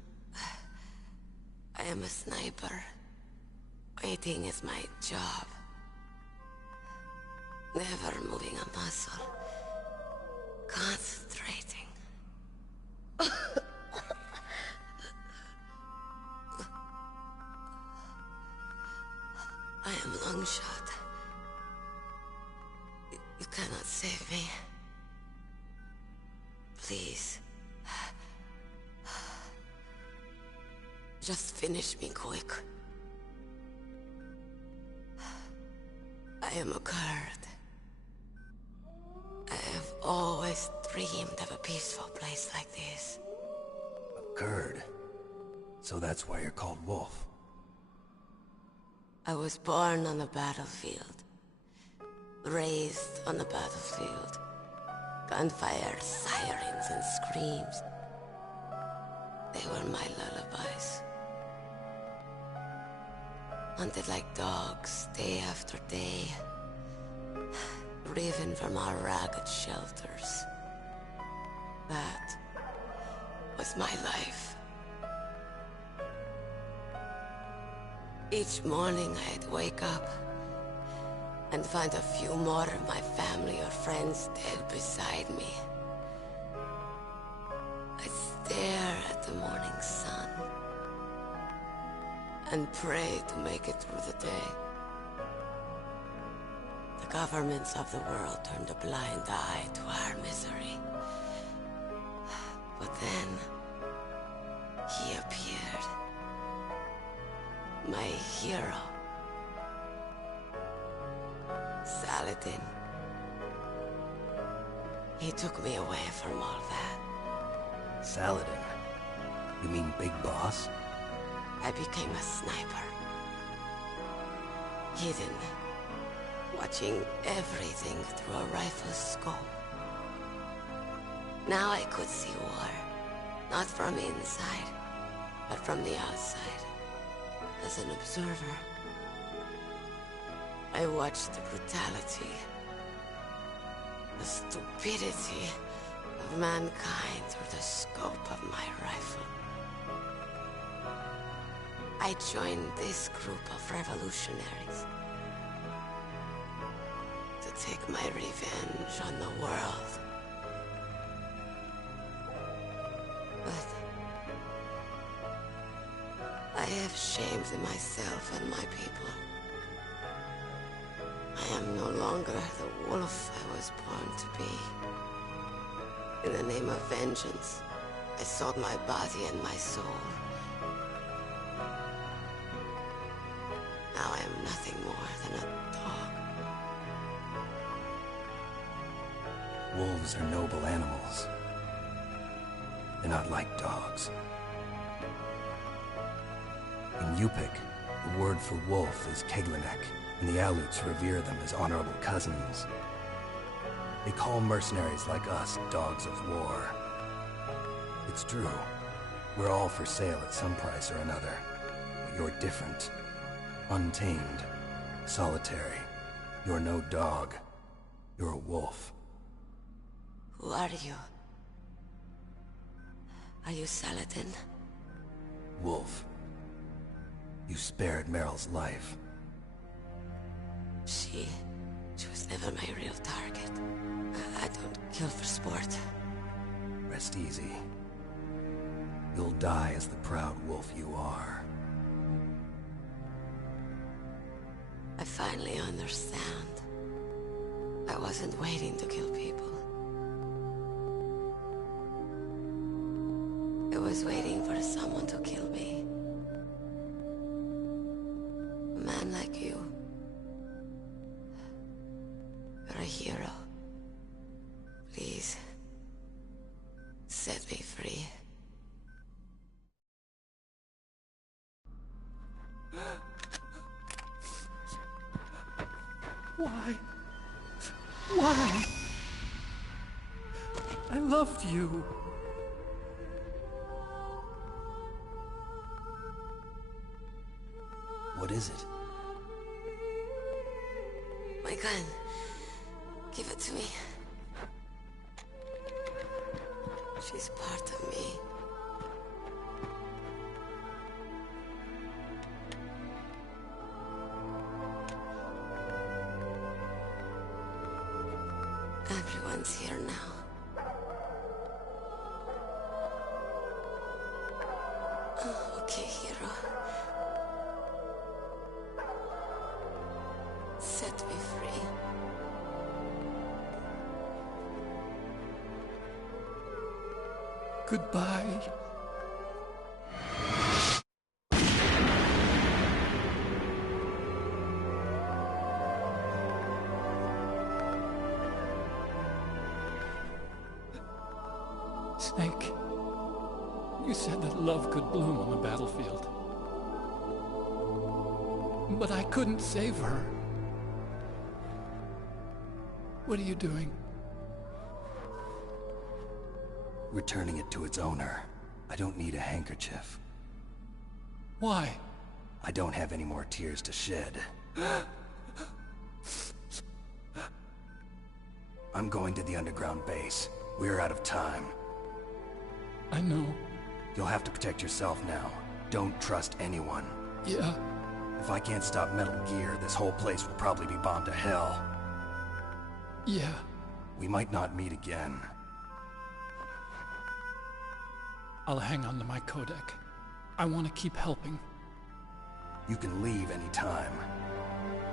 I am a sniper. Waiting is my job. Never moving a muscle. Concentrating. I am Longshot. You cannot save me. Please. Just finish me quick. I am a Kurd. I have always dreamed of a peaceful place like this. A Kurd? So that's why you're called Wolf. I was born on the battlefield. Raised on the battlefield. Gunfire, sirens, and screams. They were my lullabies. Hunted like dogs, day after day. Driven from our ragged shelters. That was my life. Each morning I'd wake up and find a few more of my family or friends dead beside me. I'd stare at the morning sun and pray to make it through the day. The governments of the world turned a blind eye to our misery. But then, he appeared. My hero. Saladin. He took me away from all that. Saladin? You mean Big Boss? I became a sniper. Hidden. Watching everything through a rifle's scope. Now I could see war. Not from inside, but from the outside. As an observer. I watched the brutality, the stupidity of mankind through the scope of my rifle. I joined this group of revolutionaries to take my revenge on the world. But I have shamed myself and my people. I am no longer the wolf I was born to be. In the name of vengeance, I sold my body and my soul. Now I am nothing more than a dog. Wolves are noble animals. They're not like dogs. In Yupik, the word for wolf is Keglenek, and the Aleuts revere them as honorable cousins. They call mercenaries like us dogs of war. It's true. We're all for sale at some price or another. But you're different. Untamed. Solitary. You're no dog. You're a wolf. Who are you? Are you Saladin? Wolf. You spared Meryl's life. She was never my real target. I don't kill for sport. Rest easy. You'll die as the proud wolf you are. I finally understand. I wasn't waiting to kill people. I was waiting for someone to kill me. A man like you. You're a hero. Please, set me free. Why? Why? I loved you. What is it? My gun. Give it to me. She's part of me. Everyone's here now. Oh, okay, hero. Set me free. Goodbye. Snake, you said that love could bloom on the battlefield. But I couldn't save her. What are you doing? Returning it to its owner. I don't need a handkerchief. Why? I don't have any more tears to shed. I'm going to the underground base. We're out of time. I know. You'll have to protect yourself now. Don't trust anyone. Yeah. If I can't stop Metal Gear, this whole place will probably be bombed to hell. Yeah. We might not meet again. I'll hang on to my codec. I want to keep helping. You can leave anytime.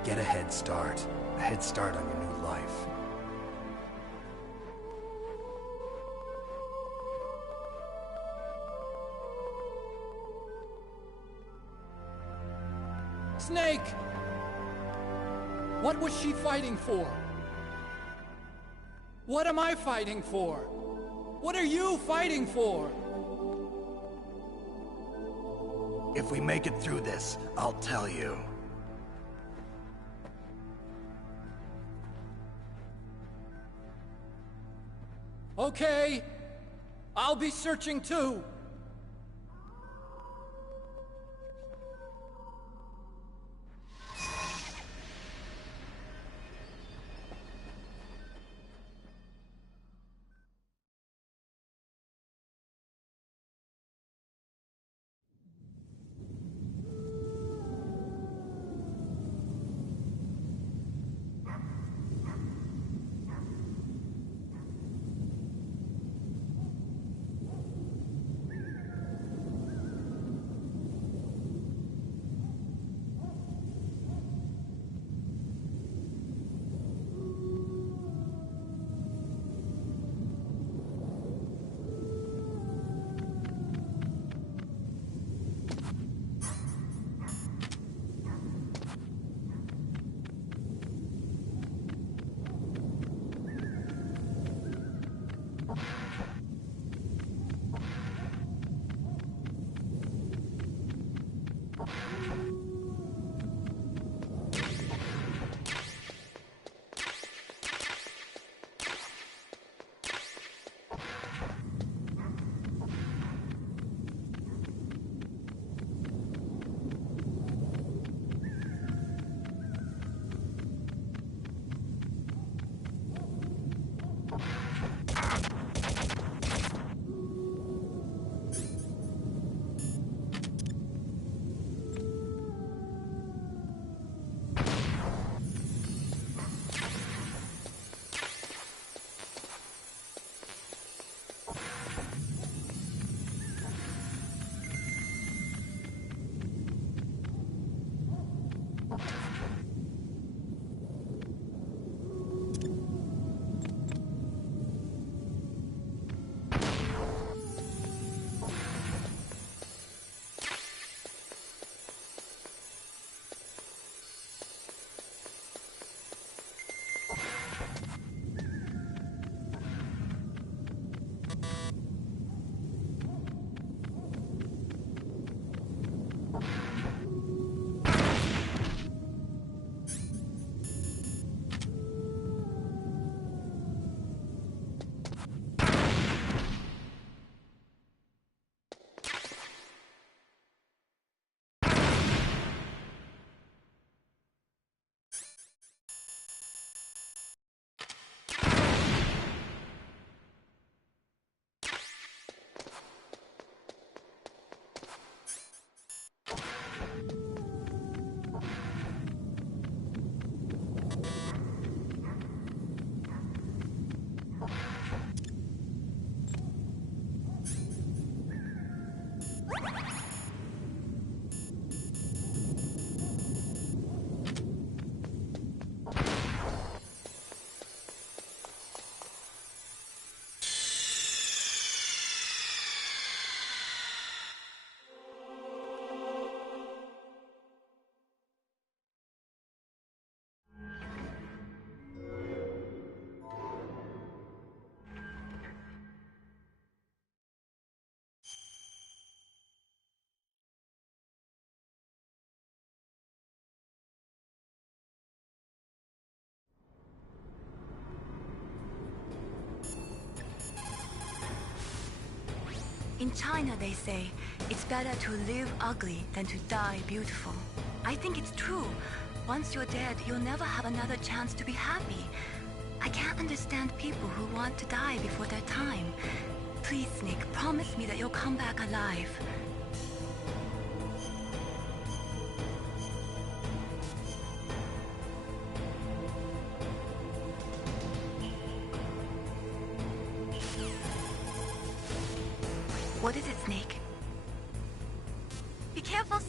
Get a head start. A head start on your new life. Snake! What was she fighting for? What am I fighting for? What are you fighting for? If we make it through this, I'll tell you. Okay. I'll be searching too. In China, they say, it's better to live ugly than to die beautiful. I think it's true. Once you're dead, you'll never have another chance to be happy. I can't understand people who want to die before their time. Please, Snake, promise me that you'll come back alive. What is it, Snake? Be careful!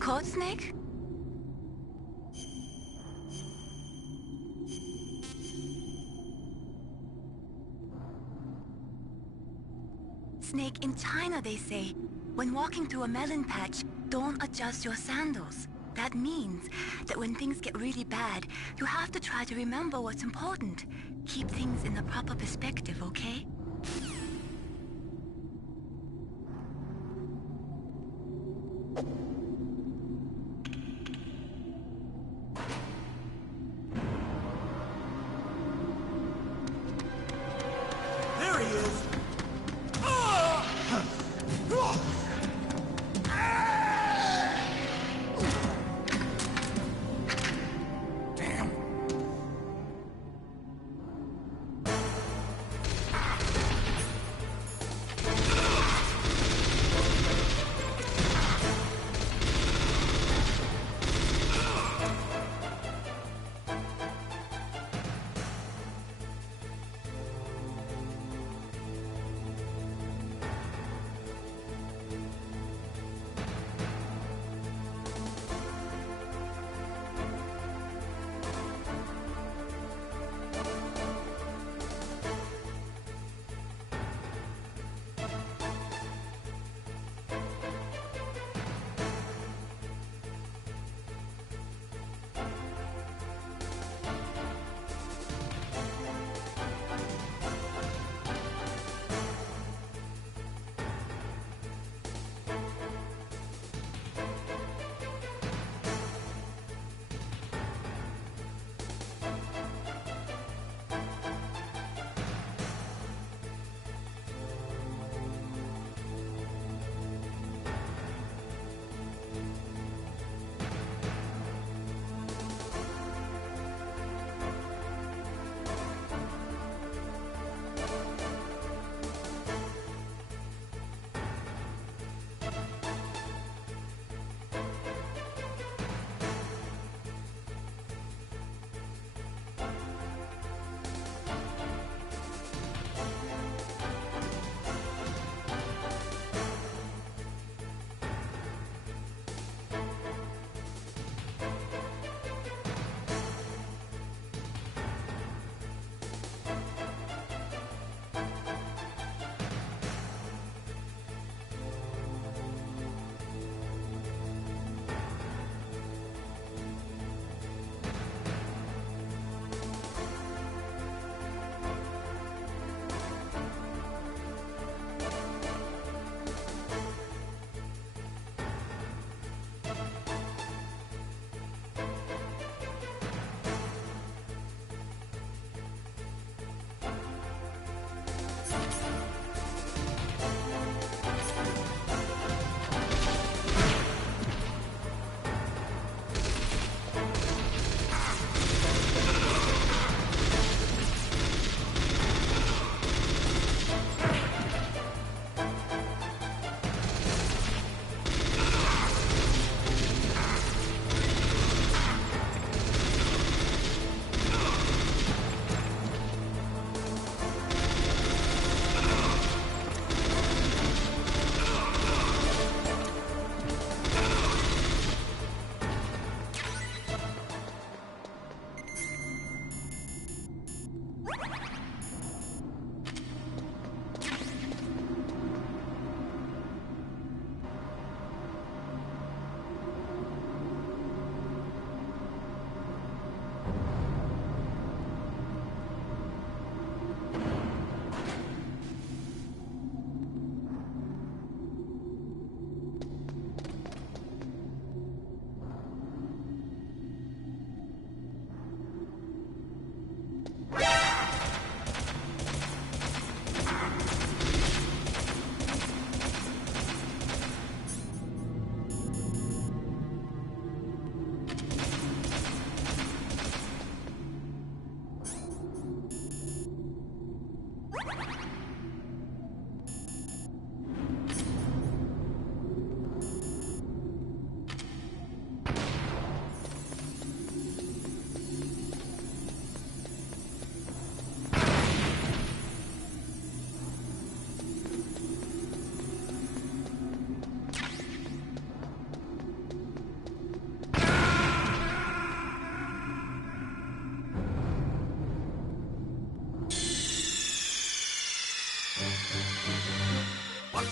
code, Snake? Snake, in China they say, when walking through a melon patch, don't adjust your sandals. That means that when things get really bad, you have to try to remember what's important. Keep things in the proper perspective, okay? There he is! Damn.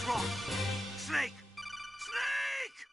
wrong? Snake! Snake!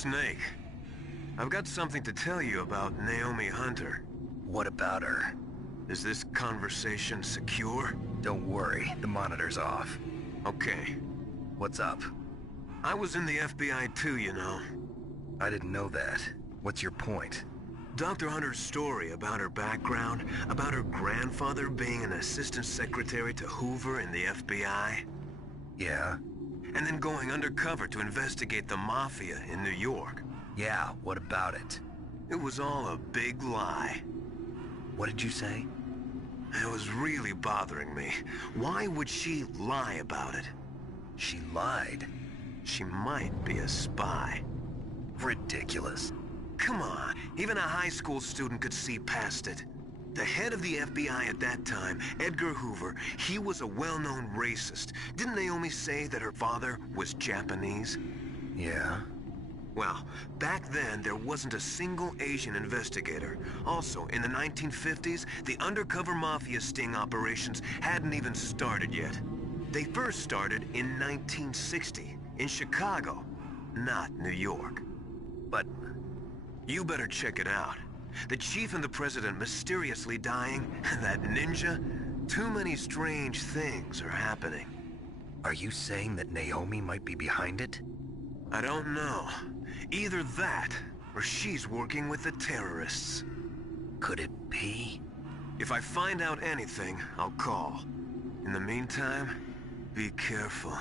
Snake, I've got something to tell you about Naomi Hunter. What about her? Is this conversation secure? Don't worry, the monitor's off. Okay. What's up? I was in the FBI too, you know. I didn't know that. What's your point? Dr. Hunter's story about her background, about her grandfather being an assistant secretary to Hoover in the FBI. Yeah? And then going undercover to investigate the Mafia in New York. Yeah, what about it? It was all a big lie. What did you say? It was really bothering me. Why would she lie about it? She lied? She might be a spy. Ridiculous. Come on, even a high school student could see past it. The head of the FBI at that time, Edgar Hoover, he was a well-known racist. Didn't Naomi say that her father was Japanese? Yeah. Well, back then, there wasn't a single Asian investigator. Also, in the 1950s, the undercover mafia sting operations hadn't even started yet. They first started in 1960, in Chicago, not New York. But you better check it out. The chief and the president mysteriously dying, that ninja, too many strange things are happening. Are you saying that Naomi might be behind it? I don't know. Either that, or she's working with the terrorists. Could it be? If I find out anything, I'll call. In the meantime, be careful.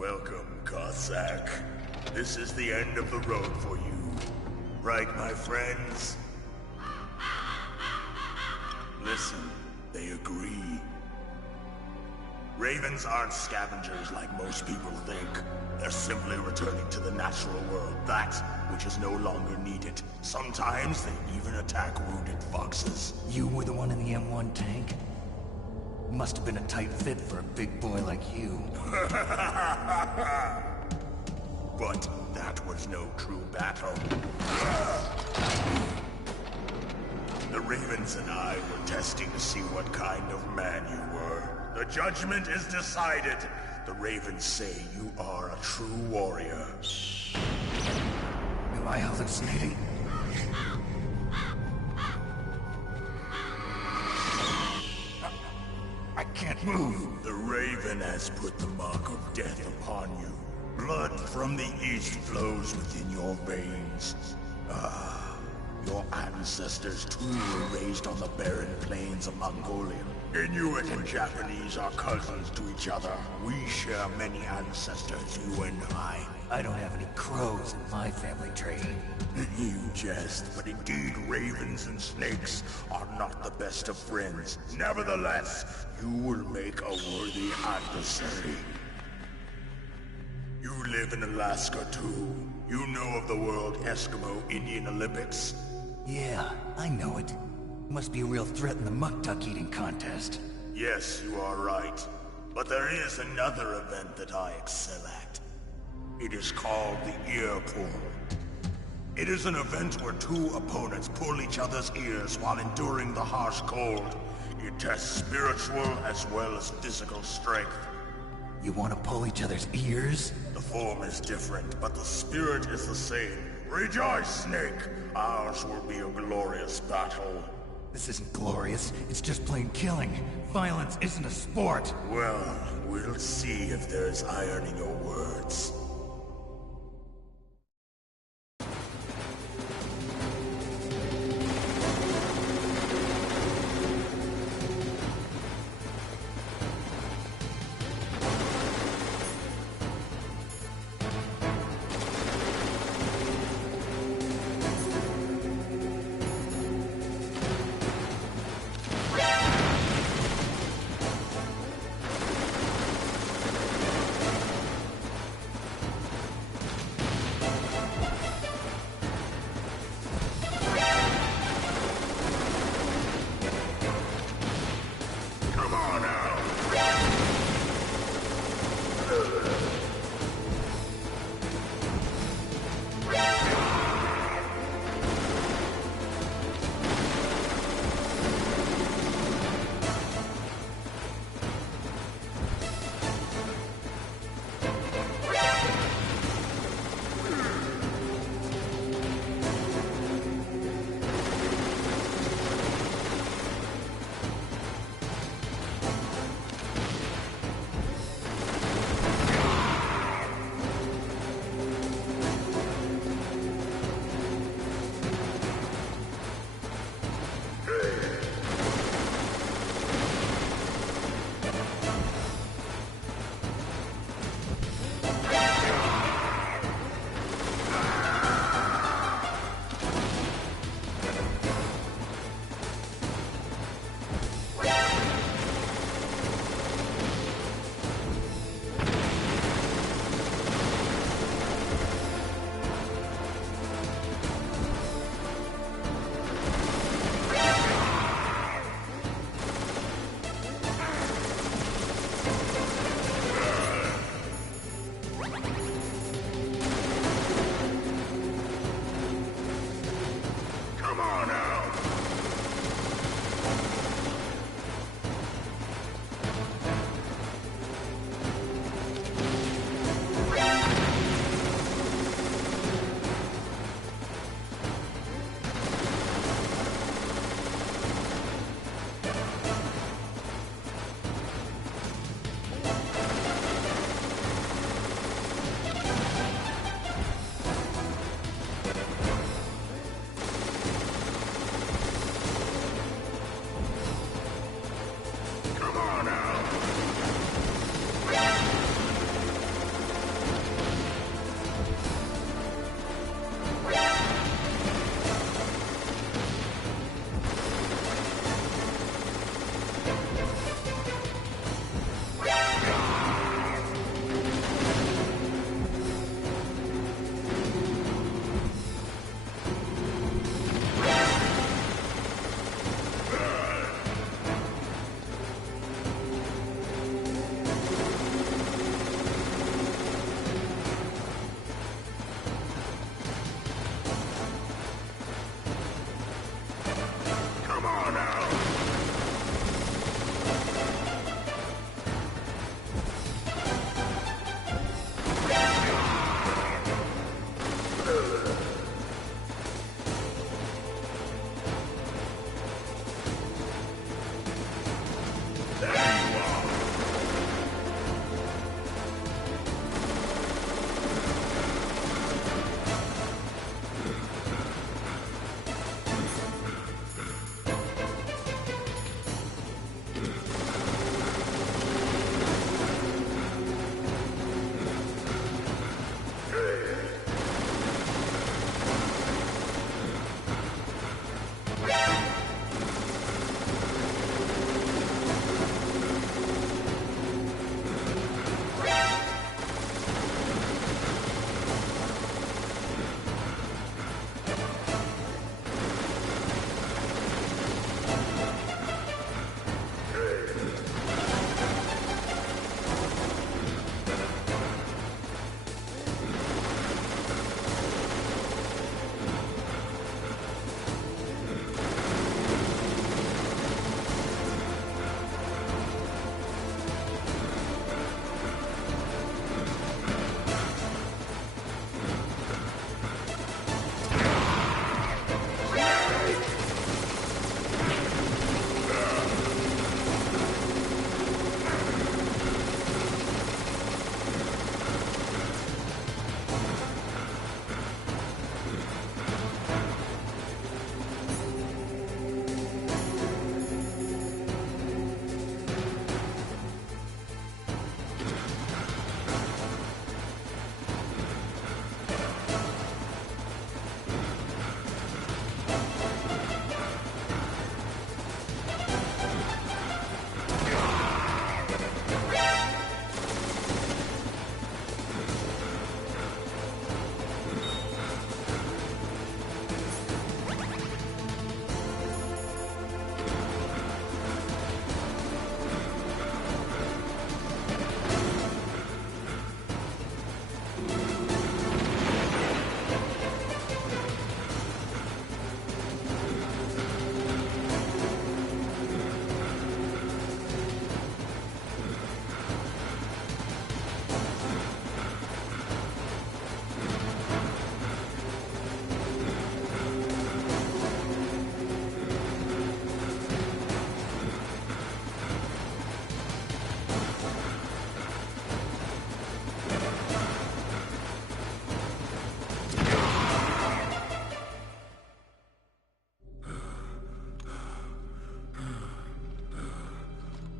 Welcome, Cossack. This is the end of the road for you. Right, my friends? Listen, they agree. Ravens aren't scavengers like most people think. They're simply returning to the natural world, that which is no longer needed. Sometimes they even attack wounded foxes. You were the one in the M1 tank? Must have been a tight fit for a big boy like you. But that was no true battle. The Ravens and I were testing to see what kind of man you were. The judgment is decided. The Ravens say you are a true warrior. Am I hallucinating? I can't move. The Raven has put the mark of death upon you. Blood from the east flows within your veins. Your ancestors too were raised on the barren plains of Mongolia. Inuit and Japanese are cousins to each other. We share many ancestors, you and I. I don't have any crows in my family tree. You jest, but indeed ravens and snakes are not the best of friends. Nevertheless, you will make a worthy adversary. You live in Alaska too. You know of the World Eskimo Indian Olympics? Yeah, I know it. Must be a real threat in the muck-duck eating contest. Yes, you are right. But there is another event that I excel at. It is called the ear pull. It is an event where two opponents pull each other's ears while enduring the harsh cold. It tests spiritual as well as physical strength. You want to pull each other's ears? The form is different, but the spirit is the same. Rejoice, Snake! Ours will be a glorious battle. This isn't glorious, it's just plain killing. Violence isn't a sport. Well, we'll see if there's iron in your words.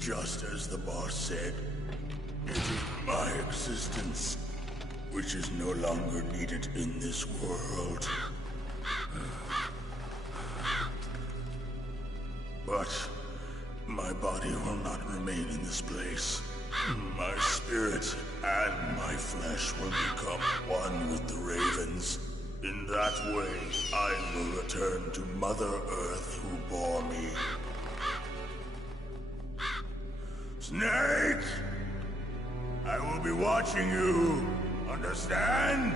Just as the boss said, it is my existence which is no longer needed in this world. But my body will not remain in this place. My spirit and my flesh will become one with the ravens. In that way, I will return to Mother Earth who bore me. Snake! I will be watching you. Understand?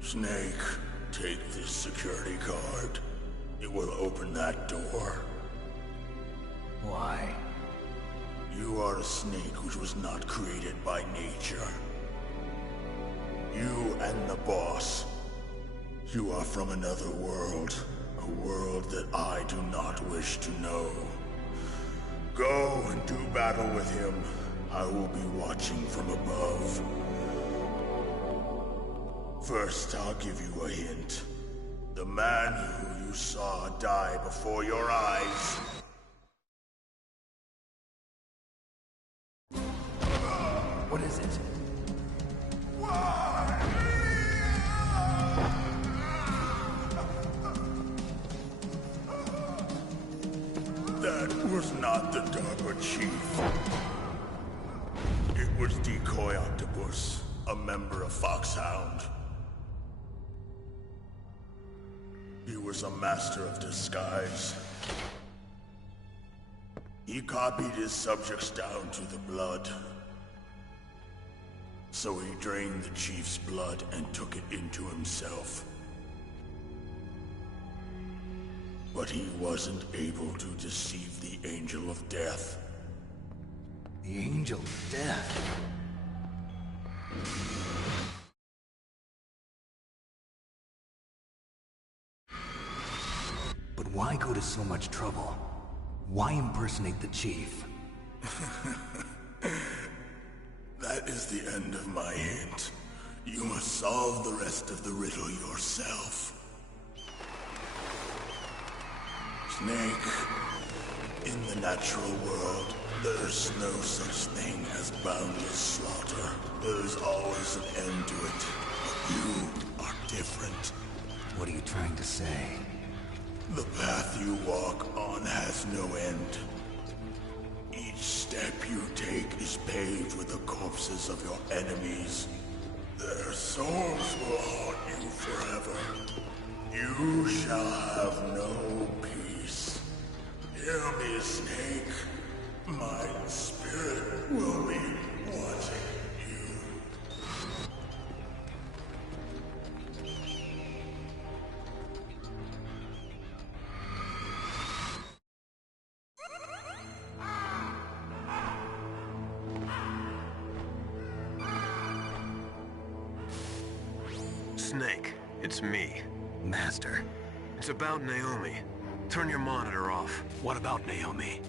Snake, take this security card. It will open that door. Why? You are a snake which was not created by nature. You and the boss. You are from another world. A world that I do not wish to know. Go and do battle with him. I will be watching from above. First, I'll give you a hint. The man who you saw die before your eyes. What is it? That was not the DARPA chief. It was Decoy Octopus, a member of Foxhound. He was a master of disguise. He copied his subjects down to the blood. So he drained the chief's blood and took it into himself. But he wasn't able to deceive the Angel of Death. The Angel of Death? But why go to so much trouble? Why impersonate the chief? That is the end of my hint. You must solve the rest of the riddle yourself. Snake, in the natural world, there's no such thing as boundless slaughter. There's always an end to it, but you are different. What are you trying to say? The path you walk on has no end. Each step you take is paved with the corpses of your enemies. Their souls will haunt you forever. You shall have no peace. Hear me, Snake. My spirit will be watching you. Snake, it's me. Master. It's about Naomi. Turn your monitor off. What about Naomi?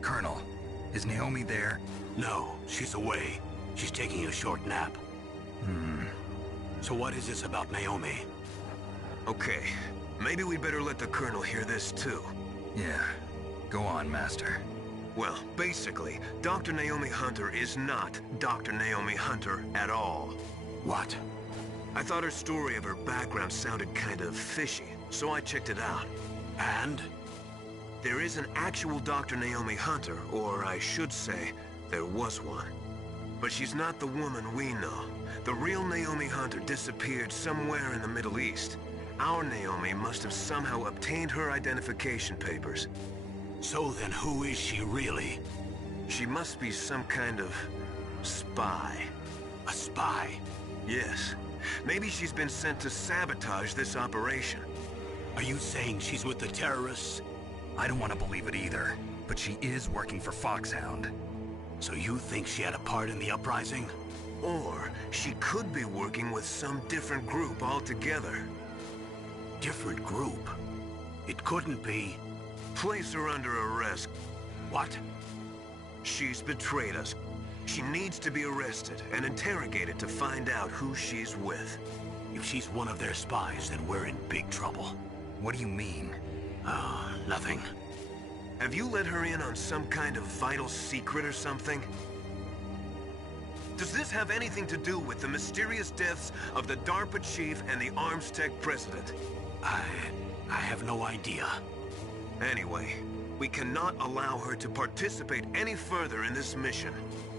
Colonel, is Naomi there? No, she's away. She's taking a short nap. So what is this about Naomi? Okay, maybe we'd better let the Colonel hear this too. Yeah, go on, Master. Well, basically, Dr. Naomi Hunter is not Dr. Naomi Hunter at all. What? I thought her story of her background sounded kind of fishy, so I checked it out. And? There is an actual Dr. Naomi Hunter, or I should say, there was one. But she's not the woman we know. The real Naomi Hunter disappeared somewhere in the Middle East. Our Naomi must have somehow obtained her identification papers. So then who is she really? She must be some kind of spy. A spy? Yes. Maybe she's been sent to sabotage this operation. Are you saying she's with the terrorists? I don't want to believe it either, but she is working for Foxhound. So you think she had a part in the uprising? Or she could be working with some different group altogether. Different group? It couldn't be. Place her under arrest. What? She's betrayed us. She needs to be arrested and interrogated to find out who she's with. If she's one of their spies, then we're in big trouble. What do you mean? Oh, nothing. Have you let her in on some kind of vital secret or something? Does this have anything to do with the mysterious deaths of the DARPA chief and the Armstech president? I have no idea. Anyway, we cannot allow her to participate any further in this mission.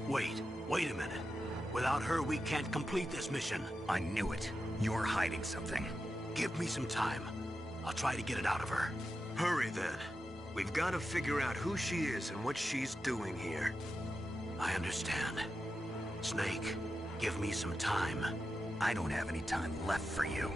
Wait a minute. Without her, we can't complete this mission. I knew it. You're hiding something. Give me some time. I'll try to get it out of her. Hurry then. We've got to figure out who she is and what she's doing here. I understand. Snake, give me some time. I don't have any time left for you.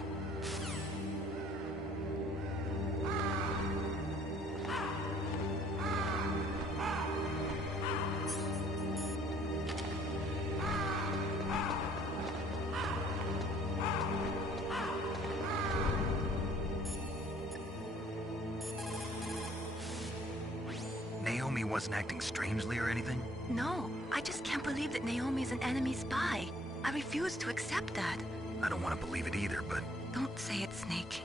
Naomi wasn't acting strangely or anything? No, I just can't believe that Naomi is an enemy spy. I refuse to accept that. I don't want to believe it either, but... Don't say it, Snake.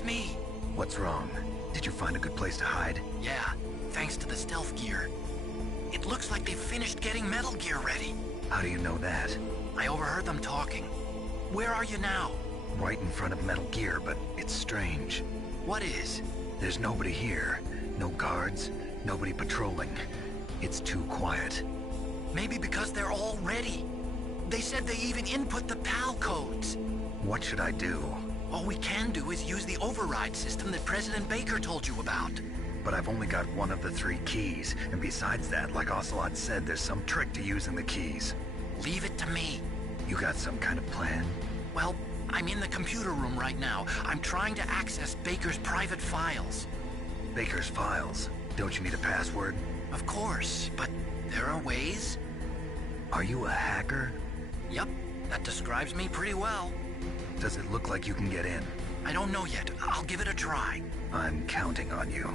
It's me. What's wrong? Did you find a good place to hide? Yeah, thanks to the stealth gear. It looks like they've finished getting Metal Gear ready. How do you know that? I overheard them talking. Where are you now? Right in front of Metal Gear, but it's strange. What is? There's nobody here. No guards, nobody patrolling. It's too quiet. Maybe because they're all ready. They said they even input the PAL codes. What should I do? All we can do is use the override system that President Baker told you about. But I've only got one of the 3 keys, and besides that, like Ocelot said, there's some trick to using the keys. Leave it to me. You got some kind of plan? Well, I'm in the computer room right now. I'm trying to access Baker's private files. Baker's files? Don't you need a password? Of course, but there are ways. Are you a hacker? Yep, that describes me pretty well. Does it look like you can get in? I don't know yet. I'll give it a try. I'm counting on you.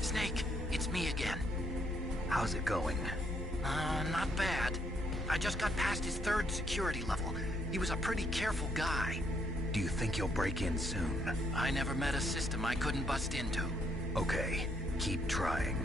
Snake, it's me again. How's it going? Not bad. I just got past his 3rd security level. He was a pretty careful guy. Do you think you'll break in soon? I never met a system I couldn't bust into. Okay, keep trying.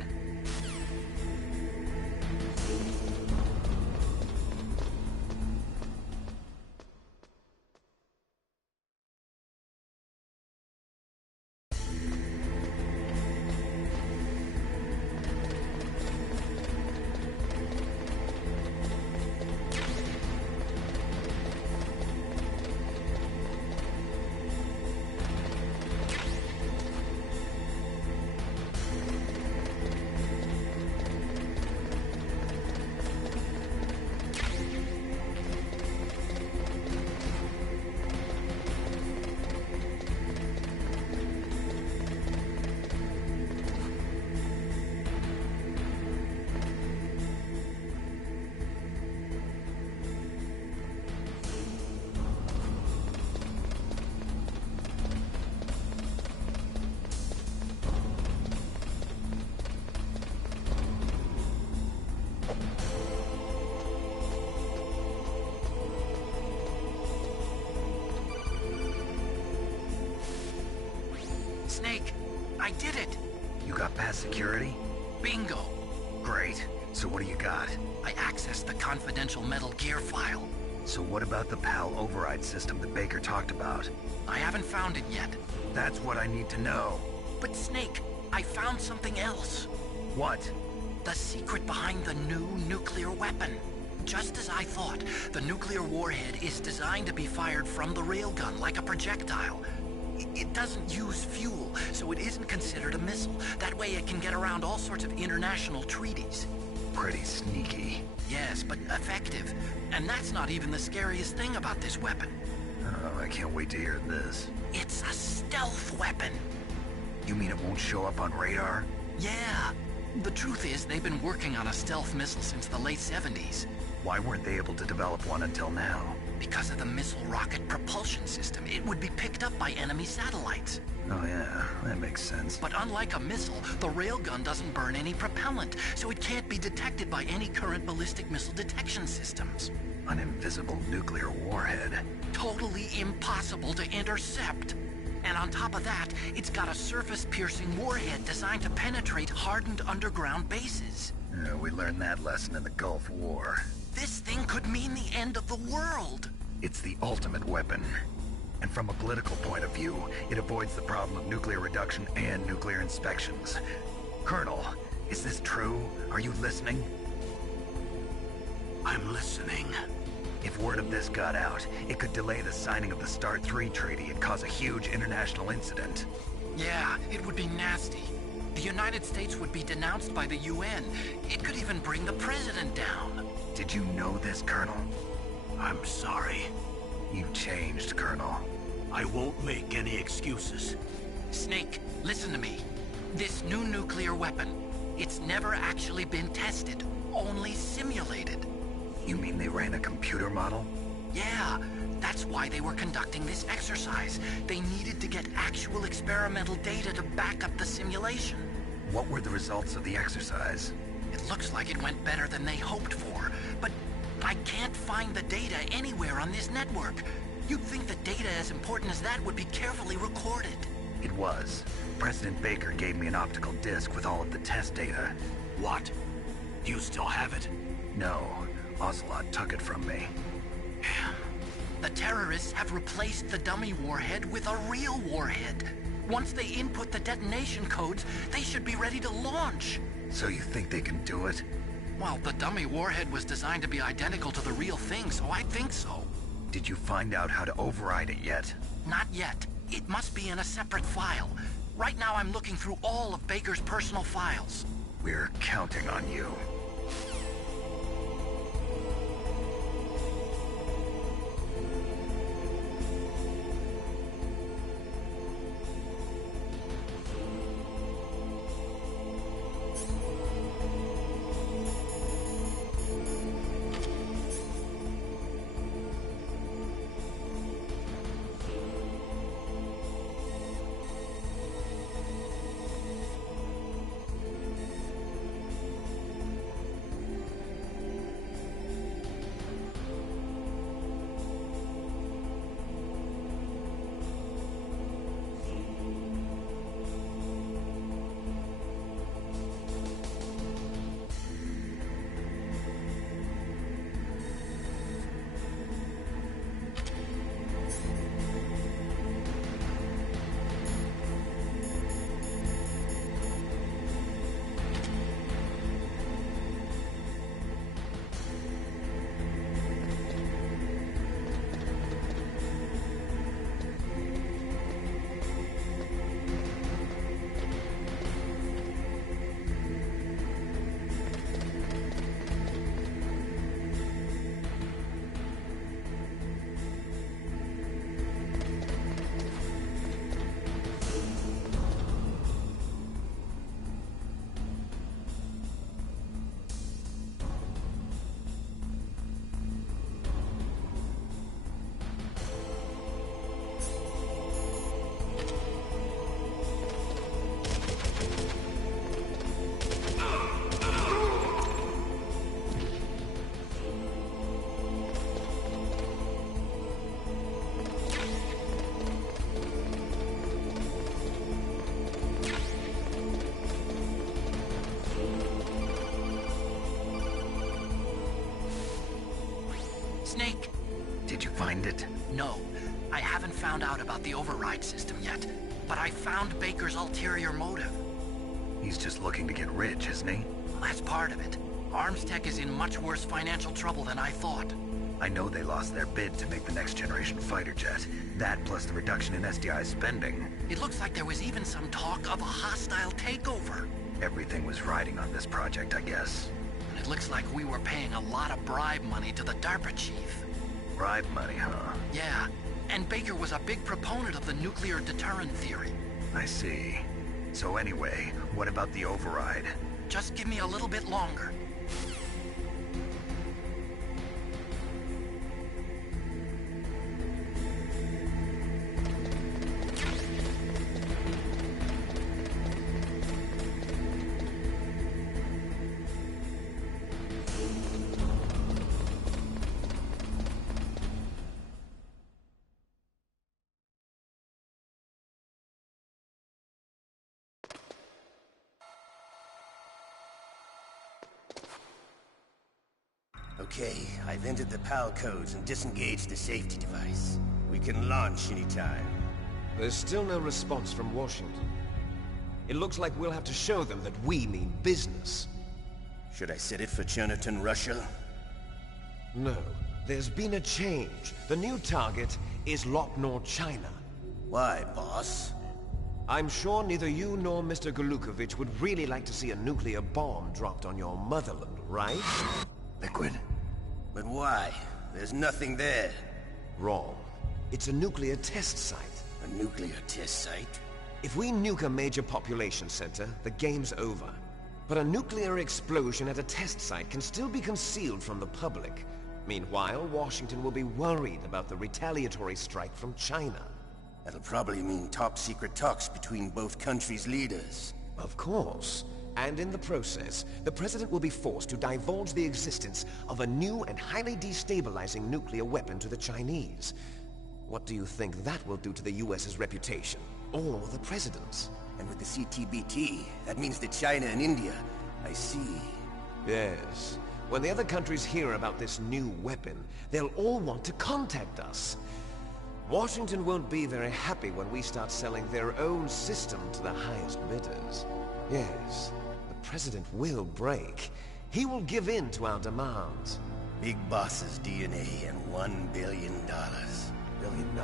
Snake, I did it! You got past security? Bingo! Great. So what do you got? I accessed the confidential Metal Gear file. So what about the PAL override system that Baker talked about? I haven't found it yet. That's what I need to know. But Snake, I found something else. What? The secret behind the new nuclear weapon. Just as I thought, the nuclear warhead is designed to be fired from the railgun like a projectile. It doesn't use fuel, so it isn't considered a missile. That way it can get around all sorts of international treaties. Pretty sneaky. Yes, but effective. And that's not even the scariest thing about this weapon. Oh, I can't wait to hear this. It's a stealth weapon. You mean it won't show up on radar? Yeah. The truth is, they've been working on a stealth missile since the late 70s. Why weren't they able to develop one until now? Because of the missile rocket propulsion system. It would be picked up by enemy satellites. Oh yeah, that makes sense. But unlike a missile, the railgun doesn't burn any propellant, so it can't be detected by any current ballistic missile detection systems. An invisible nuclear warhead. Totally impossible to intercept. And on top of that, it's got a surface-piercing warhead designed to penetrate hardened underground bases. Yeah, we learned that lesson in the Gulf War. This thing could mean the end of the world. It's the ultimate weapon. And from a political point of view, it avoids the problem of nuclear reduction and nuclear inspections. Colonel, is this true? Are you listening? I'm listening. If word of this got out, it could delay the signing of the START 3 treaty and cause a huge international incident. Yeah, it would be nasty. The United States would be denounced by the UN. It could even bring the president down. Did you know this, Colonel? I'm sorry. You changed, Colonel. I won't make any excuses. Snake, listen to me. This new nuclear weapon, it's never actually been tested, only simulated. You mean they ran a computer model? Yeah, that's why they were conducting this exercise. They needed to get actual experimental data to back up the simulation. What were the results of the exercise? It looks like it went better than they hoped for, but I can't find the data anywhere on this network. You'd think the data as important as that would be carefully recorded. It was. President Baker gave me an optical disc with all of the test data. What? Do you still have it? No. Ocelot took it from me. The terrorists have replaced the dummy warhead with a real warhead. Once they input the detonation codes, they should be ready to launch. So you think they can do it? Well, the dummy warhead was designed to be identical to the real thing, so I think so. Did you find out how to override it yet? Not yet. It must be in a separate file. Right now I'm looking through all of Baker's personal files. We're counting on you. Snake! Did you find it? No. I haven't found out about the override system yet, but I found Baker's ulterior motive. He's just looking to get rich, isn't he? Well, that's part of it. Armstech is in much worse financial trouble than I thought. I know they lost their bid to make the next generation fighter jet. That plus the reduction in SDI spending. It looks like there was even some talk of a hostile takeover. Everything was riding on this project, I guess. And it looks like we were paying a lot of bribe money to the DARPA chief. Bribe money, huh? Yeah, and Baker was a big proponent of the nuclear deterrent theory. I see. So anyway, what about the override? Just give me a little bit longer. Okay, I've entered the PAL codes and disengaged the safety device. We can launch anytime. There's still no response from Washington. It looks like we'll have to show them that we mean business. Should I set it for Cherniton, Russia? No. There's been a change. The new target is Lopnor, China. Why, boss? I'm sure neither you nor Mr. Golukovich would really like to see a nuclear bomb dropped on your motherland, right? Liquid. But why? There's nothing there. Wrong. It's a nuclear test site. A nuclear test site? If we nuke a major population center, the game's over. But a nuclear explosion at a test site can still be concealed from the public. Meanwhile, Washington will be worried about the retaliatory strike from China. That'll probably mean top-secret talks between both countries' leaders. Of course. And in the process, the President will be forced to divulge the existence of a new and highly destabilizing nuclear weapon to the Chinese. What do you think that will do to the US's reputation? Or the President's? And with the CTBT, that means that China and India... I see. Yes. When the other countries hear about this new weapon, they'll all want to contact us. Washington won't be very happy when we start selling their own system to the highest bidders. Yes, the President will break. He will give in to our demands. Big Boss's DNA and $1 billion. $1 billion?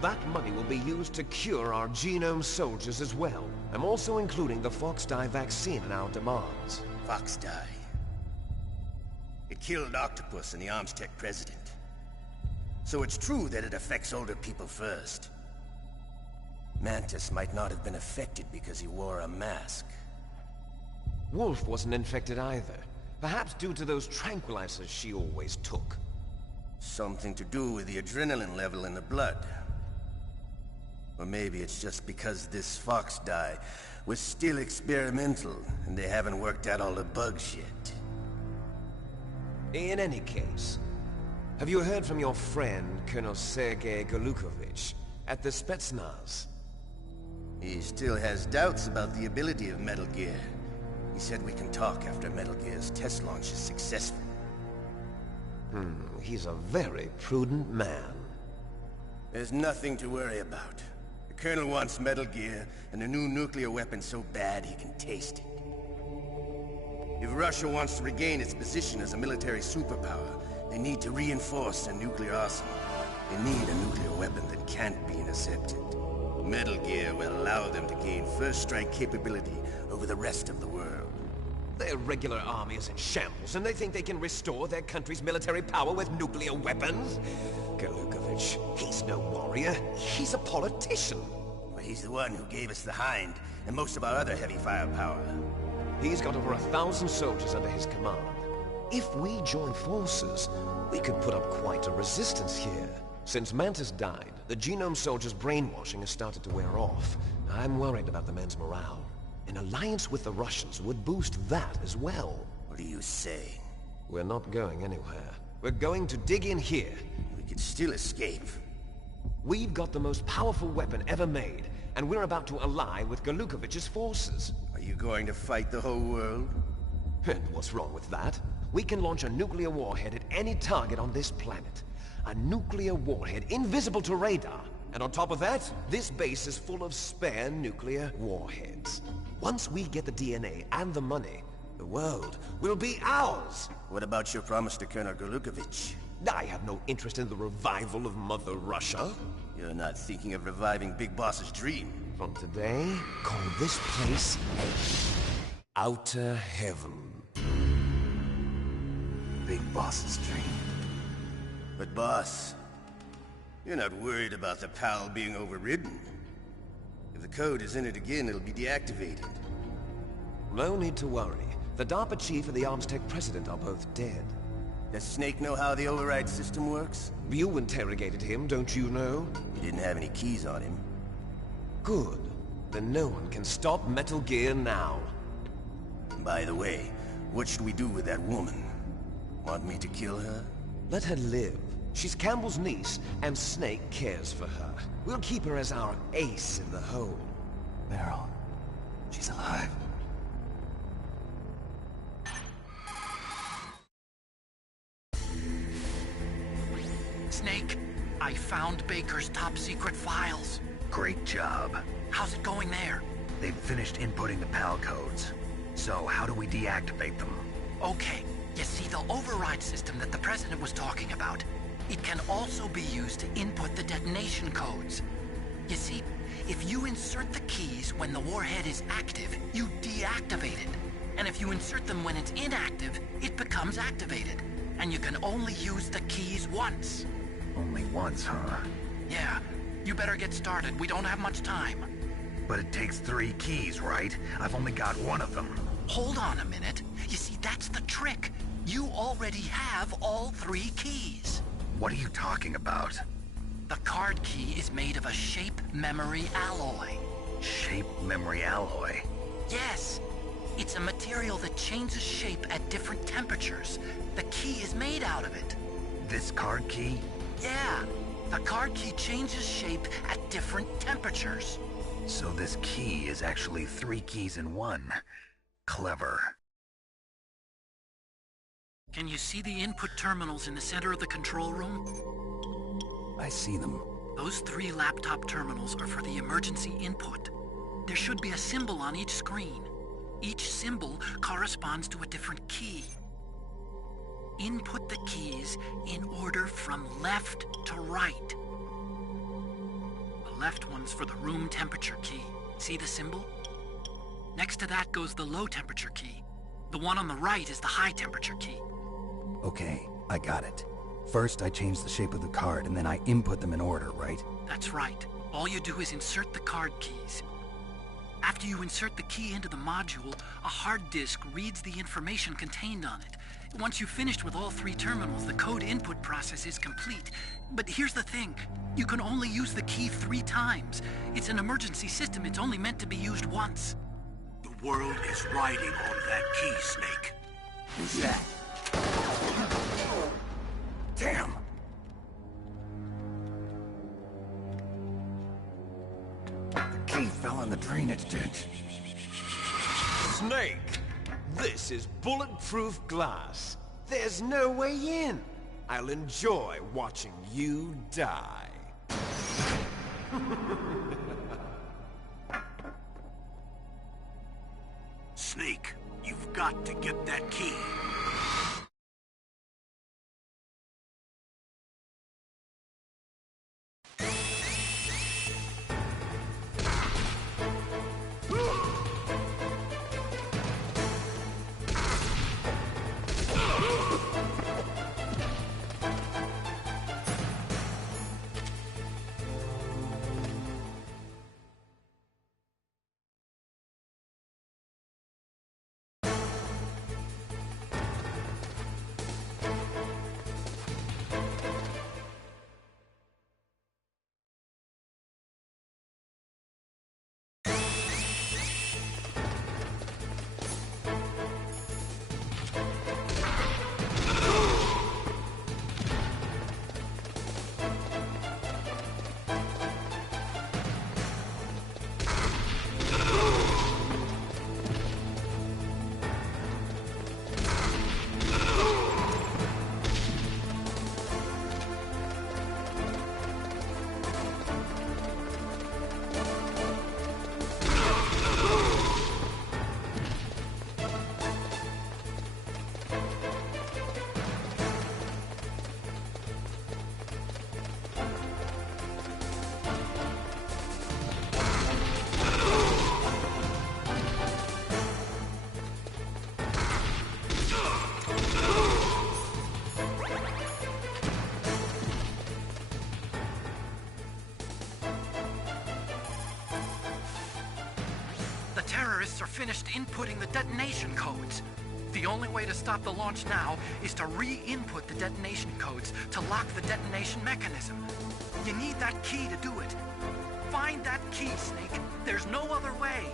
That money will be used to cure our genome soldiers as well. I'm also including the Fox Dye vaccine in our demands. Fox Dye? It killed Octopus and the Armstech president. So it's true that it affects older people first. Mantis might not have been affected because he wore a mask. Wolf wasn't infected either. Perhaps due to those tranquilizers she always took. Something to do with the adrenaline level in the blood. Or maybe it's just because this Fox Dye was still experimental, and they haven't worked out all the bugs yet. In any case, have you heard from your friend, Colonel Sergei Golukovich, at the Spetsnaz? He still has doubts about the ability of Metal Gear. He said we can talk after Metal Gear's test launch is successful. He's a very prudent man. There's nothing to worry about. The Colonel wants Metal Gear and a new nuclear weapon so bad he can taste it. If Russia wants to regain its position as a military superpower, they need to reinforce their nuclear arsenal. They need a nuclear weapon that can't be intercepted. Metal Gear will allow them to gain first strike capability over the rest of the world. Their regular army is in shambles, and they think they can restore their country's military power with nuclear weapons? Golukovich, he's no warrior. He's a politician. But he's the one who gave us the Hind and most of our other heavy firepower. He's got over 1,000 soldiers under his command. If we join forces, we could put up quite a resistance here. Since Mantis died, the genome soldiers' brainwashing has started to wear off. I'm worried about the men's morale. An alliance with the Russians would boost that as well. What are you saying? We're not going anywhere. We're going to dig in here. We could still escape. We've got the most powerful weapon ever made, and we're about to ally with Golukovich's forces. Are you going to fight the whole world? And what's wrong with that? We can launch a nuclear warhead at any target on this planet. A nuclear warhead invisible to radar. And on top of that, this base is full of spare nuclear warheads. Once we get the DNA and the money, the world will be ours! What about your promise to Colonel Golukovich? I have no interest in the revival of Mother Russia. You're not thinking of reviving Big Boss's dream. From today, call this place Outer Heaven. Big Boss's dream. But boss, you're not worried about the PAL being overridden. If the code is in it again, it'll be deactivated. No need to worry. The DARPA chief and the Armstech president are both dead. Does Snake know how the override system works? You interrogated him, don't you know? He didn't have any keys on him. Good. Then no one can stop Metal Gear now. By the way, what should we do with that woman? Want me to kill her? Let her live. She's Campbell's niece, and Snake cares for her. We'll keep her as our ace in the hole. Meryl, she's alive. Snake, I found Baker's top-secret files. Great job. How's it going there? They've finished inputting the PAL codes. So how do we deactivate them? Okay, you see the override system that the President was talking about? It can also be used to input the detonation codes. You see, if you insert the keys when the warhead is active, you deactivate it. And if you insert them when it's inactive, it becomes activated. And you can only use the keys once. Only once, huh? Yeah, you better get started. We don't have much time. But it takes 3 keys, right? I've only got 1 of them. Hold on a minute. You see, that's the trick. You already have all 3 keys. What are you talking about? The card key is made of a shape memory alloy. Shape memory alloy? Yes. It's a material that changes shape at different temperatures. The key is made out of it. This card key? Yeah. The card key changes shape at different temperatures. So this key is actually 3 keys in 1. Clever. Can you see the input terminals in the center of the control room? I see them. Those 3 laptop terminals are for the emergency input. There should be a symbol on each screen. Each symbol corresponds to a different key. Input the keys in order from left to right. The left one's for the room temperature key. See the symbol? Next to that goes the low temperature key. The one on the right is the high temperature key. Okay, I got it. First, I change the shape of the card, and then I input them in order, right? That's right. All you do is insert the card keys. After you insert the key into the module, a hard disk reads the information contained on it. Once you've finished with all 3 terminals, the code input process is complete. But here's the thing. You can only use the key 3 times. It's an emergency system. It's only meant to be used once. The world is riding on that key, Snake. Who's that? Damn! The key fell in the drainage ditch. Snake! This is bulletproof glass. There's no way in. I'll enjoy watching you die. Snake, you've got to get that key. The terrorists are finished inputting the detonation codes. The only way to stop the launch now is to re-input the detonation codes to lock the detonation mechanism. You need that key to do it. Find that key, Snake. There's no other way.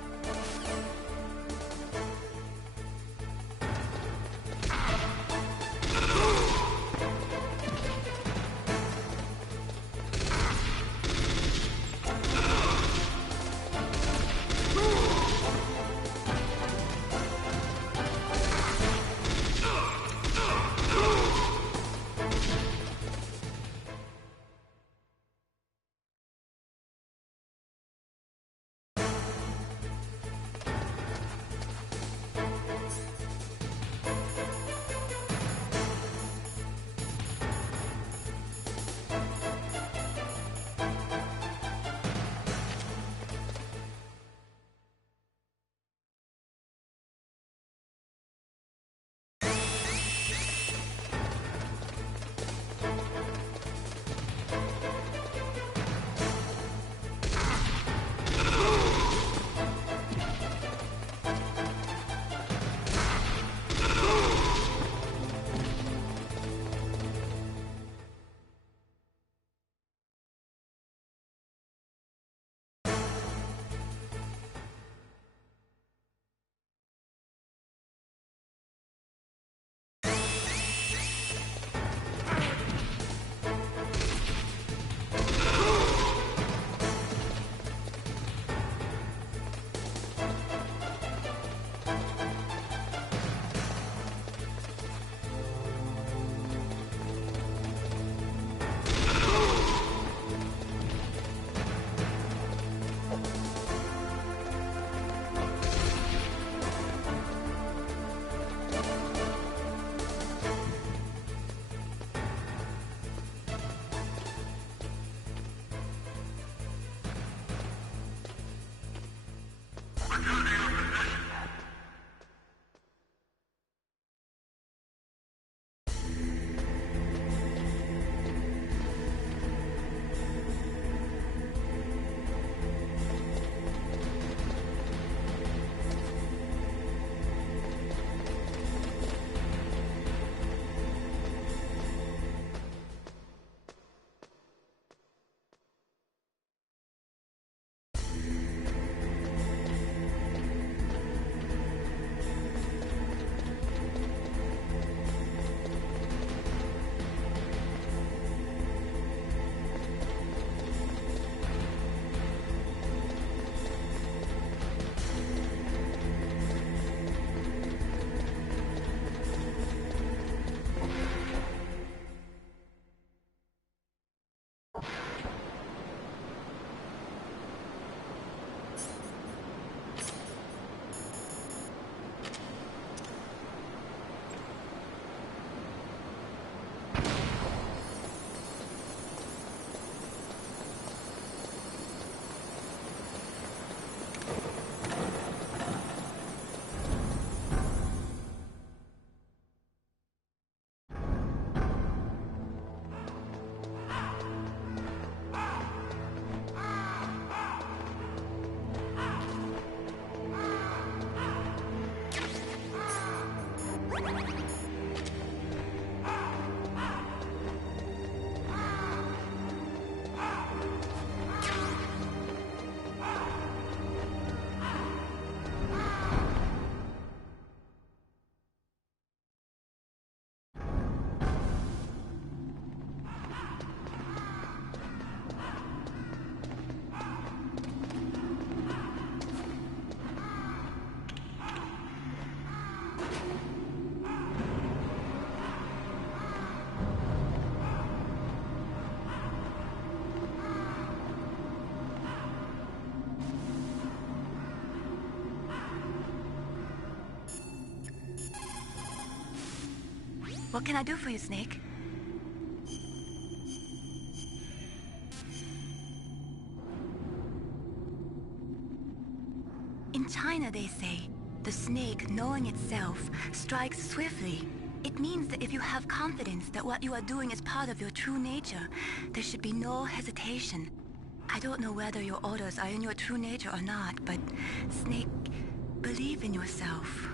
What can I do for you, Snake? In China, they say, the snake, knowing itself, strikes swiftly. It means that if you have confidence that what you are doing is part of your true nature, there should be no hesitation. I don't know whether your orders are in your true nature or not, but Snake, believe in yourself.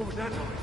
What was that noise?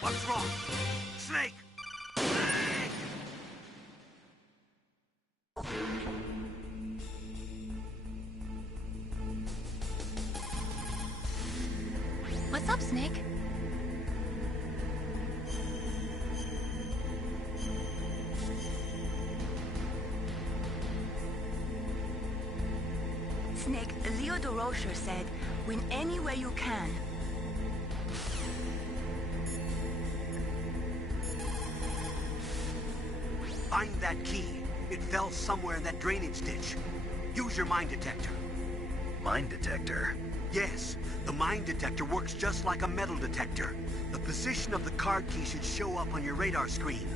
What's wrong? Snake! What's up, Snake? Snake, Leo DeRocher said, win any way you can. Find that key. It fell somewhere in that drainage ditch. Use your mine detector. Mine detector? Yes, the mine detector works just like a metal detector. The position of the card key should show up on your radar screen.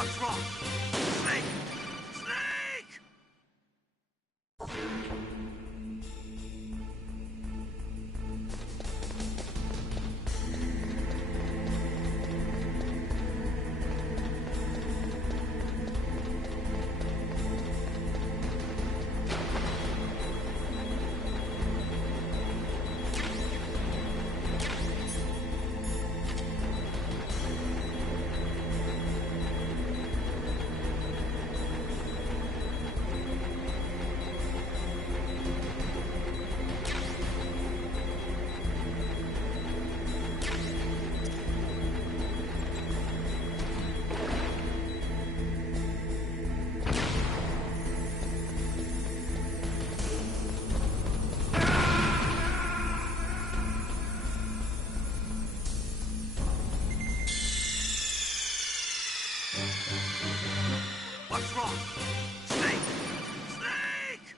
What's wrong? Snake! Snake! What's wrong? Snake! Snake!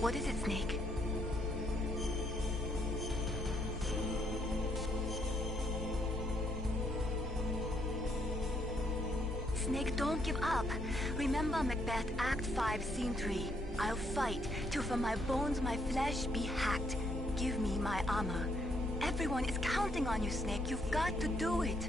What is it, Snake? Snake, don't give up. Remember Macbeth Act 5, Scene 3. I'll fight till from my bones my flesh be hacked. Give me my armor. Everyone is counting on you, Snake. You've got to do it.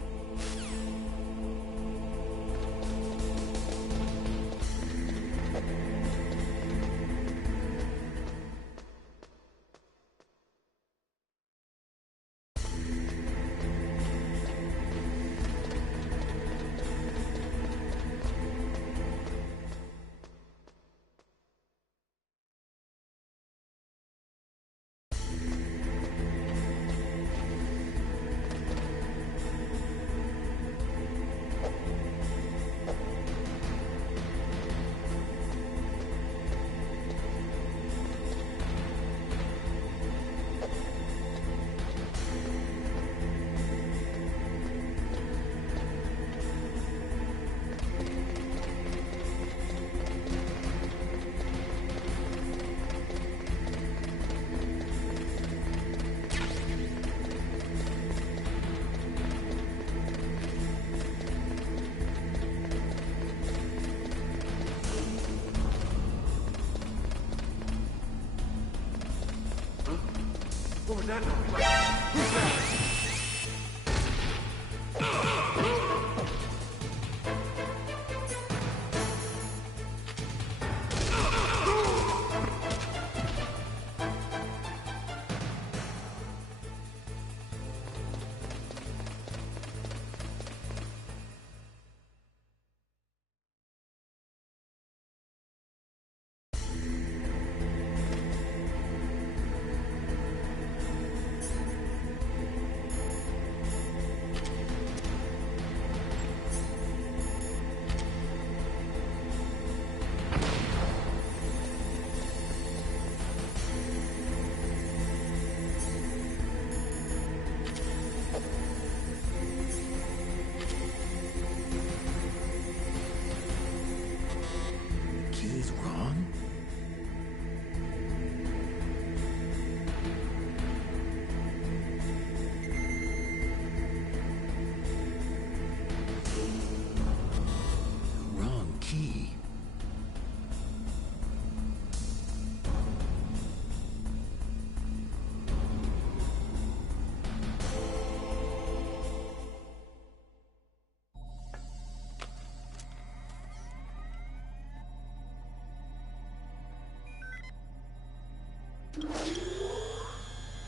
What was that noise? Who's that?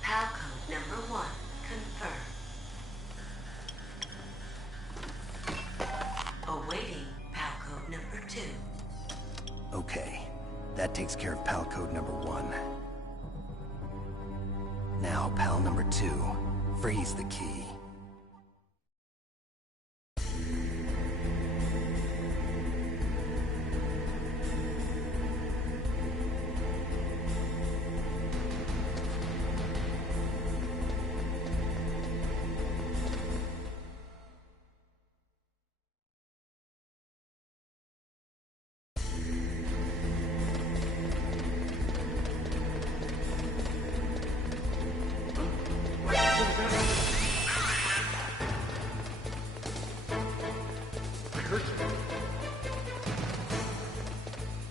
PAL code number 1 confirmed. Awaiting PAL code number 2. Okay, that takes care of PAL code number 1. Now, PAL number 2. Freeze the key.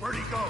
Where'd he go?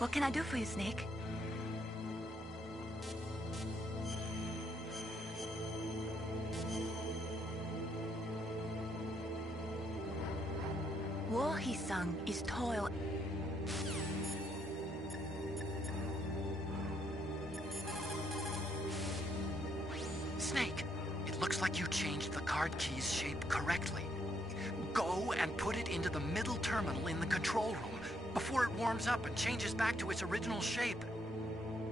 What can I do for you, Snake? War, he sung, is toil. Snake, it looks like you changed the card key's shape correctly. Go and put it into the middle terminal in the control room before it warms up and changes back to its original shape.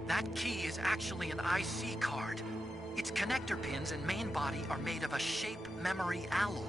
That key is actually an IC card. Its connector pins and main body are made of a shape memory alloy.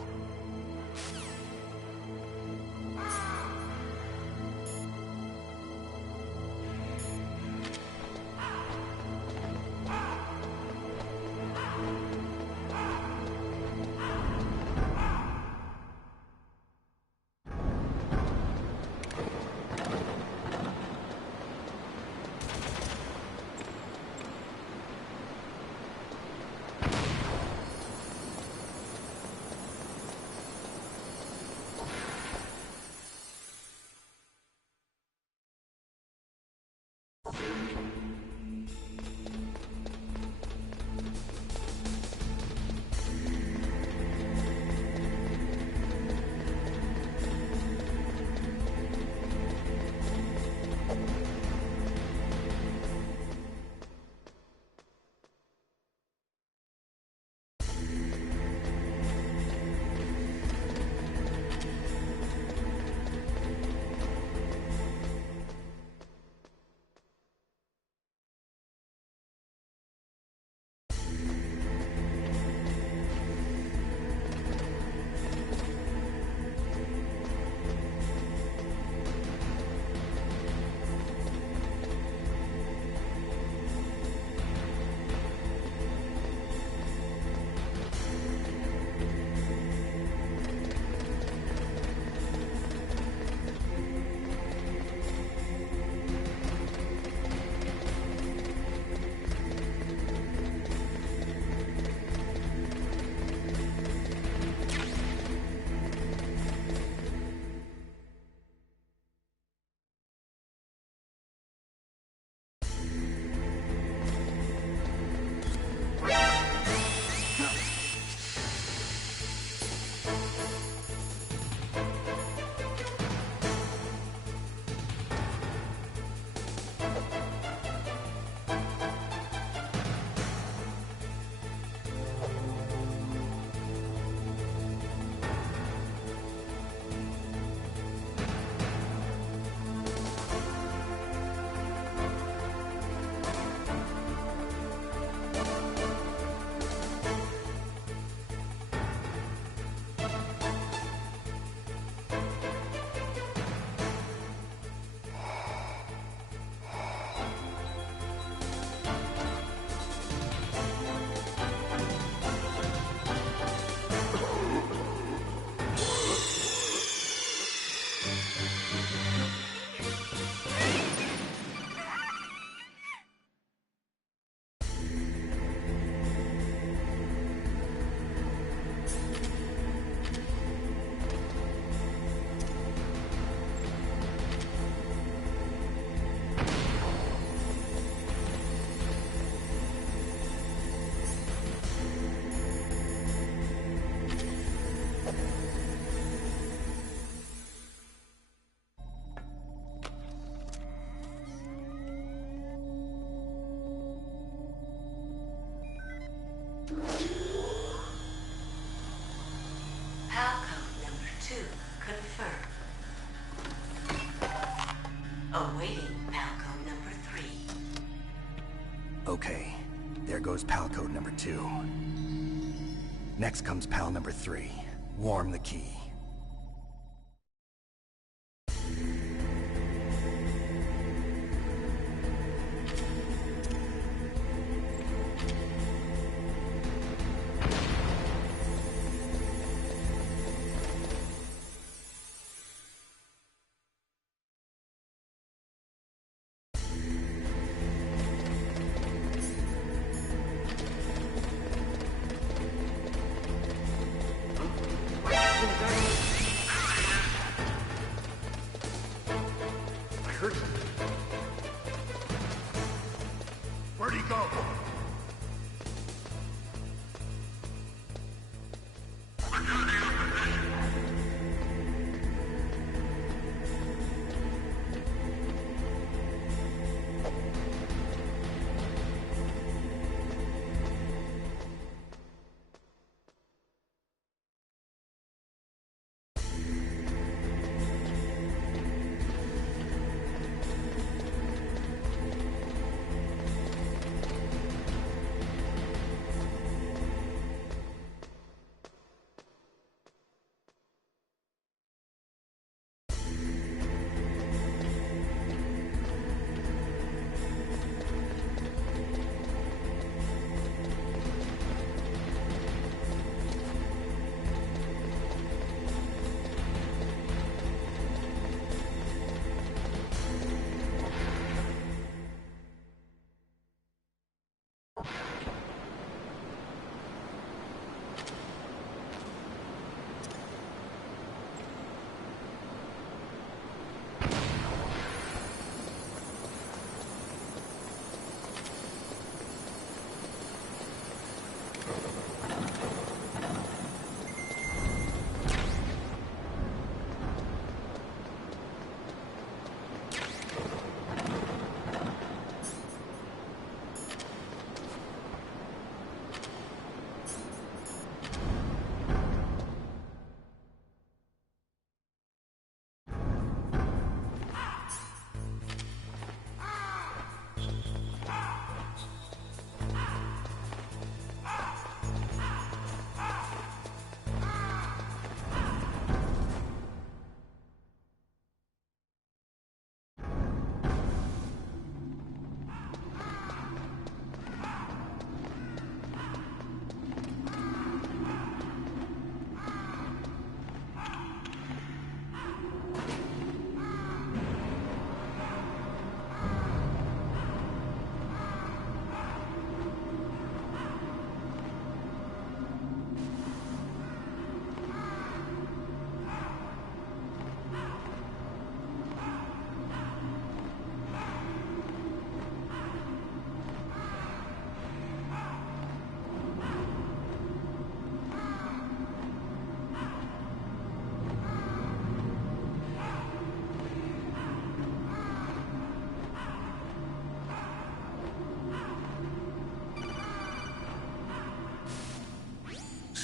Okay, there goes pal code number 2. Next comes pal number 3. Warm the key. In the very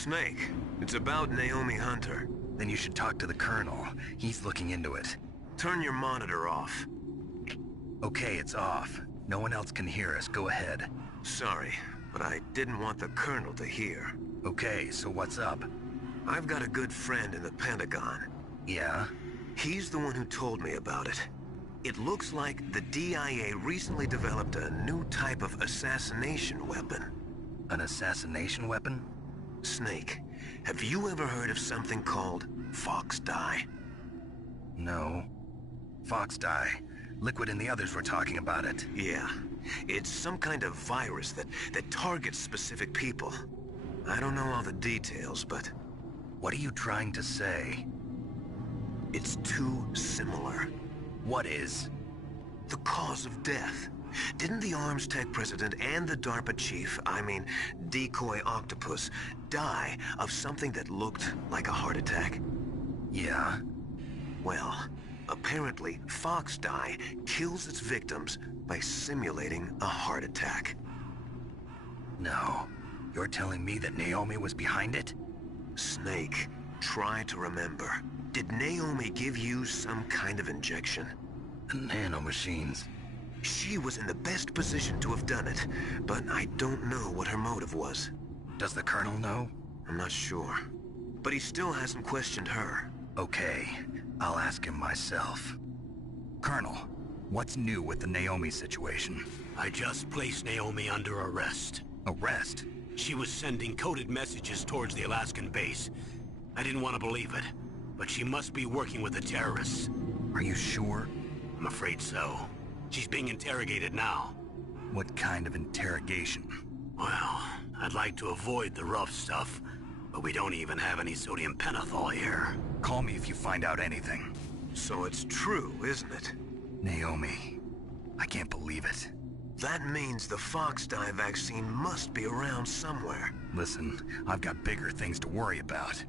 Snake. It's about Naomi Hunter. Then you should talk to the Colonel. He's looking into it. Turn your monitor off. Okay, it's off. No one else can hear us. Go ahead. Sorry, but I didn't want the Colonel to hear. Okay, so what's up? I've got a good friend in the Pentagon. Yeah? He's the one who told me about it. It looks like the DIA recently developed a new type of assassination weapon. An assassination weapon? Snake, have you ever heard of something called Fox Dye? No. Fox Dye. Liquid and the others were talking about it. Yeah. It's some kind of virus that targets specific people. I don't know all the details, but... What are you trying to say? It's too similar. What is? The cause of death. Didn't the Arms Tech president and the DARPA chief, I mean, Decoy Octopus, die of something that looked like a heart attack? Yeah. Well, apparently Fox Dye kills its victims by simulating a heart attack. No. You're telling me that Naomi was behind it? Snake, try to remember. Did Naomi give you some kind of injection? Nanomachines. She was in the best position to have done it, but I don't know what her motive was. Does the Colonel know? I'm not sure. But he still hasn't questioned her. Okay, I'll ask him myself. Colonel, what's new with the Naomi situation? I just placed Naomi under arrest. Arrest? She was sending coded messages towards the Alaskan base. I didn't want to believe it, but she must be working with the terrorists. Are you sure? I'm afraid so. She's being interrogated now. What kind of interrogation? Well, I'd like to avoid the rough stuff, but we don't even have any sodium pentothal here. Call me if you find out anything. So it's true, isn't it? Naomi, I can't believe it. That means the Fox Dye vaccine must be around somewhere. Listen, I've got bigger things to worry about.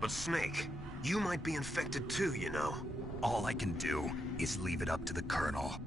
But Snake, you might be infected too, you know. All I can do is leave it up to the Colonel.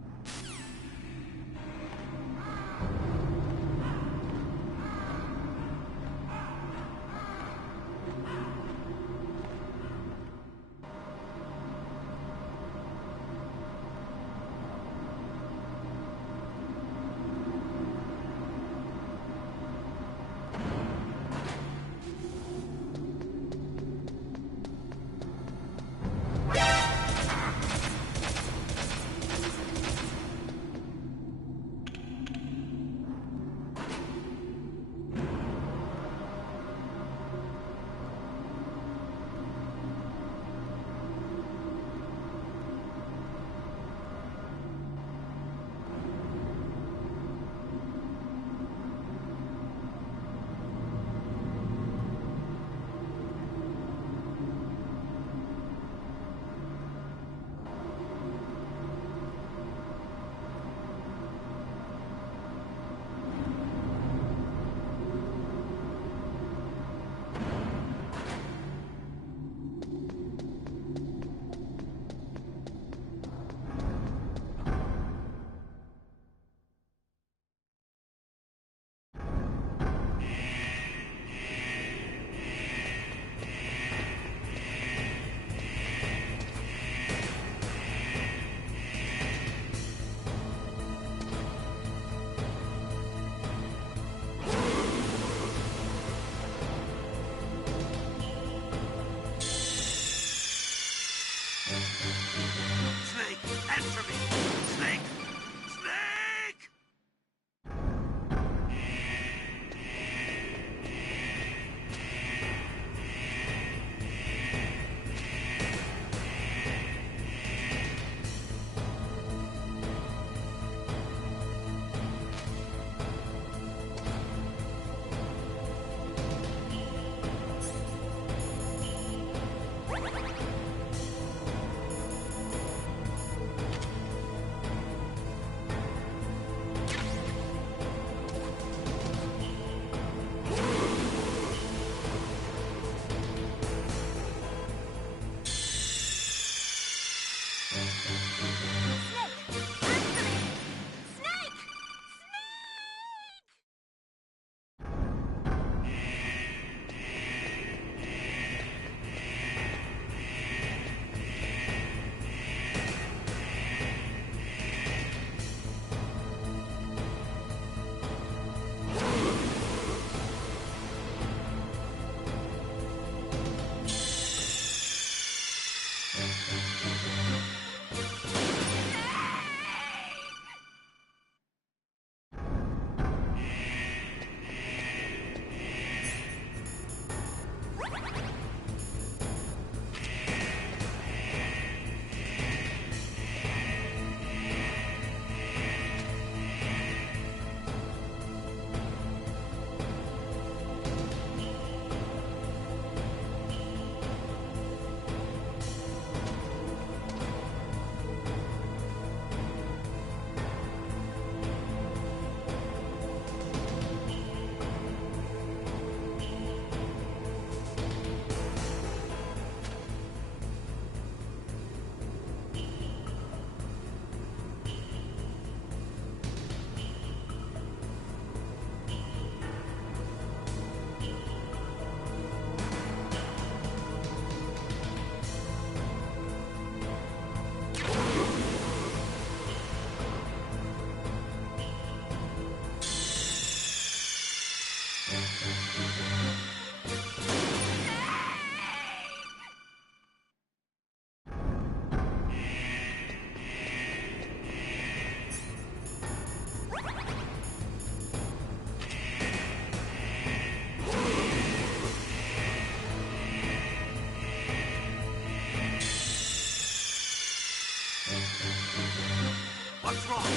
What's wrong?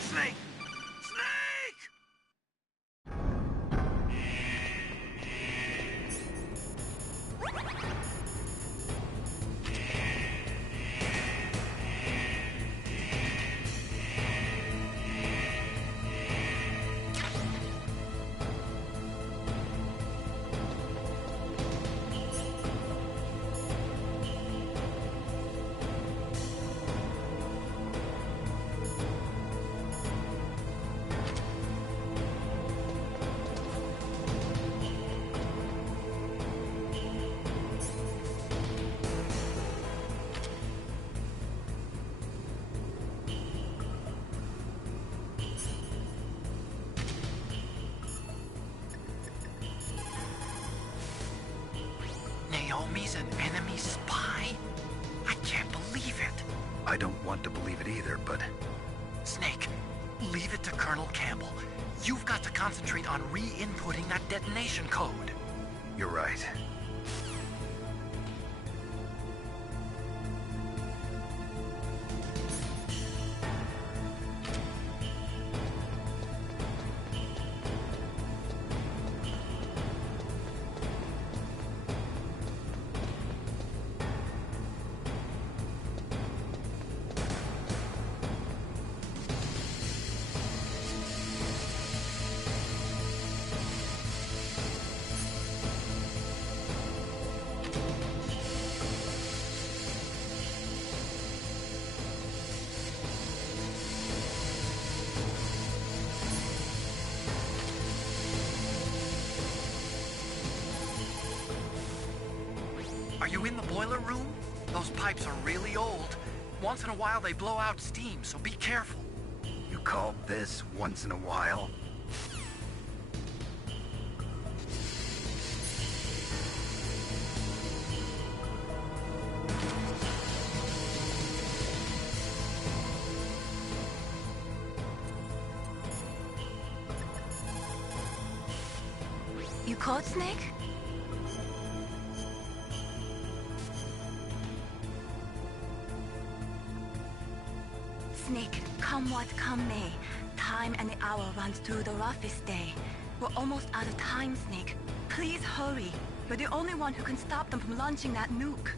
Snake! Snake! Naomi's an enemy spy? I can't believe it. I don't want to believe it either, but... Snake, leave it to Colonel Campbell. You've got to concentrate on re-inputting that detonation code. You're right. Are you in the boiler room? Those pipes are really old. Once in a while they blow out steam, so be careful. You call this once in a while? You caught Snake? Snake, come what come may, time and the hour runs through the roughest day. We're almost out of time, Snake. Please hurry. You're the only one who can stop them from launching that nuke.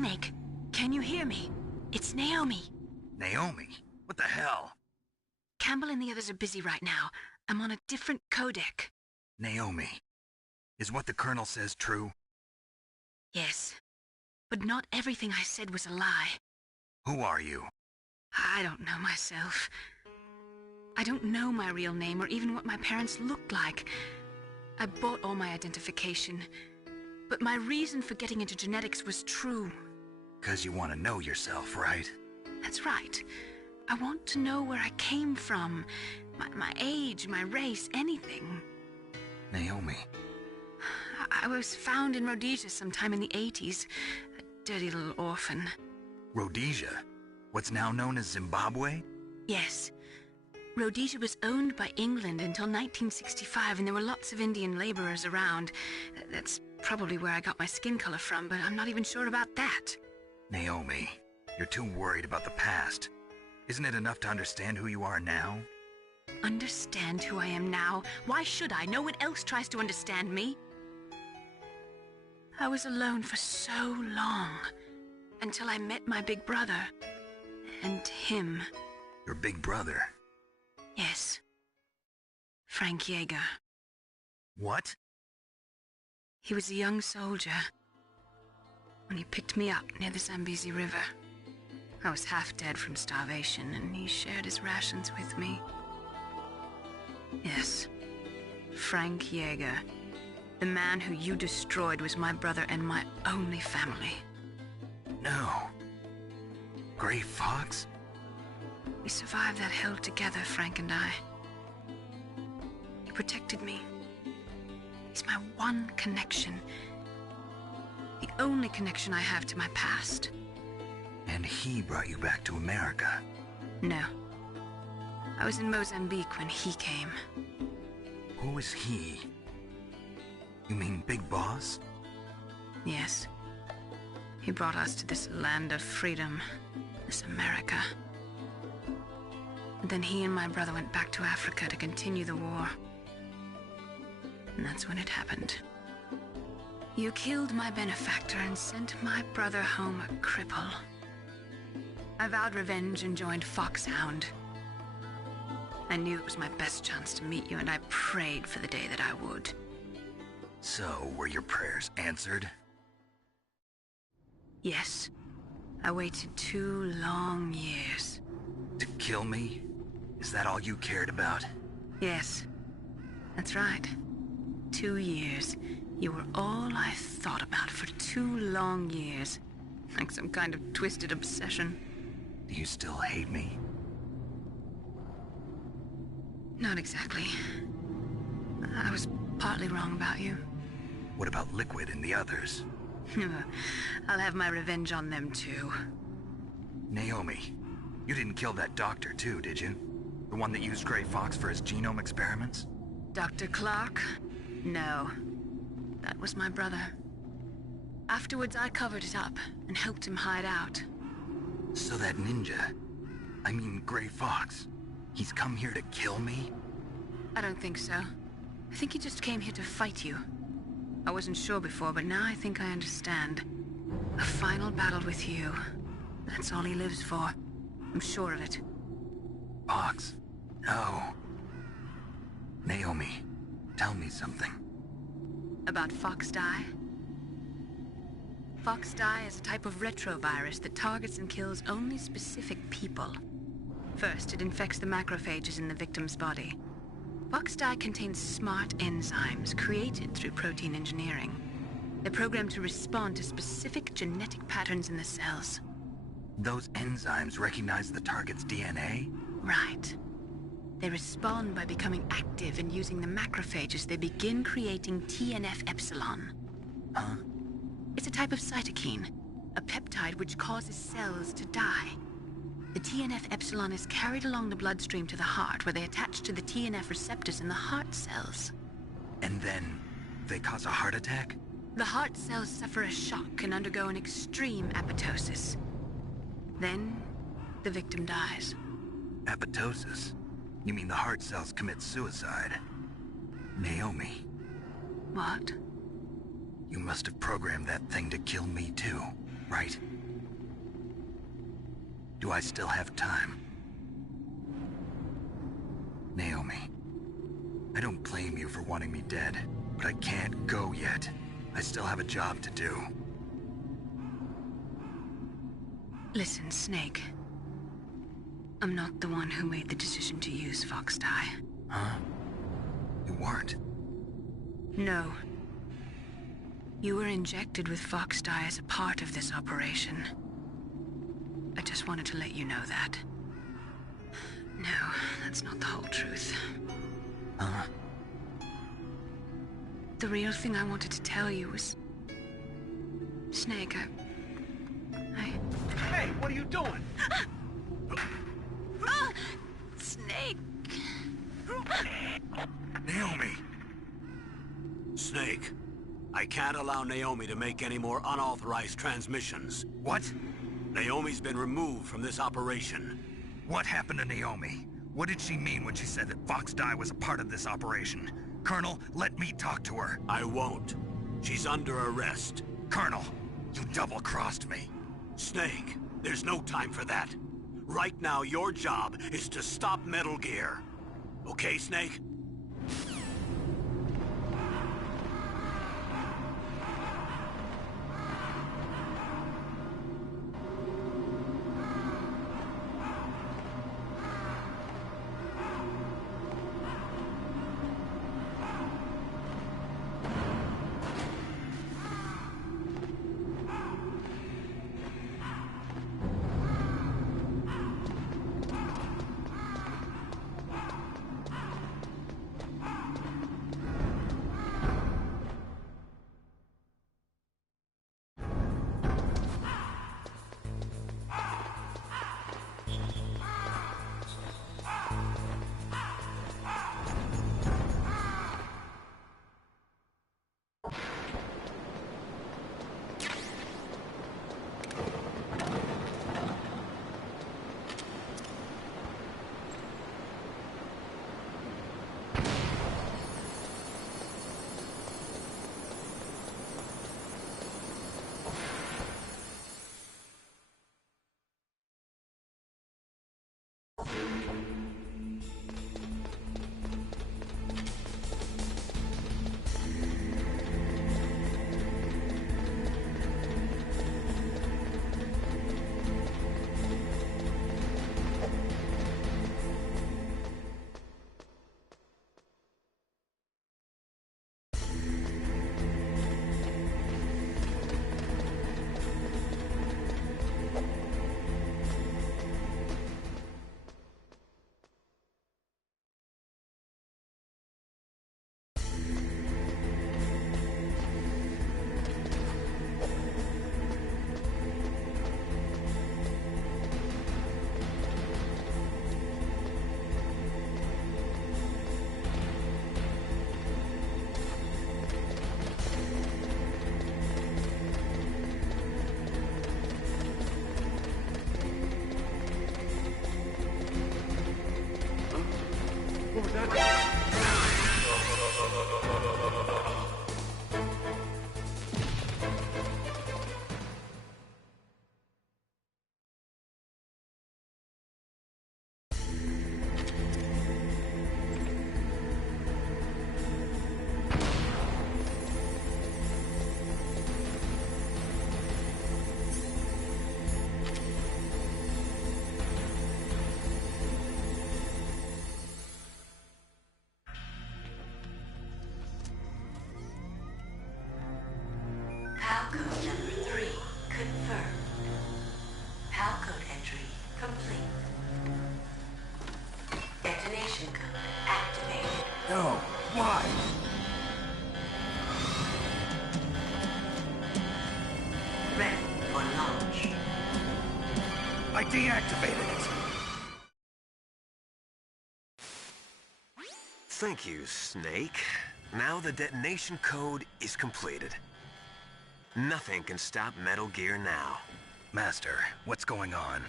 Snake, can you hear me? It's Naomi. Naomi? What the hell? Campbell and the others are busy right now. I'm on a different codec. Naomi, is what the Colonel says true? Yes, but not everything I said was a lie. Who are you? I don't know myself. I don't know my real name or even what my parents looked like. I bought all my identification, but my reason for getting into genetics was true. 'Cause you want to know yourself, right? That's right. I want to know where I came from, my age, my race, anything. Naomi. I was found in Rhodesia sometime in the 80s. A dirty little orphan. Rhodesia? What's now known as Zimbabwe? Yes. Rhodesia was owned by England until 1965, and there were lots of Indian laborers around. That's probably where I got my skin color from, but I'm not even sure about that. Naomi, you're too worried about the past. Isn't it enough to understand who you are now? Understand who I am now? Why should I? No one else tries to understand me. I was alone for so long, until I met my big brother. And him. Your big brother? Yes. Frank Yeager. What? He was a young soldier when he picked me up near the Zambezi River. I was half dead from starvation, and he shared his rations with me. Yes, Frank Yeager. The man who you destroyed was my brother and my only family. No. Gray Fox? We survived that hell together, Frank and I. He protected me. He's my one connection. The only connection I have to my past. And he brought you back to America? No. I was in Mozambique when he came. Who is he? You mean Big Boss? Yes. He brought us to this land of freedom, this America. And then he and my brother went back to Africa to continue the war. And that's when it happened. You killed my benefactor and sent my brother home a cripple. I vowed revenge and joined Foxhound. I knew it was my best chance to meet you, and I prayed for the day that I would. So, were your prayers answered? Yes. I waited 2 long years. To kill me? Is that all you cared about? Yes. That's right. 2 years. You were all I thought about for 2 long years. Like some kind of twisted obsession. Do you still hate me? Not exactly. I was partly wrong about you. What about Liquid and the others? I'll have my revenge on them too. Naomi, you didn't kill that doctor too, did you? The one that used Gray Fox for his genome experiments? Dr. Clark? No. That was my brother. Afterwards, I covered it up and helped him hide out. So that ninja, I mean Gray Fox, he's come here to kill me? I don't think so. I think he just came here to fight you. I wasn't sure before, but now I think I understand. A final battle with you. That's all he lives for. I'm sure of it. Fox? No. Naomi, tell me something. About Fox Die? Fox Die is a type of retrovirus that targets and kills only specific people. First, it infects the macrophages in the victim's body. Fox Die contains smart enzymes created through protein engineering. They're programmed to respond to specific genetic patterns in the cells. Those enzymes recognize the target's DNA? Right. They respond by becoming active and using the macrophages. They begin creating TNF-epsilon. Huh? It's a type of cytokine, a peptide which causes cells to die. The TNF-epsilon is carried along the bloodstream to the heart, where they attach to the TNF receptors in the heart cells. And then they cause a heart attack? The heart cells suffer a shock and undergo an extreme apoptosis. Then, the victim dies. Apoptosis? You mean the heart cells commit suicide? Naomi. What? You must have programmed that thing to kill me too, right? Do I still have time? Naomi, I don't blame you for wanting me dead, but I can't go yet. I still have a job to do. Listen, Snake. I'm not the one who made the decision to use Fox Dye. Huh? You weren't? No. You were injected with Fox Dye as a part of this operation. I just wanted to let you know that. No, that's not the whole truth. Huh? The real thing I wanted to tell you was... Snake, Hey, what are you doing? Snake! Naomi! Snake, I can't allow Naomi to make any more unauthorized transmissions. What? Naomi's been removed from this operation. What happened to Naomi? What did she mean when she said that Fox Dye was a part of this operation? Colonel, let me talk to her. I won't. She's under arrest. Colonel, you double-crossed me. Snake, there's no time for that. Right now, your job is to stop Metal Gear. Okay, Snake? Code number 3 confirmed. PAL code entry complete. Detonation code activated. No, why? Ready for launch. I deactivated it. Thank you, Snake. Now the detonation code is completed. Nothing can stop Metal Gear now. Master, what's going on?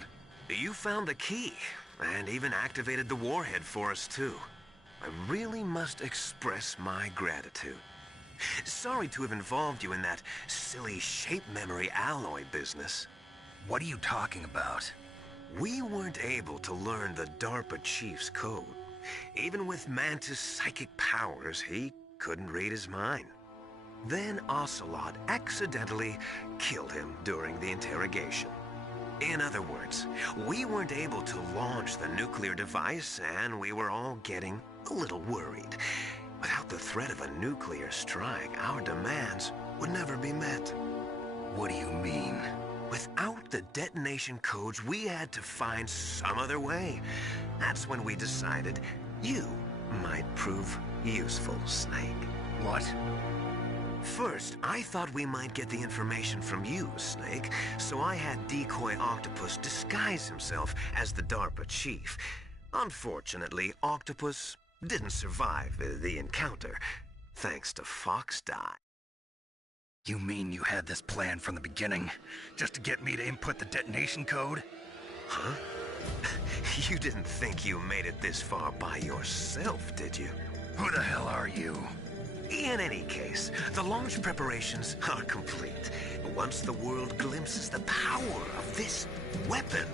You found the key, and even activated the warhead for us, too. I really must express my gratitude. Sorry to have involved you in that silly shape memory alloy business. What are you talking about? We weren't able to learn the DARPA chief's code. Even with Mantis' psychic powers, he couldn't read his mind. Then Ocelot accidentally killed him during the interrogation. In other words, we weren't able to launch the nuclear device, and we were all getting a little worried. Without the threat of a nuclear strike, our demands would never be met. What do you mean? Without the detonation codes, we had to find some other way. That's when we decided you might prove useful, Snake. What? First, I thought we might get the information from you, Snake, so I had Decoy Octopus disguise himself as the DARPA chief. Unfortunately, Octopus didn't survive the encounter, thanks to Fox Die. You mean you had this plan from the beginning, just to get me to input the detonation code? Huh? You didn't think you made it this far by yourself, did you? Who the hell are you? In any case, the launch preparations are complete. Once the world glimpses the power of this weapon,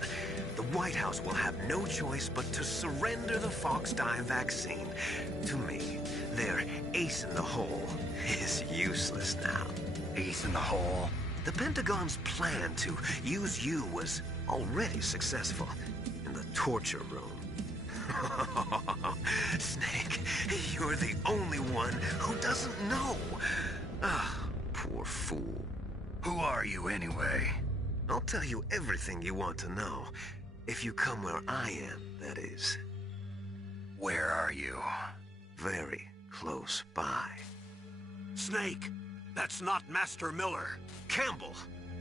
the White House will have no choice but to surrender the Fox Die vaccine to me. Their ace in the hole is useless now. Ace in the hole? The Pentagon's plan to use you was already successful in the torture room. Snake, you're the only one who doesn't know. Ah, poor fool. Who are you anyway? I'll tell you everything you want to know. If you come where I am, that is. Where are you? Very close by. Snake, that's not Master Miller. Campbell,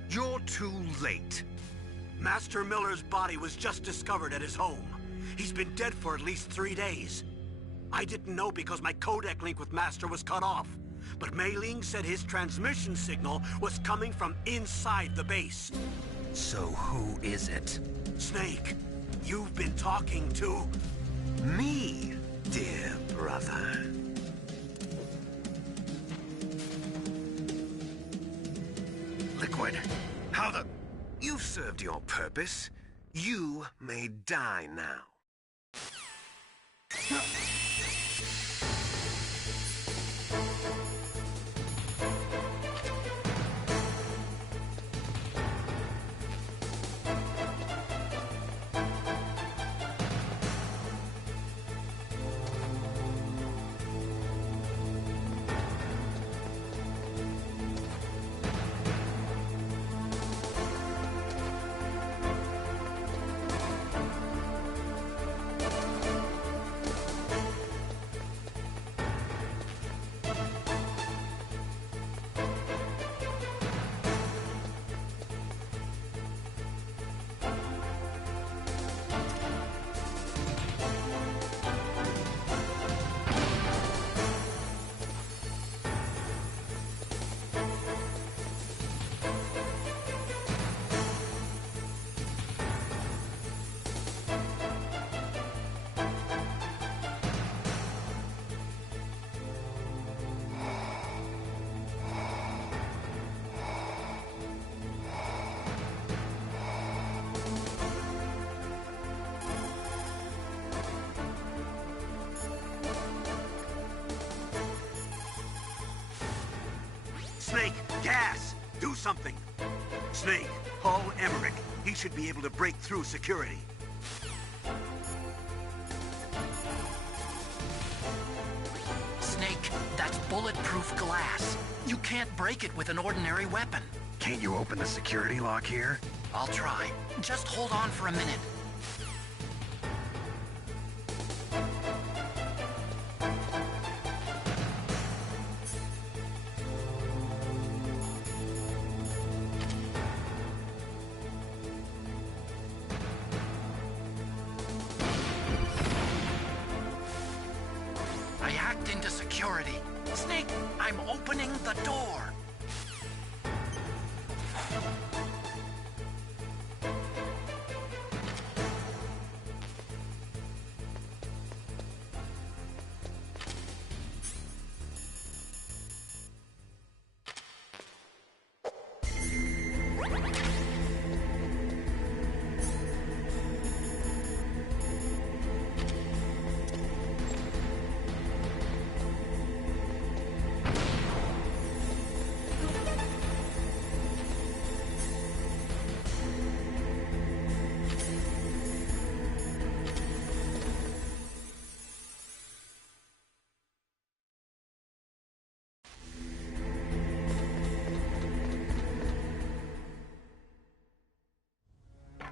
you're too late. Master Miller's body was just discovered at his home. He's been dead for at least 3 days. I didn't know because my codec link with Master was cut off. But Mei Ling said his transmission signal was coming from inside the base. So who is it? Snake, you've been talking to... me, dear brother. Liquid, how the... You've served your purpose. You may die now. Snake, gas! Do something! Snake, call Emmerich. He should be able to break through security. Snake, that's bulletproof glass. You can't break it with an ordinary weapon. Can't you open the security lock here? I'll try. Just hold on for a minute. I hacked into security. Snake, I'm opening the door.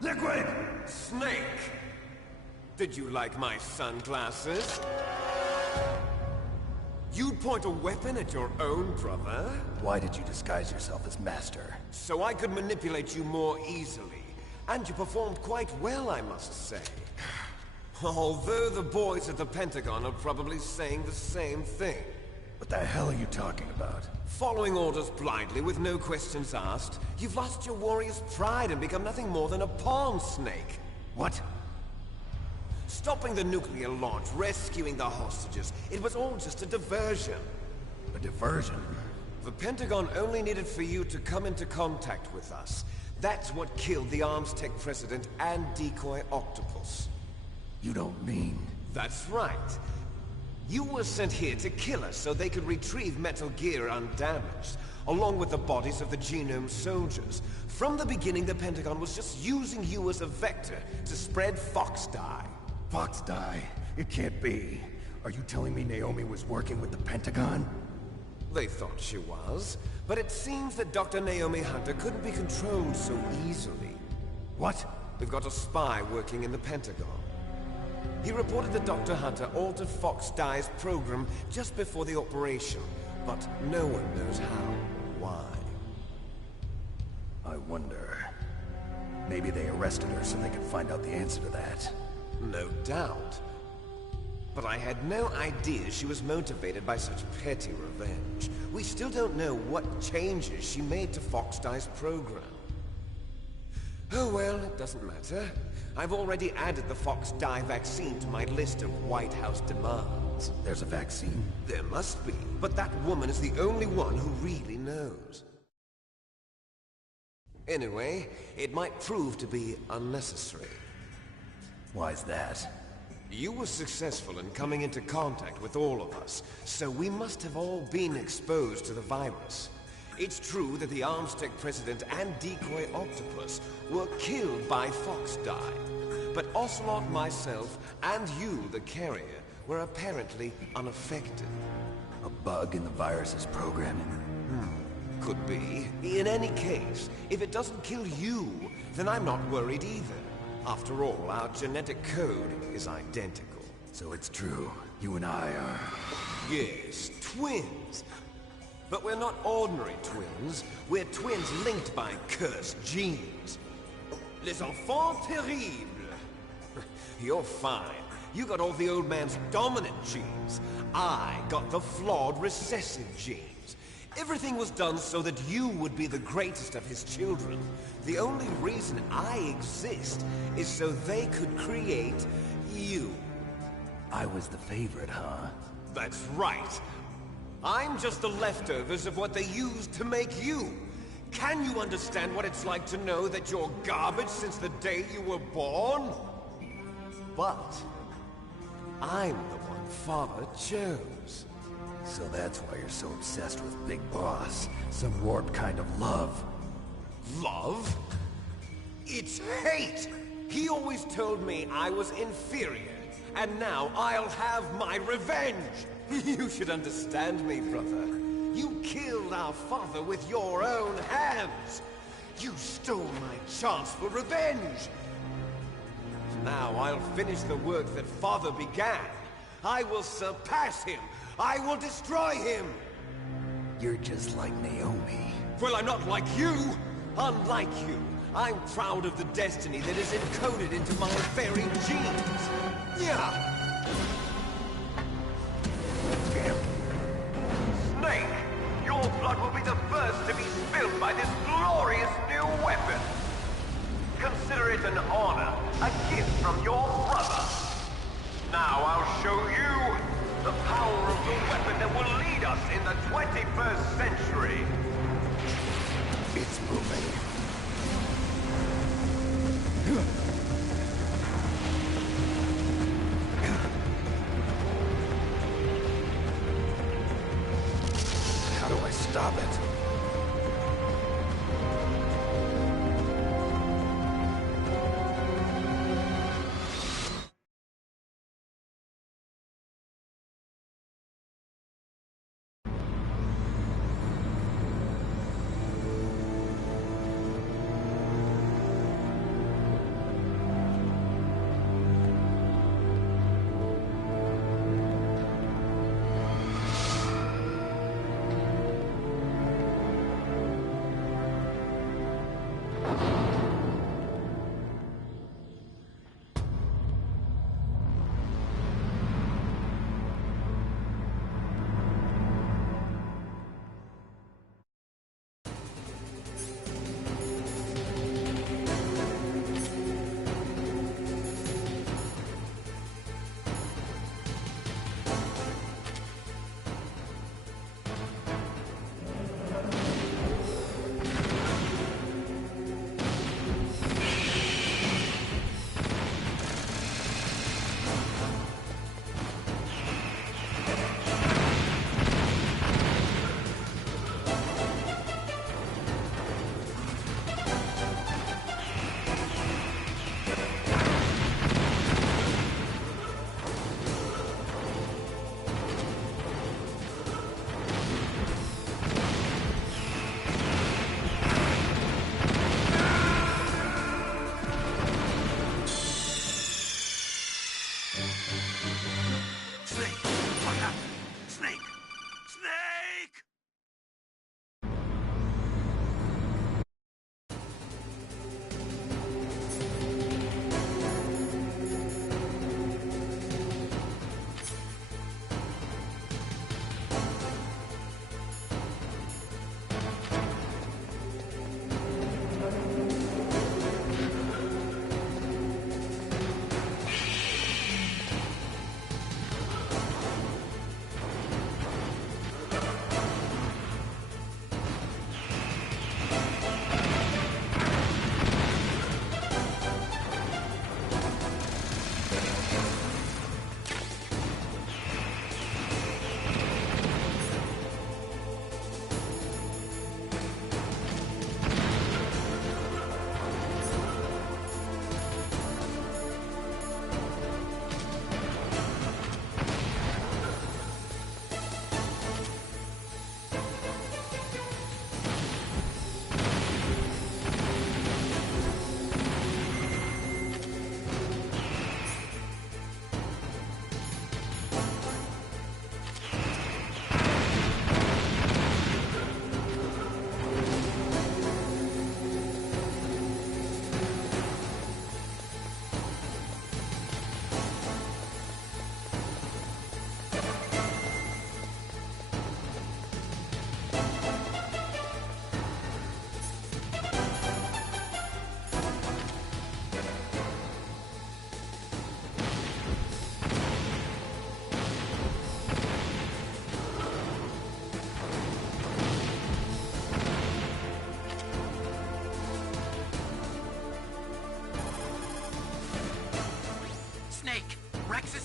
Liquid! Snake! Did you like my sunglasses? You'd point a weapon at your own brother? Why did you disguise yourself as Master? So I could manipulate you more easily. And you performed quite well, I must say. Although the boys at the Pentagon are probably saying the same thing. What the hell are you talking about? Following orders blindly with no questions asked, you've lost your warrior's pride and become nothing more than a pawn, Snake. What? Stopping the nuclear launch, rescuing the hostages, it was all just a diversion. A diversion? The Pentagon only needed for you to come into contact with us. That's what killed the Arms Tech president and decoy octopus. You don't mean... That's right. You were sent here to kill us so they could retrieve Metal Gear undamaged, along with the bodies of the Genome soldiers. From the beginning, the Pentagon was just using you as a vector to spread Fox Dye. Fox Dye? It can't be. Are you telling me Naomi was working with the Pentagon? They thought she was, but it seems that Dr. Naomi Hunter couldn't be controlled so easily. What? We've got a spy working in the Pentagon. He reported that Dr. Hunter altered Fox Dye's program just before the operation, but no one knows how or why. I wonder... Maybe they arrested her so they could find out the answer to that. No doubt. But I had no idea she was motivated by such petty revenge. We still don't know what changes she made to Fox Dye's program. Oh well, it doesn't matter. I've already added the Fox Dye vaccine to my list of White House demands. There's a vaccine? There must be, but that woman is the only one who really knows. Anyway, it might prove to be unnecessary. Why's that? You were successful in coming into contact with all of us, so we must have all been exposed to the virus. It's true that the Arms Tech president and decoy octopus were killed by Fox Dye, but Ocelot, myself, and you, the carrier, were apparently unaffected. A bug in the virus's programming? Could be. In any case, if it doesn't kill you, then I'm not worried either. After all, our genetic code is identical. So it's true. You and I are... Yes, twins. But we're not ordinary twins. We're twins linked by cursed genes. Les enfants terribles. You're fine. You got all the old man's dominant genes. I got the flawed recessive genes. Everything was done so that you would be the greatest of his children. The only reason I exist is so they could create you. I was the favorite, huh? That's right. I'm just the leftovers of what they used to make you. Can you understand what it's like to know that you're garbage since the day you were born? But I'm the one Father chose. So that's why you're so obsessed with Big Boss. Some warped kind of love. Love? It's hate! He always told me I was inferior, and now I'll have my revenge! You should understand me, brother. You killed our father with your own hands! You stole my chance for revenge! Now I'll finish the work that Father began. I will surpass him! I will destroy him! You're just like Naomi. Well, I'm not like you! Unlike you, I'm proud of the destiny that is encoded into my very genes! Yeah! Snake, your blood will be the first to be spilled by this glorious new weapon! Consider it an honor, a gift from your brother! Now I'll show you the power of the weapon that will lead us in the 21st century! It's moving. How do I stop it?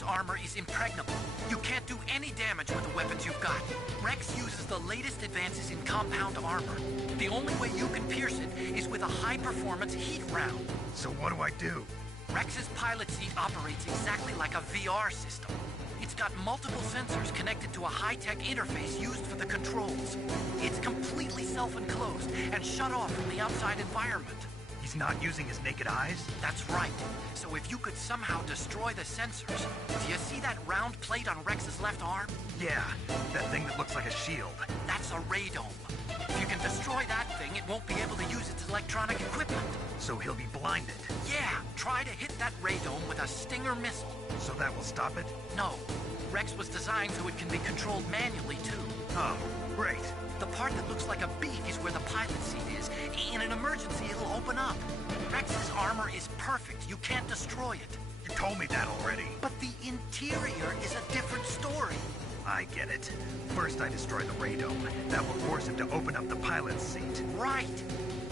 Rex's armor is impregnable. You can't do any damage with the weapons you've got. Rex uses the latest advances in compound armor. The only way you can pierce it is with a high-performance heat round. So what do I do? Rex's pilot seat operates exactly like a VR system. It's got multiple sensors connected to a high-tech interface used for the controls. It's completely self-enclosed and shut off from the outside environment. He's not using his naked eyes? That's right. So if you could somehow destroy the sensors... Do you see that round plate on Rex's left arm? Yeah, that thing that looks like a shield. That's a radome. If you can destroy that thing, it won't be able to use its electronic equipment. So he'll be blinded? Yeah, try to hit that radome with a Stinger missile. So that will stop it? No. Rex was designed so it can be controlled manually, too. Oh, great. The part that looks like a beak is where the pilot seat is. In an emergency, it'll open up. Rex's armor is perfect. You can't destroy it. You told me that already. But the interior is a different story. I get it. First I destroy the radome. That will force him to open up the pilot's seat. Right.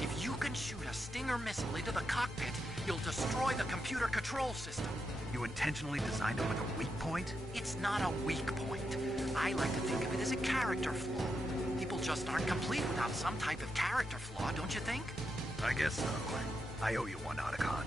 If you can shoot a Stinger missile into the cockpit, you'll destroy the computer control system. You intentionally designed it with a weak point? It's not a weak point. I like to think of it as a character flaw. People just aren't complete without some type of character flaw, don't you think? I guess so. I owe you one, Otacon.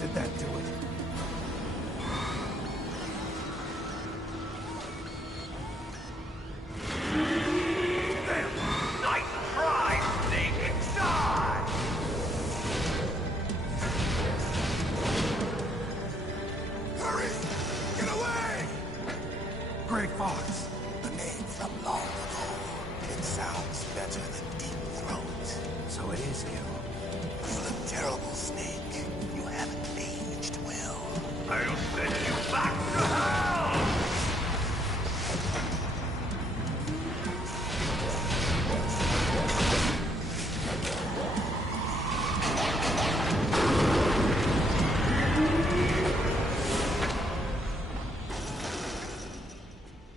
Did that do it? Gray Fox. The name from long ago. It sounds better than Deep Throat. So it is you. You look terrible, Snake. You haven't aged well. I'll send you back to hell!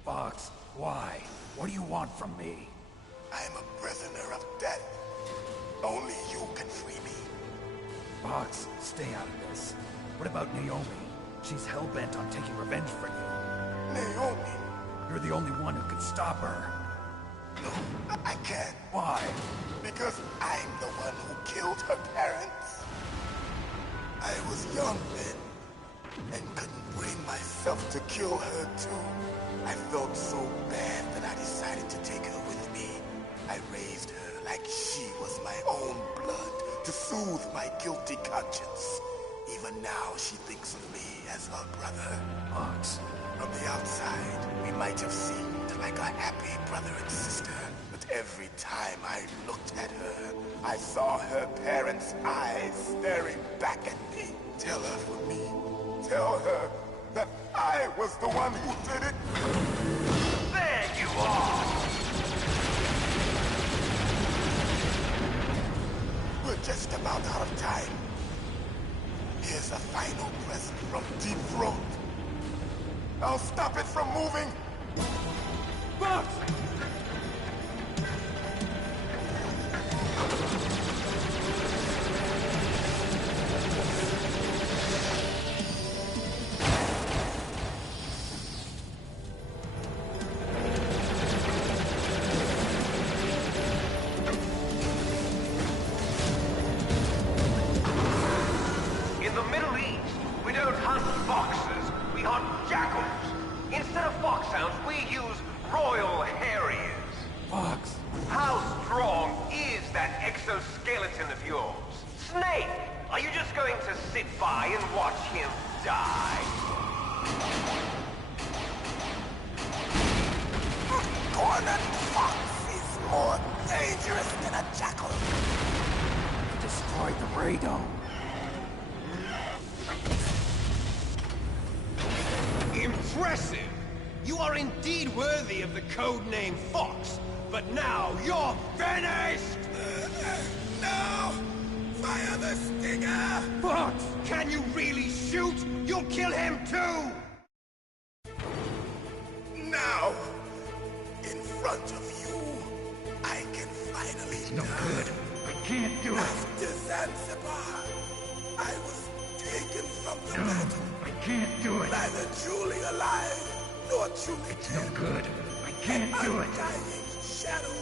Fox, why? What do you want from me? I'm a prisoner of death. Only you can free me. Fox, stay out of this. What about Naomi? She's hell-bent on taking revenge for you. Naomi? You're the only one who can stop her. No, I can't. Why? Because I'm the one who killed her parents. I was young then, and couldn't bring myself to kill her too. I felt so bad that I decided to take her with me. I raised her like she was my own blood to soothe my guilty conscience. Even now, she thinks of me as her brother. Fox. From the outside, we might have seemed like a happy brother and sister, but every time I looked at her, I saw her parents' eyes staring back at me. Tell her for me. Tell her that I was the one who did it. There you are! just about out of time. Here's a final present from Deep Throat. I'll stop it from moving. Fox! In the Middle East, we don't hunt foxes, we hunt jackals. Instead of foxhounds, we use royal harriers. Fox! How strong is that exoskeleton of yours? Snake, are you just going to sit by and watch him die? Cornered fox is more dangerous than a jackal. He destroyed the radome. Impressive! You are indeed worthy of the codename Fox, but now you're finished! No! Fire the stinger! Fox! Can you really shoot? You'll kill him too! Now, in front of you, I can finally No good. I can't do it. After Zanzibar, I was taken from the No, battle. I can't do it. Neither truly alive, nor truly It's dead. no good. I can't do it. Undying shadow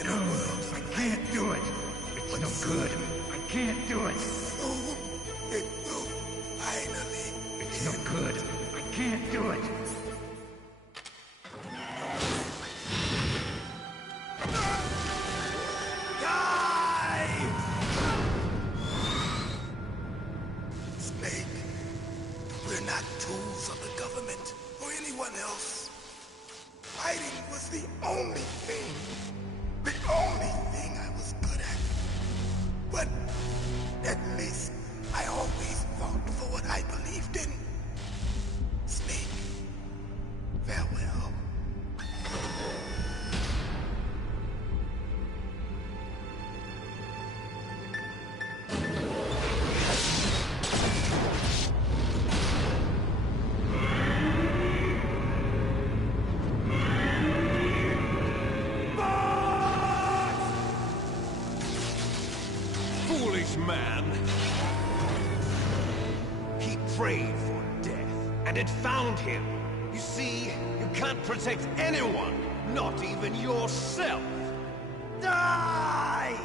in No, a world I can't do it. It's no good. I can't do it. soon it will finally It's no good. I can't do it. Snake, we're not tools of the government or anyone else. Fighting was the only thing I was good at. But at least I always fought for what I believed in. Snake, farewell. Foolish man! He prayed for death, and it found him. You see, you can't protect anyone, not even yourself. Die!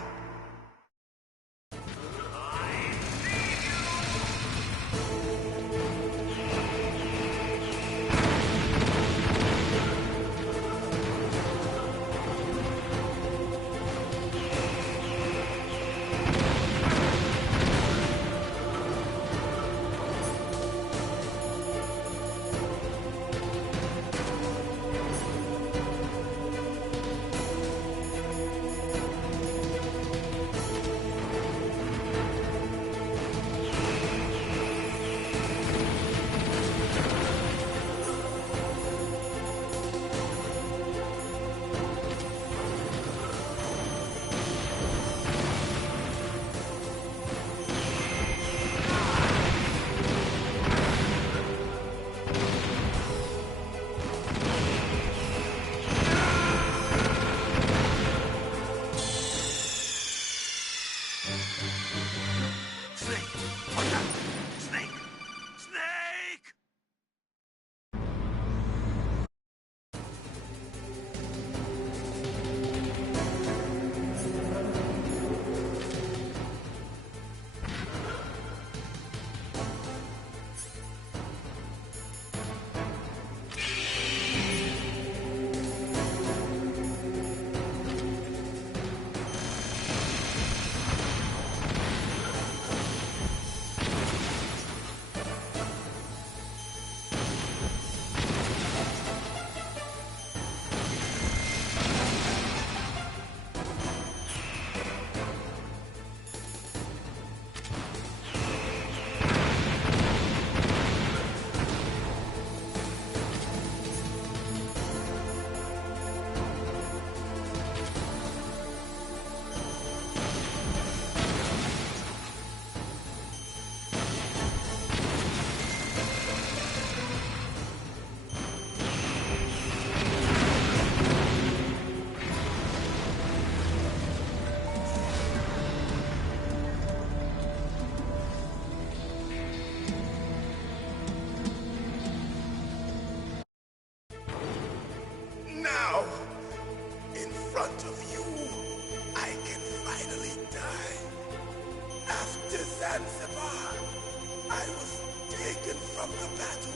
from the battle.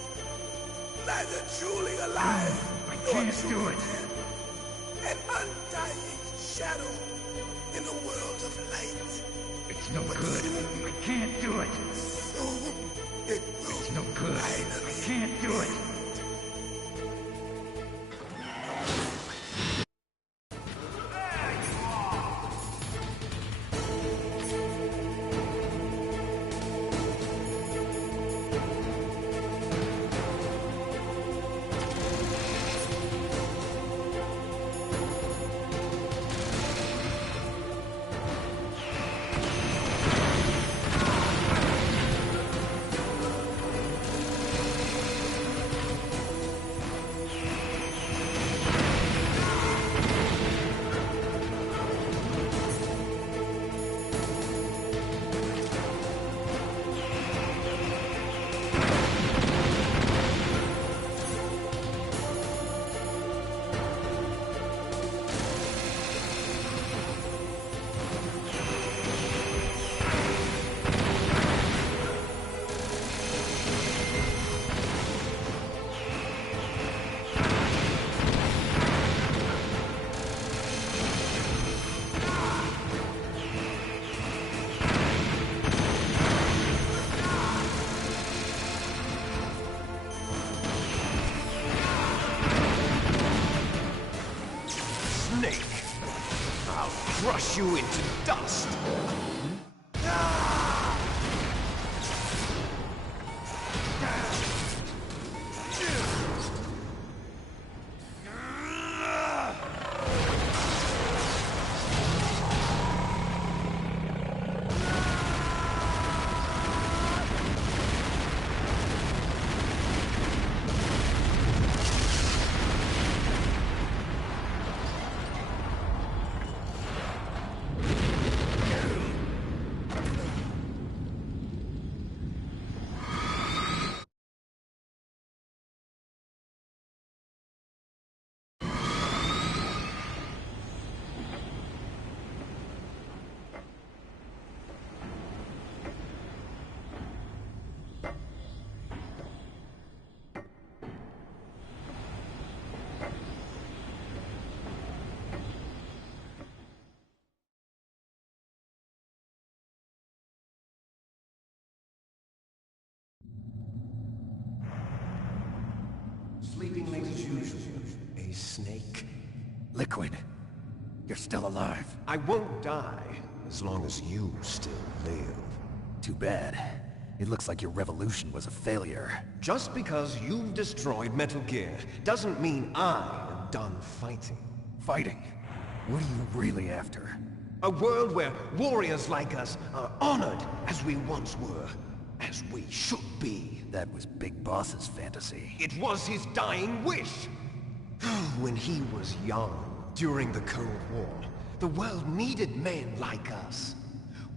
Neither truly alive, I nor can't truly do it. dead. An undying shadow in a world of light. It's no But good. soon, I can't do it. soon, it will It's no good. finally I can't do it. Crush you into dust! Sleeping late as usual. A snake. Liquid, you're still alive. I won't die as long as you still live. Too bad. It looks like your revolution was a failure. Just because you've destroyed Metal Gear doesn't mean I am done fighting. Fighting? What are you really after? A world where warriors like us are honored as we once were. As we should be. That was Big Boss's fantasy. It was his dying wish! When he was young, during the Cold War, the world needed men like us.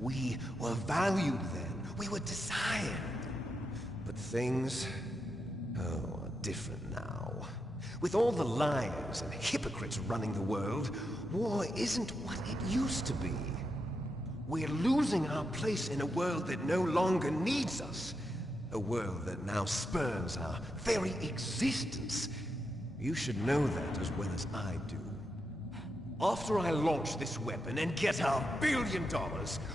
We were valued then. We were desired. But things, are different now. With all the liars and hypocrites running the world, war isn't what it used to be. We're losing our place in a world that no longer needs us. A world that now spurns our very existence. You should know that as well as I do. After I launch this weapon and get our $1 billion,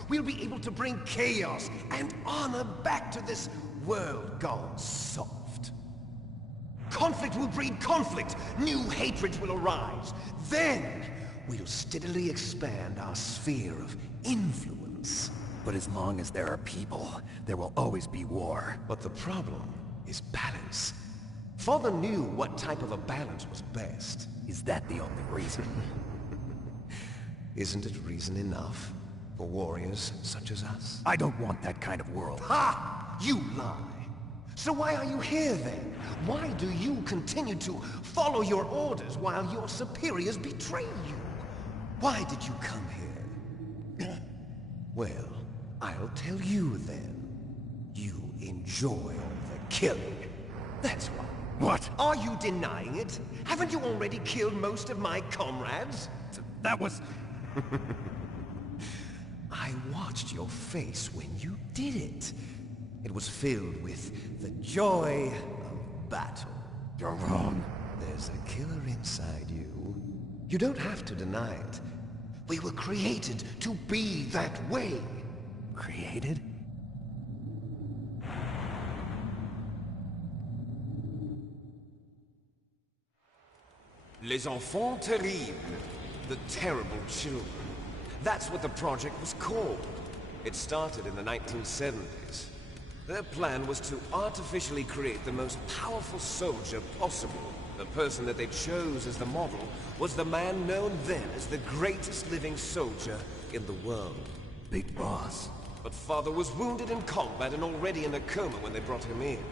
we'll be able to bring chaos and honor back to this world gone soft. Conflict will breed conflict. New hatreds will arise. Then, we'll steadily expand our sphere of influence. But as long as there are people, there will always be war. But the problem is balance. Father knew what type of a balance was best. Is that the only reason? Isn't it reason enough for warriors such as us? I don't want that kind of world. Ha! You lie! So why are you here then? Why do you continue to follow your orders while your superiors betray you? Why did you come here? Well, I'll tell you then. You enjoy all the killing. That's why. What? Are you denying it? Haven't you already killed most of my comrades? That was... I watched your face when you did it. It was filled with the joy of battle. You're wrong. There's a killer inside you. You don't have to deny it. We were created to be that way. Created? Les enfants terribles. The terrible children. That's what the project was called. It started in the 1970s. Their plan was to artificially create the most powerful soldier possible. The person that they chose as the model was the man known then as the greatest living soldier in the world. Big Boss. But Father was wounded in combat and already in a coma when they brought him in.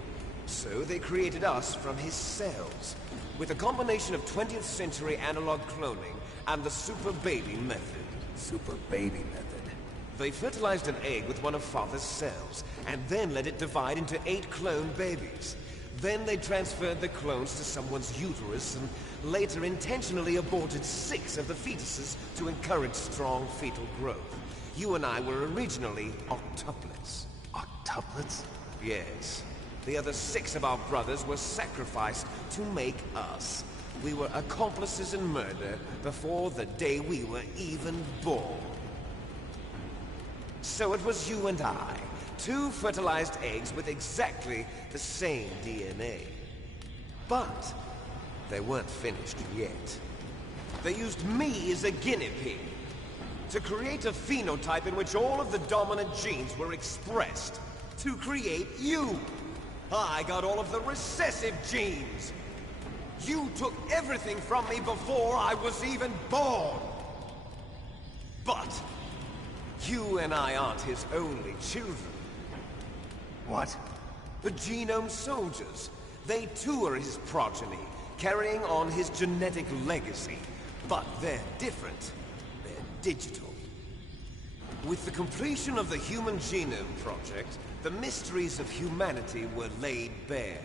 So they created us from his cells, with a combination of 20th century analog cloning and the super baby method. Super baby method? They fertilized an egg with one of Father's cells, and then let it divide into 8 clone babies. Then they transferred the clones to someone's uterus and later intentionally aborted 6 of the fetuses to encourage strong fetal growth. You and I were originally octuplets. Octuplets? Yes. The other 6 of our brothers were sacrificed to make us. We were accomplices in murder before the day we were even born. So it was you and I, 2 fertilized eggs with exactly the same DNA. But they weren't finished yet. They used me as a guinea pig to create a phenotype in which all of the dominant genes were expressed. To create you. I got all of the recessive genes. You took everything from me before I was even born. But you and I aren't his only children. What? The Genome Soldiers. They too are his progeny, carrying on his genetic legacy. But they're different. They're digital. With the completion of the Human Genome Project, the mysteries of humanity were laid bare.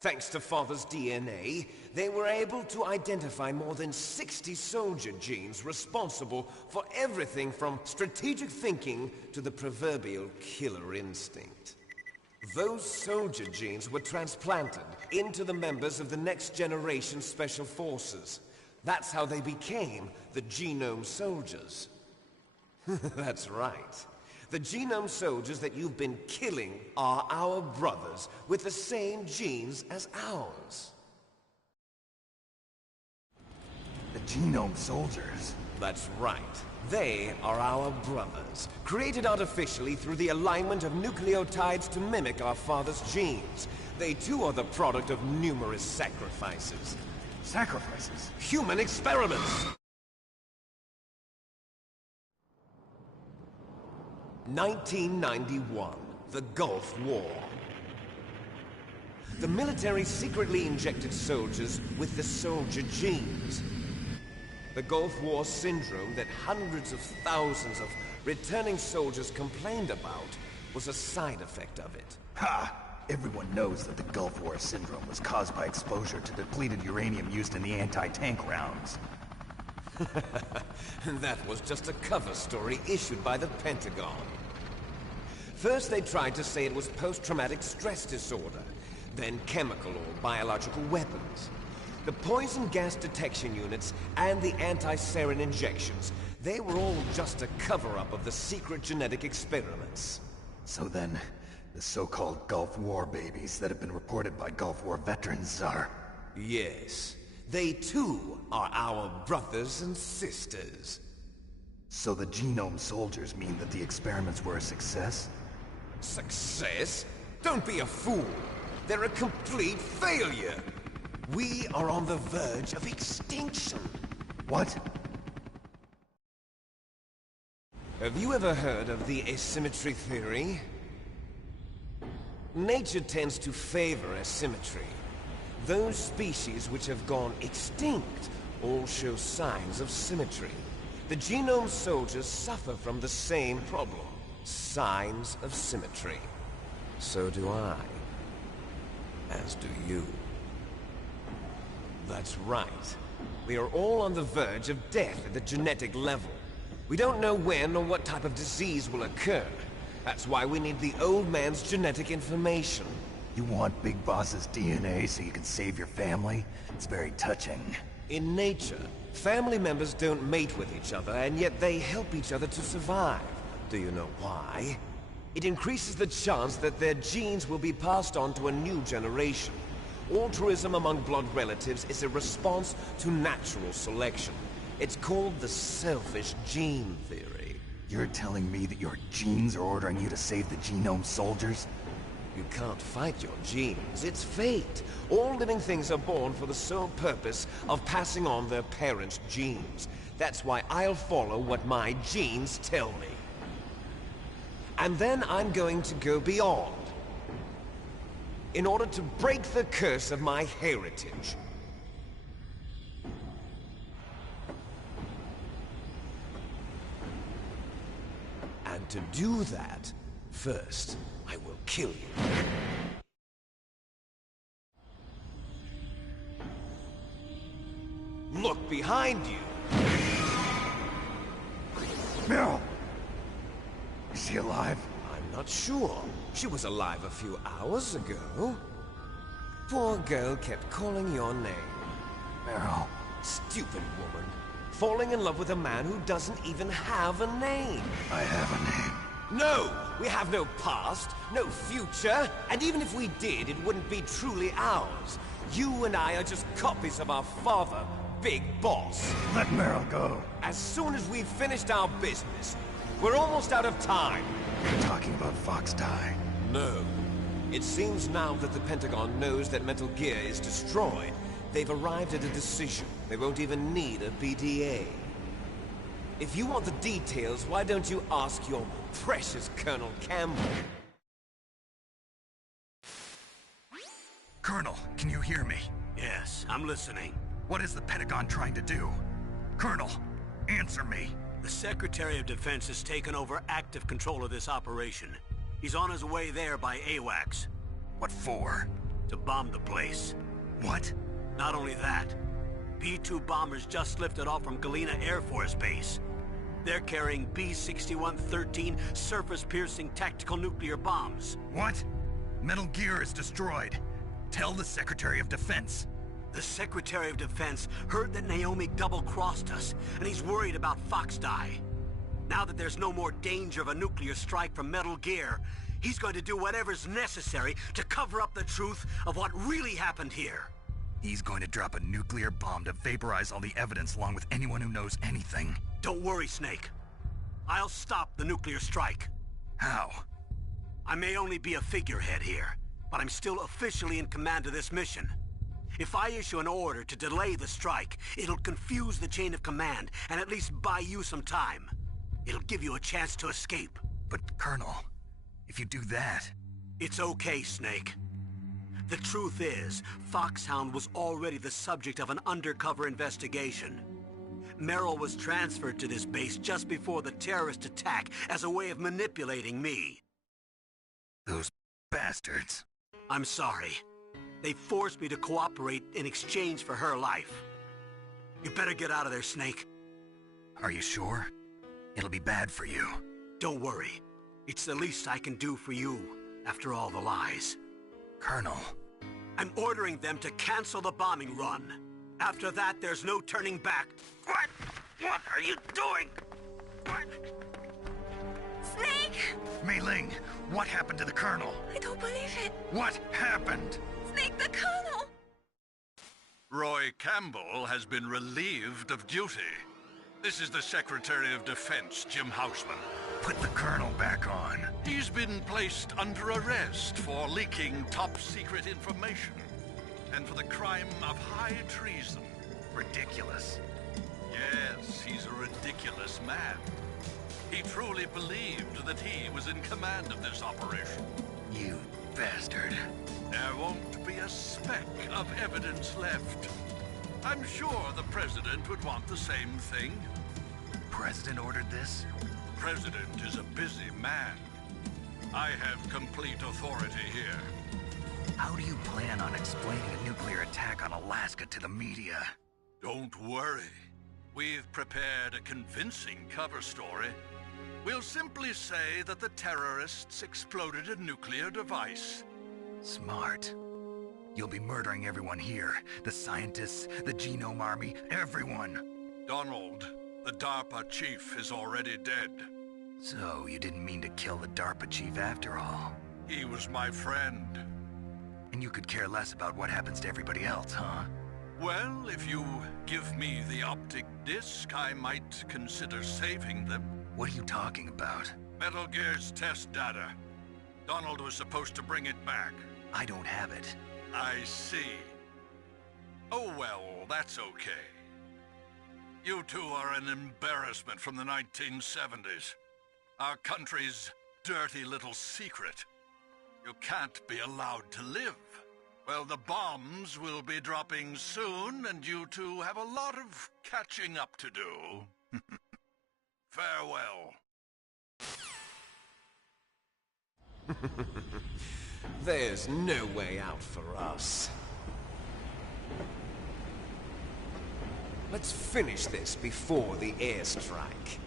Thanks to Father's DNA, they were able to identify more than 60 soldier genes responsible for everything from strategic thinking to the proverbial killer instinct. Those soldier genes were transplanted into the members of the next generation Special Forces. That's how they became the Genome Soldiers. That's right. The Genome Soldiers that you've been killing are our brothers with the same genes as ours. The Genome Soldiers? That's right. They are our brothers, created artificially through the alignment of nucleotides to mimic our father's genes. They too are the product of numerous sacrifices. Sacrifices? Human experiments! 1991, the Gulf War. The military secretly injected soldiers with the soldier genes. The Gulf War syndrome that hundreds of thousands of returning soldiers complained about was a side effect of it. Ha! Everyone knows that the Gulf War syndrome was caused by exposure to depleted uranium used in the anti-tank rounds. That was just a cover story issued by the Pentagon. First they tried to say it was post-traumatic stress disorder, then chemical or biological weapons. The poison gas detection units and the anti-sarin injections, they were all just a cover-up of the secret genetic experiments. So then, the so-called Gulf War babies that have been reported by Gulf War veterans are... Yes. They too are our brothers and sisters. So the Genome Soldiers mean that the experiments were a success? Success? Don't be a fool! They're a complete failure! We are on the verge of extinction! What? Have you ever heard of the asymmetry theory? Nature tends to favor asymmetry. Those species which have gone extinct all show signs of symmetry. The Genome Soldiers suffer from the same problem. Signs of symmetry. So do I. As do you. That's right. We are all on the verge of death at the genetic level. We don't know when or what type of disease will occur. That's why we need the old man's genetic information. You want Big Boss's DNA so you can save your family? It's very touching. In nature, family members don't mate with each other, and yet they help each other to survive. Do you know why? It increases the chance that their genes will be passed on to a new generation. Altruism among blood relatives is a response to natural selection. It's called the selfish gene theory. You're telling me that your genes are ordering you to save the genome soldiers? You can't fight your genes. It's fate. All living things are born for the sole purpose of passing on their parents' genes. That's why I'll follow what my genes tell me. And then I'm going to go beyond, in order to break the curse of my heritage. And to do that, first, I will kill you. Look behind you! Meryl! Is she alive? I'm not sure. She was alive a few hours ago. Poor girl kept calling your name. Meryl. Stupid woman. Falling in love with a man who doesn't even have a name. I have a name. No! We have no past, no future, and even if we did, it wouldn't be truly ours. You and I are just copies of our father, Big Boss. Let Meryl go. As soon as we've finished our business, we're almost out of time. You're talking about Fox Die. No. It seems now that the Pentagon knows that Metal Gear is destroyed, they've arrived at a decision. They won't even need a BDA. If you want the details, why don't you ask your precious Colonel Campbell? Colonel, can you hear me? Yes, I'm listening. What is the Pentagon trying to do? Colonel, answer me. The Secretary of Defense has taken over active control of this operation. He's on his way there by AWACS. What for? To bomb the place. What? Not only that, B-2 bombers just lifted off from Galena Air Force Base. They're carrying B-6113 surface-piercing tactical nuclear bombs. What? Metal Gear is destroyed. Tell the Secretary of Defense. The Secretary of Defense heard that Naomi double-crossed us, and he's worried about Fox Die. Now that there's no more danger of a nuclear strike from Metal Gear, he's going to do whatever's necessary to cover up the truth of what really happened here. He's going to drop a nuclear bomb to vaporize all the evidence along with anyone who knows anything. Don't worry, Snake. I'll stop the nuclear strike. How? I may only be a figurehead here, but I'm still officially in command of this mission. If I issue an order to delay the strike, it'll confuse the chain of command and at least buy you some time. It'll give you a chance to escape. But, Colonel, if you do that... It's okay, Snake. The truth is, Foxhound was already the subject of an undercover investigation. Meryl was transferred to this base just before the terrorist attack as a way of manipulating me. Those bastards. I'm sorry. They forced me to cooperate in exchange for her life. You better get out of there, Snake. Are you sure? It'll be bad for you. Don't worry. It's the least I can do for you, after all the lies. Colonel. I'm ordering them to cancel the bombing run. After that, there's no turning back. What? What are you doing? What? Snake! Mei Ling, what happened to the Colonel? I don't believe it. What happened? Snake, the Colonel! Roy Campbell has been relieved of duty. This is the Secretary of Defense, Jim Houseman. Put the Colonel back on. He's been placed under arrest for leaking top-secret information and for the crime of high treason. Ridiculous. Yes, he's a ridiculous man. He truly believed that he was in command of this operation. You bastard. There won't be a speck of evidence left. I'm sure the President would want the same thing. President ordered this? President is a busy man. I have complete authority here. How do you plan on explaining a nuclear attack on Alaska to the media? Don't worry. We've prepared a convincing cover story. We'll simply say that the terrorists exploded a nuclear device. Smart. You'll be murdering everyone here. The scientists, the Genome Army, everyone. Donald, the DARPA chief is already dead. So, you didn't mean to kill the DARPA chief after all? He was my friend. And you could care less about what happens to everybody else, huh? Well, if you give me the optic disc, I might consider saving them. What are you talking about? Metal Gear's test data. Donald was supposed to bring it back. I don't have it. I see. Oh well, that's okay. You two are an embarrassment from the 1970s. Our country's dirty little secret. You can't be allowed to live. Well, the bombs will be dropping soon, and you two have a lot of catching up to do. Farewell. There's no way out for us. Let's finish this before the airstrike.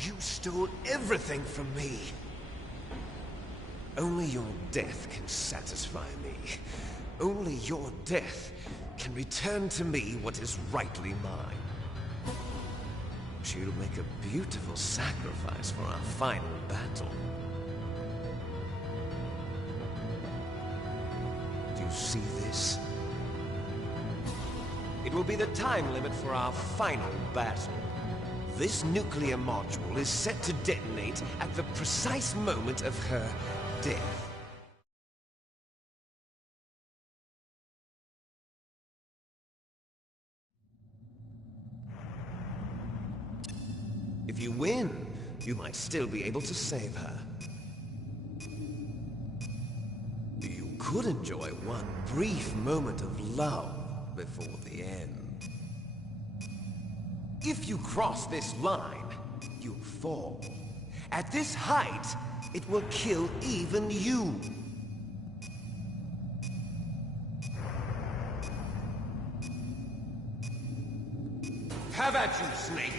You stole everything from me. Only your death can satisfy me. Only your death can return to me what is rightly mine. She'll make a beautiful sacrifice for our final battle. Do you see this? It will be the time limit for our final battle. This nuclear module is set to detonate at the precise moment of her death. If you win, you might still be able to save her. You could enjoy one brief moment of love before the end. If you cross this line, you fall. At this height, it will kill even you. Have at you, Snake!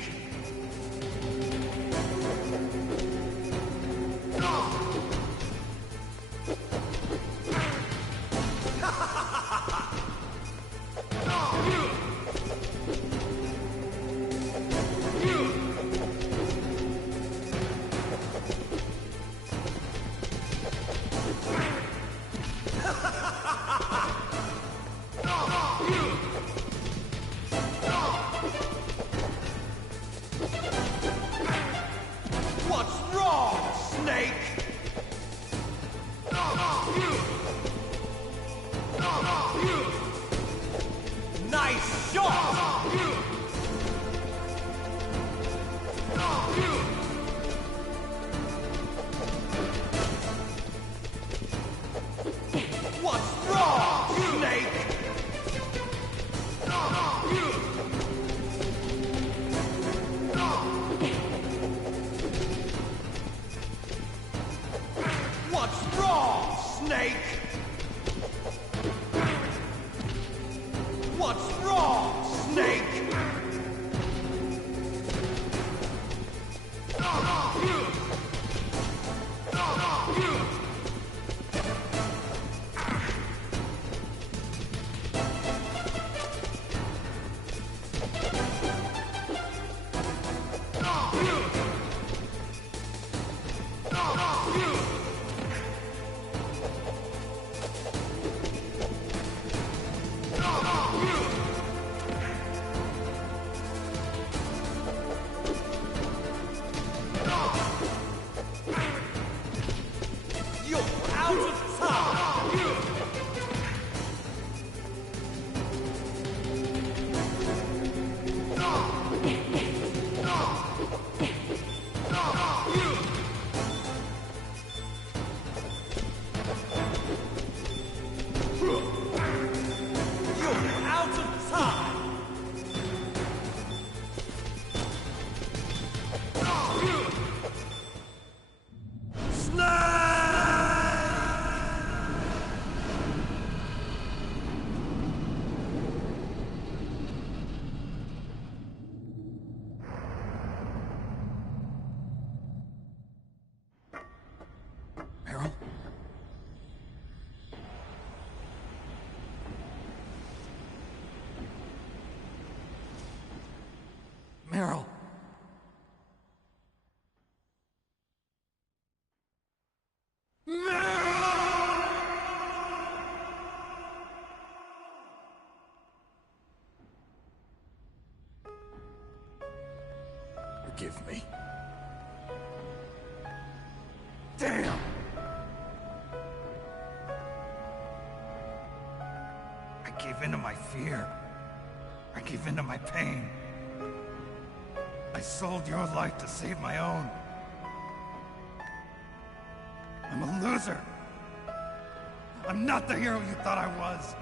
What's wrong, Snake? Nice shot! What's wrong, Snake? What's wrong, Snake? What's wrong, Snake? You're out of time! Forgive me. Damn! I gave in to my fear. I gave in to my pain. I sold your life to save my own. I'm a loser. I'm not the hero you thought I was.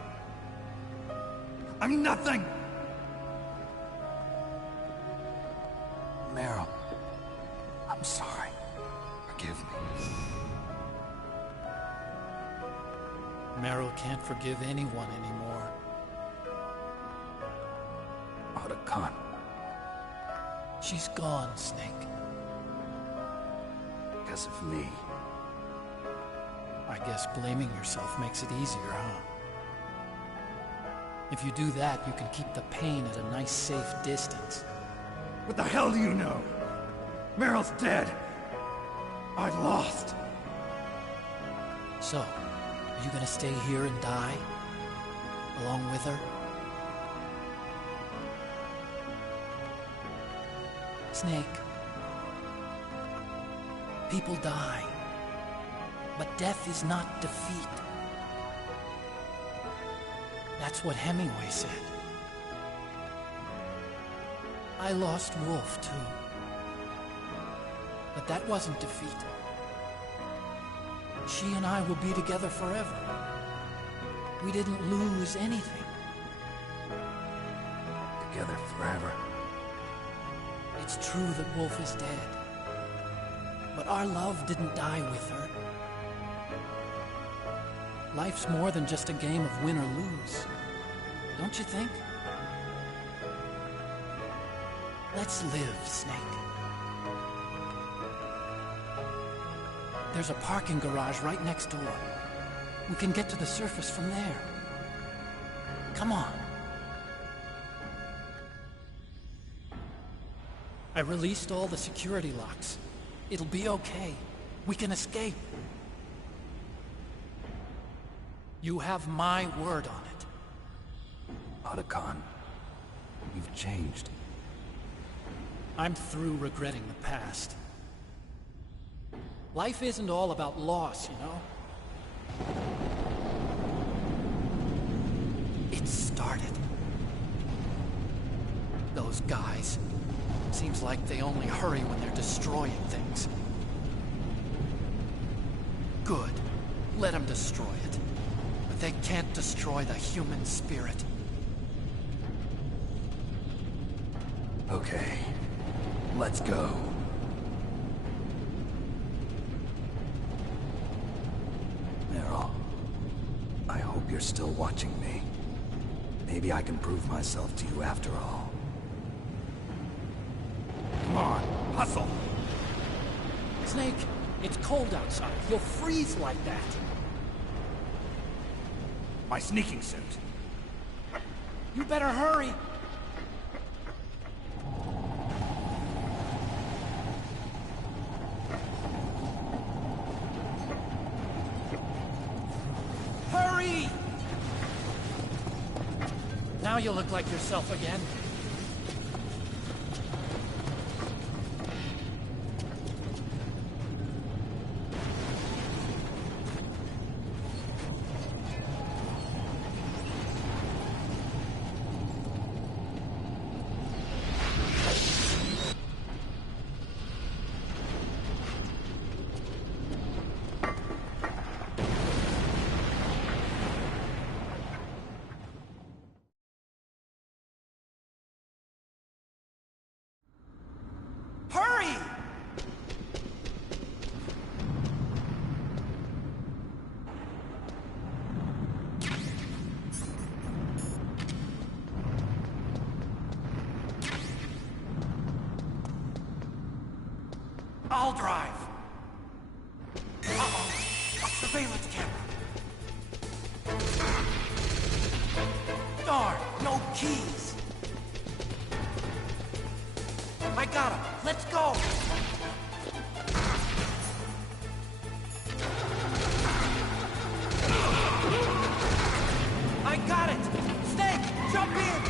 I'm nothing! Meryl, I'm sorry. Forgive me. Meryl can't forgive anyone anymore. Otacon. She's gone, Snake. Because of me. I guess blaming yourself makes it easier, huh? If you do that, you can keep the pain at a nice, safe distance. What the hell do you know? Meryl's dead. I lost. So, are you gonna stay here and die? Along with her? Snake. People die. But death is not defeat. That's what Hemingway said. I lost Wolf, too. But that wasn't defeat. She and I will be together forever. We didn't lose anything. Together forever. It's true that Wolf is dead. But our love didn't die with her. Life's more than just a game of win or lose. Don't you think? Let's live, Snake. There's a parking garage right next door. We can get to the surface from there. Come on. I released all the security locks. It'll be okay. We can escape. You have my word on it. Otacon, you've changed. I'm through regretting the past. Life isn't all about loss, you know? It started. Those guys. Seems like they only hurry when they're destroying things. Good. Let them destroy it. But they can't destroy the human spirit. Okay. Let's go. Meryl, I hope you're still watching me. Maybe I can prove myself to you after all. Come on, hustle! Snake, it's cold outside. You'll freeze like that. My sneaking suit. You better hurry. Hurry! Now you look like yourself again. Hurry! I'll drive. Uh-oh. A surveillance camera. Darn, no keys. I got him. Let's go. I got it. Snake, jump in.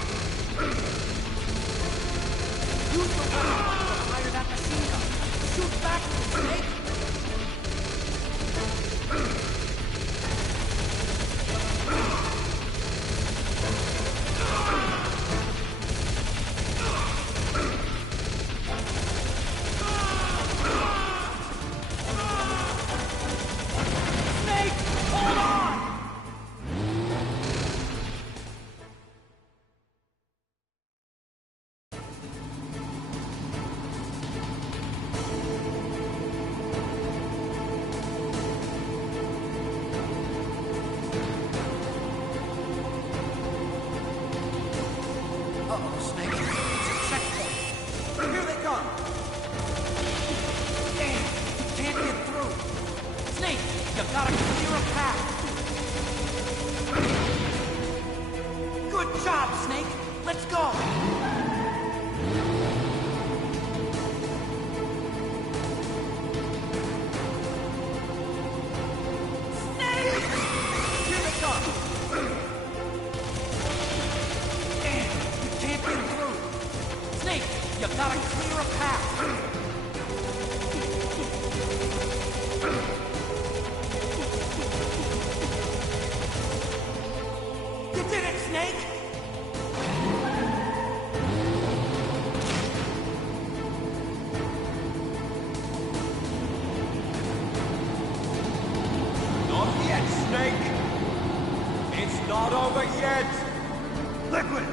Use the weapon to fire that a path! You did it, Snake! Not yet, Snake! It's not over yet! Liquid!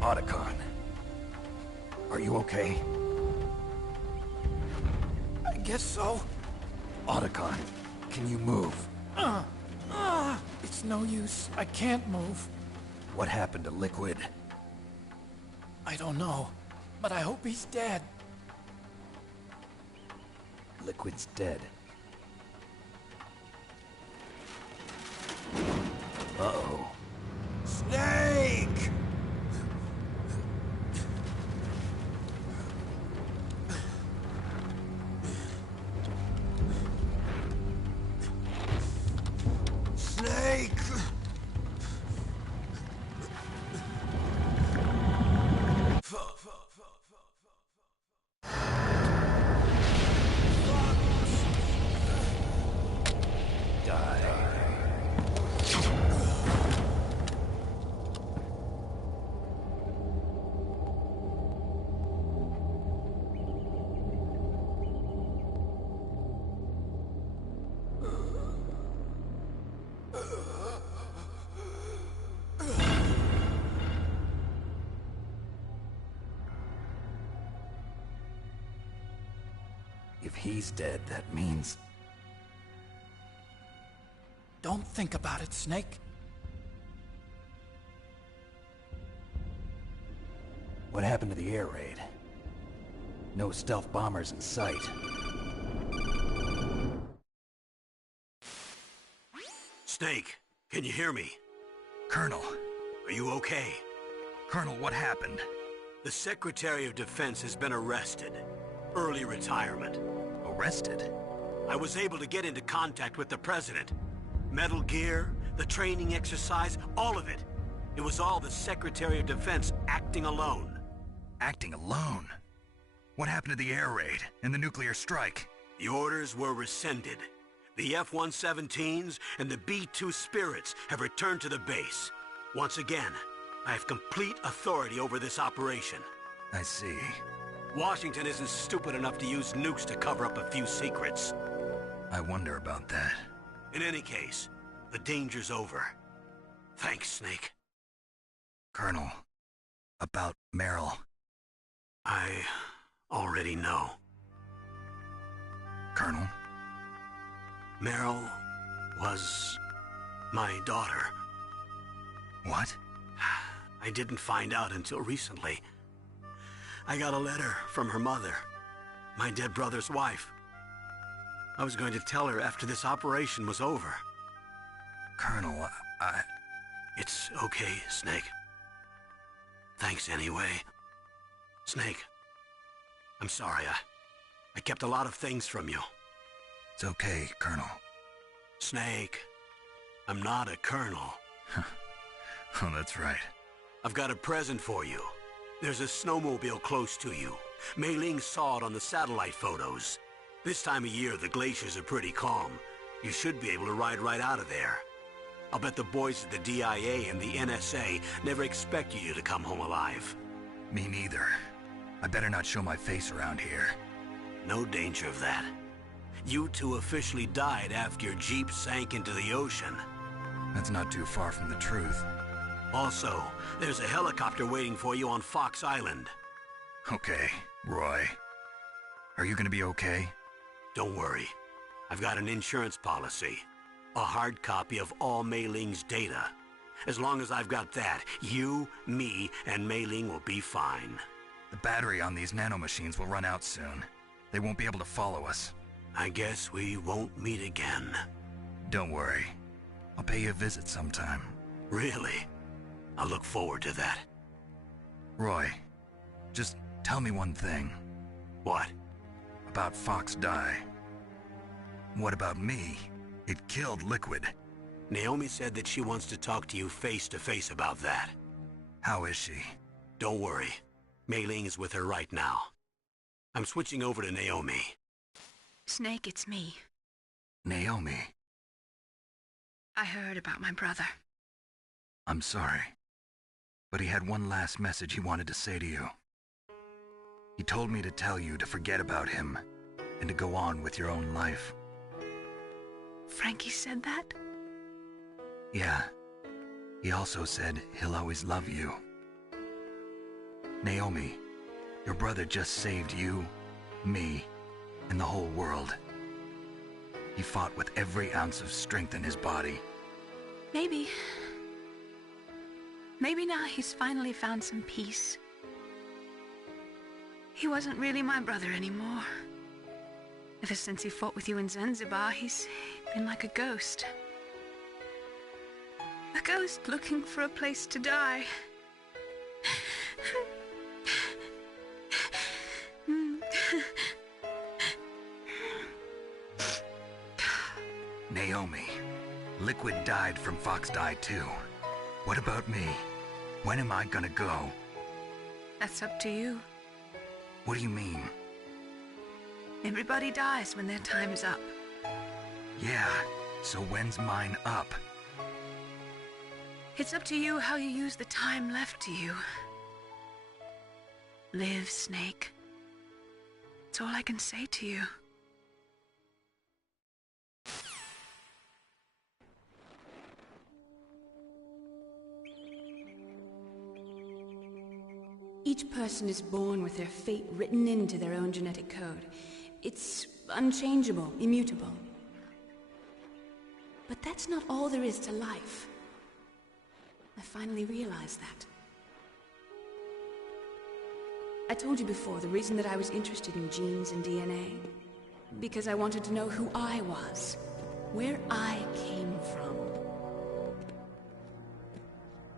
Otacon. Are you okay? I guess so. Otacon, can you move? It's no use. I can't move. What happened to Liquid? I don't know, but I hope he's dead. Liquid's dead. Uh-oh. Snake! Snake! If he's dead, that means... Don't think about it, Snake. What happened to the air raid? No stealth bombers in sight. Snake, can you hear me? Colonel. Are you okay? Colonel, what happened? The Secretary of Defense has been arrested. Early retirement. Arrested? I was able to get into contact with the President. Metal Gear, the training exercise, all of it. It was all the Secretary of Defense acting alone. Acting alone? What happened to the air raid and the nuclear strike? The orders were rescinded. The F-117s and the B-2 Spirits have returned to the base. Once again, I have complete authority over this operation. I see. Washington isn't stupid enough to use nukes to cover up a few secrets. I wonder about that. In any case, the danger's over. Thanks, Snake. Colonel, about Meryl. I already know. Colonel? Meryl was my daughter. What? I didn't find out until recently. I got a letter from her mother, my dead brother's wife. I was going to tell her after this operation was over. Colonel, It's okay, Snake. Thanks anyway. Snake, I'm sorry. I kept a lot of things from you. It's okay, Colonel. Snake, I'm not a colonel. Oh, that's right. I've got a present for you. There's a snowmobile close to you. Mei Ling saw it on the satellite photos. This time of year, the glaciers are pretty calm. You should be able to ride right out of there. I'll bet the boys at the DIA and the NSA never expect you to come home alive. Me neither. I better not show my face around here. No danger of that. You two officially died after your Jeep sank into the ocean. That's not too far from the truth. Also, there's a helicopter waiting for you on Fox Island. Okay, Roy. Are you gonna be okay? Don't worry. I've got an insurance policy. A hard copy of all Mei Ling's data. As long as I've got that, you, me, and Mei Ling will be fine. The battery on these nanomachines will run out soon. They won't be able to follow us. I guess we won't meet again. Don't worry. I'll pay you a visit sometime. Really? I look forward to that. Roy, just tell me one thing. What? About Fox Die. What about me? It killed Liquid. Naomi said that she wants to talk to you face to face about that. How is she? Don't worry. Mei Ling is with her right now. I'm switching over to Naomi. Snake, it's me. Naomi. I heard about my brother. I'm sorry. But he had one last message he wanted to say to you. He told me to tell you to forget about him and to go on with your own life. Frankie said that? Yeah. He also said he'll always love you. Naomi, your brother just saved you, me, and the whole world. He fought with every ounce of strength in his body. Maybe now he's finally found some peace. He wasn't really my brother anymore. Ever since he fought with you in Zanzibar, he's been like a ghost. A ghost looking for a place to die. Naomi, Liquid died from Fox Die too. What about me? When am I gonna go? That's up to you. What do you mean? Everybody dies when their time is up. Yeah, so when's mine up? It's up to you how you use the time left to you. Live, Snake. That's all I can say to you. Each person is born with their fate written into their own genetic code. It's unchangeable, immutable. But that's not all there is to life. I finally realized that. I told you before the reason that I was interested in genes and DNA. Because I wanted to know who I was, where I came from.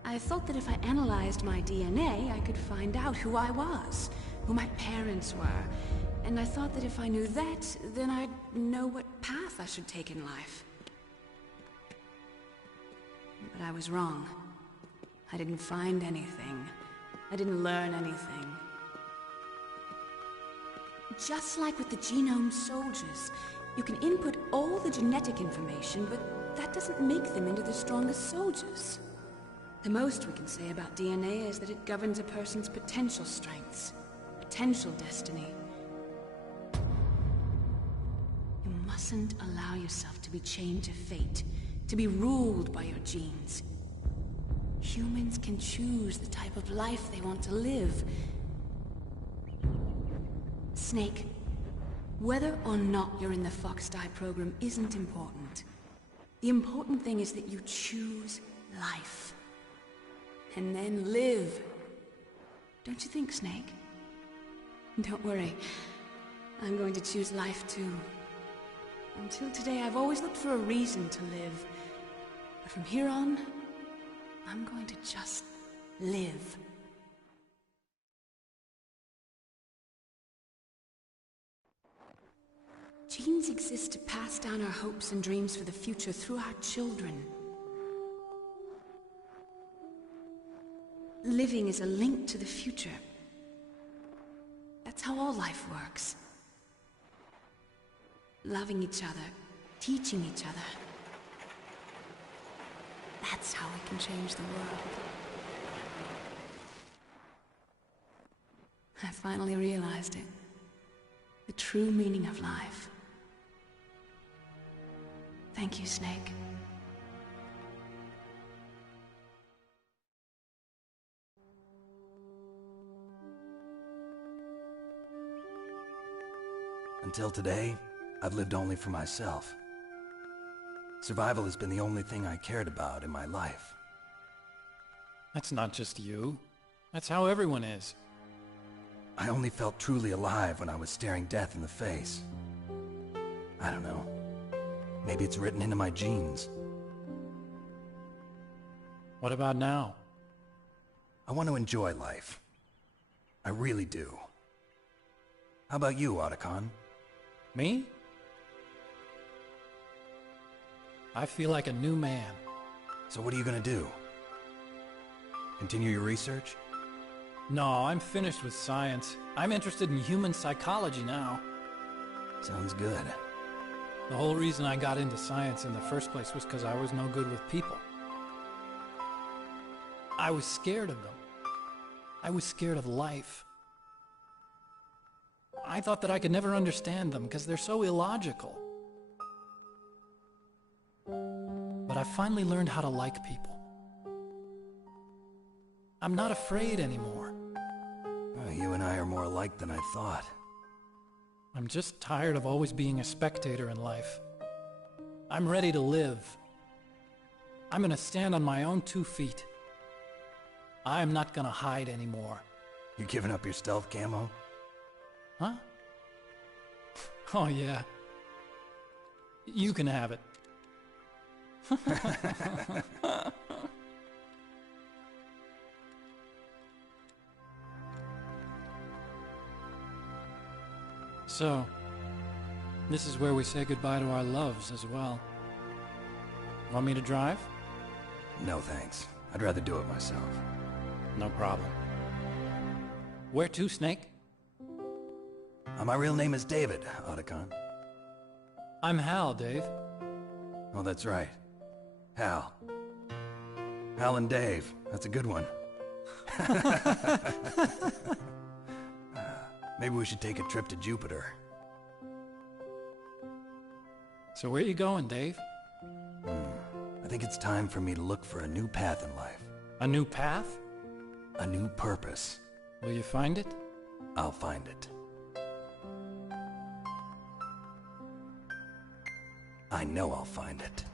I thought that if I analyzed my DNA, I could find out who I was, who my parents were, and I thought that if I knew that, then I'd know what path I should take in life. But I was wrong. I didn't find anything. I didn't learn anything. Just like with the genome soldiers, you can input all the genetic information, but that doesn't make them into the strongest soldiers. The most we can say about DNA is that it governs a person's potential strengths, potential destiny. You mustn't allow yourself to be chained to fate, to be ruled by your genes. Humans can choose the type of life they want to live. Snake, whether or not you're in the Fox Die program isn't important. The important thing is that you choose life. and then live. Don't you think, Snake? Don't worry. I'm going to choose life too. Until today, I've always looked for a reason to live. But from here on, I'm going to just live. Genes exist to pass down our hopes and dreams for the future through our children. Living is a link to the future. That's how all life works. Loving each other, teaching each other. That's how we can change the world. I finally realized it. The true meaning of life. Thank you, Snake. Until today, I've lived only for myself. Survival has been the only thing I cared about in my life. That's not just you. That's how everyone is. I only felt truly alive when I was staring death in the face. I don't know. Maybe it's written into my genes. What about now? I want to enjoy life. I really do. How about you, Otacon? Me? I feel like a new man. So what are you gonna do? Continue your research? No, I'm finished with science. I'm interested in human psychology now. Sounds good. The whole reason I got into science in the first place was because I was no good with people. I was scared of them. I was scared of life. I thought that I could never understand them because they're so illogical. But I finally learned how to like people. I'm not afraid anymore. You and I are more alike than I thought. I'm just tired of always being a spectator in life. I'm ready to live. I'm gonna stand on my own 2 feet. I'm not gonna hide anymore. You giving up your stealth camo? Huh? Oh yeah. You can have it. So, this is where we say goodbye to our loves as well. Want me to drive? No thanks. I'd rather do it myself. No problem. Where to, Snake? My real name is David, Otacon. I'm Hal, Dave. Oh, that's right. Hal. Hal and Dave. That's a good one. Maybe we should take a trip to Jupiter. So where you going, Dave? I think it's time for me to look for a new path in life. A new path? A new purpose. Will you find it? I'll find it. I know I'll find it.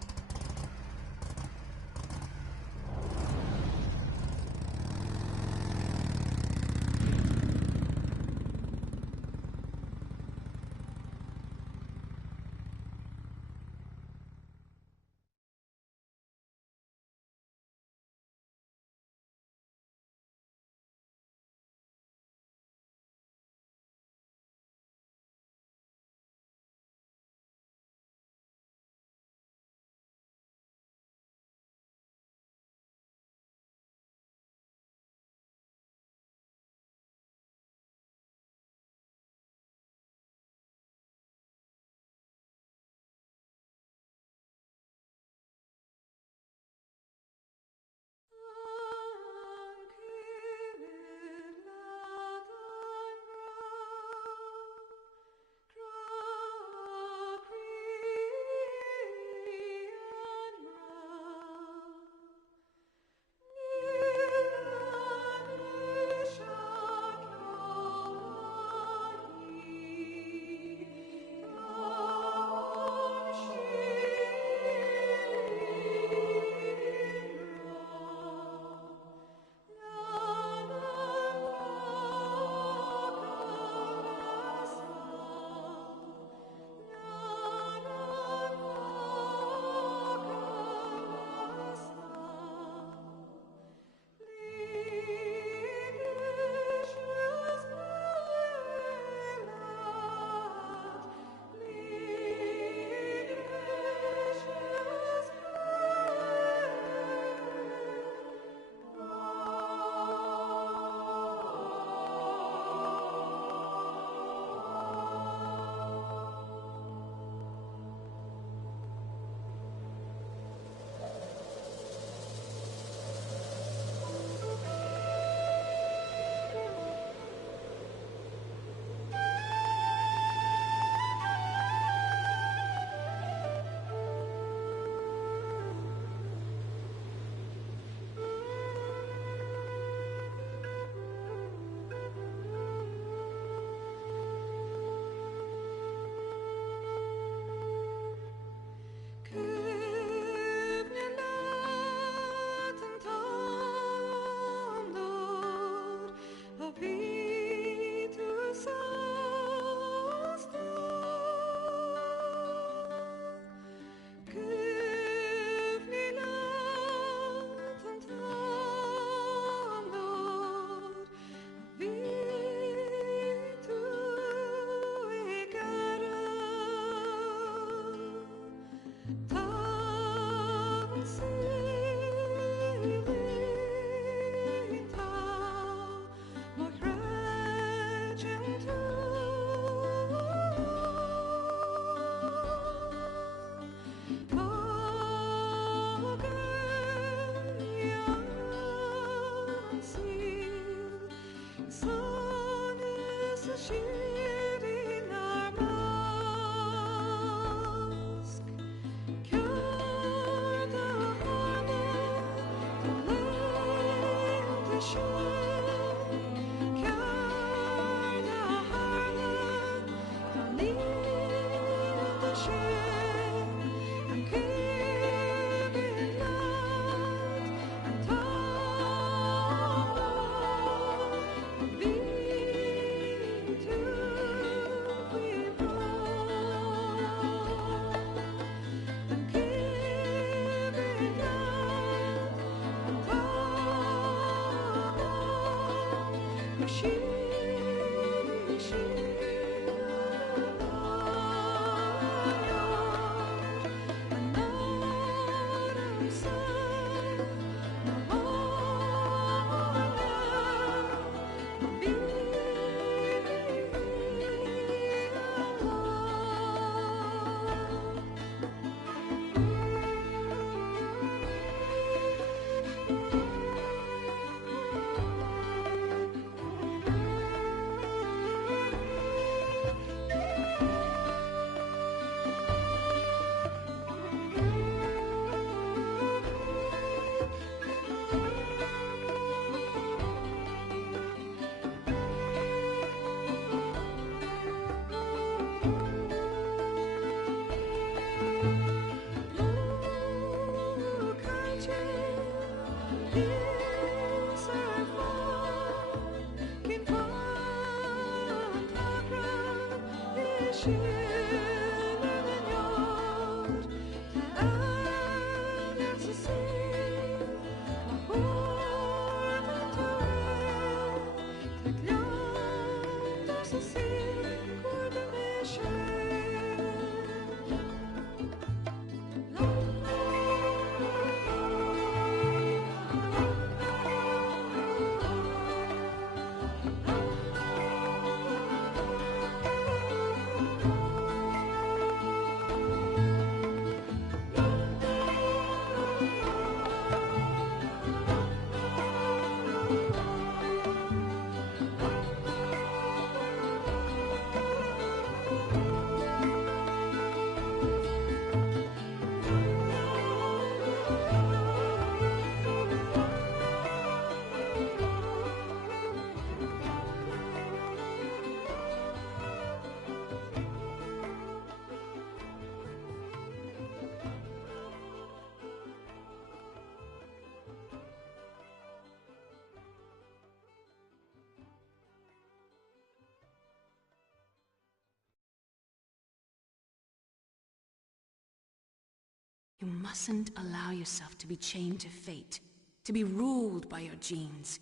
You mustn't allow yourself to be chained to fate, to be ruled by your genes.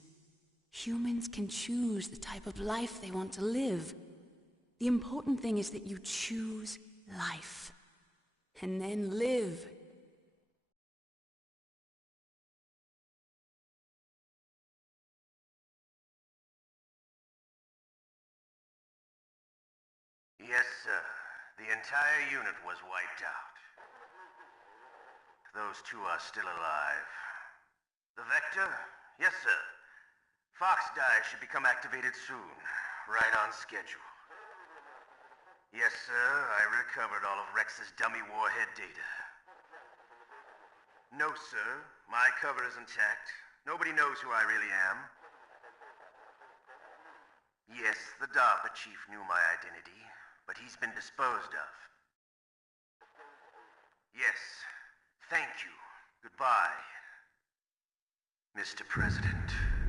Humans can choose the type of life they want to live. The important thing is that you choose life, and then live. Yes, sir. The entire unit was wiped out. Those two are still alive. The Vector? Yes, sir. Fox Die should become activated soon. Right on schedule. Yes, sir. I recovered all of Rex's dummy warhead data. No, sir. My cover is intact. Nobody knows who I really am. Yes, the DARPA chief knew my identity, but he's been disposed of. Yes. Thank you. Goodbye, Mr. President.